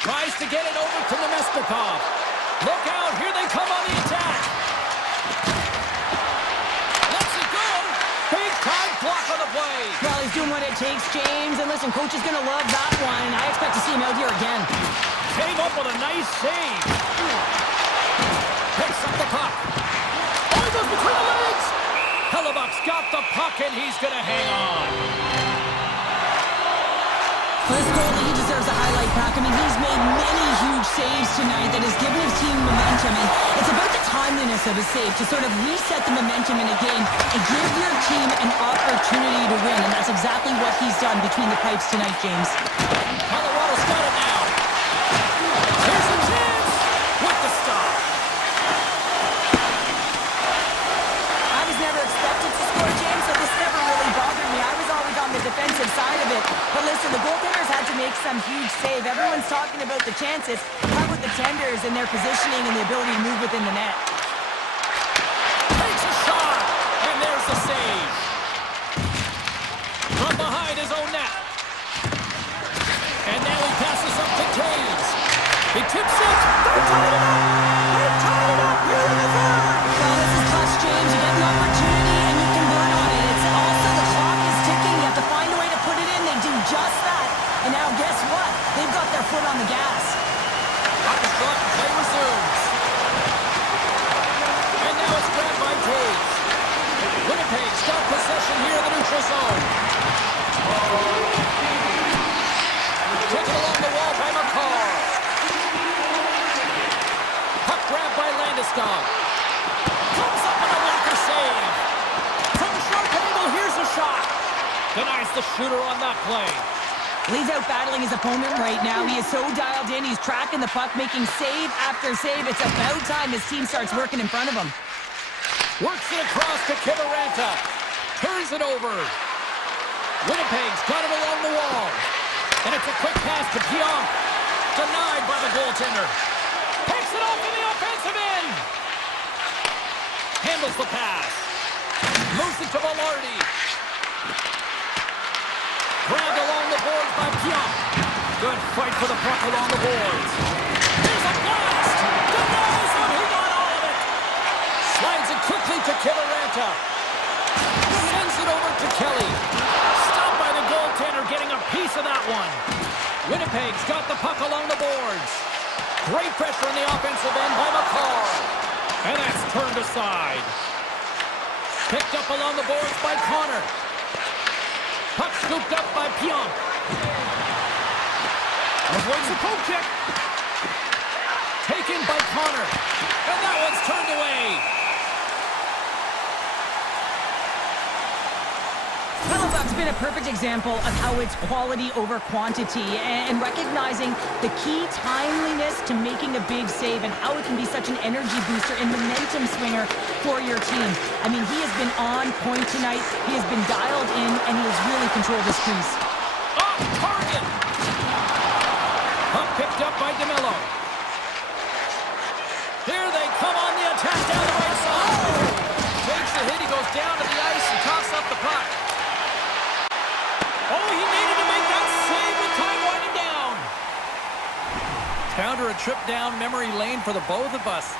Tries to get it over to Nemesnikov. Look out, here they come on the attack. Lets it go. Big time block on the play. Well, he's doing what it takes, James. And listen, coach is going to love that one. I expect to see him out here again. Came up with a nice save. Picks up the puck. Oh, he goes between the legs. Hellebuyck's got the puck, and he's going to hang on. For this goalie, he deserves a highlight pack. I mean, he's made many huge saves tonight that has given his team momentum. And it's about the timeliness of his save to sort of reset the momentum in a game and give your team an opportunity to win. And that's exactly what he's done between the pipes tonight, James. Colorado's got it now. Here's a chance with the stop. I was never expected to score, James, so this never really bothered me. I was always on the defensive side of it. But listen, the goaltenders had to make some huge save. Everyone's talking about the chances. How about the tenders and their positioning and the ability to move within the net? Takes a shot, and there's the save. From behind his own net. And now he passes up to Taves. He tips it. They're tied it up. They're tied it up here in the third. Well, this is clutch, James. You get the opportunity and you convert on it. It's also the clock is ticking. You have to find a way to put it in. They do just that. And now guess what? They've got their foot on the gas. Puck is dropped and play resumes. And now it's grabbed by Taves. Winnipeg's got possession here in the neutral zone. Taken along the wall by McCall. Puck grabbed by Landeskog. Comes up with a blocker save. From the short angle, here's a shot. Denies the shooter on that play. He's out battling his opponent right now. He is so dialed in. He's tracking the puck, making save after save. It's about time his team starts working in front of him. Works it across to Kiberanta. Turns it over. Winnipeg's got it along the wall. And it's a quick pass to Pionk. Denied by the goaltender. Picks it off in the offensive end. Handles the pass. Moves it to Velarde. Grabbed along the boards by Pionk. Good fight for the puck along the boards. Here's a blast. Denies him. He got all of it. Slides it quickly to Kiberanta. Sends it over to Kelly. Stopped by the goaltender, getting a piece of that one. Winnipeg's got the puck along the boards. Great pressure in the offensive end by McCall. And that's turned aside. Picked up along the boards by Connor. Puck scooped up by Pionk. Avoids the poke check. Taken by Connor. And that one's turned away. Hellebuck's been a perfect example of how it's quality over quantity and recognizing the key timeliness to making a big save and how it can be such an energy booster and momentum swinger for your team. I mean, he has been on point tonight. He has been dialed in, and he has really controlled his crease. Oh, Corrigan! Puck picked up by DeMello. Here they come on the attack down the right side. Takes the hit, he goes down to the ice and tosses up the puck. Oh, he needed to make that save with time winding down. Counter a trip down memory lane for the both of us.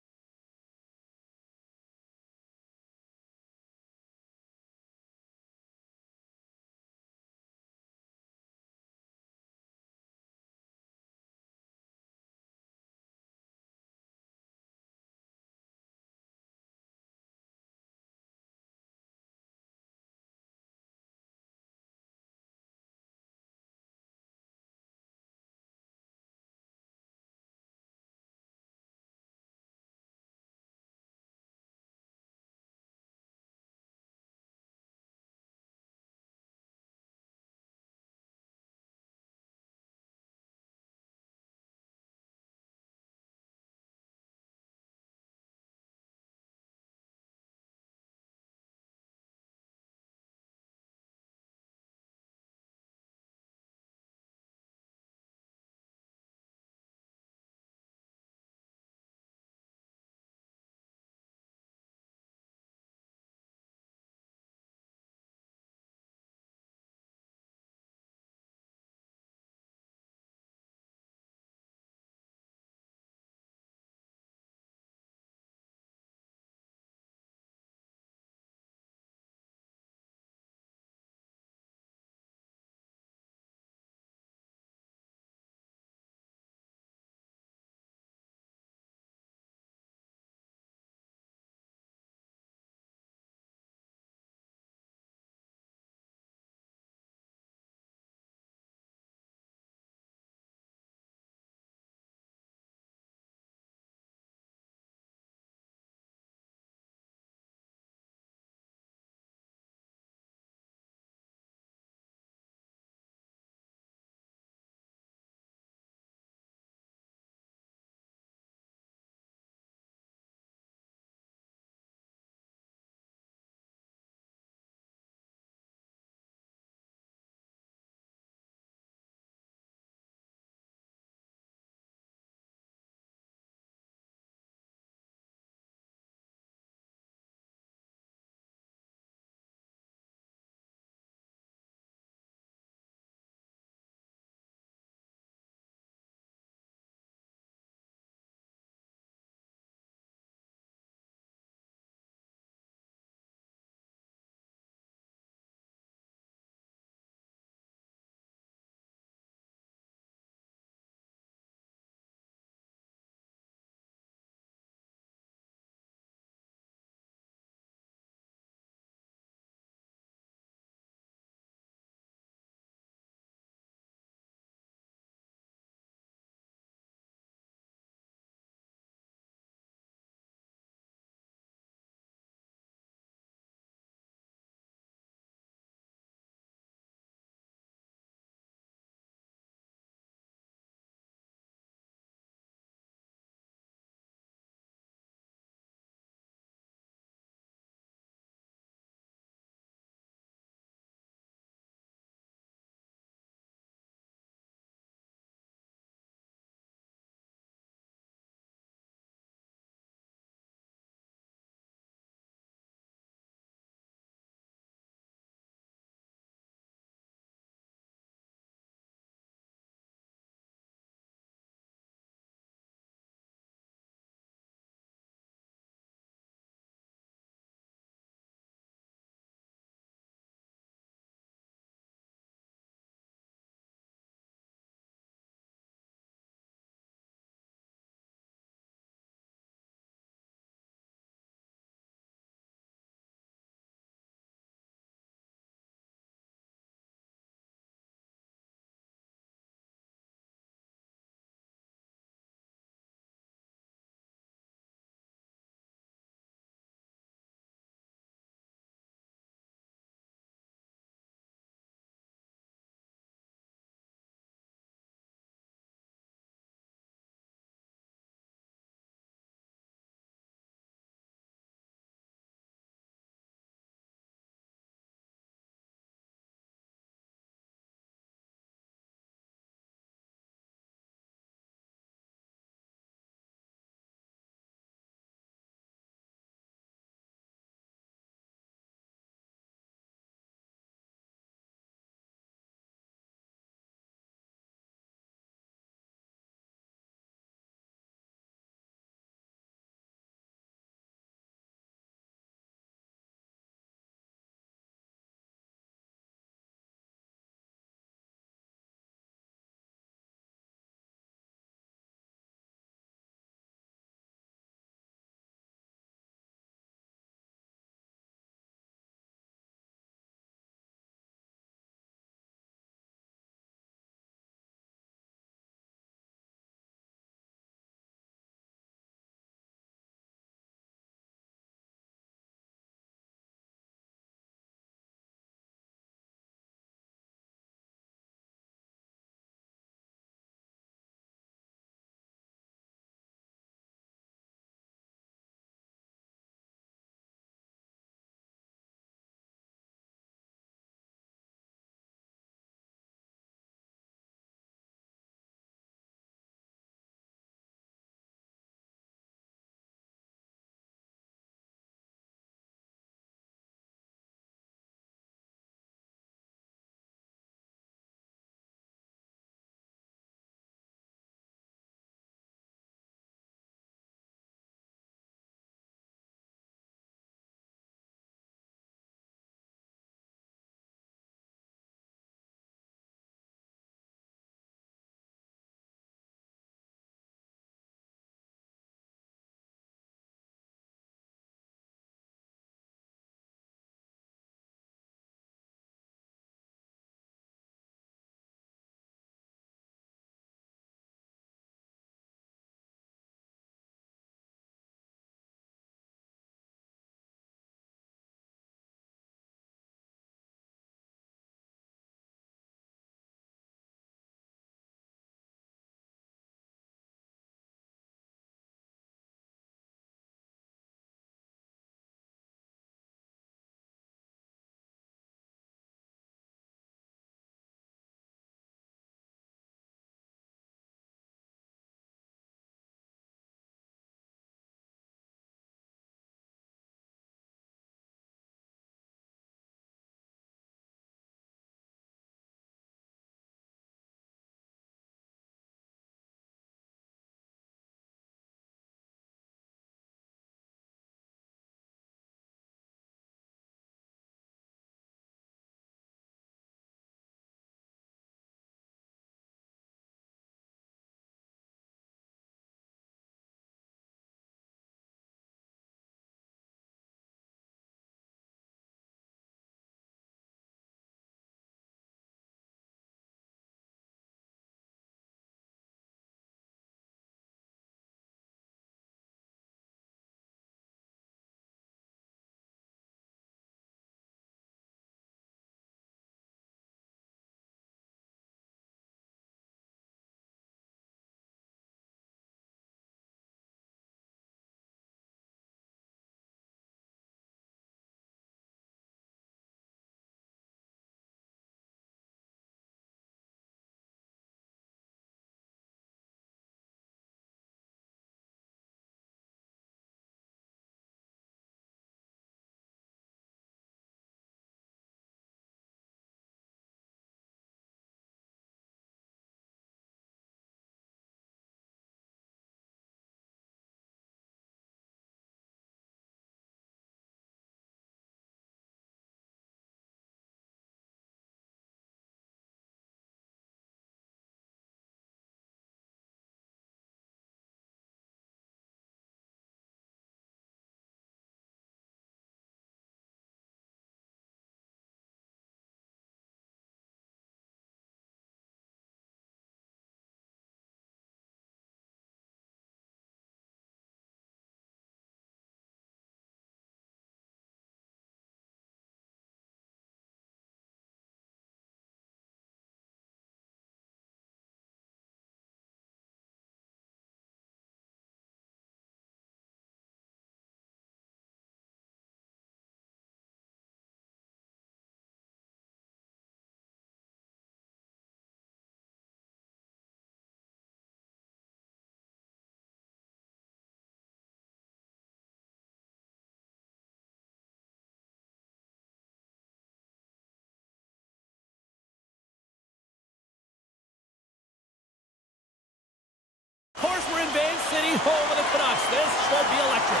Of course, we're in Bay City, home of the Canucks. This should be electric.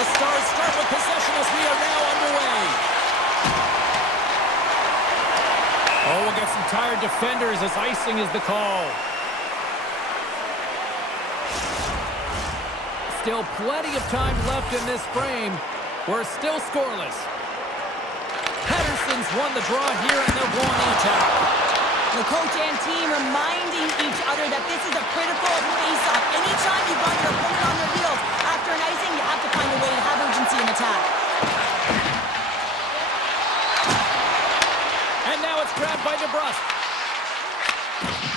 The Stars start with possession as we are now underway. Oh, we'll get some tired defenders as icing is the call. Still plenty of time left in this frame. We're still scoreless. Pettersson's won the draw here, and they'll go on the attack. The coach and team reminding each other that this is a critical face-off. Anytime you've got your opponent on their heels after an icing, you have to find a way to have urgency in attack. And now it's grabbed by DeBrusque.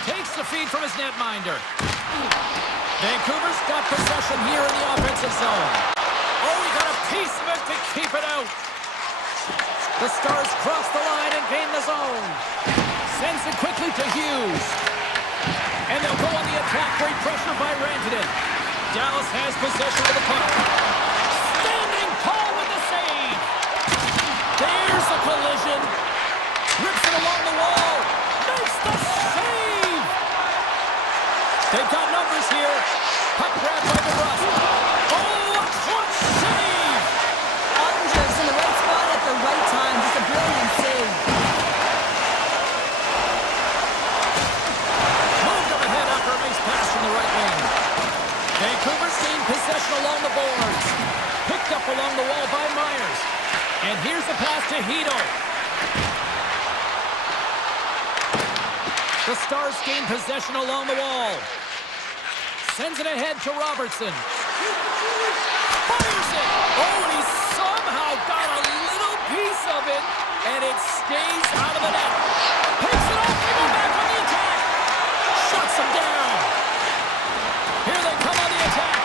Takes the feed from his netminder. Vancouver's got possession here in the offensive zone. Oh, he got a piece of it to keep it out. The Stars cross the line and gain the zone. Sends it quickly to Hughes. And they'll go on the attack. Great pressure by Rantanen. Dallas has possession of the puck. Standing tall with the save. There's a collision. Rips it along the wall. Makes the save. They've got numbers here. Puck grab by DeBrusque. Oh, a clutch save. Ottinger's in the right spot at the right time. Just a brilliant save. Moved up ahead after a nice pass from the right wing. Vancouver's gained possession along the boards. Picked up along the wall by Myers. And here's the pass to Hito. The Stars gain possession along the wall. Sends it ahead to Robertson. Fires it! Oh, and he somehow got a little piece of it, and it stays out of the net. Picks it off, they go back on the attack. Shuts him down. Here they come on the attack.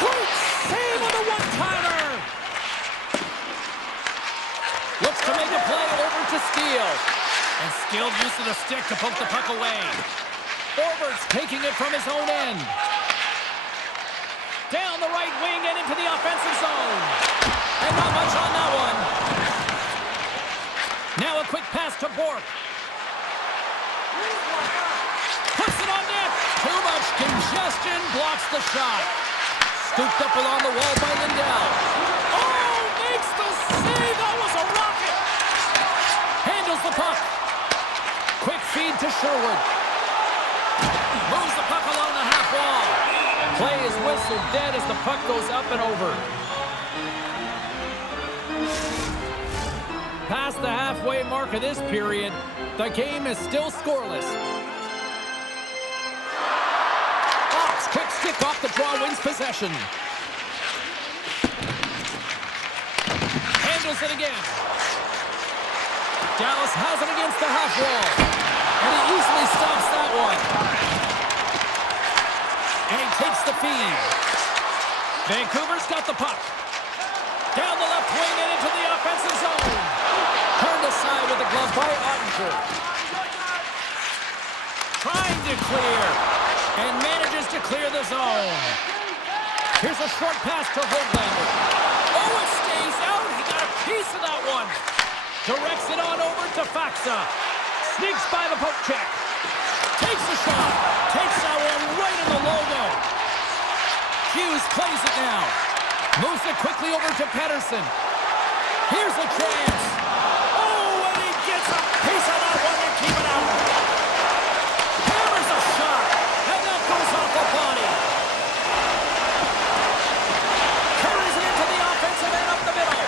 Great save on the one-timer. Looks to make a play over to Steele. And skilled use of the stick to poke the puck away. Forwards taking it from his own end. Down the right wing and into the offensive zone. And not much on that one. Now a quick pass to Bork. Puts it on net. Too much congestion. Blocks the shot. Scooped up along the wall by Lindell. Oh, makes the save. That was a rocket. Handles the puck. Quick feed to Sherwood. Moves the puck along the half wall. Play is whistled dead as the puck goes up and over. Past the halfway mark of this period, the game is still scoreless. Ox quick stick off the draw, wins possession. Handles it again. Dallas has it against the half wall. And he easily stops that one. And he takes the feed. Vancouver's got the puck. Down the left wing and into the offensive zone. Turned aside with the glove by Ottinger. Trying to clear. And manages to clear the zone. Here's a short pass to Höglander. Oh, it stays out. He got a piece of that one. Directs it on over to Faxa. Sneaks by the poke check. Takes the shot. Takes that one right in the logo. Hughes plays it now. Moves it quickly over to Pettersson. Here's a chance. Oh, and he gets a piece of that one to keep it out. Hammers a shot. And that goes off the body. Carries it into the offensive end up the middle.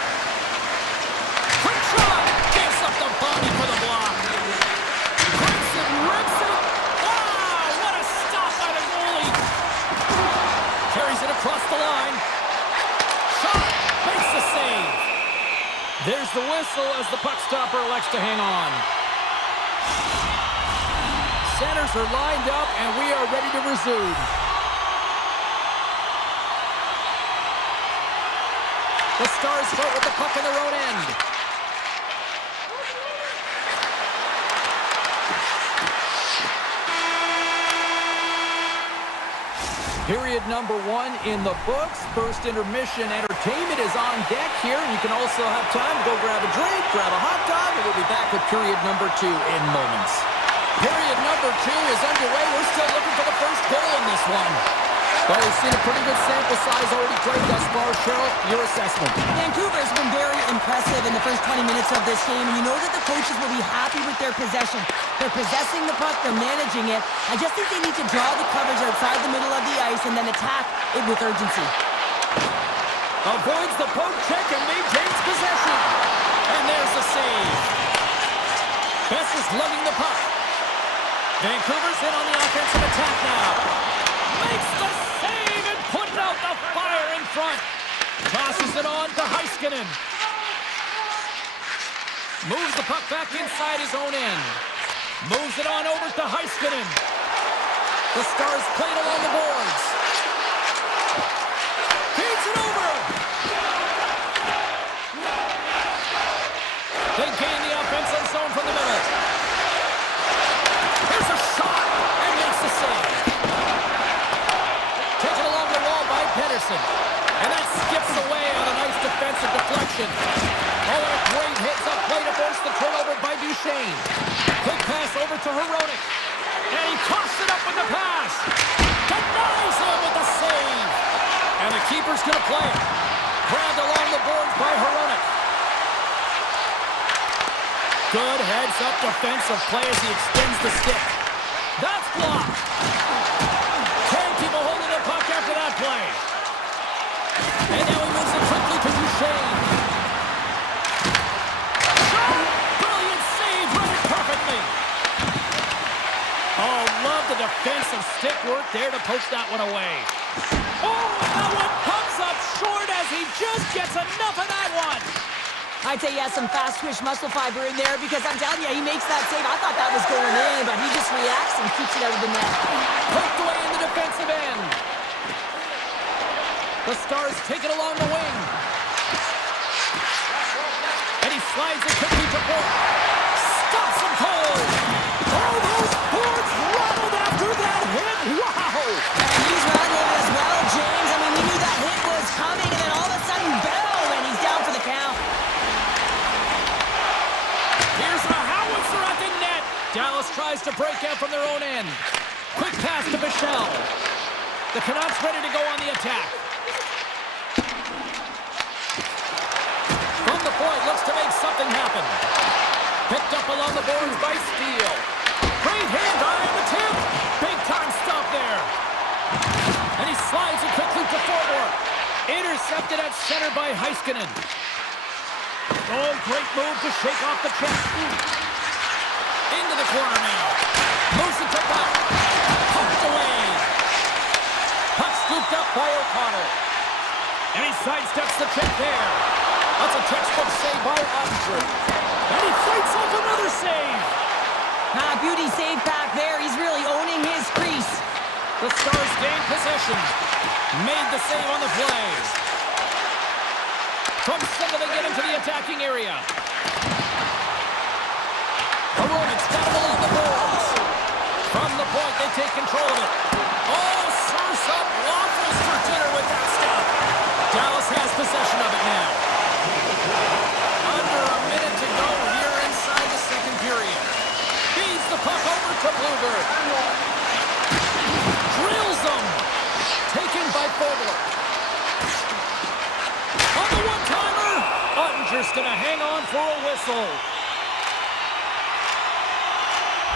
Quick shot. Gives up the body for the block. Grips it, rips it. Wow, what a stop by the goalie. Carries it across the line. Shot. Makes the save. There's the whistle as the puck stopper elects to hang on. Centers are lined up and we are ready to resume. The Stars start with the puck in their own end. Period number 1 in the books. First intermission entertainment is on deck here. You can also have time to go grab a drink, grab a hot dog, and we'll be back with period number 2 in moments. Period number 2 is underway. We're still looking for the first goal in this one. Well, we've seen a pretty good sample size already played thus far. Cheryl, your assessment. Vancouver's been very impressive in the first 20 minutes of this game. You know that the coaches will be happy with their possession. They're possessing the puck, they're managing it. I just think they need to draw the coverage outside the middle of the ice and then attack it with urgency. Avoids the poke check and maintains possession. And there's the save. Best is lugging the puck. Vancouver's in on the offensive attack now. Makes the save and putting out the fire in front. Tosses it on to Heiskanen. Moves the puck back inside his own end. Moves it on over to Heiskanen. The Stars played along the boards. Feeds it over. They gain the offensive zone from the middle. There's a shot and makes the save. Taken along the wall by Pedersen. And that skips away on a nice defensive deflection. Oh, and a great hit up play to force the turnover by Duchesne. Quick pass over to Hronek. And he tossed it up with the pass. Denies him with the save. And the keeper's going to play it. Grabbed along the boards by Hronek. Good heads-up defensive play as he extends the stick. That's blocked. Can't keep a hold of the puck after that play. And now he moves it quickly to Duchesne. Shot! Brilliant save, read it perfectly. Oh, love the defensive stick work there to poke that one away. Oh, that one comes up short as he just gets enough of that one. I'd say he has some fast-twitch muscle fiber in there because I'm telling you, he makes that save. I thought that was going in, but he just reacts and keeps it out of the net. Poked away in the defensive end. The Stars take it along the wing. And he slides it quickly to Bork. Stops him cold. Oh, those boards rattled after that hit. Wow. And he's rattled as well, James. I mean, we knew that hit was coming, and then all of a sudden, bell, and he's down for the count. Here's a howitzer at the net. Dallas tries to break out from their own end. Quick pass to Michel. The Canucks ready to go on the attack. From the point, looks to make something happen. Picked up along the boards by Steele. Great hand eye on the tip. Big time stop there. And he slides it quickly to forward. Intercepted at center by Heiskanen. Oh, great move to shake off the check. Into the corner now. Moves it to back. Pumped away. Puck scooped up by O'Connell. And he sidesteps the check there. That's a textbook save by Ottinger. And he fights off another save. Beauty save back there. He's really owning his crease. The Stars gain possession. Made the save on the play. From center they get into the attacking area. Hronek's got him along the boards. From the point they take control of it. Oh, serves up waffles for dinner with that stuff. Dallas has possession of it now. Under a minute to go here inside the second period. Feeds the puck over to Bluebird. Drills them. Taken by Fogler. On the one-timer, Ottinger's going to hang on for a whistle.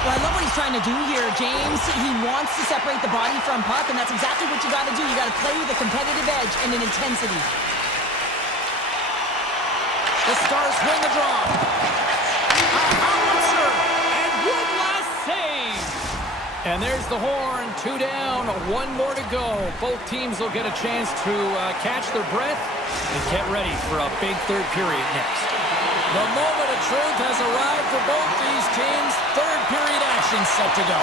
Well, I love what he's trying to do here, James. He wants to separate the body from puck, and that's exactly what you got to do. You got to play with a competitive edge and an intensity. The Stars win the draw. A howitzer, and one last save. And there's the horn. 2 down, 1 more to go. Both teams will get a chance to catch their breath and get ready for a big third period next. The moment of truth has arrived for both these teams. Third period action set to go.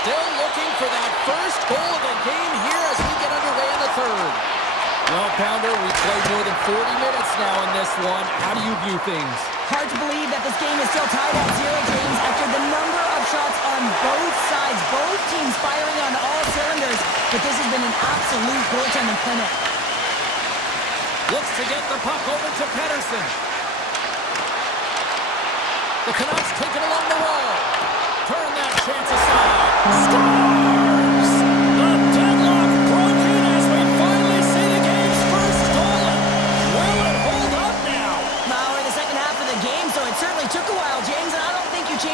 Still looking for that first goal of the game here as we get underway in the third. Well, Pounder, we've played more than 40 minutes now in this one. How do you view things? Hard to believe that this game is still tied at 0, James, after the number of shots on both sides. Both teams firing on all cylinders, but this has been an absolute goaltending clinic. Looks to get the puck over to Pedersen. The Canucks take it along the wall. Turn that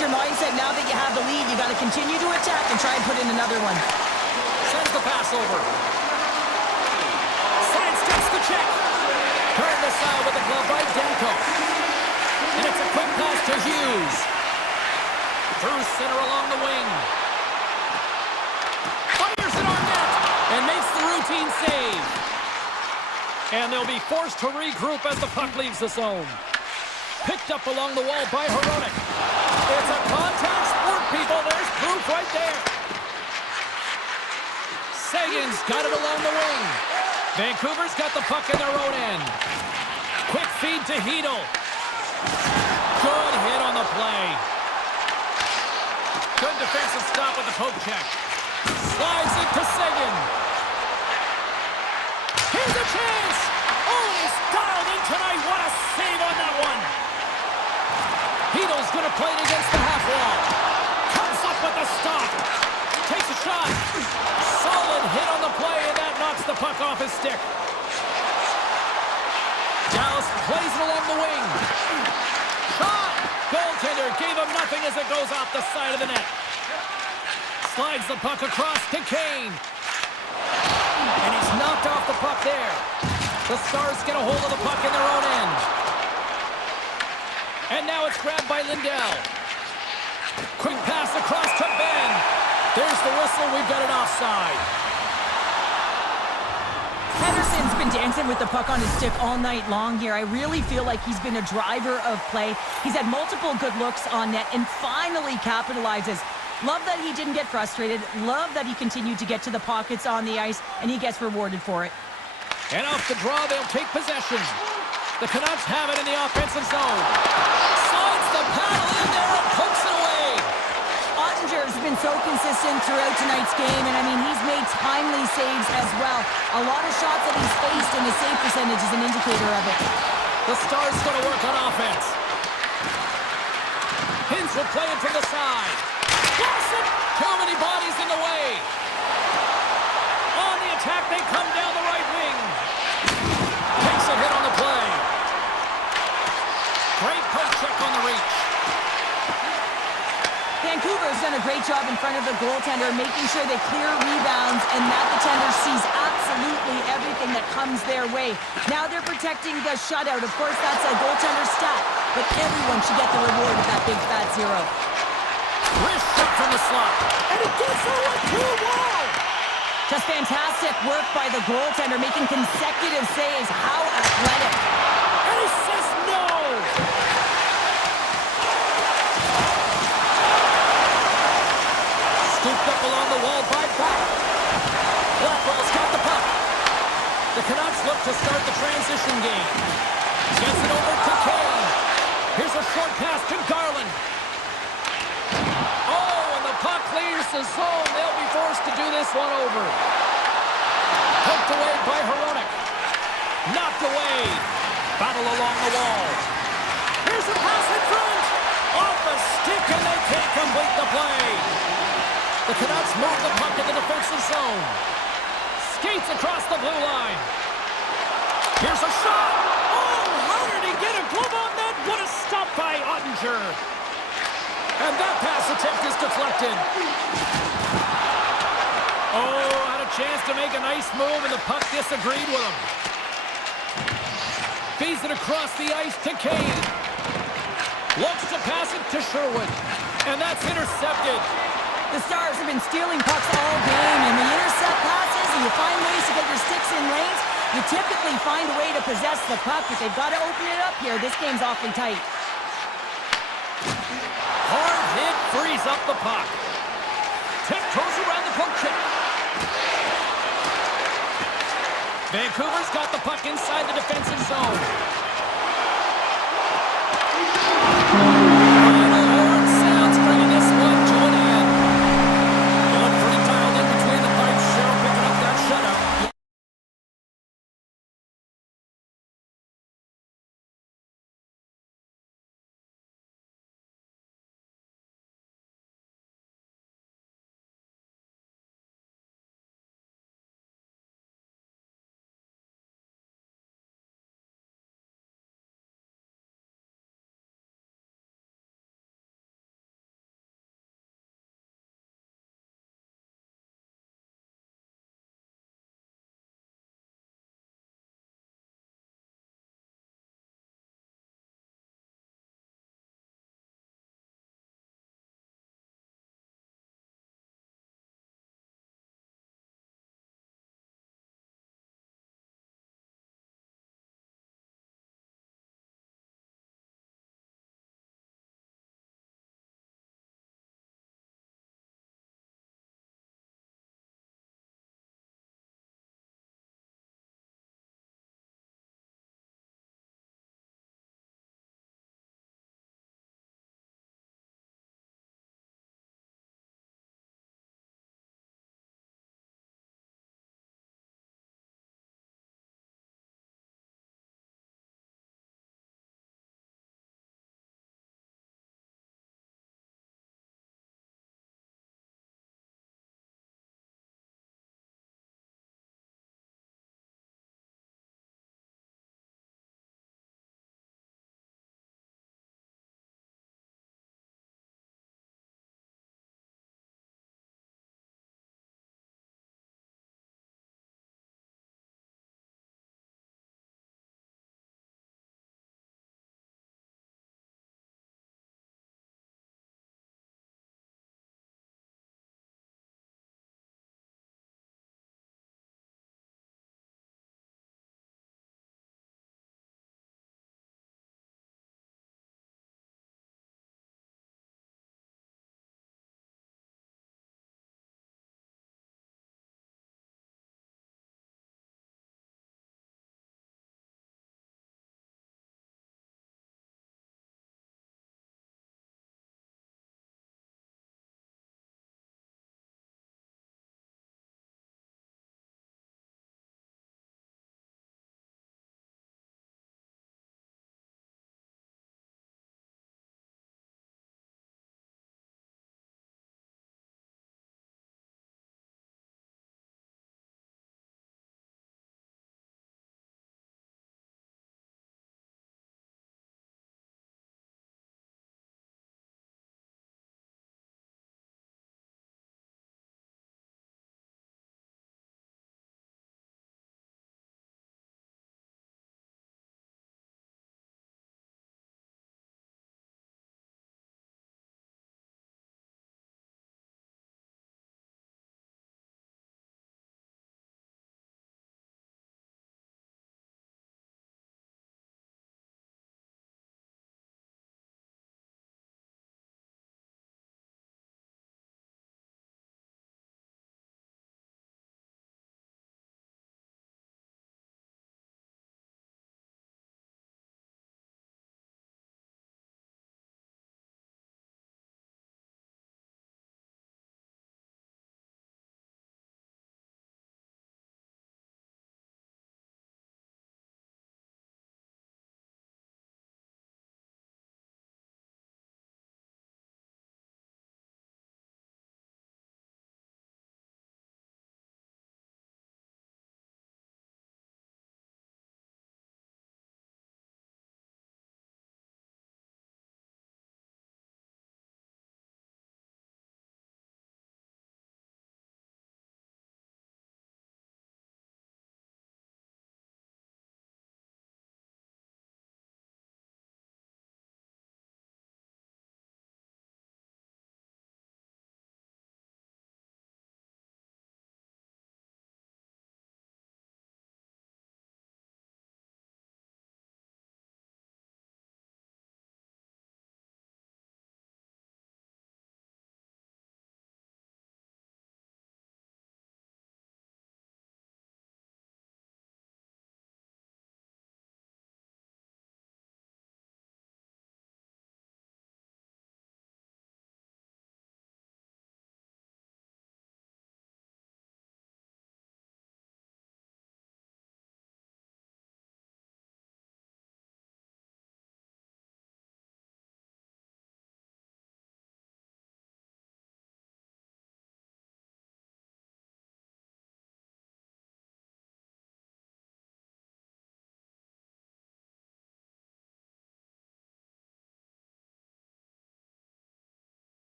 change your mindset now that you have the lead. You got to continue to attack and try and put in another one. Sends the pass over. Sidesteps the check. Turned aside with the glove by Demko. And it's a quick pass to Hughes. Through center along the wing. Fires it on net. And makes the routine save. And they'll be forced to regroup as the puck leaves the zone. Picked up along the wall by Hronek. It's a contact sport, people. There's proof right there. Sagan's got it along the wing. Vancouver's got the puck in their own end. Quick feed to Hedl. Good hit on the play. Good defensive stop with the poke check. Slides it to Sagan. Here's a chance. Oh, he's dialed in tonight. What a save on that one. Hedl's going to play it against the half wall. Comes up with the stop. Takes a shot. Solid hit on the play, and that knocks the puck off his stick. Dallas plays it along the wing. Shot! Goaltender gave him nothing as it goes off the side of the net. Slides the puck across to Kane. And he's knocked off the puck there. The Stars get a hold of the puck in their own end. And now it's grabbed by Lindell. Quick pass across to Ben. There's the whistle. We've got an offside. Henderson's been dancing with the puck on his stick all night long here. I really feel like he's been a driver of play. He's had multiple good looks on net and finally capitalizes. Love that he didn't get frustrated. Love that he continued to get to the pockets on the ice, and he gets rewarded for it. And off the draw, they'll take possession. The Canucks have it in the offensive zone. Slides the paddle in there and pokes it away. Ottinger's been so consistent throughout tonight's game, and I mean, he's made timely saves as well. A lot of shots that he's faced, and the save percentage is an indicator of it. The Stars going to work on offense. Hintz will play it from the side. Blocks it. Too many bodies in the way. On the attack, they come down the right wing. Takes a hit on the play. Great poke check on the reach. Vancouver's done a great job in front of the goaltender, making sure they clear rebounds and that the tender sees absolutely everything that comes their way. Now they're protecting the shutout. Of course, that's a goaltender stat, but everyone should get the reward with that big fat zero. Wrist shot from the slot, and it gets over to the wall. Just fantastic work by the goaltender, making consecutive saves. How athletic. And he says no. Scooped up along the wall by Back. Blackwell's got the puck. The Canucks look to start the transition game. Gets it over to Kane. Here's a short pass to Garland. Oh, and the puck clears the zone. They'll be forced to do this one over. Poked away by Hronek. Knocked away. Battle along the wall. Here's a pass in front. Off the stick, and they can't complete the play. The Canucks move the puck in the defensive zone. Skates across the blue line. Here's a shot. Oh, how did he get a glove on that? What a stop by Ottinger. And that pass attempt is deflected. Oh, had a chance to make a nice move, and the puck disagreed with him. Feeds it across the ice to Kane. Looks to pass it to Sherwood. And that's intercepted. The Stars have been stealing pucks all game, and the intercept passes, and you find ways to get your sticks in lanes. You typically find a way to possess the puck, but they've got to open it up here. This game's awfully tight. Hard hit frees up the puck. Tiptoes around the poke check. Vancouver's got the puck inside the defensive zone.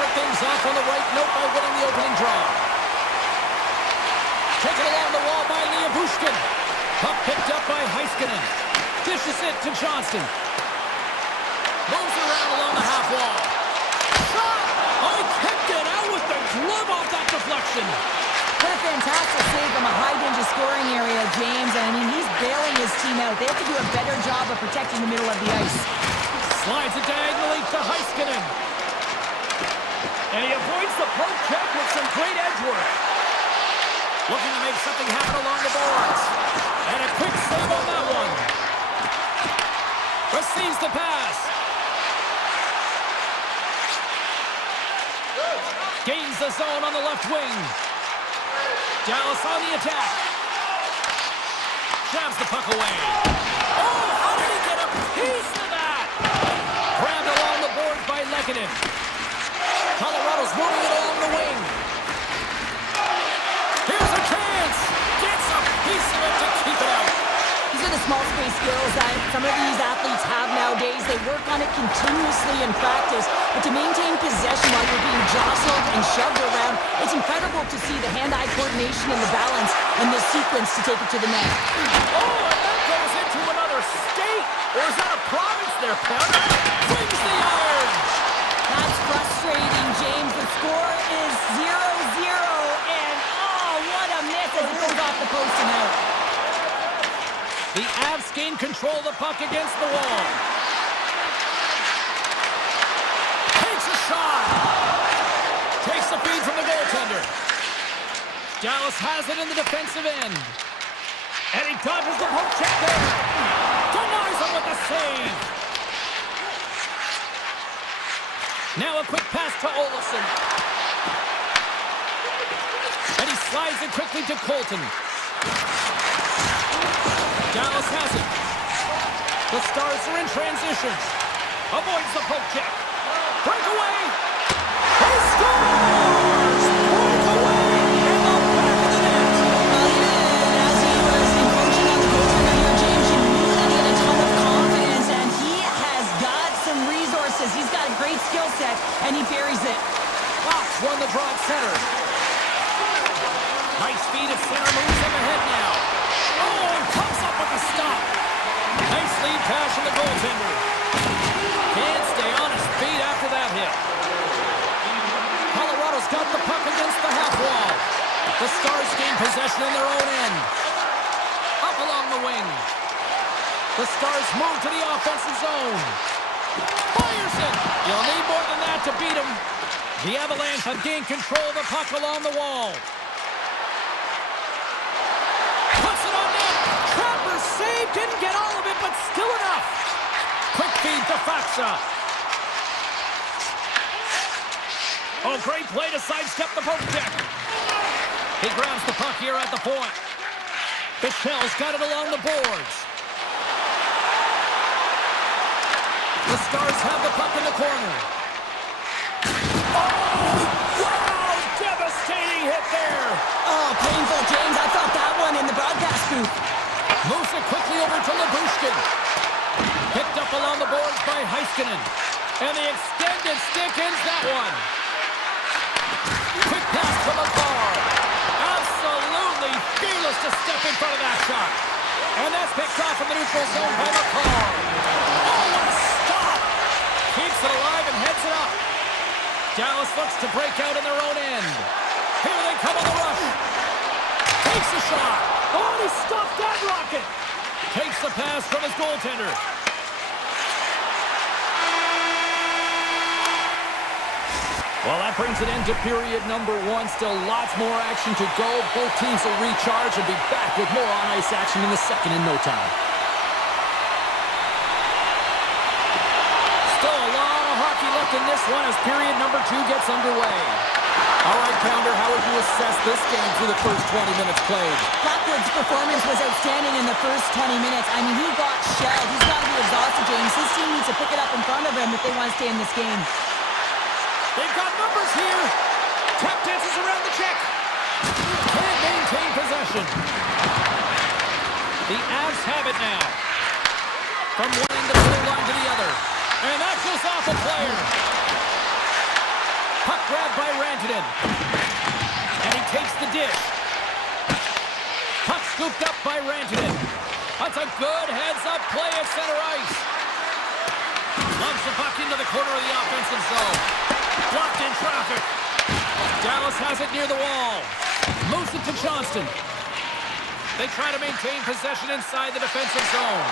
start things off on the right note by winning the opening draw. Taken along the wall by Bushkin. Puck picked up by Heiskanen. Dishes it to Johnston. Moves around along the half wall. Shot! Oh, he kicked it out with the glove off that deflection. What a fantastic save from a high-danger scoring area, James. And I mean, he's bailing his team out. They have to do a better job of protecting the middle of the ice. Slides it diagonally to Heiskanen. And he avoids the poke check with some great edge work. Looking to make something happen along the boards. And a quick save on that one. Receives the pass. Gains the zone on the left wing. Dallas on the attack. Jabs the puck away. Oh, how did he get a piece of that? Grabbed along the boards by Lehkonen. Colorado's moving it along the wing. Here's a chance. Gets a piece of it to keep it out. These are the small space skills that some of these athletes have nowadays. They work on it continuously in practice, but to maintain possession while you're being jostled and shoved around, it's incredible to see the hand-eye coordination and the balance in this sequence to take it to the net. Oh, and that goes into another state. Or is that a province there, Pounder? Wings the iron. That's frustrating, James. The score is 0-0, and oh, what a miss as it goes off the post and out. The Avs gain control of the puck against the wall. Takes a shot. Takes the feed from the goaltender. Dallas has it in the defensive end. And he dodges the poke check there. Denies him with the save. Now a quick pass to Olofsson. And he slides it quickly to Colton. Dallas has it. The Stars are in transition. Avoids the poke check. Breakaway. He scores! Breakaway in the back of the net. As he was encroaching on the goaltender here, James, you knew that he had a ton of confidence, and he has got some resources. He's got a great skill set, and he buries it. Fox won the draw at center. Nice feed at center, moves him ahead now. Oh, and comes up with a stop. Nice lead pass from the goaltender. Can't stay on his feet after that hit. Colorado's got the puck against the half wall. The Stars gain possession in their own end. Up along the wing. The Stars move to the offensive zone. Fires it. You'll need more than that to beat him. The Avalanche have gained control of the puck along the wall. Puts it on net. Trapper saved. Didn't get all of it, but still enough. Quick feed to Faksa. Oh, great play to sidestep the poke check. He grabs the puck here at the point. Bichel's got it along the boards. The Stars have the puck in the corner. Oh, wow! Devastating hit there. Oh, painful, James. I felt that one in the broadcast booth. Moves it quickly over to Lyubushkin. Picked up along the boards by Heiskanen. And the extended stick ends that one. Quick pass to McCall. Absolutely fearless to step in front of that shot. And that's picked off from the neutral zone by McCall. Oh, what a stop! Keeps it alive and heads it up. Dallas looks to break out in their own end. Here they come on the rush. Takes a shot. Oh, and he stopped that rocket. Takes the pass from his goaltender. Well, that brings it into period number one. Still lots more action to go. Both teams will recharge and be back with more on-ice action in the second in no time. Still a lot of hockey left in this one as period number two gets underway. All right, Pounder, how would you assess this game through the first 20 minutes played? Blackwood's performance was outstanding in the first 20 minutes. I mean, he got shelled. He's got to be exhausted, James. His team needs to pick it up in front of him if they want to stay in this game. They've got numbers here. Tap dances around the check. Can't maintain possession. The Avs have it now. From one end of the blue line to the other. And that goes off a player. Puck grabbed by Rantanen. And he takes the dish. Puck scooped up by Rantanen. That's a good heads-up play at center ice. Lumps the puck into the corner of the offensive zone. Blocked in traffic. Dallas has it near the wall. Moves it to Johnston. They try to maintain possession inside the defensive zone.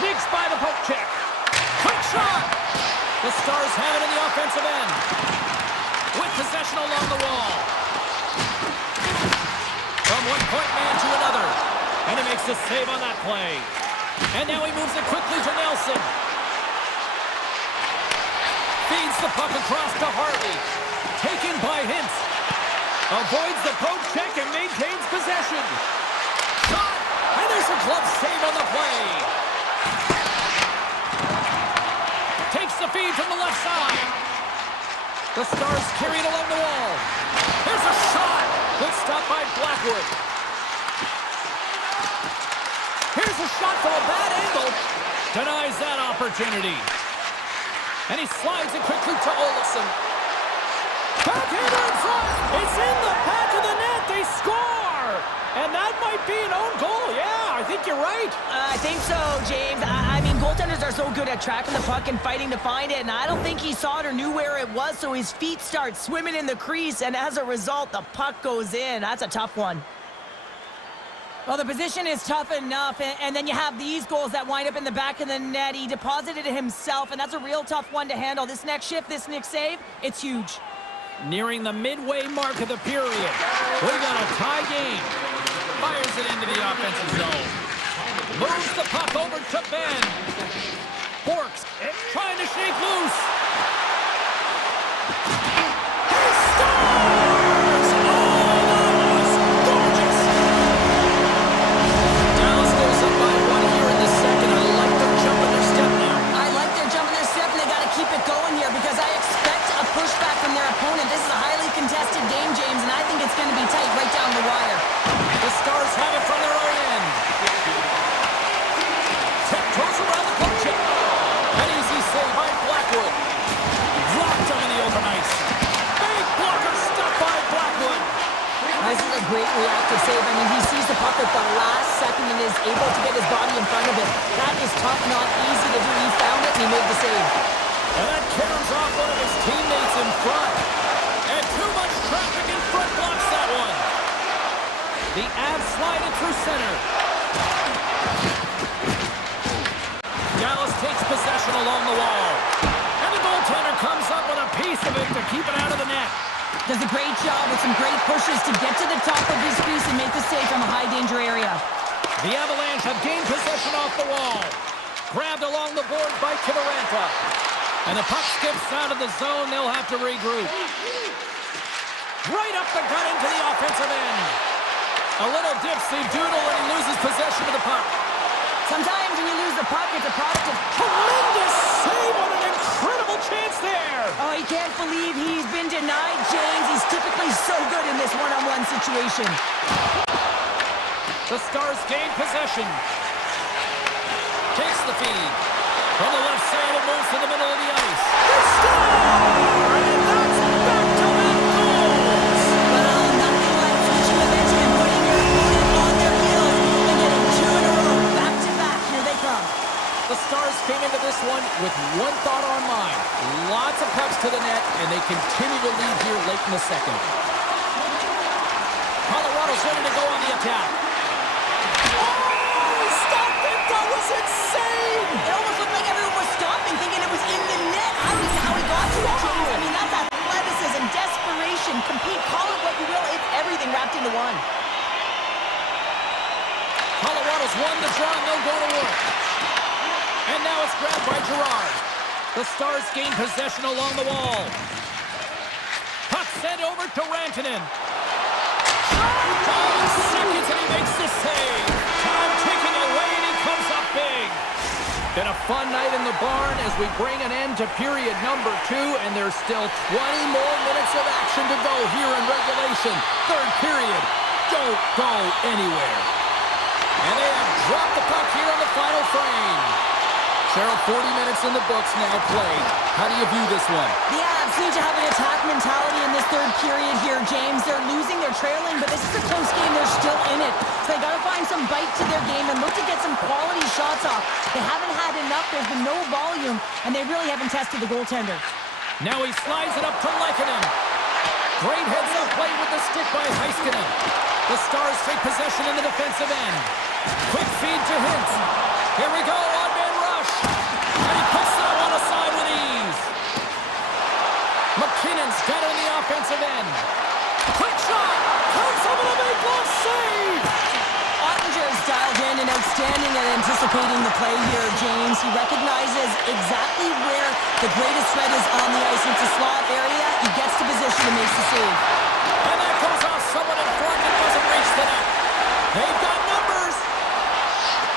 Sneaks by the poke check. Quick shot! The Stars have it in the offensive end. With possession along the wall. From one point man to another. And he makes the save on that play. And now he moves it quickly to Nelson. Feeds the puck across to Harvey. Taken by Hintz. Avoids the poke check and maintains possession. Shot! And there's a glove save on the play. Takes the feed from the left side. The Stars carry it along the wall. There's a shot. Good stop by Blackwood. Here's a shot from a bad angle. Denies that opportunity. And he slides it quickly to Olofsson. Backhander in front. It's in the back of the net. They score. And that might be an own goal. Yeah, I think you're right. I think so, James. I mean, goaltenders are so good at tracking the puck and fighting to find it. And I don't think he saw it or knew where it was. So his feet start swimming in the crease. And as a result, the puck goes in. That's a tough one. Well, the position is tough enough, and then you have these goals that wind up in the back of the net. He deposited it himself, and that's a real tough one to handle. This next shift, this next save, it's huge. Nearing the midway mark of the period. We got a tie game. Fires it into the offensive zone. Moves the puck over to Ben. Borks trying to shake loose. He scores! Oh, that was gorgeous! Dallas goes up by one here in the second. I like their jump in their step now. I like their jump in their step, and they got to keep it going here because I expect a pushback from their opponent. This is a highly contested game, James, and I think it's going to be tight right down the wire. The Stars have it from their own end. Tiptoes around the poke check. An easy save by Blackwood. Dropped him in the open ice. Big blocker stuffed by Blackwood. This is a great reactive save. I mean, he sees the puck at the last second and is able to get his body in front of it. That is tough, not easy to do. He found it and he made the save. And that caroms off one of his teammates in front. And too much traffic in front blocks that one. The Avs slide it through center. Dallas takes possession along the wall. And the goaltender comes up with a piece of it to keep it out of the net. Does a great job with some great pushes to get to the top of his crease and make the save from a high-danger area. The Avalanche have gained possession off the wall. Grabbed along the board by Kivaranta. And the puck skips out of the zone. They'll have to regroup. Right up the gut into the offensive end. A little dipsy-doodle and he loses possession of the puck. Sometimes when you lose the puck, it's a product of... Tremendous save on an incredible chance there. Oh, he can't believe he's been denied, James. He's typically so good in this one-on-one situation. The Stars gain possession. Takes the feed. From the left side, it moves to the middle of the ice. They score! And that's back-to-back goals! Well, nothing like switching the bench and putting your opponent on their heels and getting two in a row. Back-to-back, here they come. The Stars came into this one with one thought on mind. Lots of pucks to the net, and they continue to lead here late in the second. Colorado's ready to go on the attack. Oh, stop it! That was insane! It almost looked like everyone was stopping, thinking it was in the net. I don't know how he got to it, James. I mean, that's athleticism, desperation, compete, call it what you will. It's everything wrapped into one. Colorado's won the draw, and they'll go to work. And now it's grabbed by Girard. The Stars gain possession along the wall. Puck sent over to Rantanen. 5 seconds and he makes the save. Time ticking away and he comes up big. Been a fun night in the barn as we bring an end to period number 2, and there's still 20 more minutes of action to go here in regulation. Third period. Don't go anywhere. And they have dropped the puck here on the final frame. Cheryl, 40 minutes in the books now played. How do you view this one? The Avs need to have an attack mentality in this third period here, James. They're losing, they're trailing, but this is a close game. They're still in it. So they got to find some bite to their game and look to get some quality shots off. They haven't had enough. There's been no volume, and they really haven't tested the goaltender. Now he slides it up to Lehkonen. Great heads-up play with the stick by Heiskanen. The Stars take possession in the defensive end. Quick feed to Hintz. Here we go, on-man rush. And he puts that one aside with ease. McKinnon's got it in the offensive end. Quick shot. Comes over the big glove save. Ottinger's dialed in and outstanding at anticipating the play here, James. He recognizes exactly where the greatest threat is on the ice. It's a slot area. He gets to position and makes the save. And that goes off someone in front and doesn't reach the net. They've got numbers.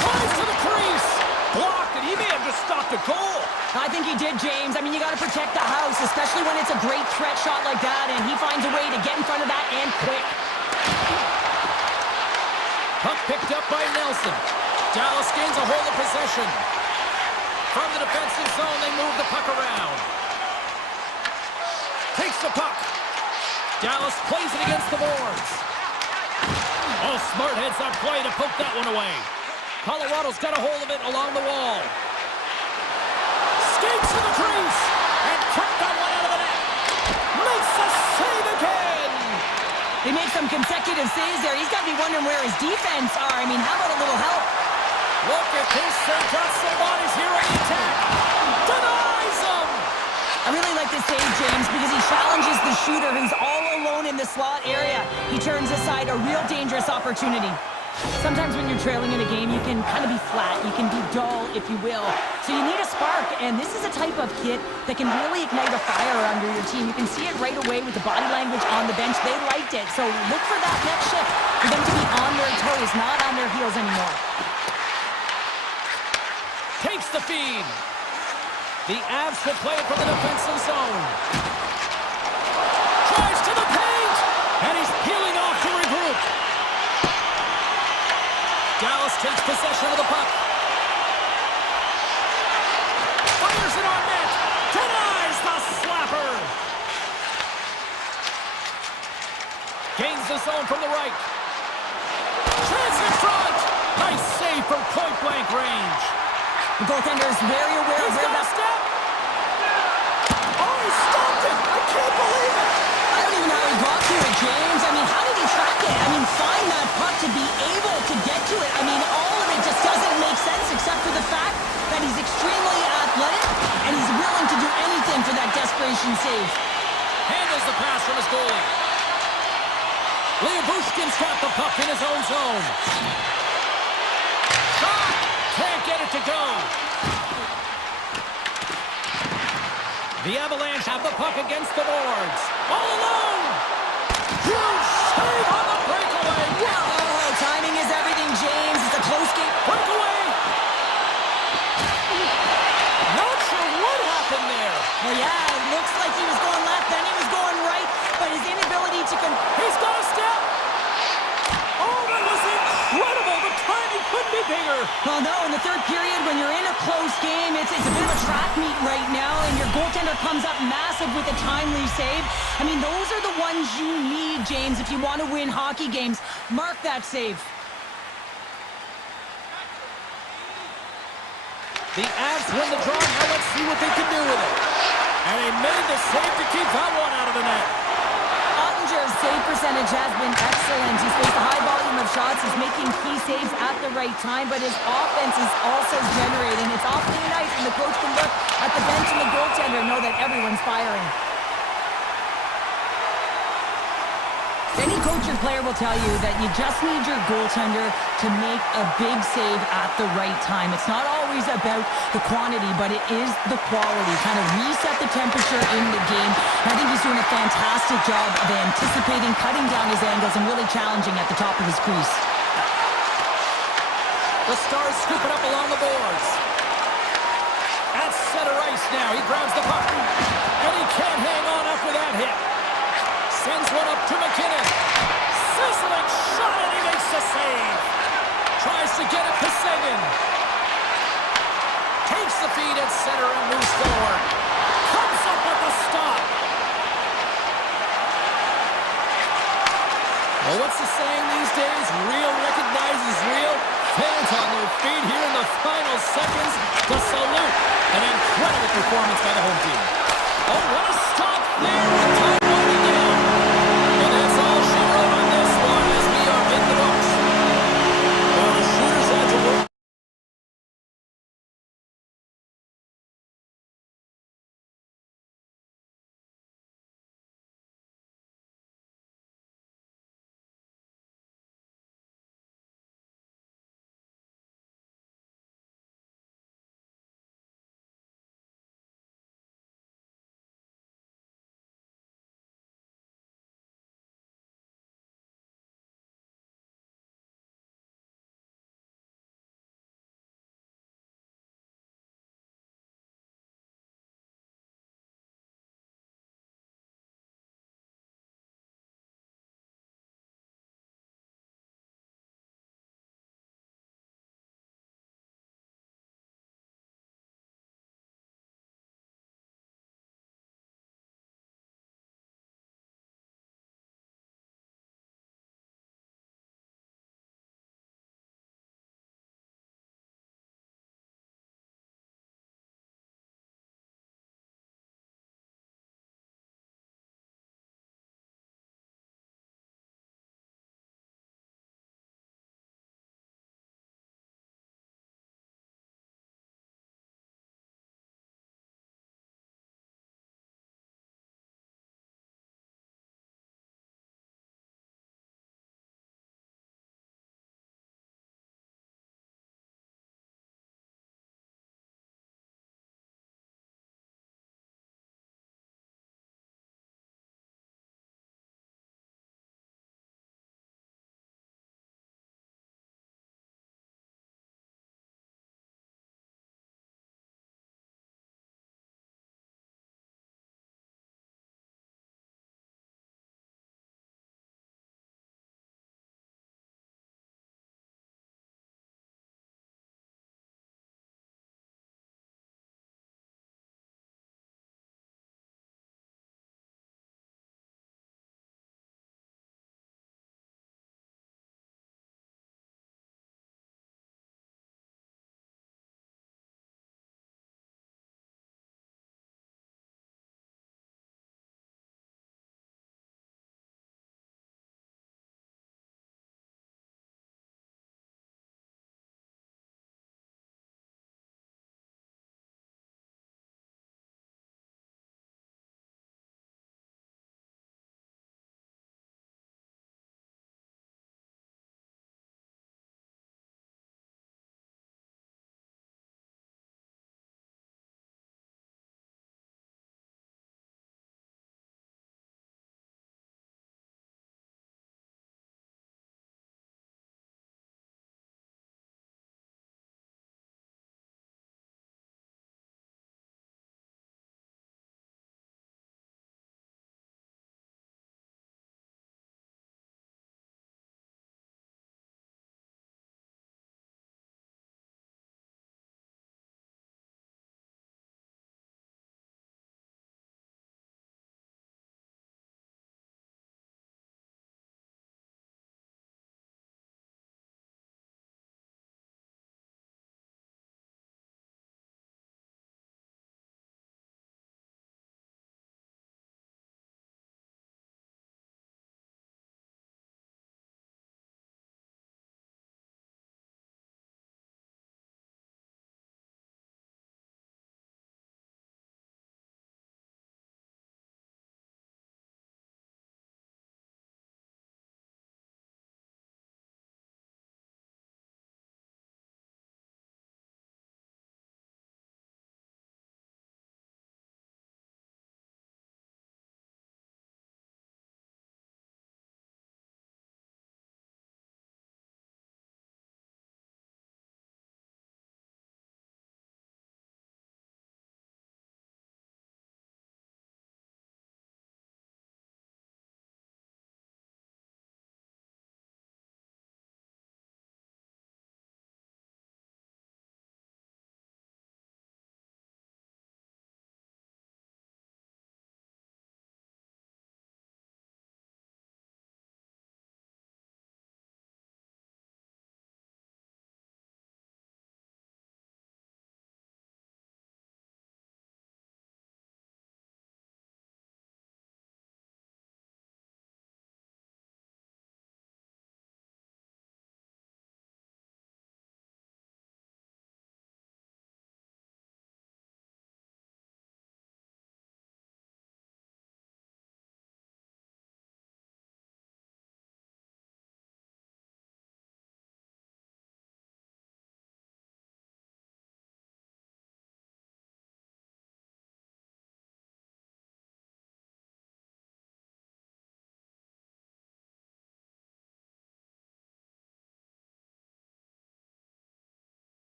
Tries to the crease. Blocked, and he may have just stopped a goal. I think he did, James. I mean, you got to protect the house, especially when it's a great threat shot like that, and he finds a way to get in front of that and quick. Puck picked up by Nelson. Dallas gains a hold of possession. From the defensive zone, they move the puck around. Takes the puck. Dallas plays it against the boards. Oh, smart heads-up play to poke that one away. Colorado's got a hold of it along the wall. Skates to the crease. And kicked that one out of the net. Makes the save again. They make some consecutive saves there. He's got to be wondering where his defense are. I mean, how about a little help? Look at this. They've got some bodies here on the attack. Denies them. I really like this save, James, because he challenges the shooter who's all alone in the slot area. He turns aside a real dangerous opportunity. Sometimes when you're trailing in a game, you can kind of be flat. You can be dull, if you will. So you need a spark, and this is a type of kit that can really ignite a fire under your team. You can see it right away with the body language on the bench. They liked it. So look for that next shift, for them to be on their toes, not on their heels anymore. Takes the feed. The Avs will play it from the defensive zone. Tries to the paint, and he's peeling off to regroup. Dallas takes possession of the puck. Fires it on net. Denies the slapper. Gains the zone from the right. Chance in front. Nice save from point-blank range. The goaltender is very aware of where that... Step. Oh, he stopped it. I can't believe it. I don't even know how he got to it, James. I mean, how did he track it? I mean, find that puck to be able to get to it. I mean, all of it just doesn't make sense except for the fact that he's extremely athletic and he's willing to do anything for that desperation save. Handles the pass from his goalie. Liabushkin's got the puck in his own zone. Shot! Can't get it to go. The Avalanche have the puck against the boards. All alone! Huge save on the breakaway! Whoa! Timing is everything, James. It's a close game. Breakaway! Not sure what happened there. Well, yeah, it looks like he was going left, then he was going right, but his inability to... He's got a step! Oh, that was incredible! The timing couldn't be bigger! Well, no, in the third period, when you're in a close game, it's a bit of a track meet right now, and your goaltender comes up massive with a timely save. I mean, those are the ones you need, James, if you want to win hockey games. Mark that save. The Avs win the draw. Now let's see what they can do with it. And they made the save to keep that one out of the net. Ottinger's save percentage has been excellent. He's faced a high volume of shots. He's making key saves at the right time, but his offense is also generating. It's awfully nice when the coach can look at the bench and the goaltender and know that everyone's firing. Any coach or player will tell you that you just need your goaltender to make a big save at the right time. It's not always about the quantity, but it is the quality. Kind of reset the temperature in the game. And I think he's doing a fantastic job of anticipating, cutting down his angles, and really challenging at the top of his crease. The Stars scoop it up along the boards. At center ice now. He grabs the puck. And he can't hang on after that hit. Sends one up to McKinnon. Sizzling shot, and he makes the save. Tries to get it to Seguin. Takes the saying these days? Real recognizes real. Fans on their feet here in the final seconds to salute an incredible performance by the home team. Oh, what a stop there with time winding down. And that's all she wrote on this one as we are in the books. Well, the shooters had to work.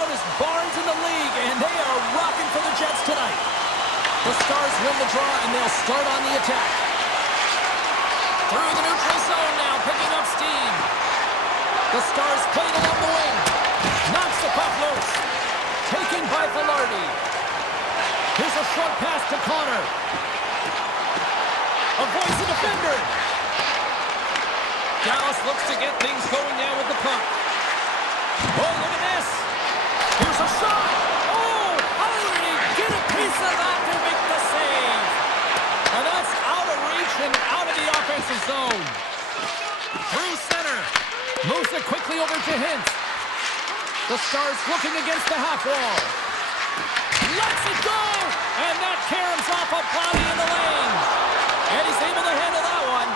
Loudest barns in the league, and they are rocking for the Jets tonight. The Stars win the draw, and they'll start on the attack. Through the neutral zone now, picking up steam. The Stars playing along the wing. Knocks the puck loose. Taken by Velarde. Here's a short pass to Connor. Avoids the defender. Dallas looks to get things going now with the puck. Oh, look at this. Here's a shot. Oh, how did he get a piece of that to make the save? And that's out of reach and out of the offensive zone. Through center. Moves it quickly over to Hint. The Stars looking against the half wall. Lets it go! And that caroms off a body in the lane. And he's able to handle that one.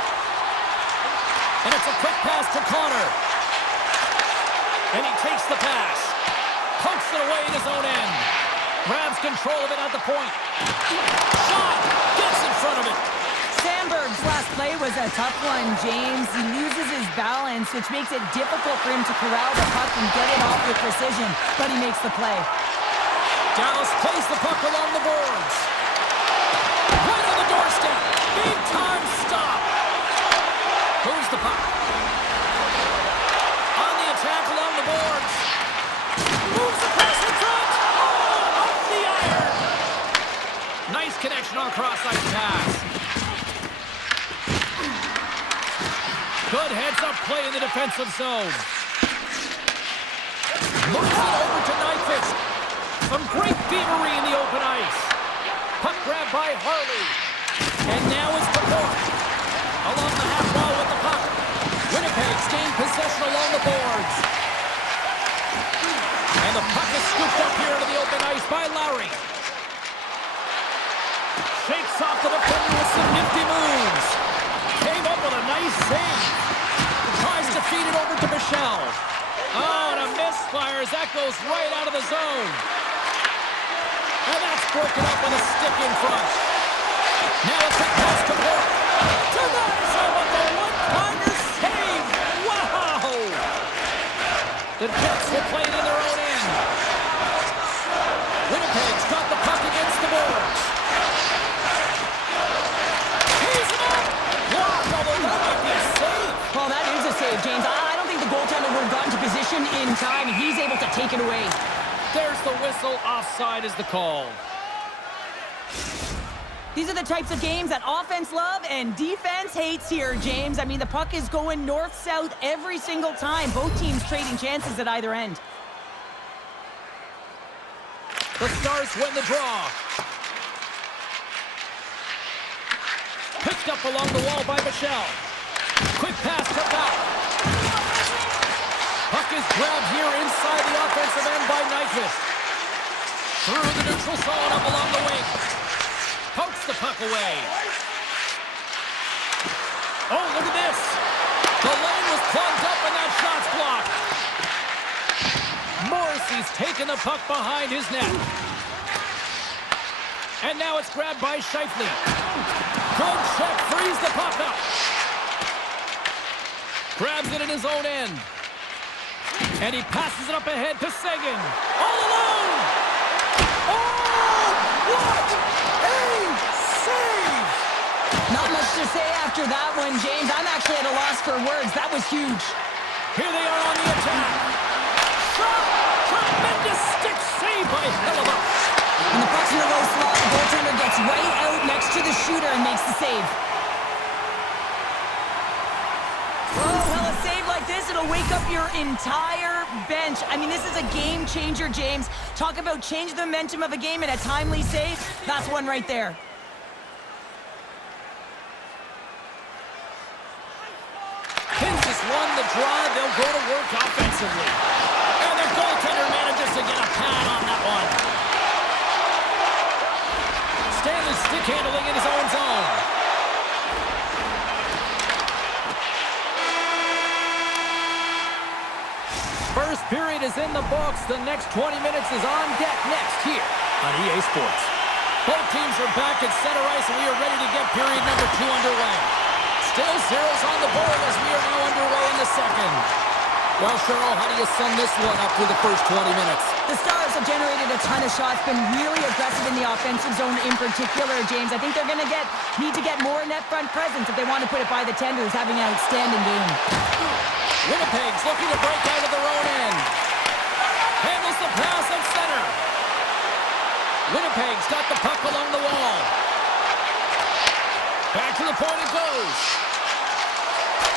And it's a quick pass to Connor. And he takes the pass. Pokes it away in his own end. Grabs control of it at the point. Shot! Gets in front of it. Sandberg's last play was a tough one, James. He loses his balance, which makes it difficult for him to corral the puck and get it off with precision, but he makes the play. Dallas plays the puck along the boards. Right on the doorstep. Big time stop. Moves the puck. On the attack along the boards. Moves across the front. Oh, off the iron. Nice connection on cross-ice pass. Good heads-up play in the defensive zone. Moves it over to Nyquist. Some great thievery in the open ice. Puck grab by Harley. And now it's DePort. Along the half wall with the puck. Winnipeg's gained possession along the boards. And the puck is scooped up here into the open ice by Lowry. Shakes off the defender with some nifty moves. Came up with a nice save. Tries to feed it over to Michel. Oh, and a misfire as that goes right out of the zone. And that's broken up with a stick in front. Now a quick pass to Bork. To Madison with the one-timer save. Wow! The Jets will play it in their own end. Winnipeg's got the puck against the boards. He's up! Blocked, although that might be a save. Well, that is a save, James. I don't think the goaltender would have gotten to position in time. He's able to take it away. There's the whistle. Offside is the call. These are the types of games that offense love and defense hates here, James. I mean, the puck is going north-south every single time. Both teams trading chances at either end. The Stars win the draw. Picked up along the wall by Michel. Quick pass to Bauer. Puck is grabbed here inside the offensive end by Nyquist. Through the neutral zone up along the wing. Pokes the puck away. Oh, look at this. The lane was plugged up and that shot's blocked. Morrissey's taken the puck behind his net. And now it's grabbed by Scheifele. Good check, frees the puck up. Grabs it in his own end. And he passes it up ahead to Seguin. All alone! Oh, what a save! Not much to say after that one, James. I'm actually at a loss for words. That was huge. Here they are on the attack. Shot! Tremendous stick save by Hellebuck. When the puck's in the low slot, the goaltender gets right out next to the shooter and makes the save. Oh, well, a save like this, it'll wake up your entire bench. I mean, this is a game changer, James. Talk about change the momentum of a game in a timely save. That's one right there. Kansas won the draw. They'll go to work offensively. And the goaltender manages to get a pad on that one. Stanley stick handling in his own zone. First period is in the books. The next 20 minutes is on deck next here on EA Sports. Both teams are back at center ice, and we are ready to get period number 2 underway. Still zeros on the board as we are now underway in the second. Well, Cheryl, how do you sum this one up through the first 20 minutes? The Stars have generated a ton of shots, been really aggressive in the offensive zone in particular, James. I think they're going to need to get more net front presence if they want to put it by the Tenders, having an outstanding game. Winnipeg's looking to break out of their own end. Handles the pass at center. Winnipeg's got the puck along the wall. Back to the point it goes.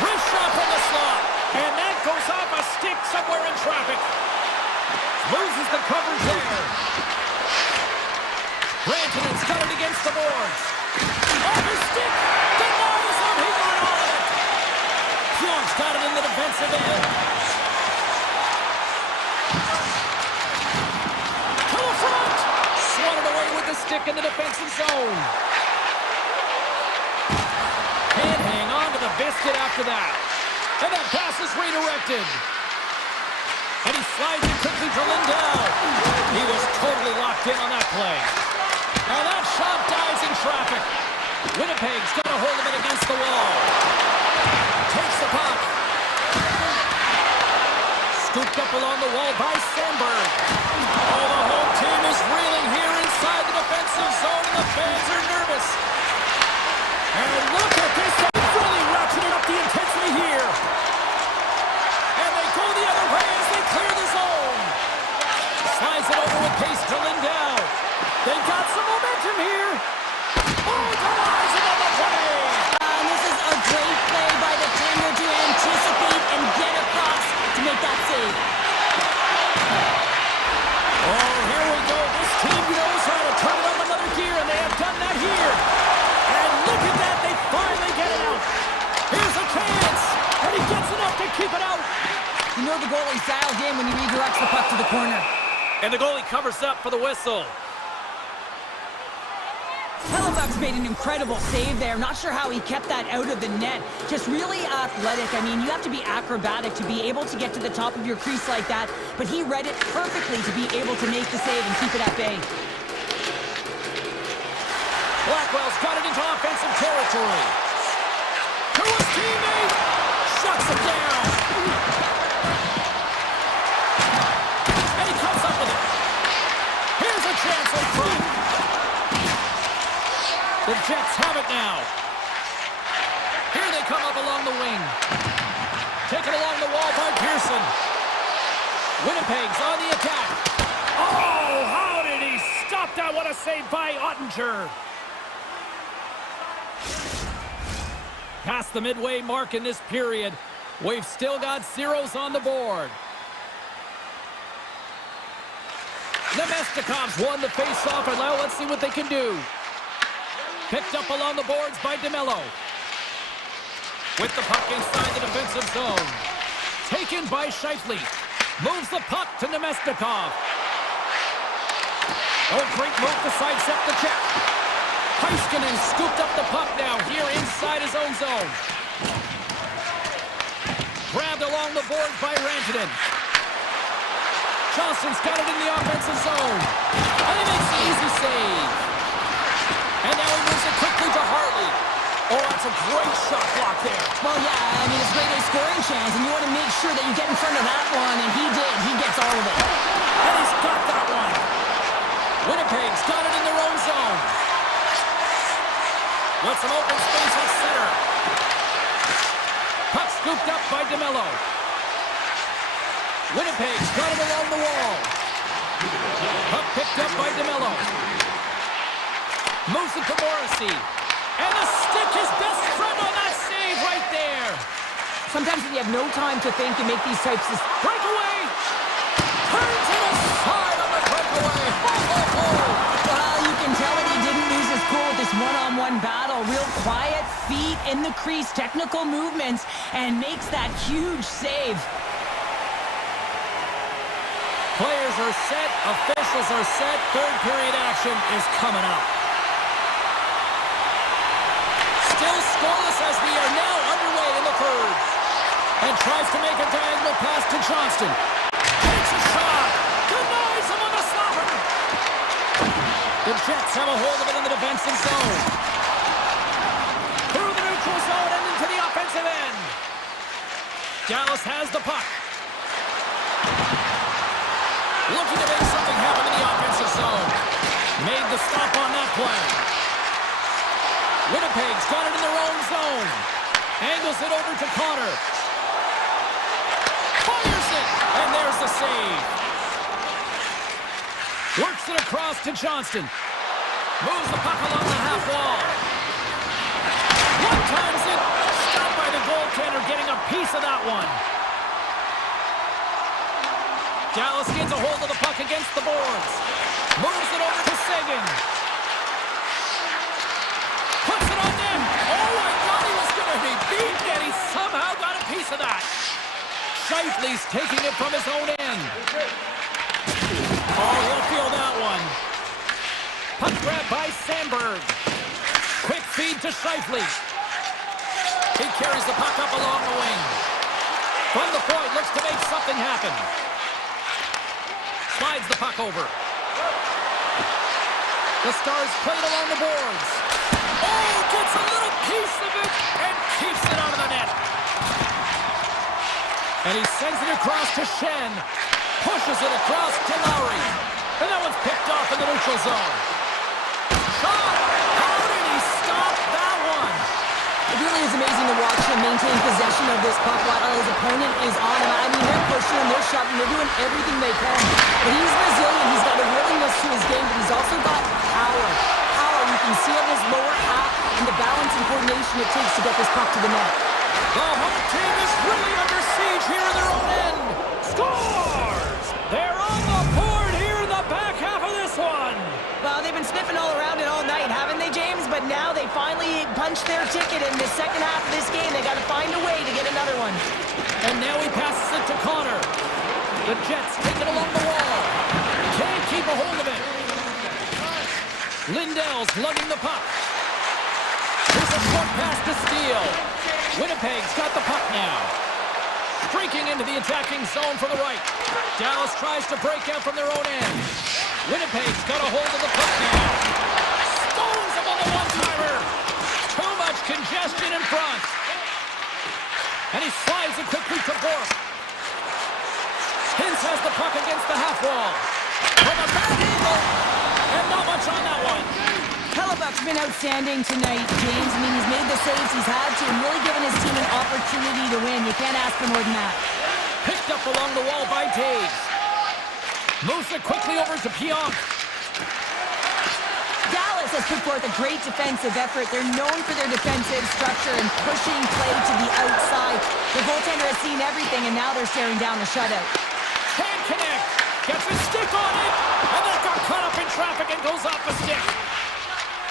Wrist shot from the slot. And that goes off a stick somewhere in traffic. Loses the coverage there. Rantanen's got it against the boards. Off his stick. Denies him. He got all of it. Pyonk's got it in the defensive end. To the front. Swatted away with the stick in the defensive zone. Can't hang on to the biscuit after that. And that pass is redirected. And he slides it quickly to Lindell. He was totally locked in on that play. And that shot dies in traffic. Winnipeg's got a hold of it against the wall. Takes the puck. Scooped up along the wall by Sandberg. Oh, the home team is reeling here inside the defensive zone, and the fans are nervous. And look at this. They've really ratcheted up the intensity here. And they go the other way as they clear the zone. Slides it over with pace to Lindell. They've got some momentum here. Oh, denies him on the play. And this is a great play by the Tender to anticipate and get across to make that save. Oh, here we go. This team knows how to turn it up another gear, and they have done that here. And look at that. They finally get it out. Here's a chance. And he gets enough to keep it out. You know the goalie's dialed in when he redirects the puck to the corner. And the goalie covers up for the whistle. Hellebuyck's made an incredible save there. Not sure how he kept that out of the net. Just really athletic. I mean, you have to be acrobatic to be able to get to the top of your crease like that. But he read it perfectly to be able to make the save and keep it at bay. Blackwell's got it into offensive territory. To his teammate. Shuts him down. And he comes up with it. Here's a chance in front. The Jets have it now. Here they come up along the wing. Taken along the wall by Pearson. Winnipeg's on the attack. Oh, how did he stop that? What a save by Ottinger. Past the midway mark in this period. We've still got zeros on the board. Nemestikov's won the face-off, and now let's see what they can do. Picked up along the boards by DeMello. With the puck inside the defensive zone. Taken by Scheifele. Moves the puck to Nemestikov. Oh, great move to sidestep the check. Heiskanen scooped up the puck now here inside his own zone. Grabbed along the boards by Rantanen. Johnston's got it in the offensive zone. And he makes the easy save. And now he moves it quickly to Hartley. Oh, that's a great shot block there. Well, yeah, I mean, it's a great scoring chance, and you want to make sure that you get in front of that one, and he did. He gets all of it. And he's got that one. Winnipeg's got it in their own zone. With some open space at center. Puck scooped up by DeMello. Winnipeg's got it along the wall. Puck picked up by DeMello. Moves it to Morrissey. And the stick, his best friend on that save right there. Sometimes when you have no time to think, you make these types of... Breakaway. Turn to the side on the breakaway. Ho, ho, ho. Well, you can tell that he didn't lose his cool with this one-on-one battle. Real quiet feet in the crease, technical movements, and makes that huge save. Players are set, officials are set, third period action is coming up. Still scoreless as we are now underway in the third. And tries to make a diagonal pass to Johnston. Takes a shot. Denies him on the slapper. The Jets have a hold of it in the defensive zone. Through the neutral zone and into the offensive end. Dallas has the puck. play. Winnipeg's got it in their own zone. Angles it over to Connor. Fires it, and there's the save. Works it across to Johnston. Moves the puck along the half wall. One times it. Stopped by the goaltender, getting a piece of that one. Dallas gets a hold of the puck against the boards. Moves it over to Seguin. Puts it on them. Oh, I thought he was going to be beaten, and he somehow got a piece of that. Shifley's taking it from his own end. Oh, he'll feel that one. Puck grab by Sandberg. Quick feed to Shifley. He carries the puck up along the wing. From the point, looks to make something happen. Slides the puck over. The Stars play it along the boards. Oh, gets a little piece of it and keeps it out of the net. And he sends it across to Shen. Pushes it across to Lowry. And that one's picked off in the neutral zone. Shot! How did he stop that one? It really is amazing to watch him maintain possession of this puck while his opponent is on him. I mean, they're pushing him, they're shoving, they're doing everything they can. But he's resilient, he's got a willingness to his game, but he's also got power. Power, you can see on his lower half and the balance and coordination it takes to get this puck to the net. The home team is really under siege here in their own end. Scores! They're on the board here in the back half of this one. Well, they've been sniffing all around it all night, haven't they, James? But now they finally punched their ticket in the second half of this game. They got to find a way to get another one. And now he passes it to Connor. The Jets take it along the wall. Can't keep a hold of it. Lindell's lugging the puck. Here's a short pass to Steele. Winnipeg's got the puck now. Streaking into the attacking zone from the right. Dallas tries to break out from their own end. Winnipeg's got a hold of the puck now. Stones him on the one-timer. Too much congestion in front. And he slides it quickly to Bork. Hintz has the puck against the half wall. From a bad angle. And not much on that one. Hellebuck's been outstanding tonight, James. I mean, he's made the saves he's had to and really given his team an opportunity to win. You can't ask for more than that. Picked up along the wall by Taves. Moves it quickly over to Pionk. Dallas has put forth a great defensive effort. They're known for their defensive structure and pushing play to the outside. The goaltender has seen everything, and now they're staring down the shutout. Can't connect. Gets a stick on it. And that got caught up in traffic and goes off the stick.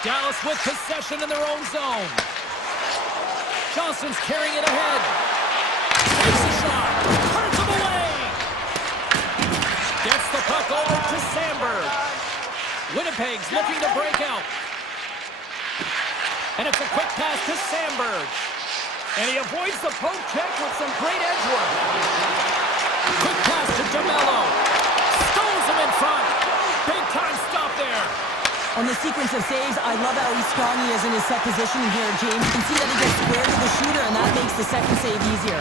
Dallas with possession in their own zone. Johnston's carrying it ahead. Takes a shot. Turns him away. Gets the puck over to Sandberg. Winnipeg's looking to break out. And it's a quick pass to Sandberg. And he avoids the poke check with some great edge work. Quick pass to DeMello. Stones him in front. Big time stop there. On the sequence of saves, I love how strong he is in his set positioning here, James. You can see that he gets square to the shooter, and that makes the second save easier.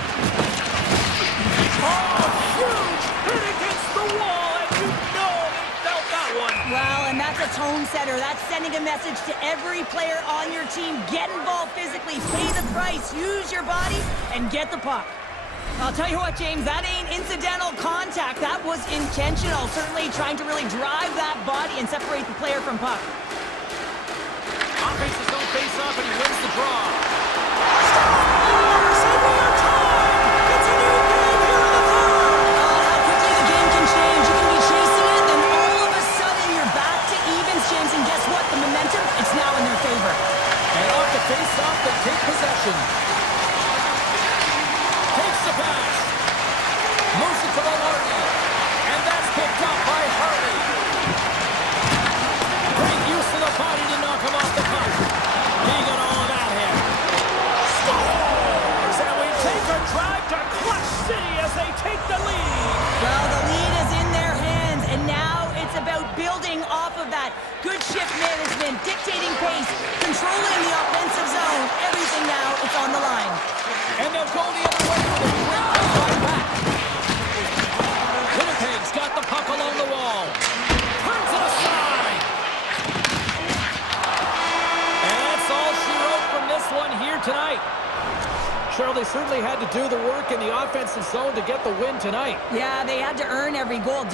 Oh, huge hit against the wall, and you know he felt that one. Well, and that's a tone setter. That's sending a message to every player on your team. Get involved physically, pay the price, use your body, and get the puck. I'll tell you what, James, that ain't incidental contact. That was intentional, certainly trying to really drive that body and separate the player from puck. Offense his own face-off, and he wins the draw. Scores! And we are tied! It's a new game here in the third! How quickly the game can change. You can be chasing it, and all of a sudden you're back to evens, James. And guess what? The momentum, it's now in their favor. And off the face-off, they take possession. Takes the pass. Moves it to Maloney. And that's picked up by Harley. Great use of the body to knock him off the puck. He got all of that here. Scores! And we take a drive to Clutch City as they take the lead. Well, the lead is in their hands, and now it's about building off of that. Good shift management, dictating pace, controlling the offensive zone. Everything now, it's on the line. And they'll go the other way with a great right back. tonight. Cheryl, they certainly had to do the work in the offensive zone to get the win tonight. Yeah, they had to earn every goal.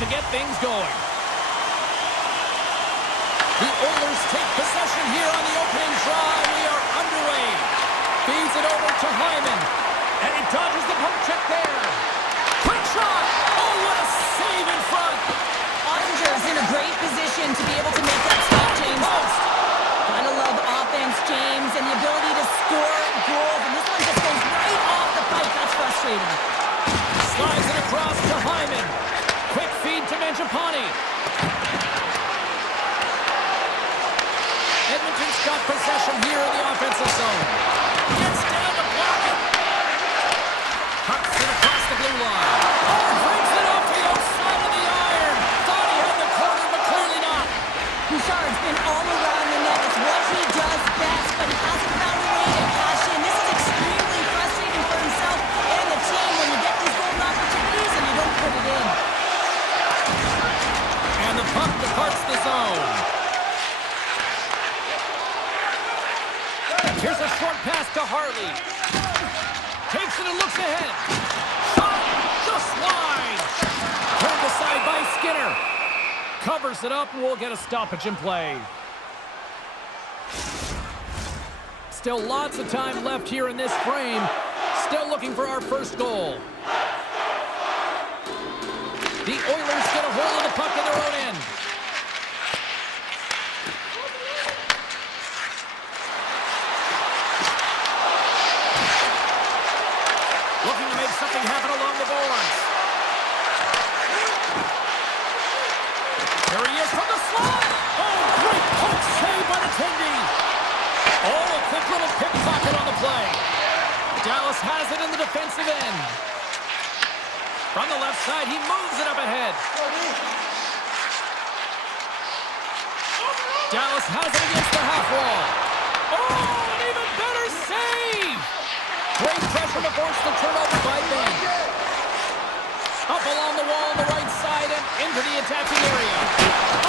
to get things going. The Oilers take possession here on the opening draw. We are underway. Feeds it over to Hyman. And he dodges the poke check there. Quick shot. Oh, what a save in front. Ottinger's in a great position to be able to make that stop, James. Post. Gotta love offense, James, and the ability to score goals. And this one just goes right off the pipe. That's frustrating. Slides it across to Hyman. Quick feed to Mangiapane. Edmonton's got possession here in the offensive zone. Gets down to block it. Hucks it across the blue line. Oh, brings it off the outside of the iron. Thought he had the corner, but clearly not. Bouchard's been all around the net. It's what he does best, but he hasn't found a way to cash in. This is extremely frustrating for himself and the team when you get these golden opportunities and you don't put it in. And the puck departs the zone. Here's a short pass to Harley. Takes it and looks ahead. Shot just wide. Turned aside by Skinner. Covers it up and we'll get a stoppage in play. Still lots of time left here in this frame. Still looking for our first goal. The Oilers get a hold of the puck in their own end. Looking to make something happen along the boards. There he is from the slide. Oh, great poke save by the Tindy. Oh, a quick little pickpocket on the play. Dallas has it in the defensive end. From the left side, he moves it up ahead. Dallas has it against the half wall. Oh, an even better save. Great pressure to force the turnover by Ben. Up along the wall on the right side and into the attacking area.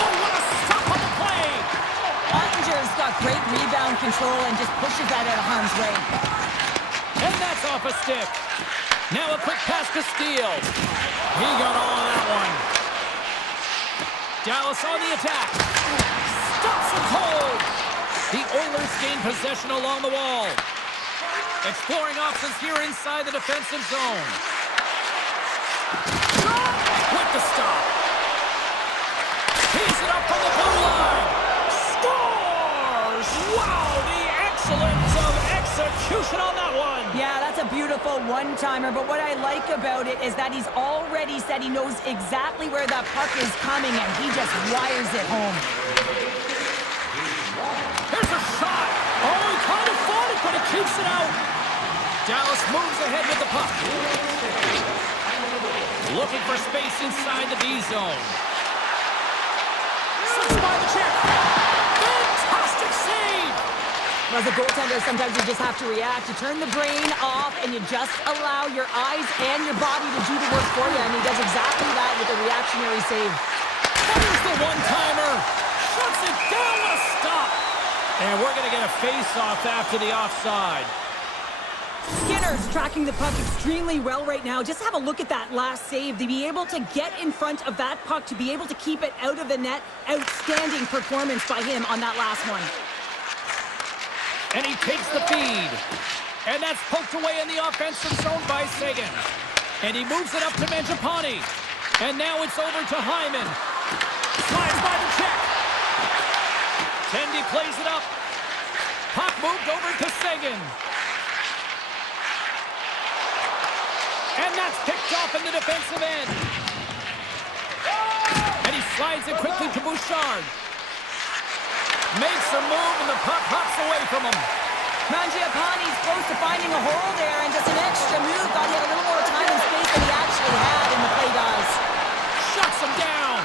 Oh, what a stop on the play. Ottinger's got great rebound control and just pushes that out of harm's way. And that's off a stick. Now a quick pass to Steele. He got all of that one. Dallas on the attack. Stops him cold. The Oilers gain possession along the wall. Exploring options here inside the defensive zone. With the stop. Tees it up from the blue line. Scores! Wow, the excellence of execution on that one. Yeah, that's a beautiful one-timer, but what I like about it is that he's already said he knows exactly where that puck is coming, and he just wires it home. Here's a shot. Oh, he kind of fought it, but he keeps it out. Dallas moves ahead with the puck. Looking for space inside the D zone. Slips by the check. Fantastic save. As a goaltender, sometimes you just have to react. You turn the brain off, and you just allow your eyes and your body to do the work for you, and he does exactly that with a reactionary save. Here's the one-timer. Shuts it down with a stop. And we're going to get a face-off after the offside. Skinner's tracking the puck extremely well right now. Just have a look at that last save. To be able to get in front of that puck, to be able to keep it out of the net, outstanding performance by him on that last one. And he takes the feed. And that's poked away in the offensive zone by Seguin. And he moves it up to Mangiapane. And now it's over to Hyman. Slides by the check. Tendy plays it up. Puck moved over to Seguin. And that's picked off in the defensive end. And he slides it quickly to Bouchard. Makes a move and the puck hops away from him. Mangiapane's close to finding a hole there, and just an extra move. Thought he had a little more time and space than he actually had in the play guys. Shuts him down.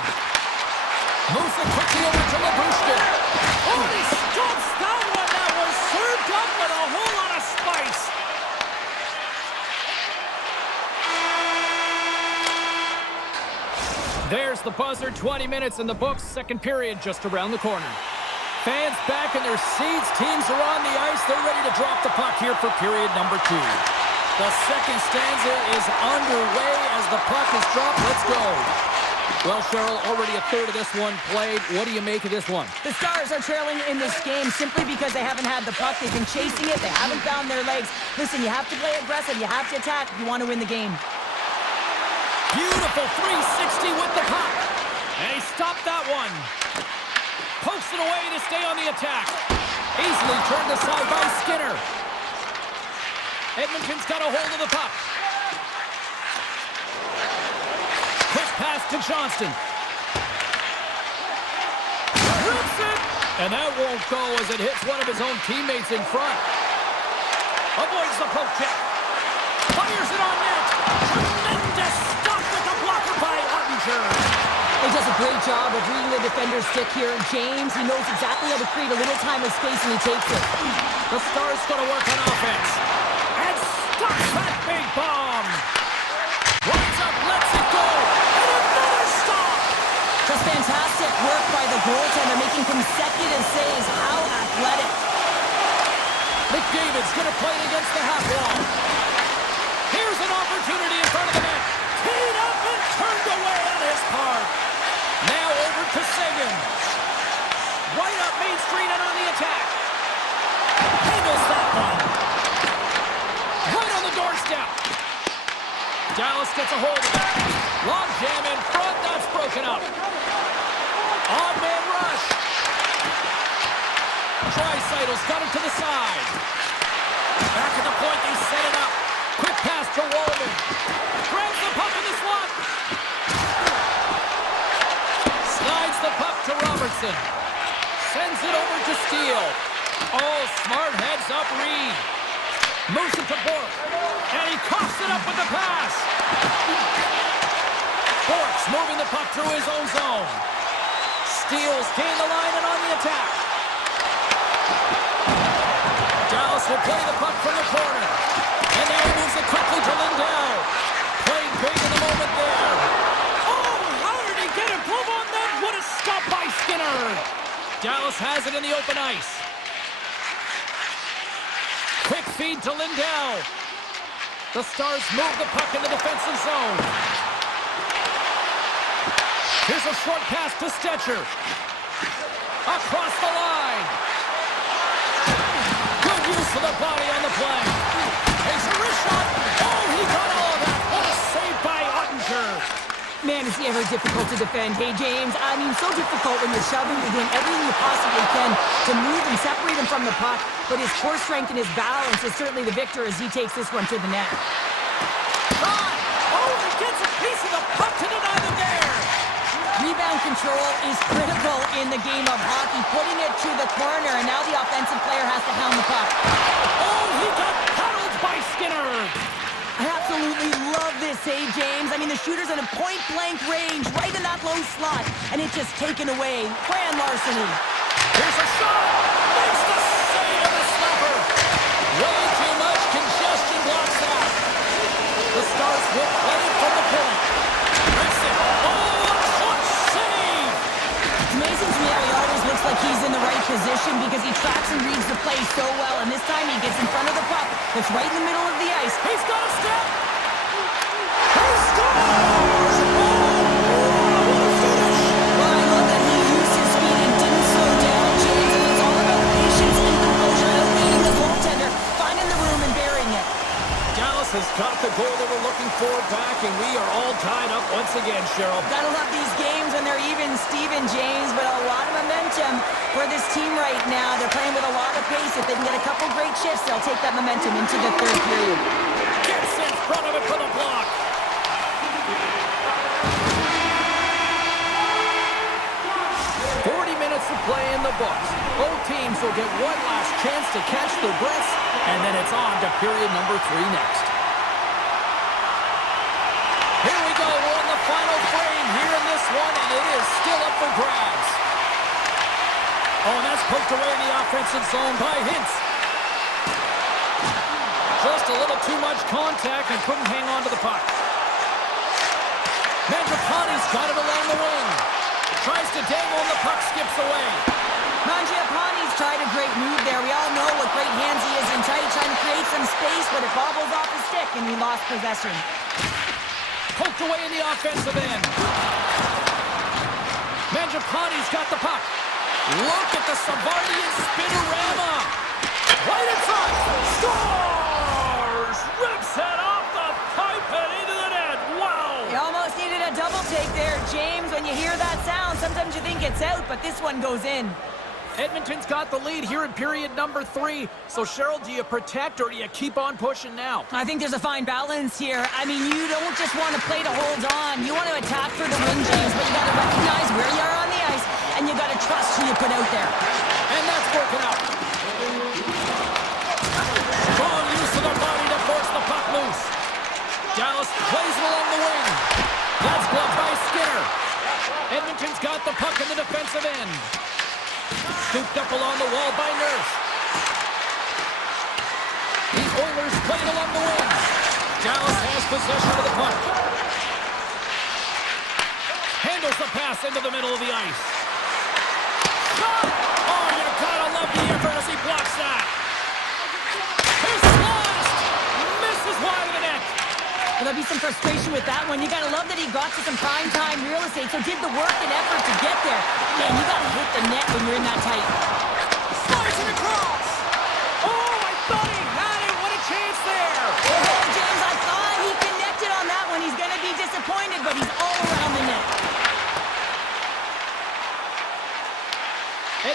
Moves it quickly over to Labushkin. Oh, and he stomps that one. That was served up with a whole lot of spice. There's the buzzer. 20 minutes in the books. Second period just around the corner. Fans back in their seats. Teams are on the ice. They're ready to drop the puck here for period number 2. The second stanza is underway as the puck is dropped. Let's go. Well, Cheryl, already a third of this one played. What do you make of this one? The Stars are trailing in this game simply because they haven't had the puck. They've been chasing it. They haven't found their legs. Listen, you have to play aggressive. You have to attack if you want to win the game. Beautiful 360 with the puck. And he stopped that one. Pokes it away to stay on the attack. Easily turned aside by Skinner. Edmonton's got a hold of the puck. Quick pass to Johnston. Rips it! And that won't go as it hits one of his own teammates in front. Avoids the poke check. Fires it on net. Tremendous stop with the blocker by Ottinger. He does a great job of reading the defender's stick here. James, he knows exactly how to create a little time and space, and he takes it. The Stars going to work on offense. And stops that big bomb. Runs up, lets it go. And another stop. Just fantastic work by the goaltender, making consecutive saves. How athletic. McDavid's going to play it against the half wall. Here's an opportunity in front of the net. Teed up and turned away on his part. Now over to Sagan. Right up Main Street and on the attack. Handles that one. Right on the doorstep. Dallas gets a hold of it. Log jam in front. That's broken up. Odd man rush. Dreisaitl's got it to the side. Back at the point, they set it up. Quick pass to Walden. Grabs the puck in the slot. Slides the puck to Robertson. Sends it over to Steele. Oh, smart heads up Reed. Moves it to Bork. And he coughs it up with the pass. Bork's moving the puck through his own zone. Steele's gained the line and on the attack. Dallas will play the puck from the corner. And now he moves it quickly to Lindell. Played big in the moment there. Oh, how did he get a glove on that? What a stop by Skinner. Dallas has it in the open ice. Quick feed to Lindell. The Stars move the puck in the defensive zone. Here's a short pass to Stetcher. Across the line. Good use of the body on the play. Takes a wrist shot. Oh, he got all of that. What a save by Ottinger. Man, is he ever difficult to defend. Hey, James, I mean, so difficult when you're shoving. You're doing everything you possibly can to move and separate him from the puck. But his core strength and his balance is certainly the victor as he takes this one to the net. Oh, he gets a piece of the puck to deny them there. Rebound control is critical in the game of hockey. Putting it to the corner, and now the offensive player has to hound the puck. Oh, he got paddled by Skinner. I absolutely love this save, James. I mean, the shooter's in a point-blank range, right in that low slot, and it's just taken away. Grand larceny. Here's a shot. Makes the save of the stopper. Way too much congestion blocks that. The Stars will play it from the point. Rips it. Oh, a clutch save. It's amazing to me how he always looks like he's in the right position because he tracks and reads the play so well, and this time he gets in front of the puck that's right in the middle of the ice. He's got a step. He scores! Oh, what a finish! Well, I love that he used his speed and didn't slow down, James, and it's all about patience and composure, outweighing the goaltender, finding the room and burying it. Dallas has got the goal they were looking for back, and we are all tied up once again, Cheryl. Gotta love these games when they're even, Steven, James, but a lot of momentum for this team right now. They're playing with a lot of pace. If they can get a couple great shifts, they'll take that momentum into the third period. Gets in front of it for the block. To play in the books. Both teams will get one last chance to catch their breaths, and then it's on to period number 3 next. Here we go. We're in the final frame here in this one, and it is still up for grabs. Oh, and that's poked away in the offensive zone by Hintz. Just a little too much contact and couldn't hang on to the puck. Mangiapane's got it along the wing. Tries to dangle and the puck skips away. Mangiapane's tried a great move there. We all know what great hands he is in tight, trying to create some space, but it bobbles off the stick and he lost possession. Poked away in the offensive end. He's got the puck. Look at the Savardian spinorama. Right in front. Scores! Rips it off the pipe and into the net. Wow! You almost needed a double take there, James. When you hear that sound, sometimes you think it's out, but this one goes in. Edmonton's got the lead here in period number 3. So, Cheryl, do you protect or do you keep on pushing now? I think there's a fine balance here. I mean, you don't just want to play to hold on. You want to attack for the win, James, but you got to recognize where you are on the ice, and you got to trust who you put out there. And that's working out. Strong use of the body to force the puck loose. Dallas plays it along the wing. That's blocked by Skinner. Edmonton's got the puck in the defensive end. Scooped up along the wall by Nurse. The Oilers play it along the wing. Dallas has possession of the puck. Handles the pass into the middle of the ice. Shot! Oh, you gotta love the effort as he blocks that. Here's the blast! Misses wide of the net. Well, there'll be some frustration with that one. You gotta love that he got to some prime-time real estate, so did the work and effort to get there. Man, you gotta hit the net when you're in that tight. Slides it across! Oh, I thought he had it! What a chance there! Oh, James, I thought he connected on that one. He's gonna be disappointed, but he's all around the net.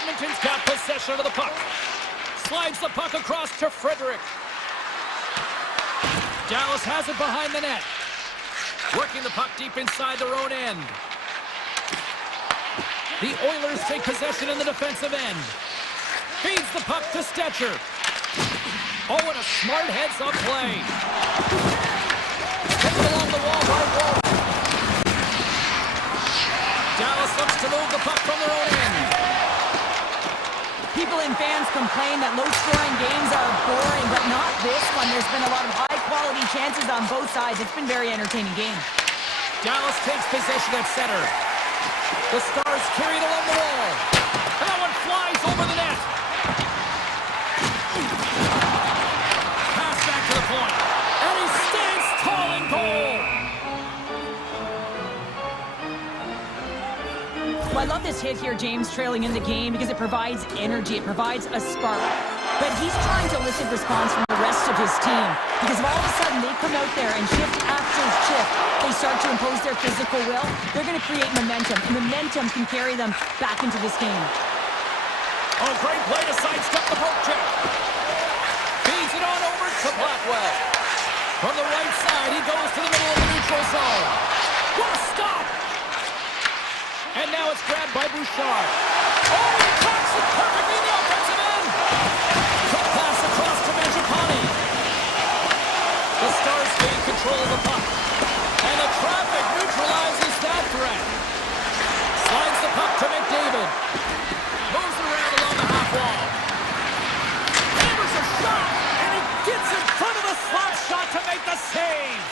Edmonton's got possession of the puck. Slides the puck across to Frederick. Dallas has it behind the net. Working the puck deep inside their own end. The Oilers take possession in the defensive end. Feeds the puck to Stetcher. Oh, and a smart heads-up play. Hit along the wall by Wolf. Dallas looks to move the puck from their own end. People and fans complain that low-scoring games are boring, but not this one. There's been a lot of high-quality chances on both sides. It's been a very entertaining game. Dallas takes possession at center. The Stars carry it along the wall. And that one flies over the net. Pass back to the point. And he stands tall in goal. Well, I love this hit here, James, trailing in the game, because it provides energy. It provides a spark. But he's trying to elicit response from the rest of his team, because if all of a sudden they come out there and shift after shift, they start to impose their physical will, they're going to create momentum, and momentum can carry them back into this game. Oh, great play to sidestep the poke check. Feeds it on over to Blackwell. From the right side, he goes to the middle of the neutral zone. What a stop! And now it's grabbed by Bouchard. Oh, he cracks it perfectly in the offensive end. Quick pass across to Mangiapane. The Stars gain control of the puck. And the traffic neutralizes that threat. Slides the puck to McDavid. Moves it around along the half wall. Hammers a shot, and he gets in front of the slap shot to make the save.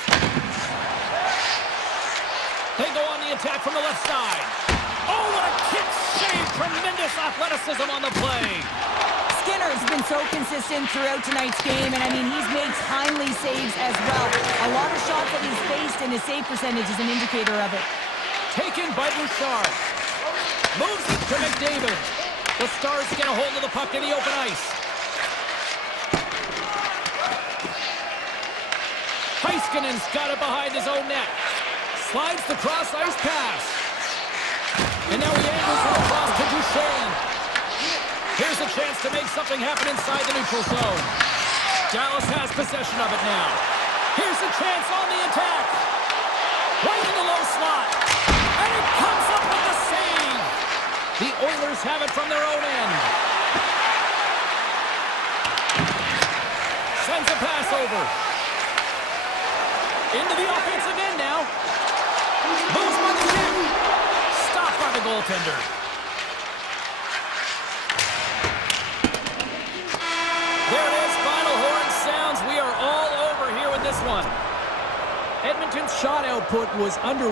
They go on the attack from the left side. Oh, what a kick save. Tremendous athleticism on the play. Skinner's been so consistent throughout tonight's game, and I mean, he's made timely saves as well. A lot of shots that he's faced, and his save percentage is an indicator of it. Taken by Bouchard. Moves it to McDavid. The Stars get a hold of the puck in the open ice. Heiskanen's got it behind his own net. Slides the cross-ice pass. And now he angles it across to Duchesne. Here's a chance to make something happen inside the neutral zone. Dallas has possession of it now. Here's a chance on the attack. Right in the low slot. And it comes up with the save. The Oilers have it from their own end. Sends a pass over. Into the offensive end now. Moves by the kick. Stopped by the goaltender. There it is. Final horn sounds. We are all over here with this one. Edmonton's shot output was under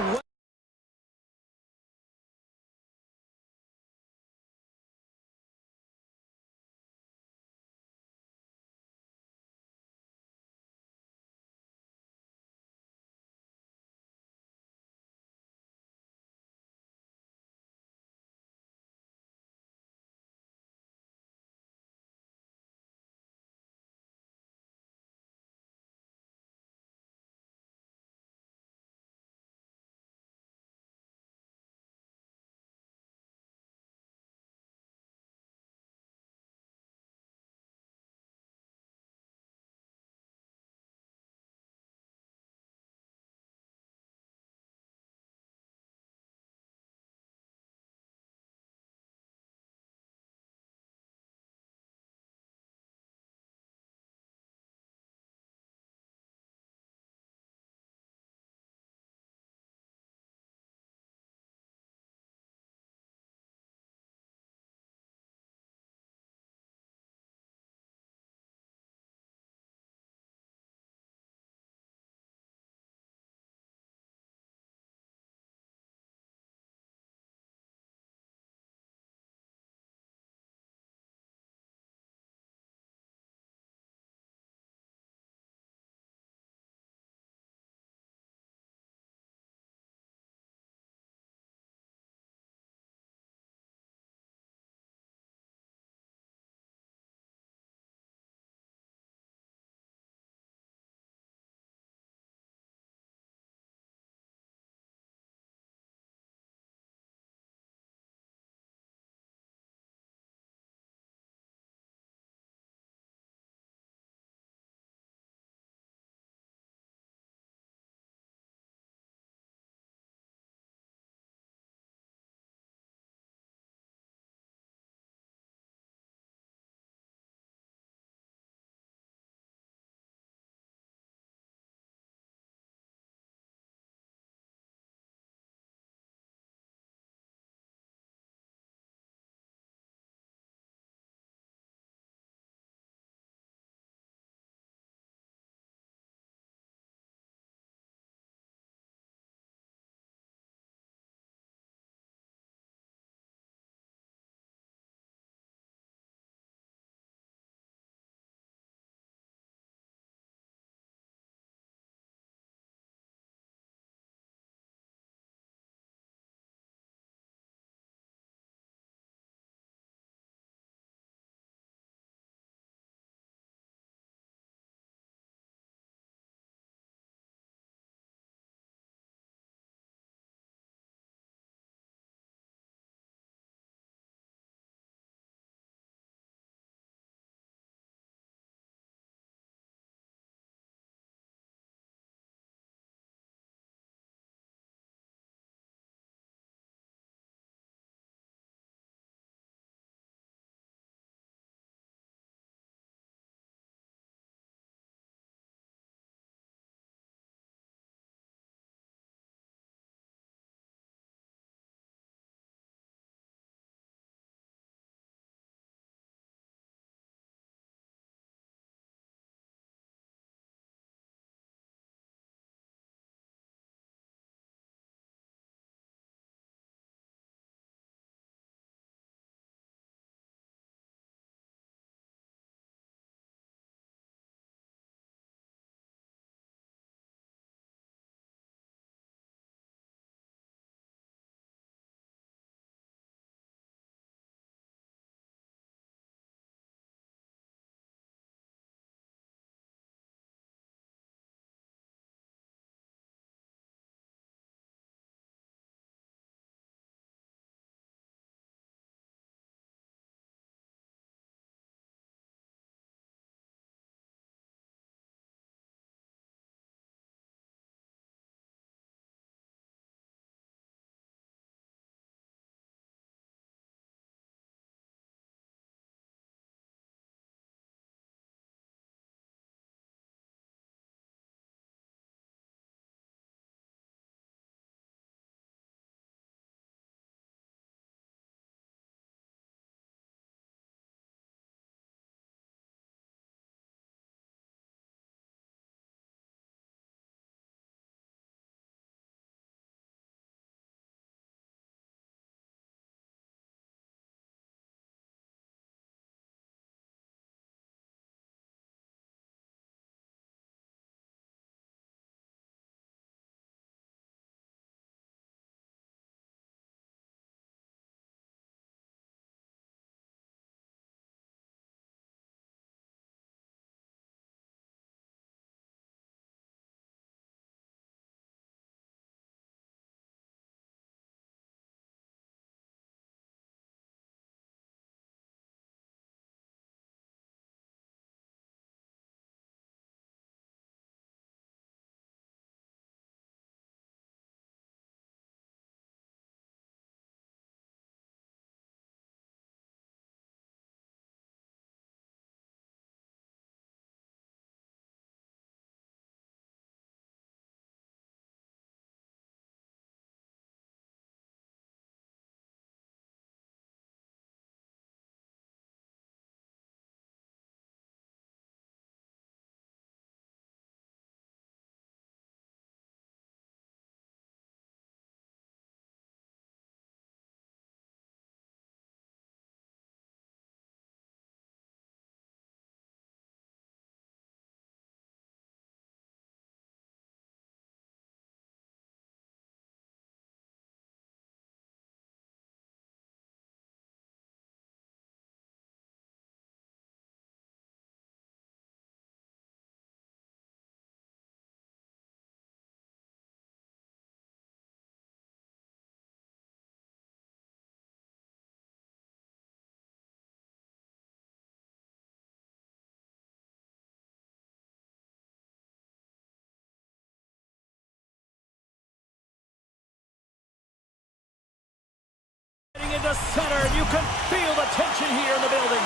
into center, and you can feel the tension here in the building.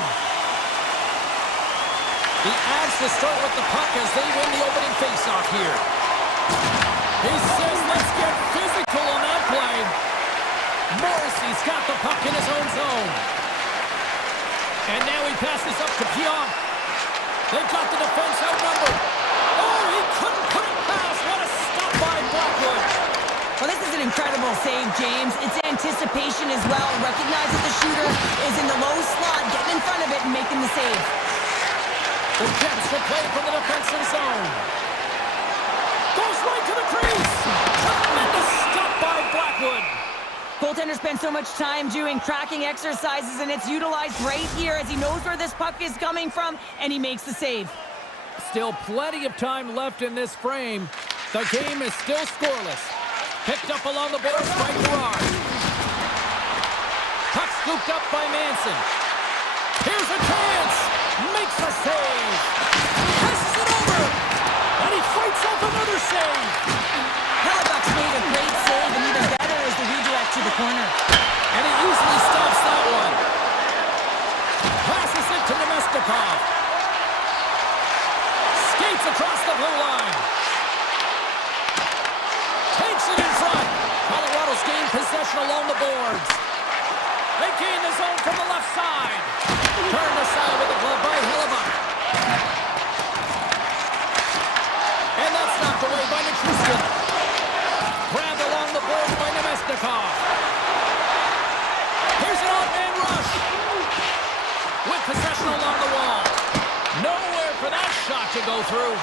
The Avs to start with the puck as they win the opening faceoff here. He says, let's get physical on that play. Morrissey's got the puck in his own zone. And now he passes up to Pionk. They've got the defense outnumbered. Oh, he couldn't put it past. What a stop by Blackwood. Well, this is an incredible save, James. It's anticipation as well. Recognize that the shooter is in the low slot, getting in front of it and making the save. The Jets will play from the defensive zone. Goes right to the crease. Tremendous stop by Blackwood. Goaltender spends so much time doing tracking exercises, and it's utilized right here as he knows where this puck is coming from, and he makes the save. Still plenty of time left in this frame. The game is still scoreless. Picked up along the boards by Gerard. Puck scooped up by Manson. Here's a chance. Makes a save. Passes it over. And he fights off another save. Hellebuck's made a great save, and even better is the redirect to the corner. And he easily stops that one. Passes it to Nemestikov. Skates across the blue line. Takes it in front. Colorado's gained possession along the boards. They gain the zone from the left side. Turned aside with the glove by Hellebuck. And that's knocked away by Nichushkin. Grabbed along the boards by Nemestikov. Here's an off-man rush. With possession along the wall. Nowhere for that shot to go through.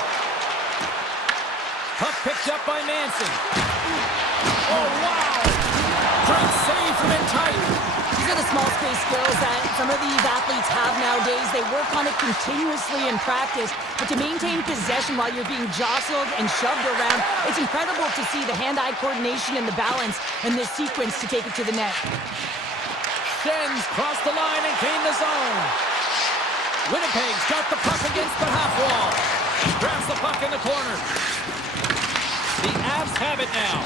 Puck picked up by Manson. Oh, wow! Great save from in tight. These are the small space skills that some of these athletes have nowadays. They work on it continuously in practice, but to maintain possession while you're being jostled and shoved around, it's incredible to see the hand-eye coordination and the balance in this sequence to take it to the net. Schenns crossed the line and gained the zone. Winnipeg's got the puck against the half wall. Grabs the puck in the corner. The Avs have it now.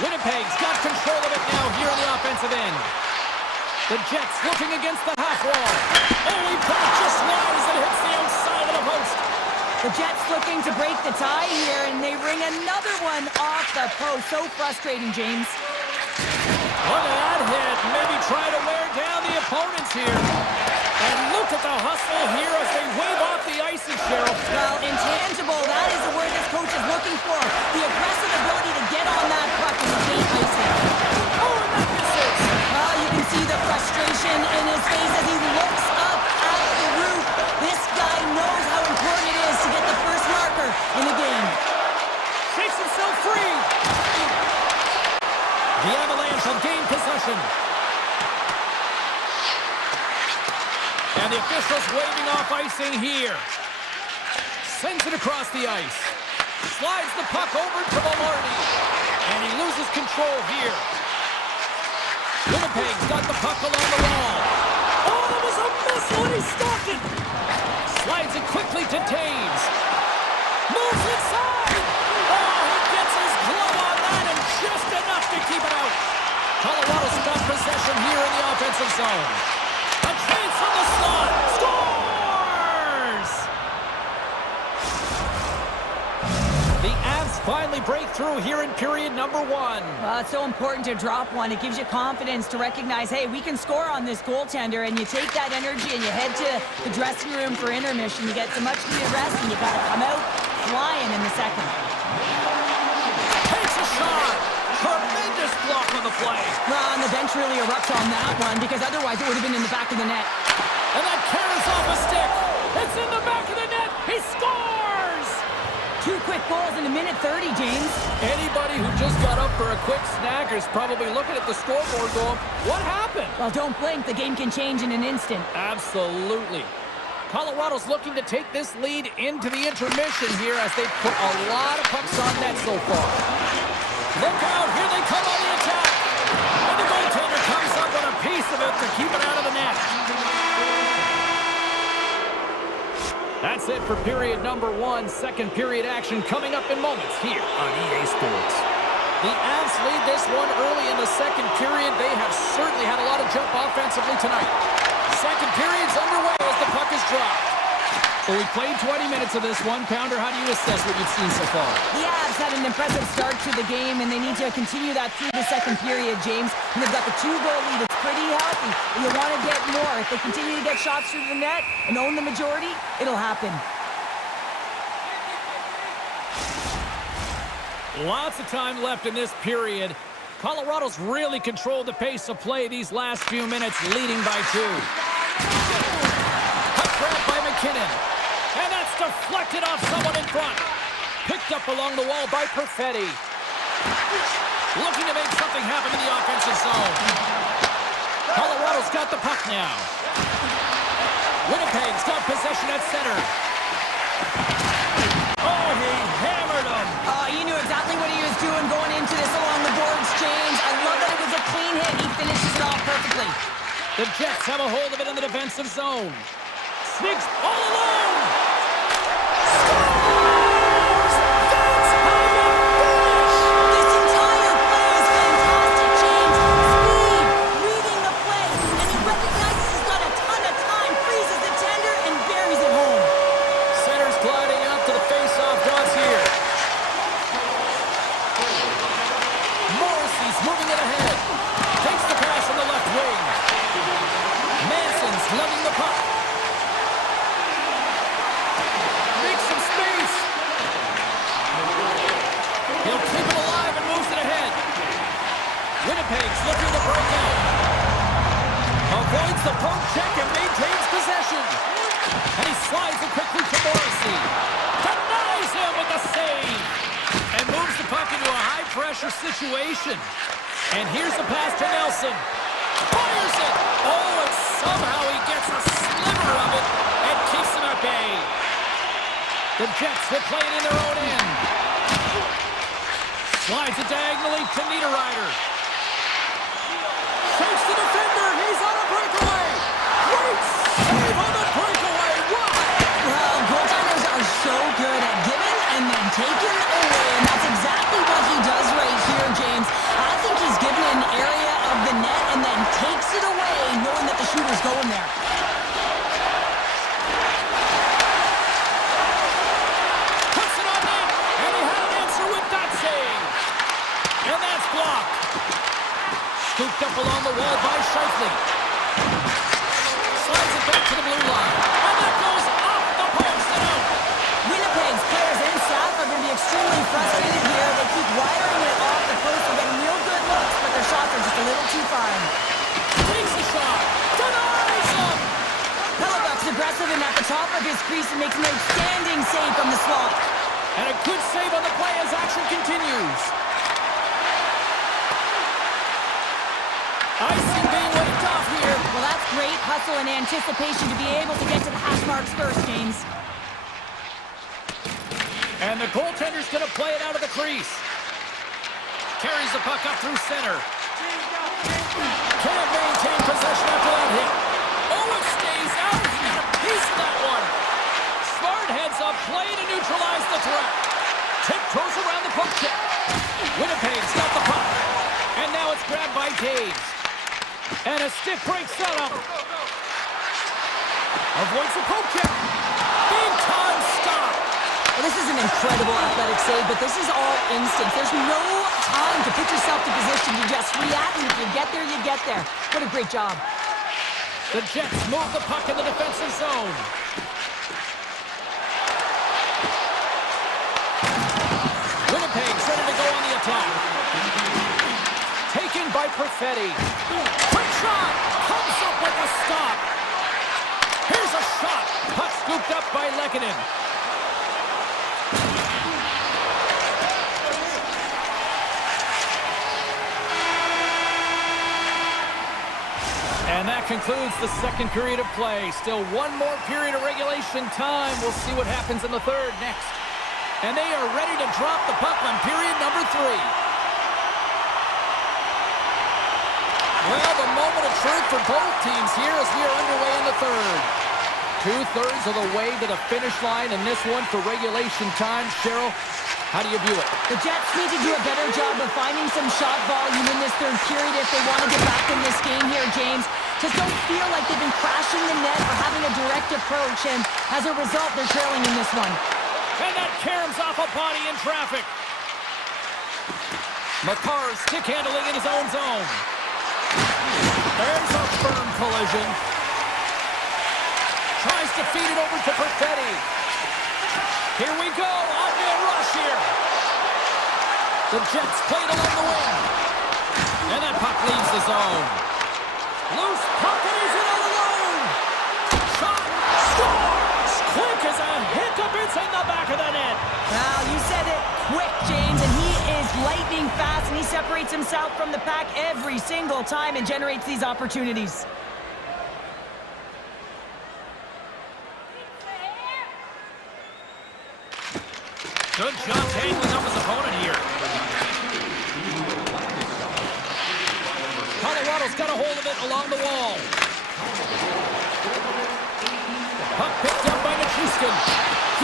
Winnipeg's got control of it now here on the offensive end. The Jets looking against the half wall. Oh, he put it just wide as it hits the outside of the post. The Jets looking to break the tie here, and they ring another one off the post. So frustrating, James. Look at that hit. Maybe try to wear down the opponents here. And look at the hustle here as they wave off the icing, Cheryl. Well, intangible, that is the word this coach is looking for. The aggressive ability to get on that puck and evade icing. Oh, and that misses. Well, you can see the frustration in his face as he looks up at the roof. This guy knows how important it is to get the first marker in the game. Shakes himself free. The Avalanche have gained possession. And the officials waving off icing here. Sends it across the ice. Slides the puck over to Lombardi. And he loses control here. Winnipeg's got the puck along the wall. Oh, that was a missile and he stopped it. Slides it quickly to Taves. Moves inside. Oh, he gets his glove on that and just enough to keep it out. Colorado's got possession here in the offensive zone. A chance from the slot. Scores! The Avs finally break through here in period number one. Well, it's so important to drop one. It gives you confidence to recognize, hey, we can score on this goaltender, and you take that energy and you head to the dressing room for intermission. You get some much-needed rest, and you got to come out flying in the second. Takes a shot. Tremendous block on the play. Well, and the bench really erupts on that one, because otherwise it would have been in the back of the net. And that carries off a stick. It's in the back of the net. He scores! 2 quick goals in a minute 30, James. Anybody who just got up for a quick snack is probably looking at the scoreboard going, what happened? Well, don't blink. The game can change in an instant. Absolutely. Colorado's looking to take this lead into the intermission here as they put a lot of pucks on net so far. Look out, here they come on the attack. And the goaltender comes up with a piece of it to keep it out of the net. That's it for period number one. Second period action coming up in moments here on EA Sports. The Avs lead this one early in the second period. They have certainly had a lot of jump offensively tonight. Second period's underway as the puck is dropped. Well, we played 20 minutes of this one. Pounder, how do you assess what you've seen so far? The Avs had an impressive start to the game, and they need to continue that through the second period, James. And they've got the 2-goal lead. It's pretty healthy. You want to get more. If they continue to get shots through the net and own the majority, it'll happen. Lots of time left in this period. Colorado's really controlled the pace of play these last few minutes, leading by 2. Puck grabbed by McKinnon. And that's deflected off someone in front. Picked up along the wall by Perfetti. Looking to make something happen in the offensive zone. Colorado's got the puck now. Winnipeg's got possession at center. Oh, he hammered him. You knew exactly what he was doing going into this along the boards, James. I love that it was a clean hit. He finishes it off perfectly. The Jets have a hold of it in the defensive zone. Sneaks all alone. Scores! That's how you finish! This entire play is fantastic, James. Speed, reading the play, and he recognizes he's got a ton of time, freezes the tender, and buries it home. Center's gliding out to the face-off dots here. Morrissey's moving it ahead. Takes the pass on the left wing. Manson's lugging the puck. Makes some space. He'll keep it alive and moves it ahead. Winnipeg's looking to break out. Avoids the poke check and maintains possession. And he slides it quickly to Morrissey. Denies him with the save. And moves the puck into a high-pressure situation. And here's the pass to Nelson. Fires it! Oh, and somehow he gets a sliver of it and keeps him at bay. The Jets will play it in their own end. Slides it diagonally to Niederreiter. Shakes the defender. He's on a breakaway. Great save on the breakaway. Wow! Well, goaltenders are so good at giving and then taking away, and that's exactly what he does right here, James. I think he's given an area of the net and then takes it away, knowing that the shooter's going there. Puts it on net, and he had an answer with that save. And that's blocked. Scooped up along the wall by Scheifele. Slides it back to the blue line. And that goes off the post and out. Winnipeg's players and staff are going to be extremely frustrated here. They keep wiring it off the post and getting real good looks, but their shots are just a little too fine. Takes the shot. Denies him. Hellebuck's aggressive and at the top of his crease and makes an outstanding save from the slot. And a good save on the play as action continues. Icing being waved off here. Well, that's great hustle and anticipation to be able to get to the hash marks first, James. And the goaltender's going to play it out of the crease. Carries the puck up through center. Can't maintain possession after that hit. Oh, it stays out. He got a piece of that one. Smart heads up, play to neutralize the threat. Tiptoes around the poke check. Winnipeg's got the puck. And now it's grabbed by Taves. And a stick breaks out of him. Avoids the poke check. Big time stop. Well, this is an incredible athletic save, but this is all instinct. There's no time to put yourself to position. You just react, and if you get there, you get there. What a great job. The Jets move the puck in the defensive zone. Winnipeg's ready to go on the attack. Taken by Perfetti. Quick shot! Comes up with a stop. Here's a shot. Puck scooped up by Lehkonen. And that concludes the second period of play. Still one more period of regulation time. We'll see what happens in the third next. And they are ready to drop the puck on period number 3. Well, the moment of truth for both teams here as we are underway in the third. 2/3 of the way to the finish line in this one for regulation time. Cheryl, How do you view it? The Jets need to do a better job of finding some shot volume in this third period if they want to get back in this game here, James. Just don't feel like they've been crashing the net or having a direct approach, and as a result, they're trailing in this one. And that caroms off a body in traffic. Makar's stick handling in his own zone. There's a firm collision. Tries to feed it over to Perfetti. Here we go, on-field rush here. The Jets played along the wing. And that puck leaves the zone. Loose puck and he's in all alone. Shot, scores! Quick as a hiccup, it's in the back of the net. Well, you said it quick, James, and he is lightning fast, and he separates himself from the pack every single time and generates these opportunities. Good job tangling up his opponent here. Colorado's got a hold of it along the wall. Puck picked up by Nichushkin.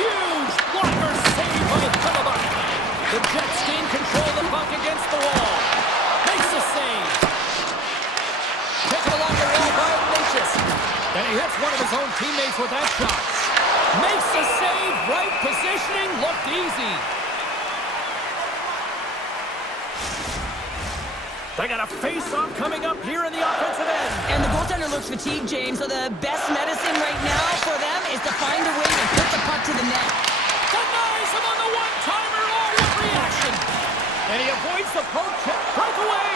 Huge blocker save by Hellebuyck. The Jets gain control of the puck against the wall. Makes the save. Taken along the wall by Ignatius. And he hits one of his own teammates with that shot. Makes the save, right positioning, looked easy. They got a face-off coming up here in the offensive end. And the goaltender looks fatigued, James, so the best medicine right now for them is to find a way to put the puck to the net. Denies him on the one-timer, all with reaction. And he avoids the poke check. Breakaway.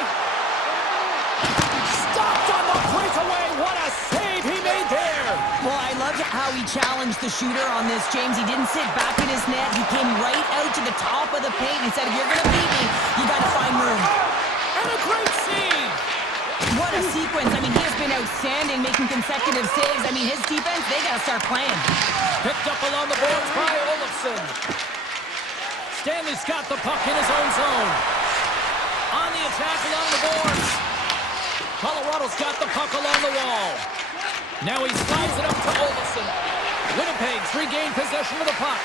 Stopped on the breakaway. What a save he made there. Well, I loved how he challenged the shooter on this, James. He didn't sit back in his net. He came right out to the top of the paint and said, if you're going to beat me, you got to find room. And a great save. What a sequence. I mean, he has been outstanding, making consecutive saves. I mean, his defense, they got to start playing. Picked up along the boards by Olofsson. Stanley's got the puck in his own zone. On the attack along the boards. Colorado's got the puck along the wall. Now he slides it up to Olofsson. Winnipeg's regained possession of the puck.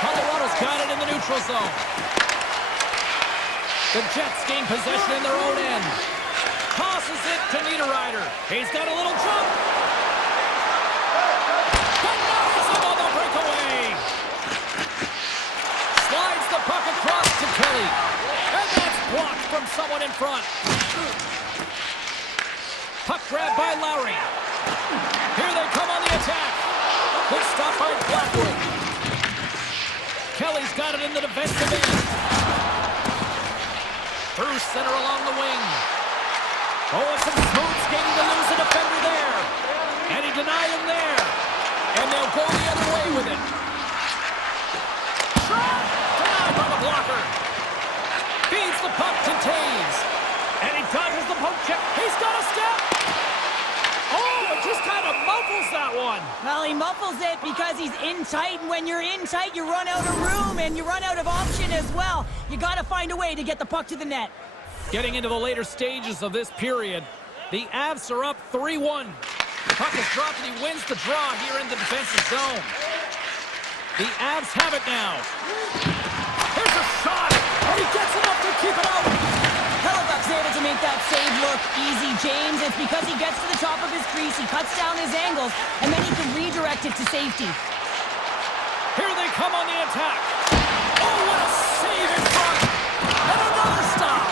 Colorado's got it in the neutral zone. The Jets gain possession in their own end. Tosses it to Niederreiter. He's got a little jump. Denies him on the breakaway. Slides the puck across to Kelly. And that's blocked from someone in front. Puck grab by Lowry. Here they come on the attack. Good stop by Blackwood. Kelly's got it in the defensive end. Through center along the wing. Oh, it's some smooth skating to lose a defender there. And he denied him there. And they'll go the other way with it. Shot! Denied by the blocker. Feeds the puck to Taves. And he dodges the poke check. He's got a step. Oh, it just kind of muffles that one. Well, he muffles it because he's in tight, and when you're in tight, you run out of room, and you run out of option as well. You got to find a way to get the puck to the net. Getting into the later stages of this period, the Avs are up 3-1. Puck is dropped, and he wins the draw here in the defensive zone. The Avs have it now. Here's a shot, and he gets enough to keep it out. Hellebuyck's able to make that save look easy, James. It's because he gets to the top of his crease, he cuts down his angles, and then he can redirect it to safety. Here they come on the attack. Oh, what a save in front. And another stop.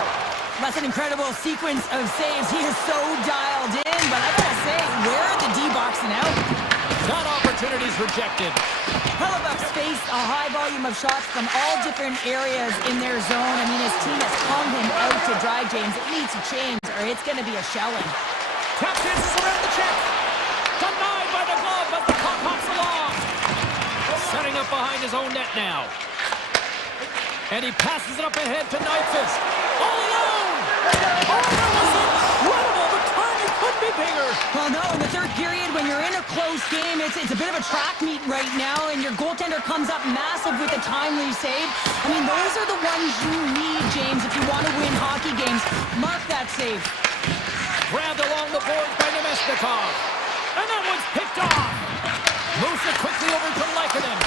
That's an incredible sequence of saves. He is so dialed in, but I gotta say, where are the D-boxing out? That opportunity's rejected. Hellebuyck's faced a high volume of shots from all different areas in their zone. I mean, his team has hung him out to dry, James. It needs to change, or it's going to be a shelling. Tap dances around the check. Denied by the glove, but the puck hops along. Setting up behind his own net now. And he passes it up ahead to Nyquist. All alone! Oh, that was incredible! The timing couldn't be bigger. Well, no, in the third period, when you're in a close game, it's a bit of a track meet right now, and your goaltender comes up massive with a timely save. I mean, those are the ones you need, James, if you want to win hockey games. Mark that save. Grabbed along the boards by Nemesnikov. And that one's picked off. Moves it quickly over to Lehkonen.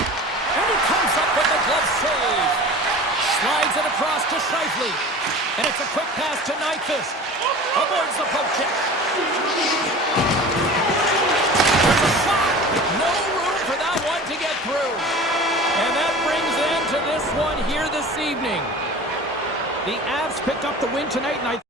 And he comes up with the glove save. Scheifele. And it's a quick pass to Nyquist. Avoids the poke check. There's a shot. No room for that one to get through. And that brings an end to this one here this evening. The Avs picked up the win tonight, and